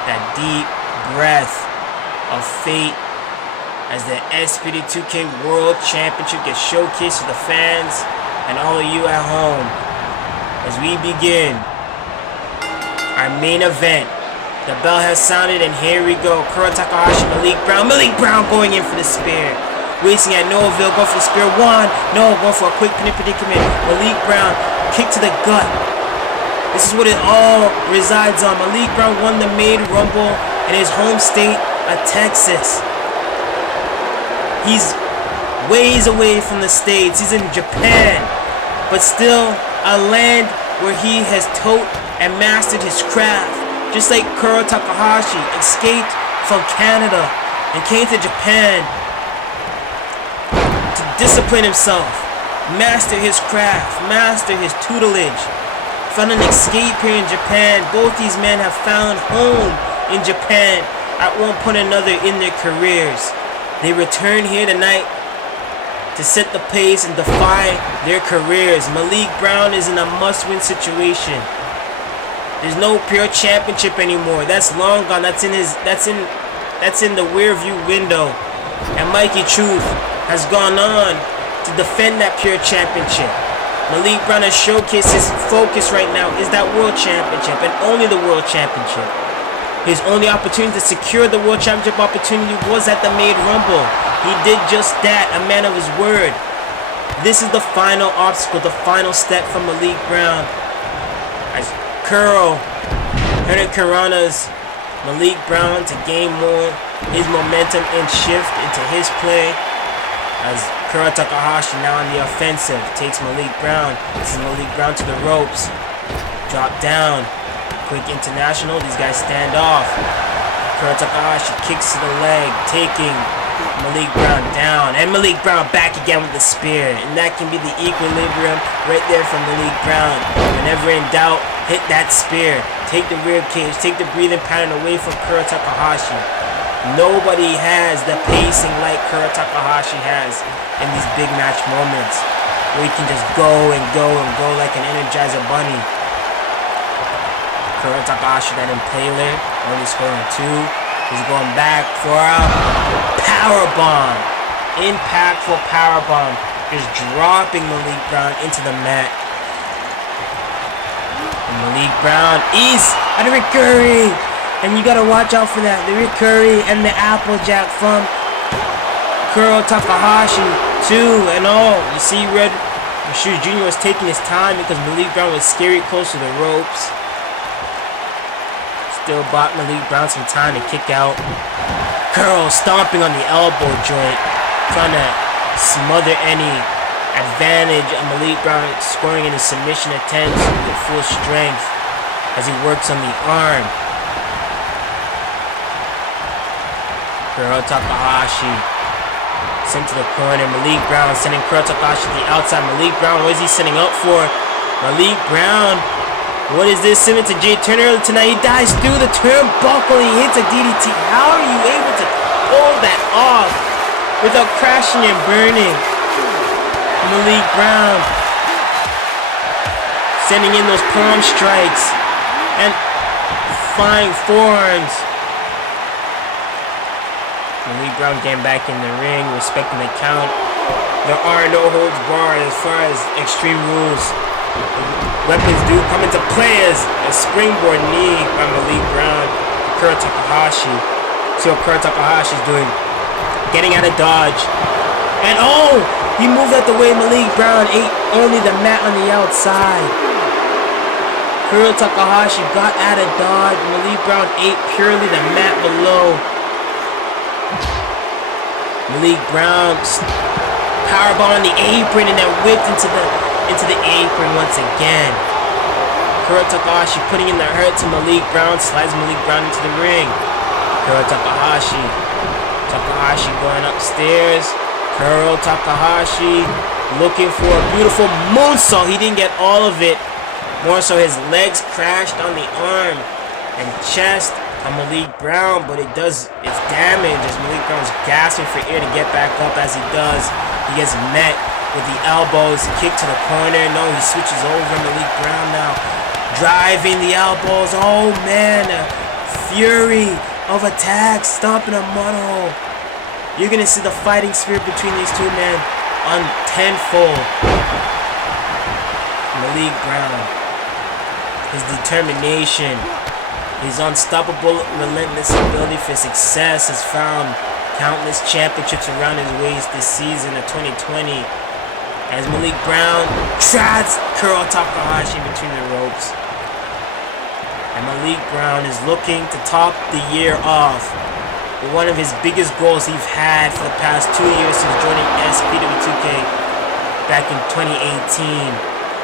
that deep breath of fate as the SPW2K World Championship gets showcased to the fans and all of you at home as we begin our main event. The bell has sounded and here we go. Kuro Takahashi, Malik Brown. Malik Brown going in for the spear. Racing at no avail, going for the spear. One, no, going for a quick pin predicament. Malik Brown, kick to the gut. This is what it all resides on. Malik Brown won the main rumble in his home state of Texas. He's ways away from the States. He's in Japan, but still a land where he has taught and mastered his craft. Just like Kuro Takahashi escaped from Canada and came to Japan to discipline himself, master his craft, master his tutelage, found an escape here in Japan. Both these men have found home in Japan at one point or another in their careers. They return here tonight to set the pace and defy their careers. Malik Brown is in a must-win situation. There's no pure championship anymore. That's long gone. That's in the rear view window. And Mikey Truth has gone on to defend that pure championship. Malik Brown has showcased his focus right now is that world championship and only the world championship. His only opportunity to secure the world championship opportunity was at the Maid Rumble. He did just that, a man of his word. This is the final obstacle, the final step from Malik Brown. As Kuro Hurricanrana's Malik Brown to gain more his momentum and shift into his play. As Kuro Takahashi now on the offensive takes Malik Brown. This is Malik Brown to the ropes. Drop down. Quick international. These guys stand off. Kuro Takahashi kicks to the leg, taking Malik Brown down. And Malik Brown back again with the spear. And that can be the equilibrium right there from Malik Brown. Whenever in doubt, hit that spear. Take the rib cage. Take the breathing pattern away from Kuro Takahashi. Nobody has the pacing like Kuro Takahashi has in these big match moments. Where he can just go and go and go like an Energizer Bunny. Kuro Takahashi, that impaler, only scoring 2. He's going back for a powerbomb. Impactful powerbomb. Just dropping Malik Brown into the mat. And Malik Brown is at a Rikuri. And you gotta watch out for that. The Rikuri and the Applejack from Kuro Takahashi too. And all. You see Red Shoes Jr. was taking his time because Malik Brown was scary close to the ropes. Still bought Malik Brown some time to kick out. Kuro stomping on the elbow joint, trying to smother any advantage of Malik Brown scoring in his submission attempts with full strength as he works on the arm. Kuro Takahashi sent to the corner. Malik Brown sending Kuro Takahashi to the outside. Malik Brown, what is he setting up for? Malik Brown. What is this? Similar to Jay Turner earlier tonight. He dives through the turnbuckle. He hits a DDT. How are you able to pull that off without crashing and burning? Malik Brown sending in those palm strikes and flying forearms. Malik Brown getting back in the ring, respecting the count. There are no holds barred as far as Extreme Rules. Weapons do come into play as a springboard knee by Malik Brown, Kuro Takahashi. See what Kuro Takahashi is doing. Getting out of dodge. And oh! He moved out the way. Malik Brown ate only the mat on the outside. Kuro Takahashi got out of dodge. Malik Brown ate purely the mat below. Malik Brown powerbomb on the apron and then whipped into the apron once again. Kuro Takahashi putting in the hurt to Malik Brown, slides Malik Brown into the ring. Kuro Takahashi. Takahashi going upstairs. Kuro Takahashi looking for a beautiful moonsault. He didn't get all of it. More so his legs crashed on the arm and chest on Malik Brown, but it's damage as Malik Brown's gasping for air to get back up. As he does, he gets met with the elbows, kick to the corner. No, he switches over. Malik Brown now driving the elbows. Oh man, a fury of attacks, stomping a mudhole. You're gonna see the fighting spirit between these two men on tenfold. Malik Brown, his determination, his unstoppable, relentless ability for success has found countless championships around his waist this season of 2020. As Malik Brown traps Kuro Takahashi between the ropes. And Malik Brown is looking to top the year off with one of his biggest goals he's had for the past 2 years since joining SPW2K back in 2018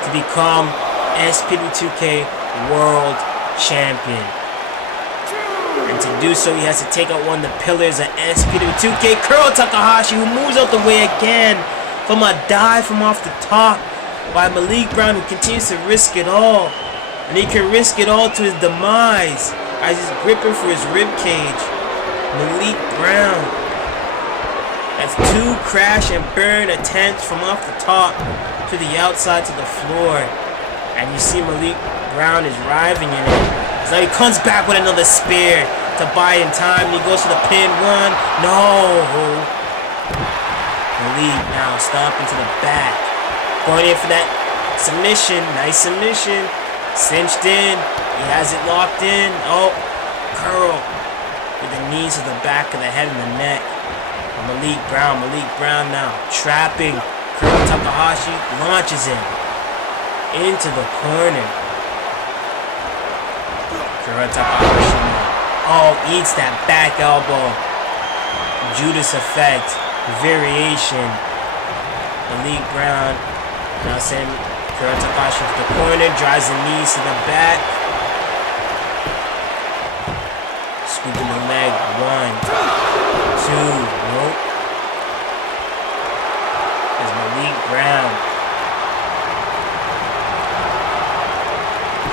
to become SPW2K World Champion. And to do so, he has to take out one of the pillars of SPW2K, Kuro Takahashi, who moves out the way again from a dive from off the top by Malik Brown, who continues to risk it all. And he can risk it all to his demise as he's gripping for his rib cage. Malik Brown. That's 2 crash and burn attempts from off the top to the outside to the floor. And you see Malik Brown is writhing in it. So he comes back with another spear to buy him time. He goes for the pin. 1. No. Malik now stomping to the back. Going in for that submission. Nice submission. Cinched in. He has it locked in. Oh. Kuro with the knees to the back of the head and the neck. Malik Brown now trapping Kuro Takahashi. Launches him into the corner. Kuro Takahashi now. Oh, eats that back elbow. Judas effect. Variation. Malik Brown now sending Kuro Takahashi to the corner. Drives the knees to the back. Scooping the leg. 1, 2. Nope. There's Malik Brown.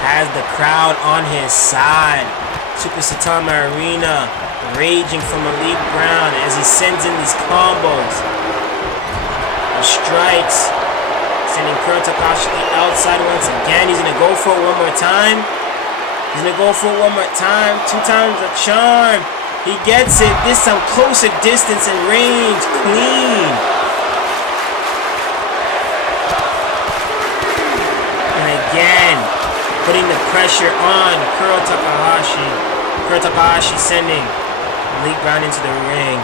Has the crowd on his side. Super Satama Arena raging for Malik Brown as he sends in these combos. The strikes. Sending Kuro Takahashi to the outside once again. He's going to go for it one more time. 2 times a charm. He gets it. This time closer distance and range. Clean. And again, putting the pressure on Kuro Takahashi. Kuro Takahashi sending Malik Brown into the ring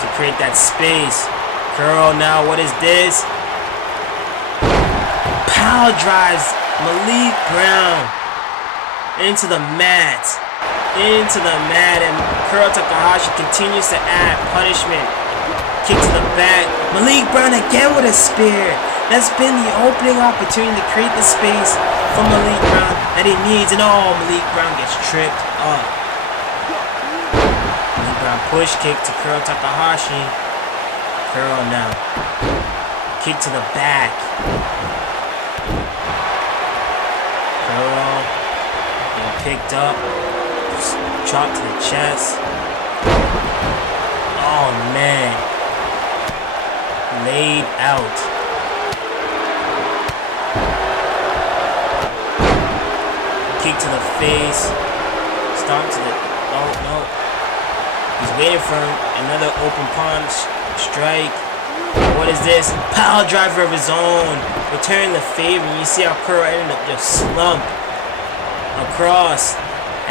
to create that space. Kuro now, what is this? Power drives Malik Brown into the mat. And Kuro Takahashi continues to add punishment. Kick to the back. Malik Brown again with a spear. That's been the opening opportunity to create the space for Malik Brown that he needs. And oh, Malik Brown gets tripped up. Malik Brown push kick to Kuro Takahashi. Kuro now. Kick to the back. Kuro being picked up. Chop to the chest. Oh man. Laid out. Kick to the face. Stomp to the... Oh no. He's waiting for another open palm strike. What is this? Power driver of his own. Returning the favor. You see how Kuro ended up just slumped across.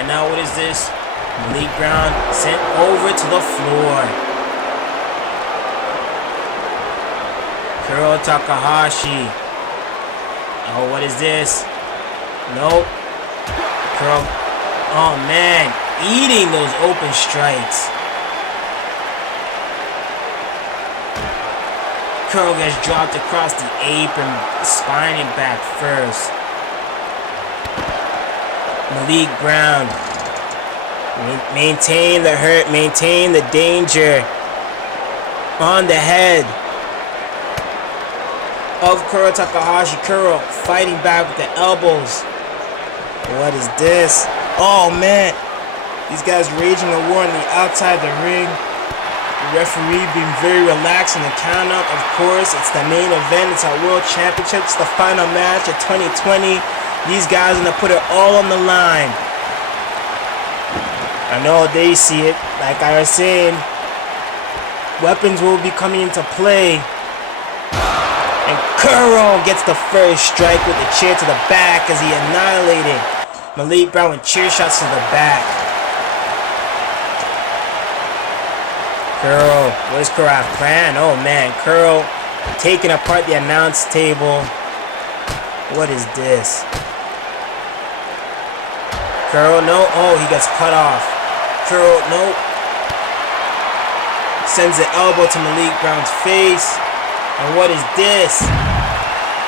And now what is this? Malik Brown sent over to the floor. Kuro Takahashi. Oh, what is this? Nope. Kuro. Oh man, eating those open strikes. Kuro gets dropped across the apron, spine and back first. Malik Brown. Maintain the hurt, maintain the danger. On the head of Kuro Takahashi. Kuro fighting back with the elbows. What is this? Oh man. These guys raging a war on the outside the ring. The referee being very relaxed in the count out. Of course, it's the main event. It's our World Championship. It's the final match of 2020. These guys are going to put it all on the line. I know they see it. Like I was saying, weapons will be coming into play. And Kuro gets the first strike with the chair to the back as he annihilated Malik Brown with chair shots to the back. Kuro, what does Kuro have planned? Oh man, Kuro taking apart the announce table. What is this? Kuro, no. Oh, he gets cut off. Kuro, no. Sends the elbow to Malik Brown's face. And what is this?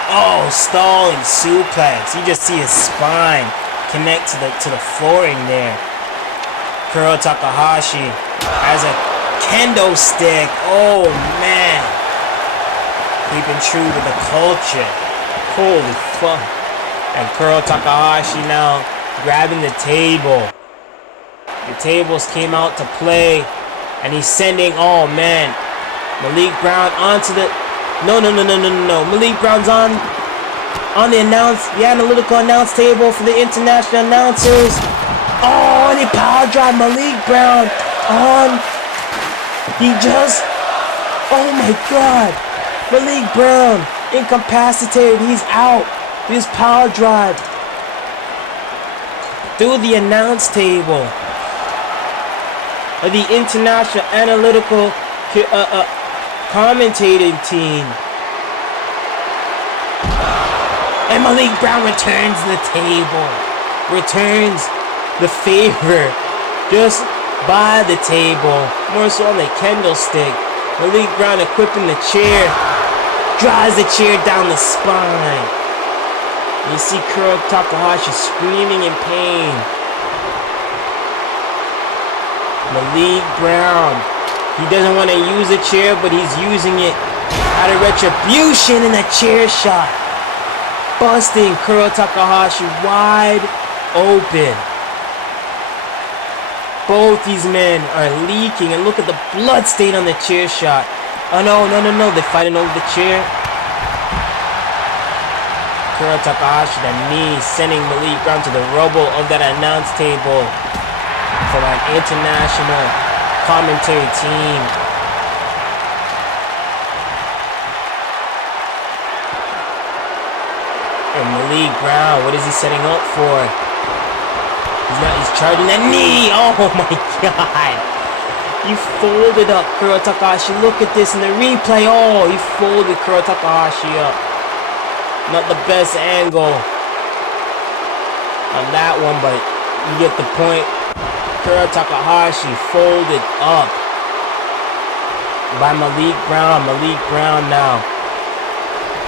Oh, stalling suplex. You just see his spine connect to the flooring there. Kuro Takahashi has a kendo stick. Oh man. Keeping true to the culture. Holy fuck. And Kuro Takahashi now grabbing the table. The tables came out to play. And he's sending, oh man, Malik Brown onto the... No. Malik Brown's on the analytical announce table for the international announcers. Oh, and he power drive Malik Brown on. Oh my God. Malik Brown incapacitated. He's out. He's power drive through the announce table of the international analytical commentating team. And Malik Brown returns the table. Returns the favor. Just by the table. More so on the kendo stick. Malik Brown equipping the chair. Drives the chair down the spine. You see Kuro Takahashi screaming in pain. Malik Brown. He doesn't want to use a chair, but he's using it out of retribution in a chair shot. Busting Kuro Takahashi wide open. Both these men are leaking, and look at the blood stain on the chair shot. Oh no, they're fighting over the chair. Kuro Takahashi, the knee, sending Malik Brown to the rubble of that announce table from an international commentary team. And Malik Brown, what is he setting up for? He's charging that knee. Oh my God. He folded up Kuro Takahashi. Look at this in the replay. Oh, he folded Kuro Takahashi up. Not the best angle on that one, but you get the point. Kuro Takahashi folded up by Malik Brown. Malik Brown now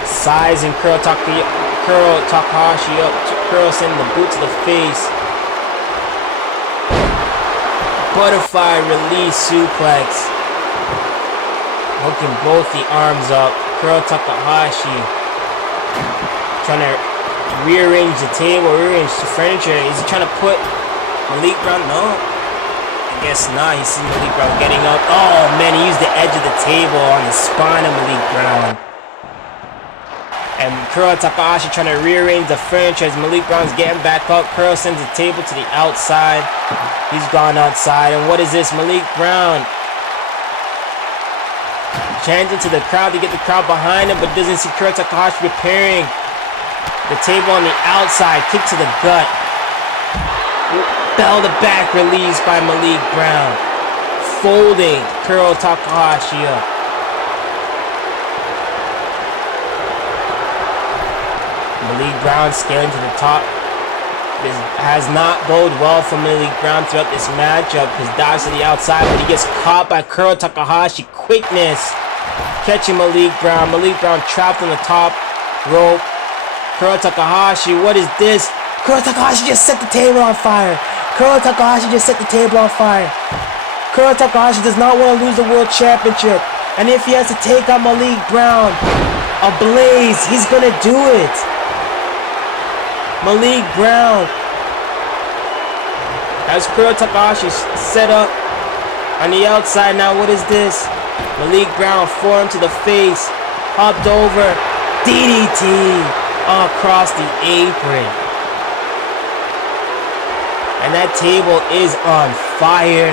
sizing Kuro Takahashi up. Kuro sending the boot to the face. Butterfly release suplex. Hooking both the arms up. Kuro Takahashi trying to rearrange the table, rearrange the furniture. Is he trying to put Malik Brown? No. I guess not. He sees Malik Brown getting up. Oh man, he used the edge of the table on the spine of Malik Brown. And Kuro Takahashi trying to rearrange the furniture as Malik Brown's getting back up. Kuro sends the table to the outside. He's gone outside. And what is this? Malik Brown chanting to the crowd to get the crowd behind him, but doesn't see Kuro Takahashi repairing the table on the outside. Kick to the gut. Bell to back release by Malik Brown. Folding Kuro Takahashi up. Malik Brown scaling to the top. This has not bode well for Malik Brown throughout this matchup. His dives to the outside, but he gets caught by Kuro Takahashi. Quickness. catching Malik Brown. Malik Brown trapped on the top rope. Kuro Takahashi, what is this? Kuro Takahashi just set the table on fire. Kuro Takahashi just set the table on fire. Kuro Takahashi does not want to lose the world championship. And if he has to take out Malik Brown ablaze, he's gonna do it. Malik Brown has Kuro Takahashi set up on the outside. Now what is this? Malik Brown forearm to the face, hopped over, DDT across the apron. And that table is on fire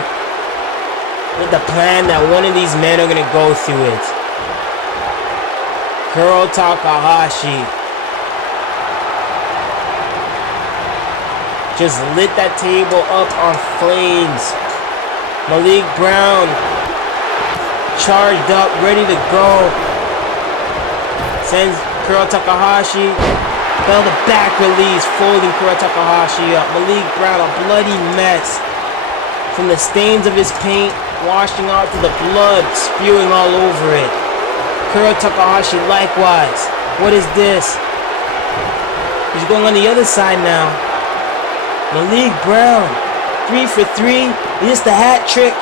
with the plan that one of these men are gonna go through it. Kuro Takahashi just lit that table up on flames. Malik Brown charged up, ready to go. Sends Kuro Takahashi. Fell the back release, folding Kuro Takahashi up. Malik Brown, a bloody mess. From the stains of his paint, washing out to the blood, spewing all over it. Kuro Takahashi likewise. What is this? He's going on the other side now. Malik Brown, 3 for 3. Just the hat trick.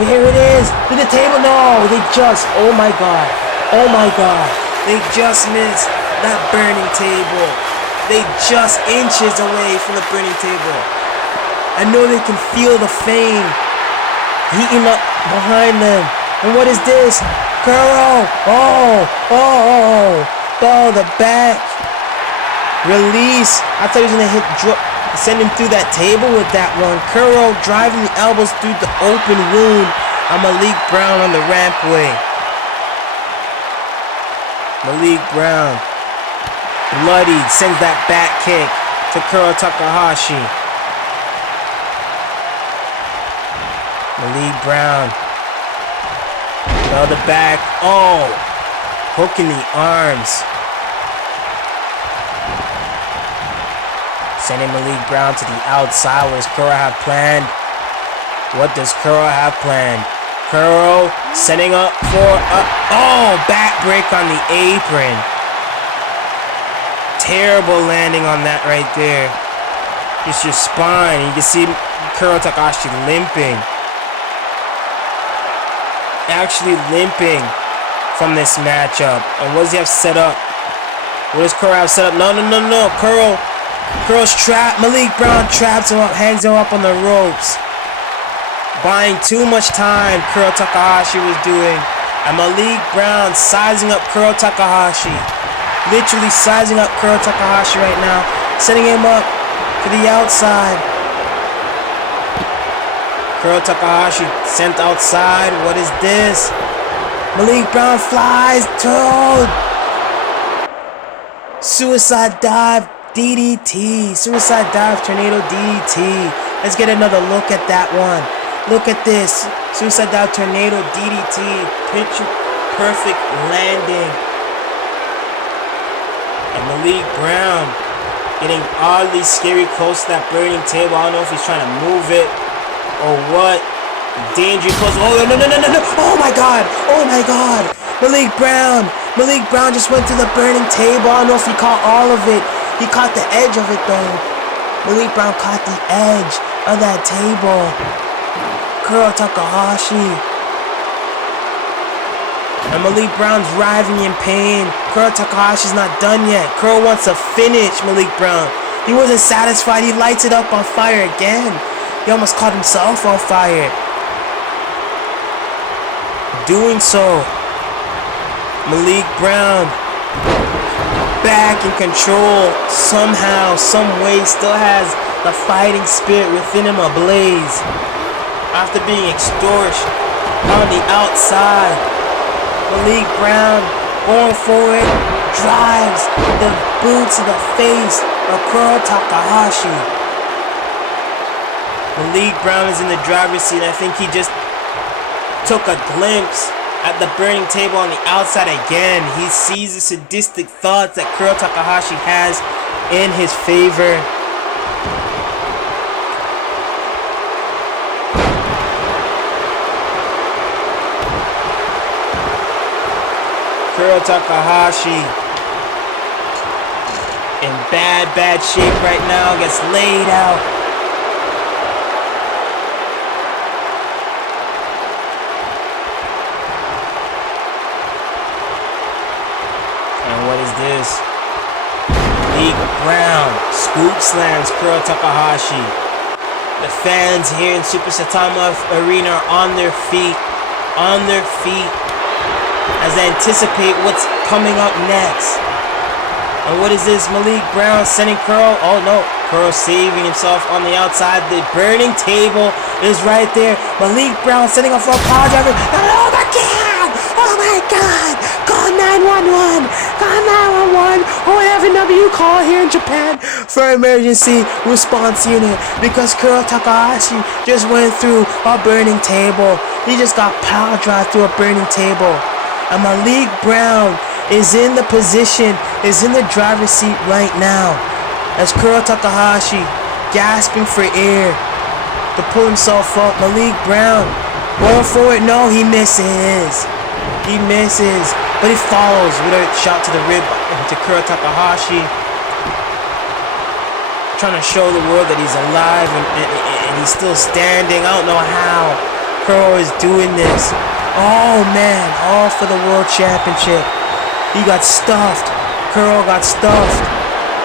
Here it is. To the table. No, they just, oh my God. Oh my God. They just missed that burning table. They just inches away from the burning table. I know they can feel the flame heating up behind them. And what is this? Kuro! Oh, the back. Release. I thought he was gonna send him through that table with that one. Kuro driving the elbows through the open wound on Malik Brown on the rampway. Malik Brown, bloodied, sends that back kick to Kuro Takahashi. Malik Brown, the back, oh, hook in the arms. Sending Malik Brown to the outside. What does Kuro have planned? What does Kuro have planned? Kuro setting up for a back break on the apron. Terrible landing on that right there. Just your spine. You can see Kuro Takahashi limping. Actually limping from this matchup. And what does he have set up? What does Kuro have set up? No. Kuro's trapped. Malik Brown traps him up, hangs him up on the ropes. Buying too much time, Kuro Takahashi was doing. And Malik Brown sizing up Kuro Takahashi. Literally sizing up Kuro Takahashi right now. Setting him up to the outside. Kuro Takahashi sent outside. What is this? Malik Brown flies. Suicide dive. DDT, suicide dive, tornado DDT. Let's get another look at that one. Look at this, suicide dive, tornado DDT. Picture perfect landing. And Malik Brown getting oddly scary close to that burning table. I don't know if he's trying to move it or what. Dangerous close. Oh no! Oh my God! Malik Brown just went to the burning table. I don't know if he caught all of it. He caught the edge of it though. Malik Brown caught the edge of that table. Kuro Takahashi. And Malik Brown's writhing in pain. Kuro Takahashi's not done yet. Kuro wants to finish Malik Brown. He wasn't satisfied. He lights it up on fire again. He almost caught himself on fire. Doing so, Malik Brown back in control somehow, some way, still has the fighting spirit within him ablaze. After being extorted on the outside, Malik Brown going for it, drives the boot to the face of Kuro Takahashi. Malik Brown is in the driver's seat. I think he just took a glimpse at the burning table on the outside again. He sees the sadistic thoughts that Kuro Takahashi has in his favor. Kuro Takahashi in bad shape right now. Gets laid out. And what is this? Malik Brown scoop slams Kuro Takahashi. The fans here in Super Saitama Arena are on their feet, as they anticipate what's coming up next. And what is this? Malik Brown sending Kuro. Oh no, Kuro saving himself on the outside. The burning table is right there. Malik Brown setting up for a power driver. Oh my god! Oh my god! Call 911! Call 911! Or whatever number you call here in Japan for emergency response unit. Because Kuro Takahashi just went through a burning table. He just got power drive through a burning table. And Malik Brown is in the position, is in the driver's seat right now. As Kuro Takahashi gasping for air to pull himself up. Malik Brown going for it. No, he misses. He misses. But he follows with a shot to the rib to Kuro Takahashi. Trying to show the world that he's alive and he's still standing. I don't know how Kuro is doing this. Oh man, all for the world championship. He got stuffed. Kuro got stuffed.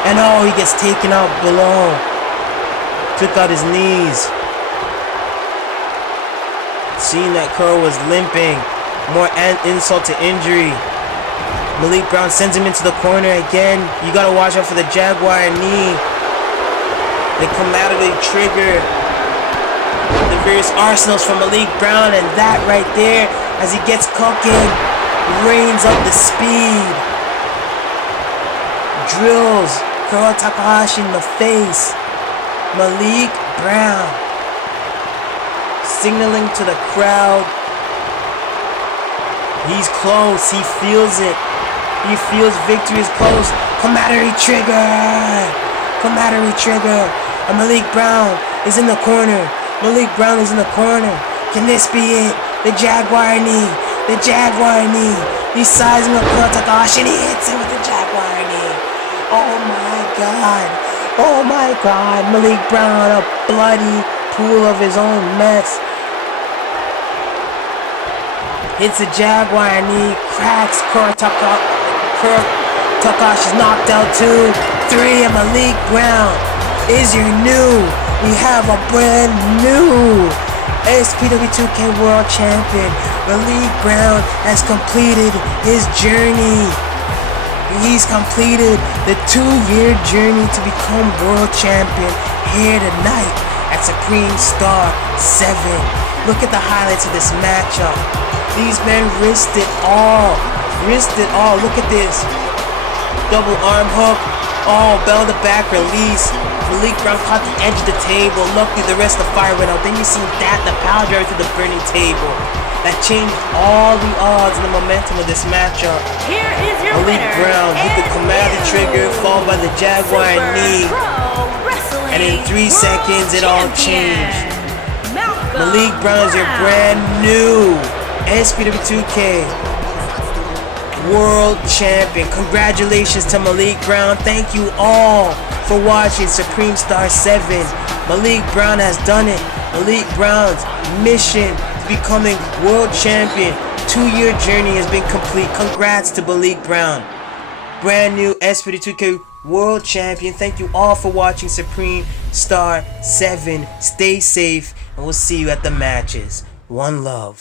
And oh, he gets taken out below. Took out his knees. Seeing that Kuro was limping. More insult to injury. Malik Brown sends him into the corner again. You gotta watch out for the Jaguar knee. They come out of the trigger. The various arsenals from Malik Brown, and that right there, as he gets cooking, rains up the speed. Drills Kuro Takahashi in the face. Malik Brown signaling to the crowd. He's close. He feels it. He feels victory is close. Commodity trigger. Commodity trigger. And Malik Brown is in the corner. Malik Brown is in the corner. Can this be it? The Jaguar knee. The Jaguar knee. He's sizing up Kuro Takahashi and he hits him with the Jaguar knee. Oh my god. Oh my god. Malik Brown, a bloody pool of his own mess. Hits the Jaguar knee, cracks Kuro Takahashi's knocked out 2, 3, and Malik Brown is your new. We have a brand new SPW2K World Champion. Malik Brown has completed his journey. He's completed the 2-year journey to become World Champion here tonight at Supreme Star 7. Look at the highlights of this matchup. These men risked it all. Risked it all. Look at this. Double arm hook. Oh, bell to back release. Malik Brown caught the edge of the table. Luckily, the rest of the fire went out. Then you see that, the power drive to the burning table. That changed all the odds and the momentum of this matchup. Here is your Malik winner, Brown hit the commanding trigger, followed by the Jaguar knee. And in 3 seconds, it all changed. Malik Brown is your brand new SPW2K World Champion. Congratulations to Malik Brown. Thank you all for watching Supreme Star 7. Malik Brown has done it. Malik Brown's mission to becoming World Champion 2-year journey has been complete. Congrats to Malik Brown. Brand new SPW2K World Champion. Thank you all for watching Supreme Star 7. Stay safe and we'll see you at the matches. One love.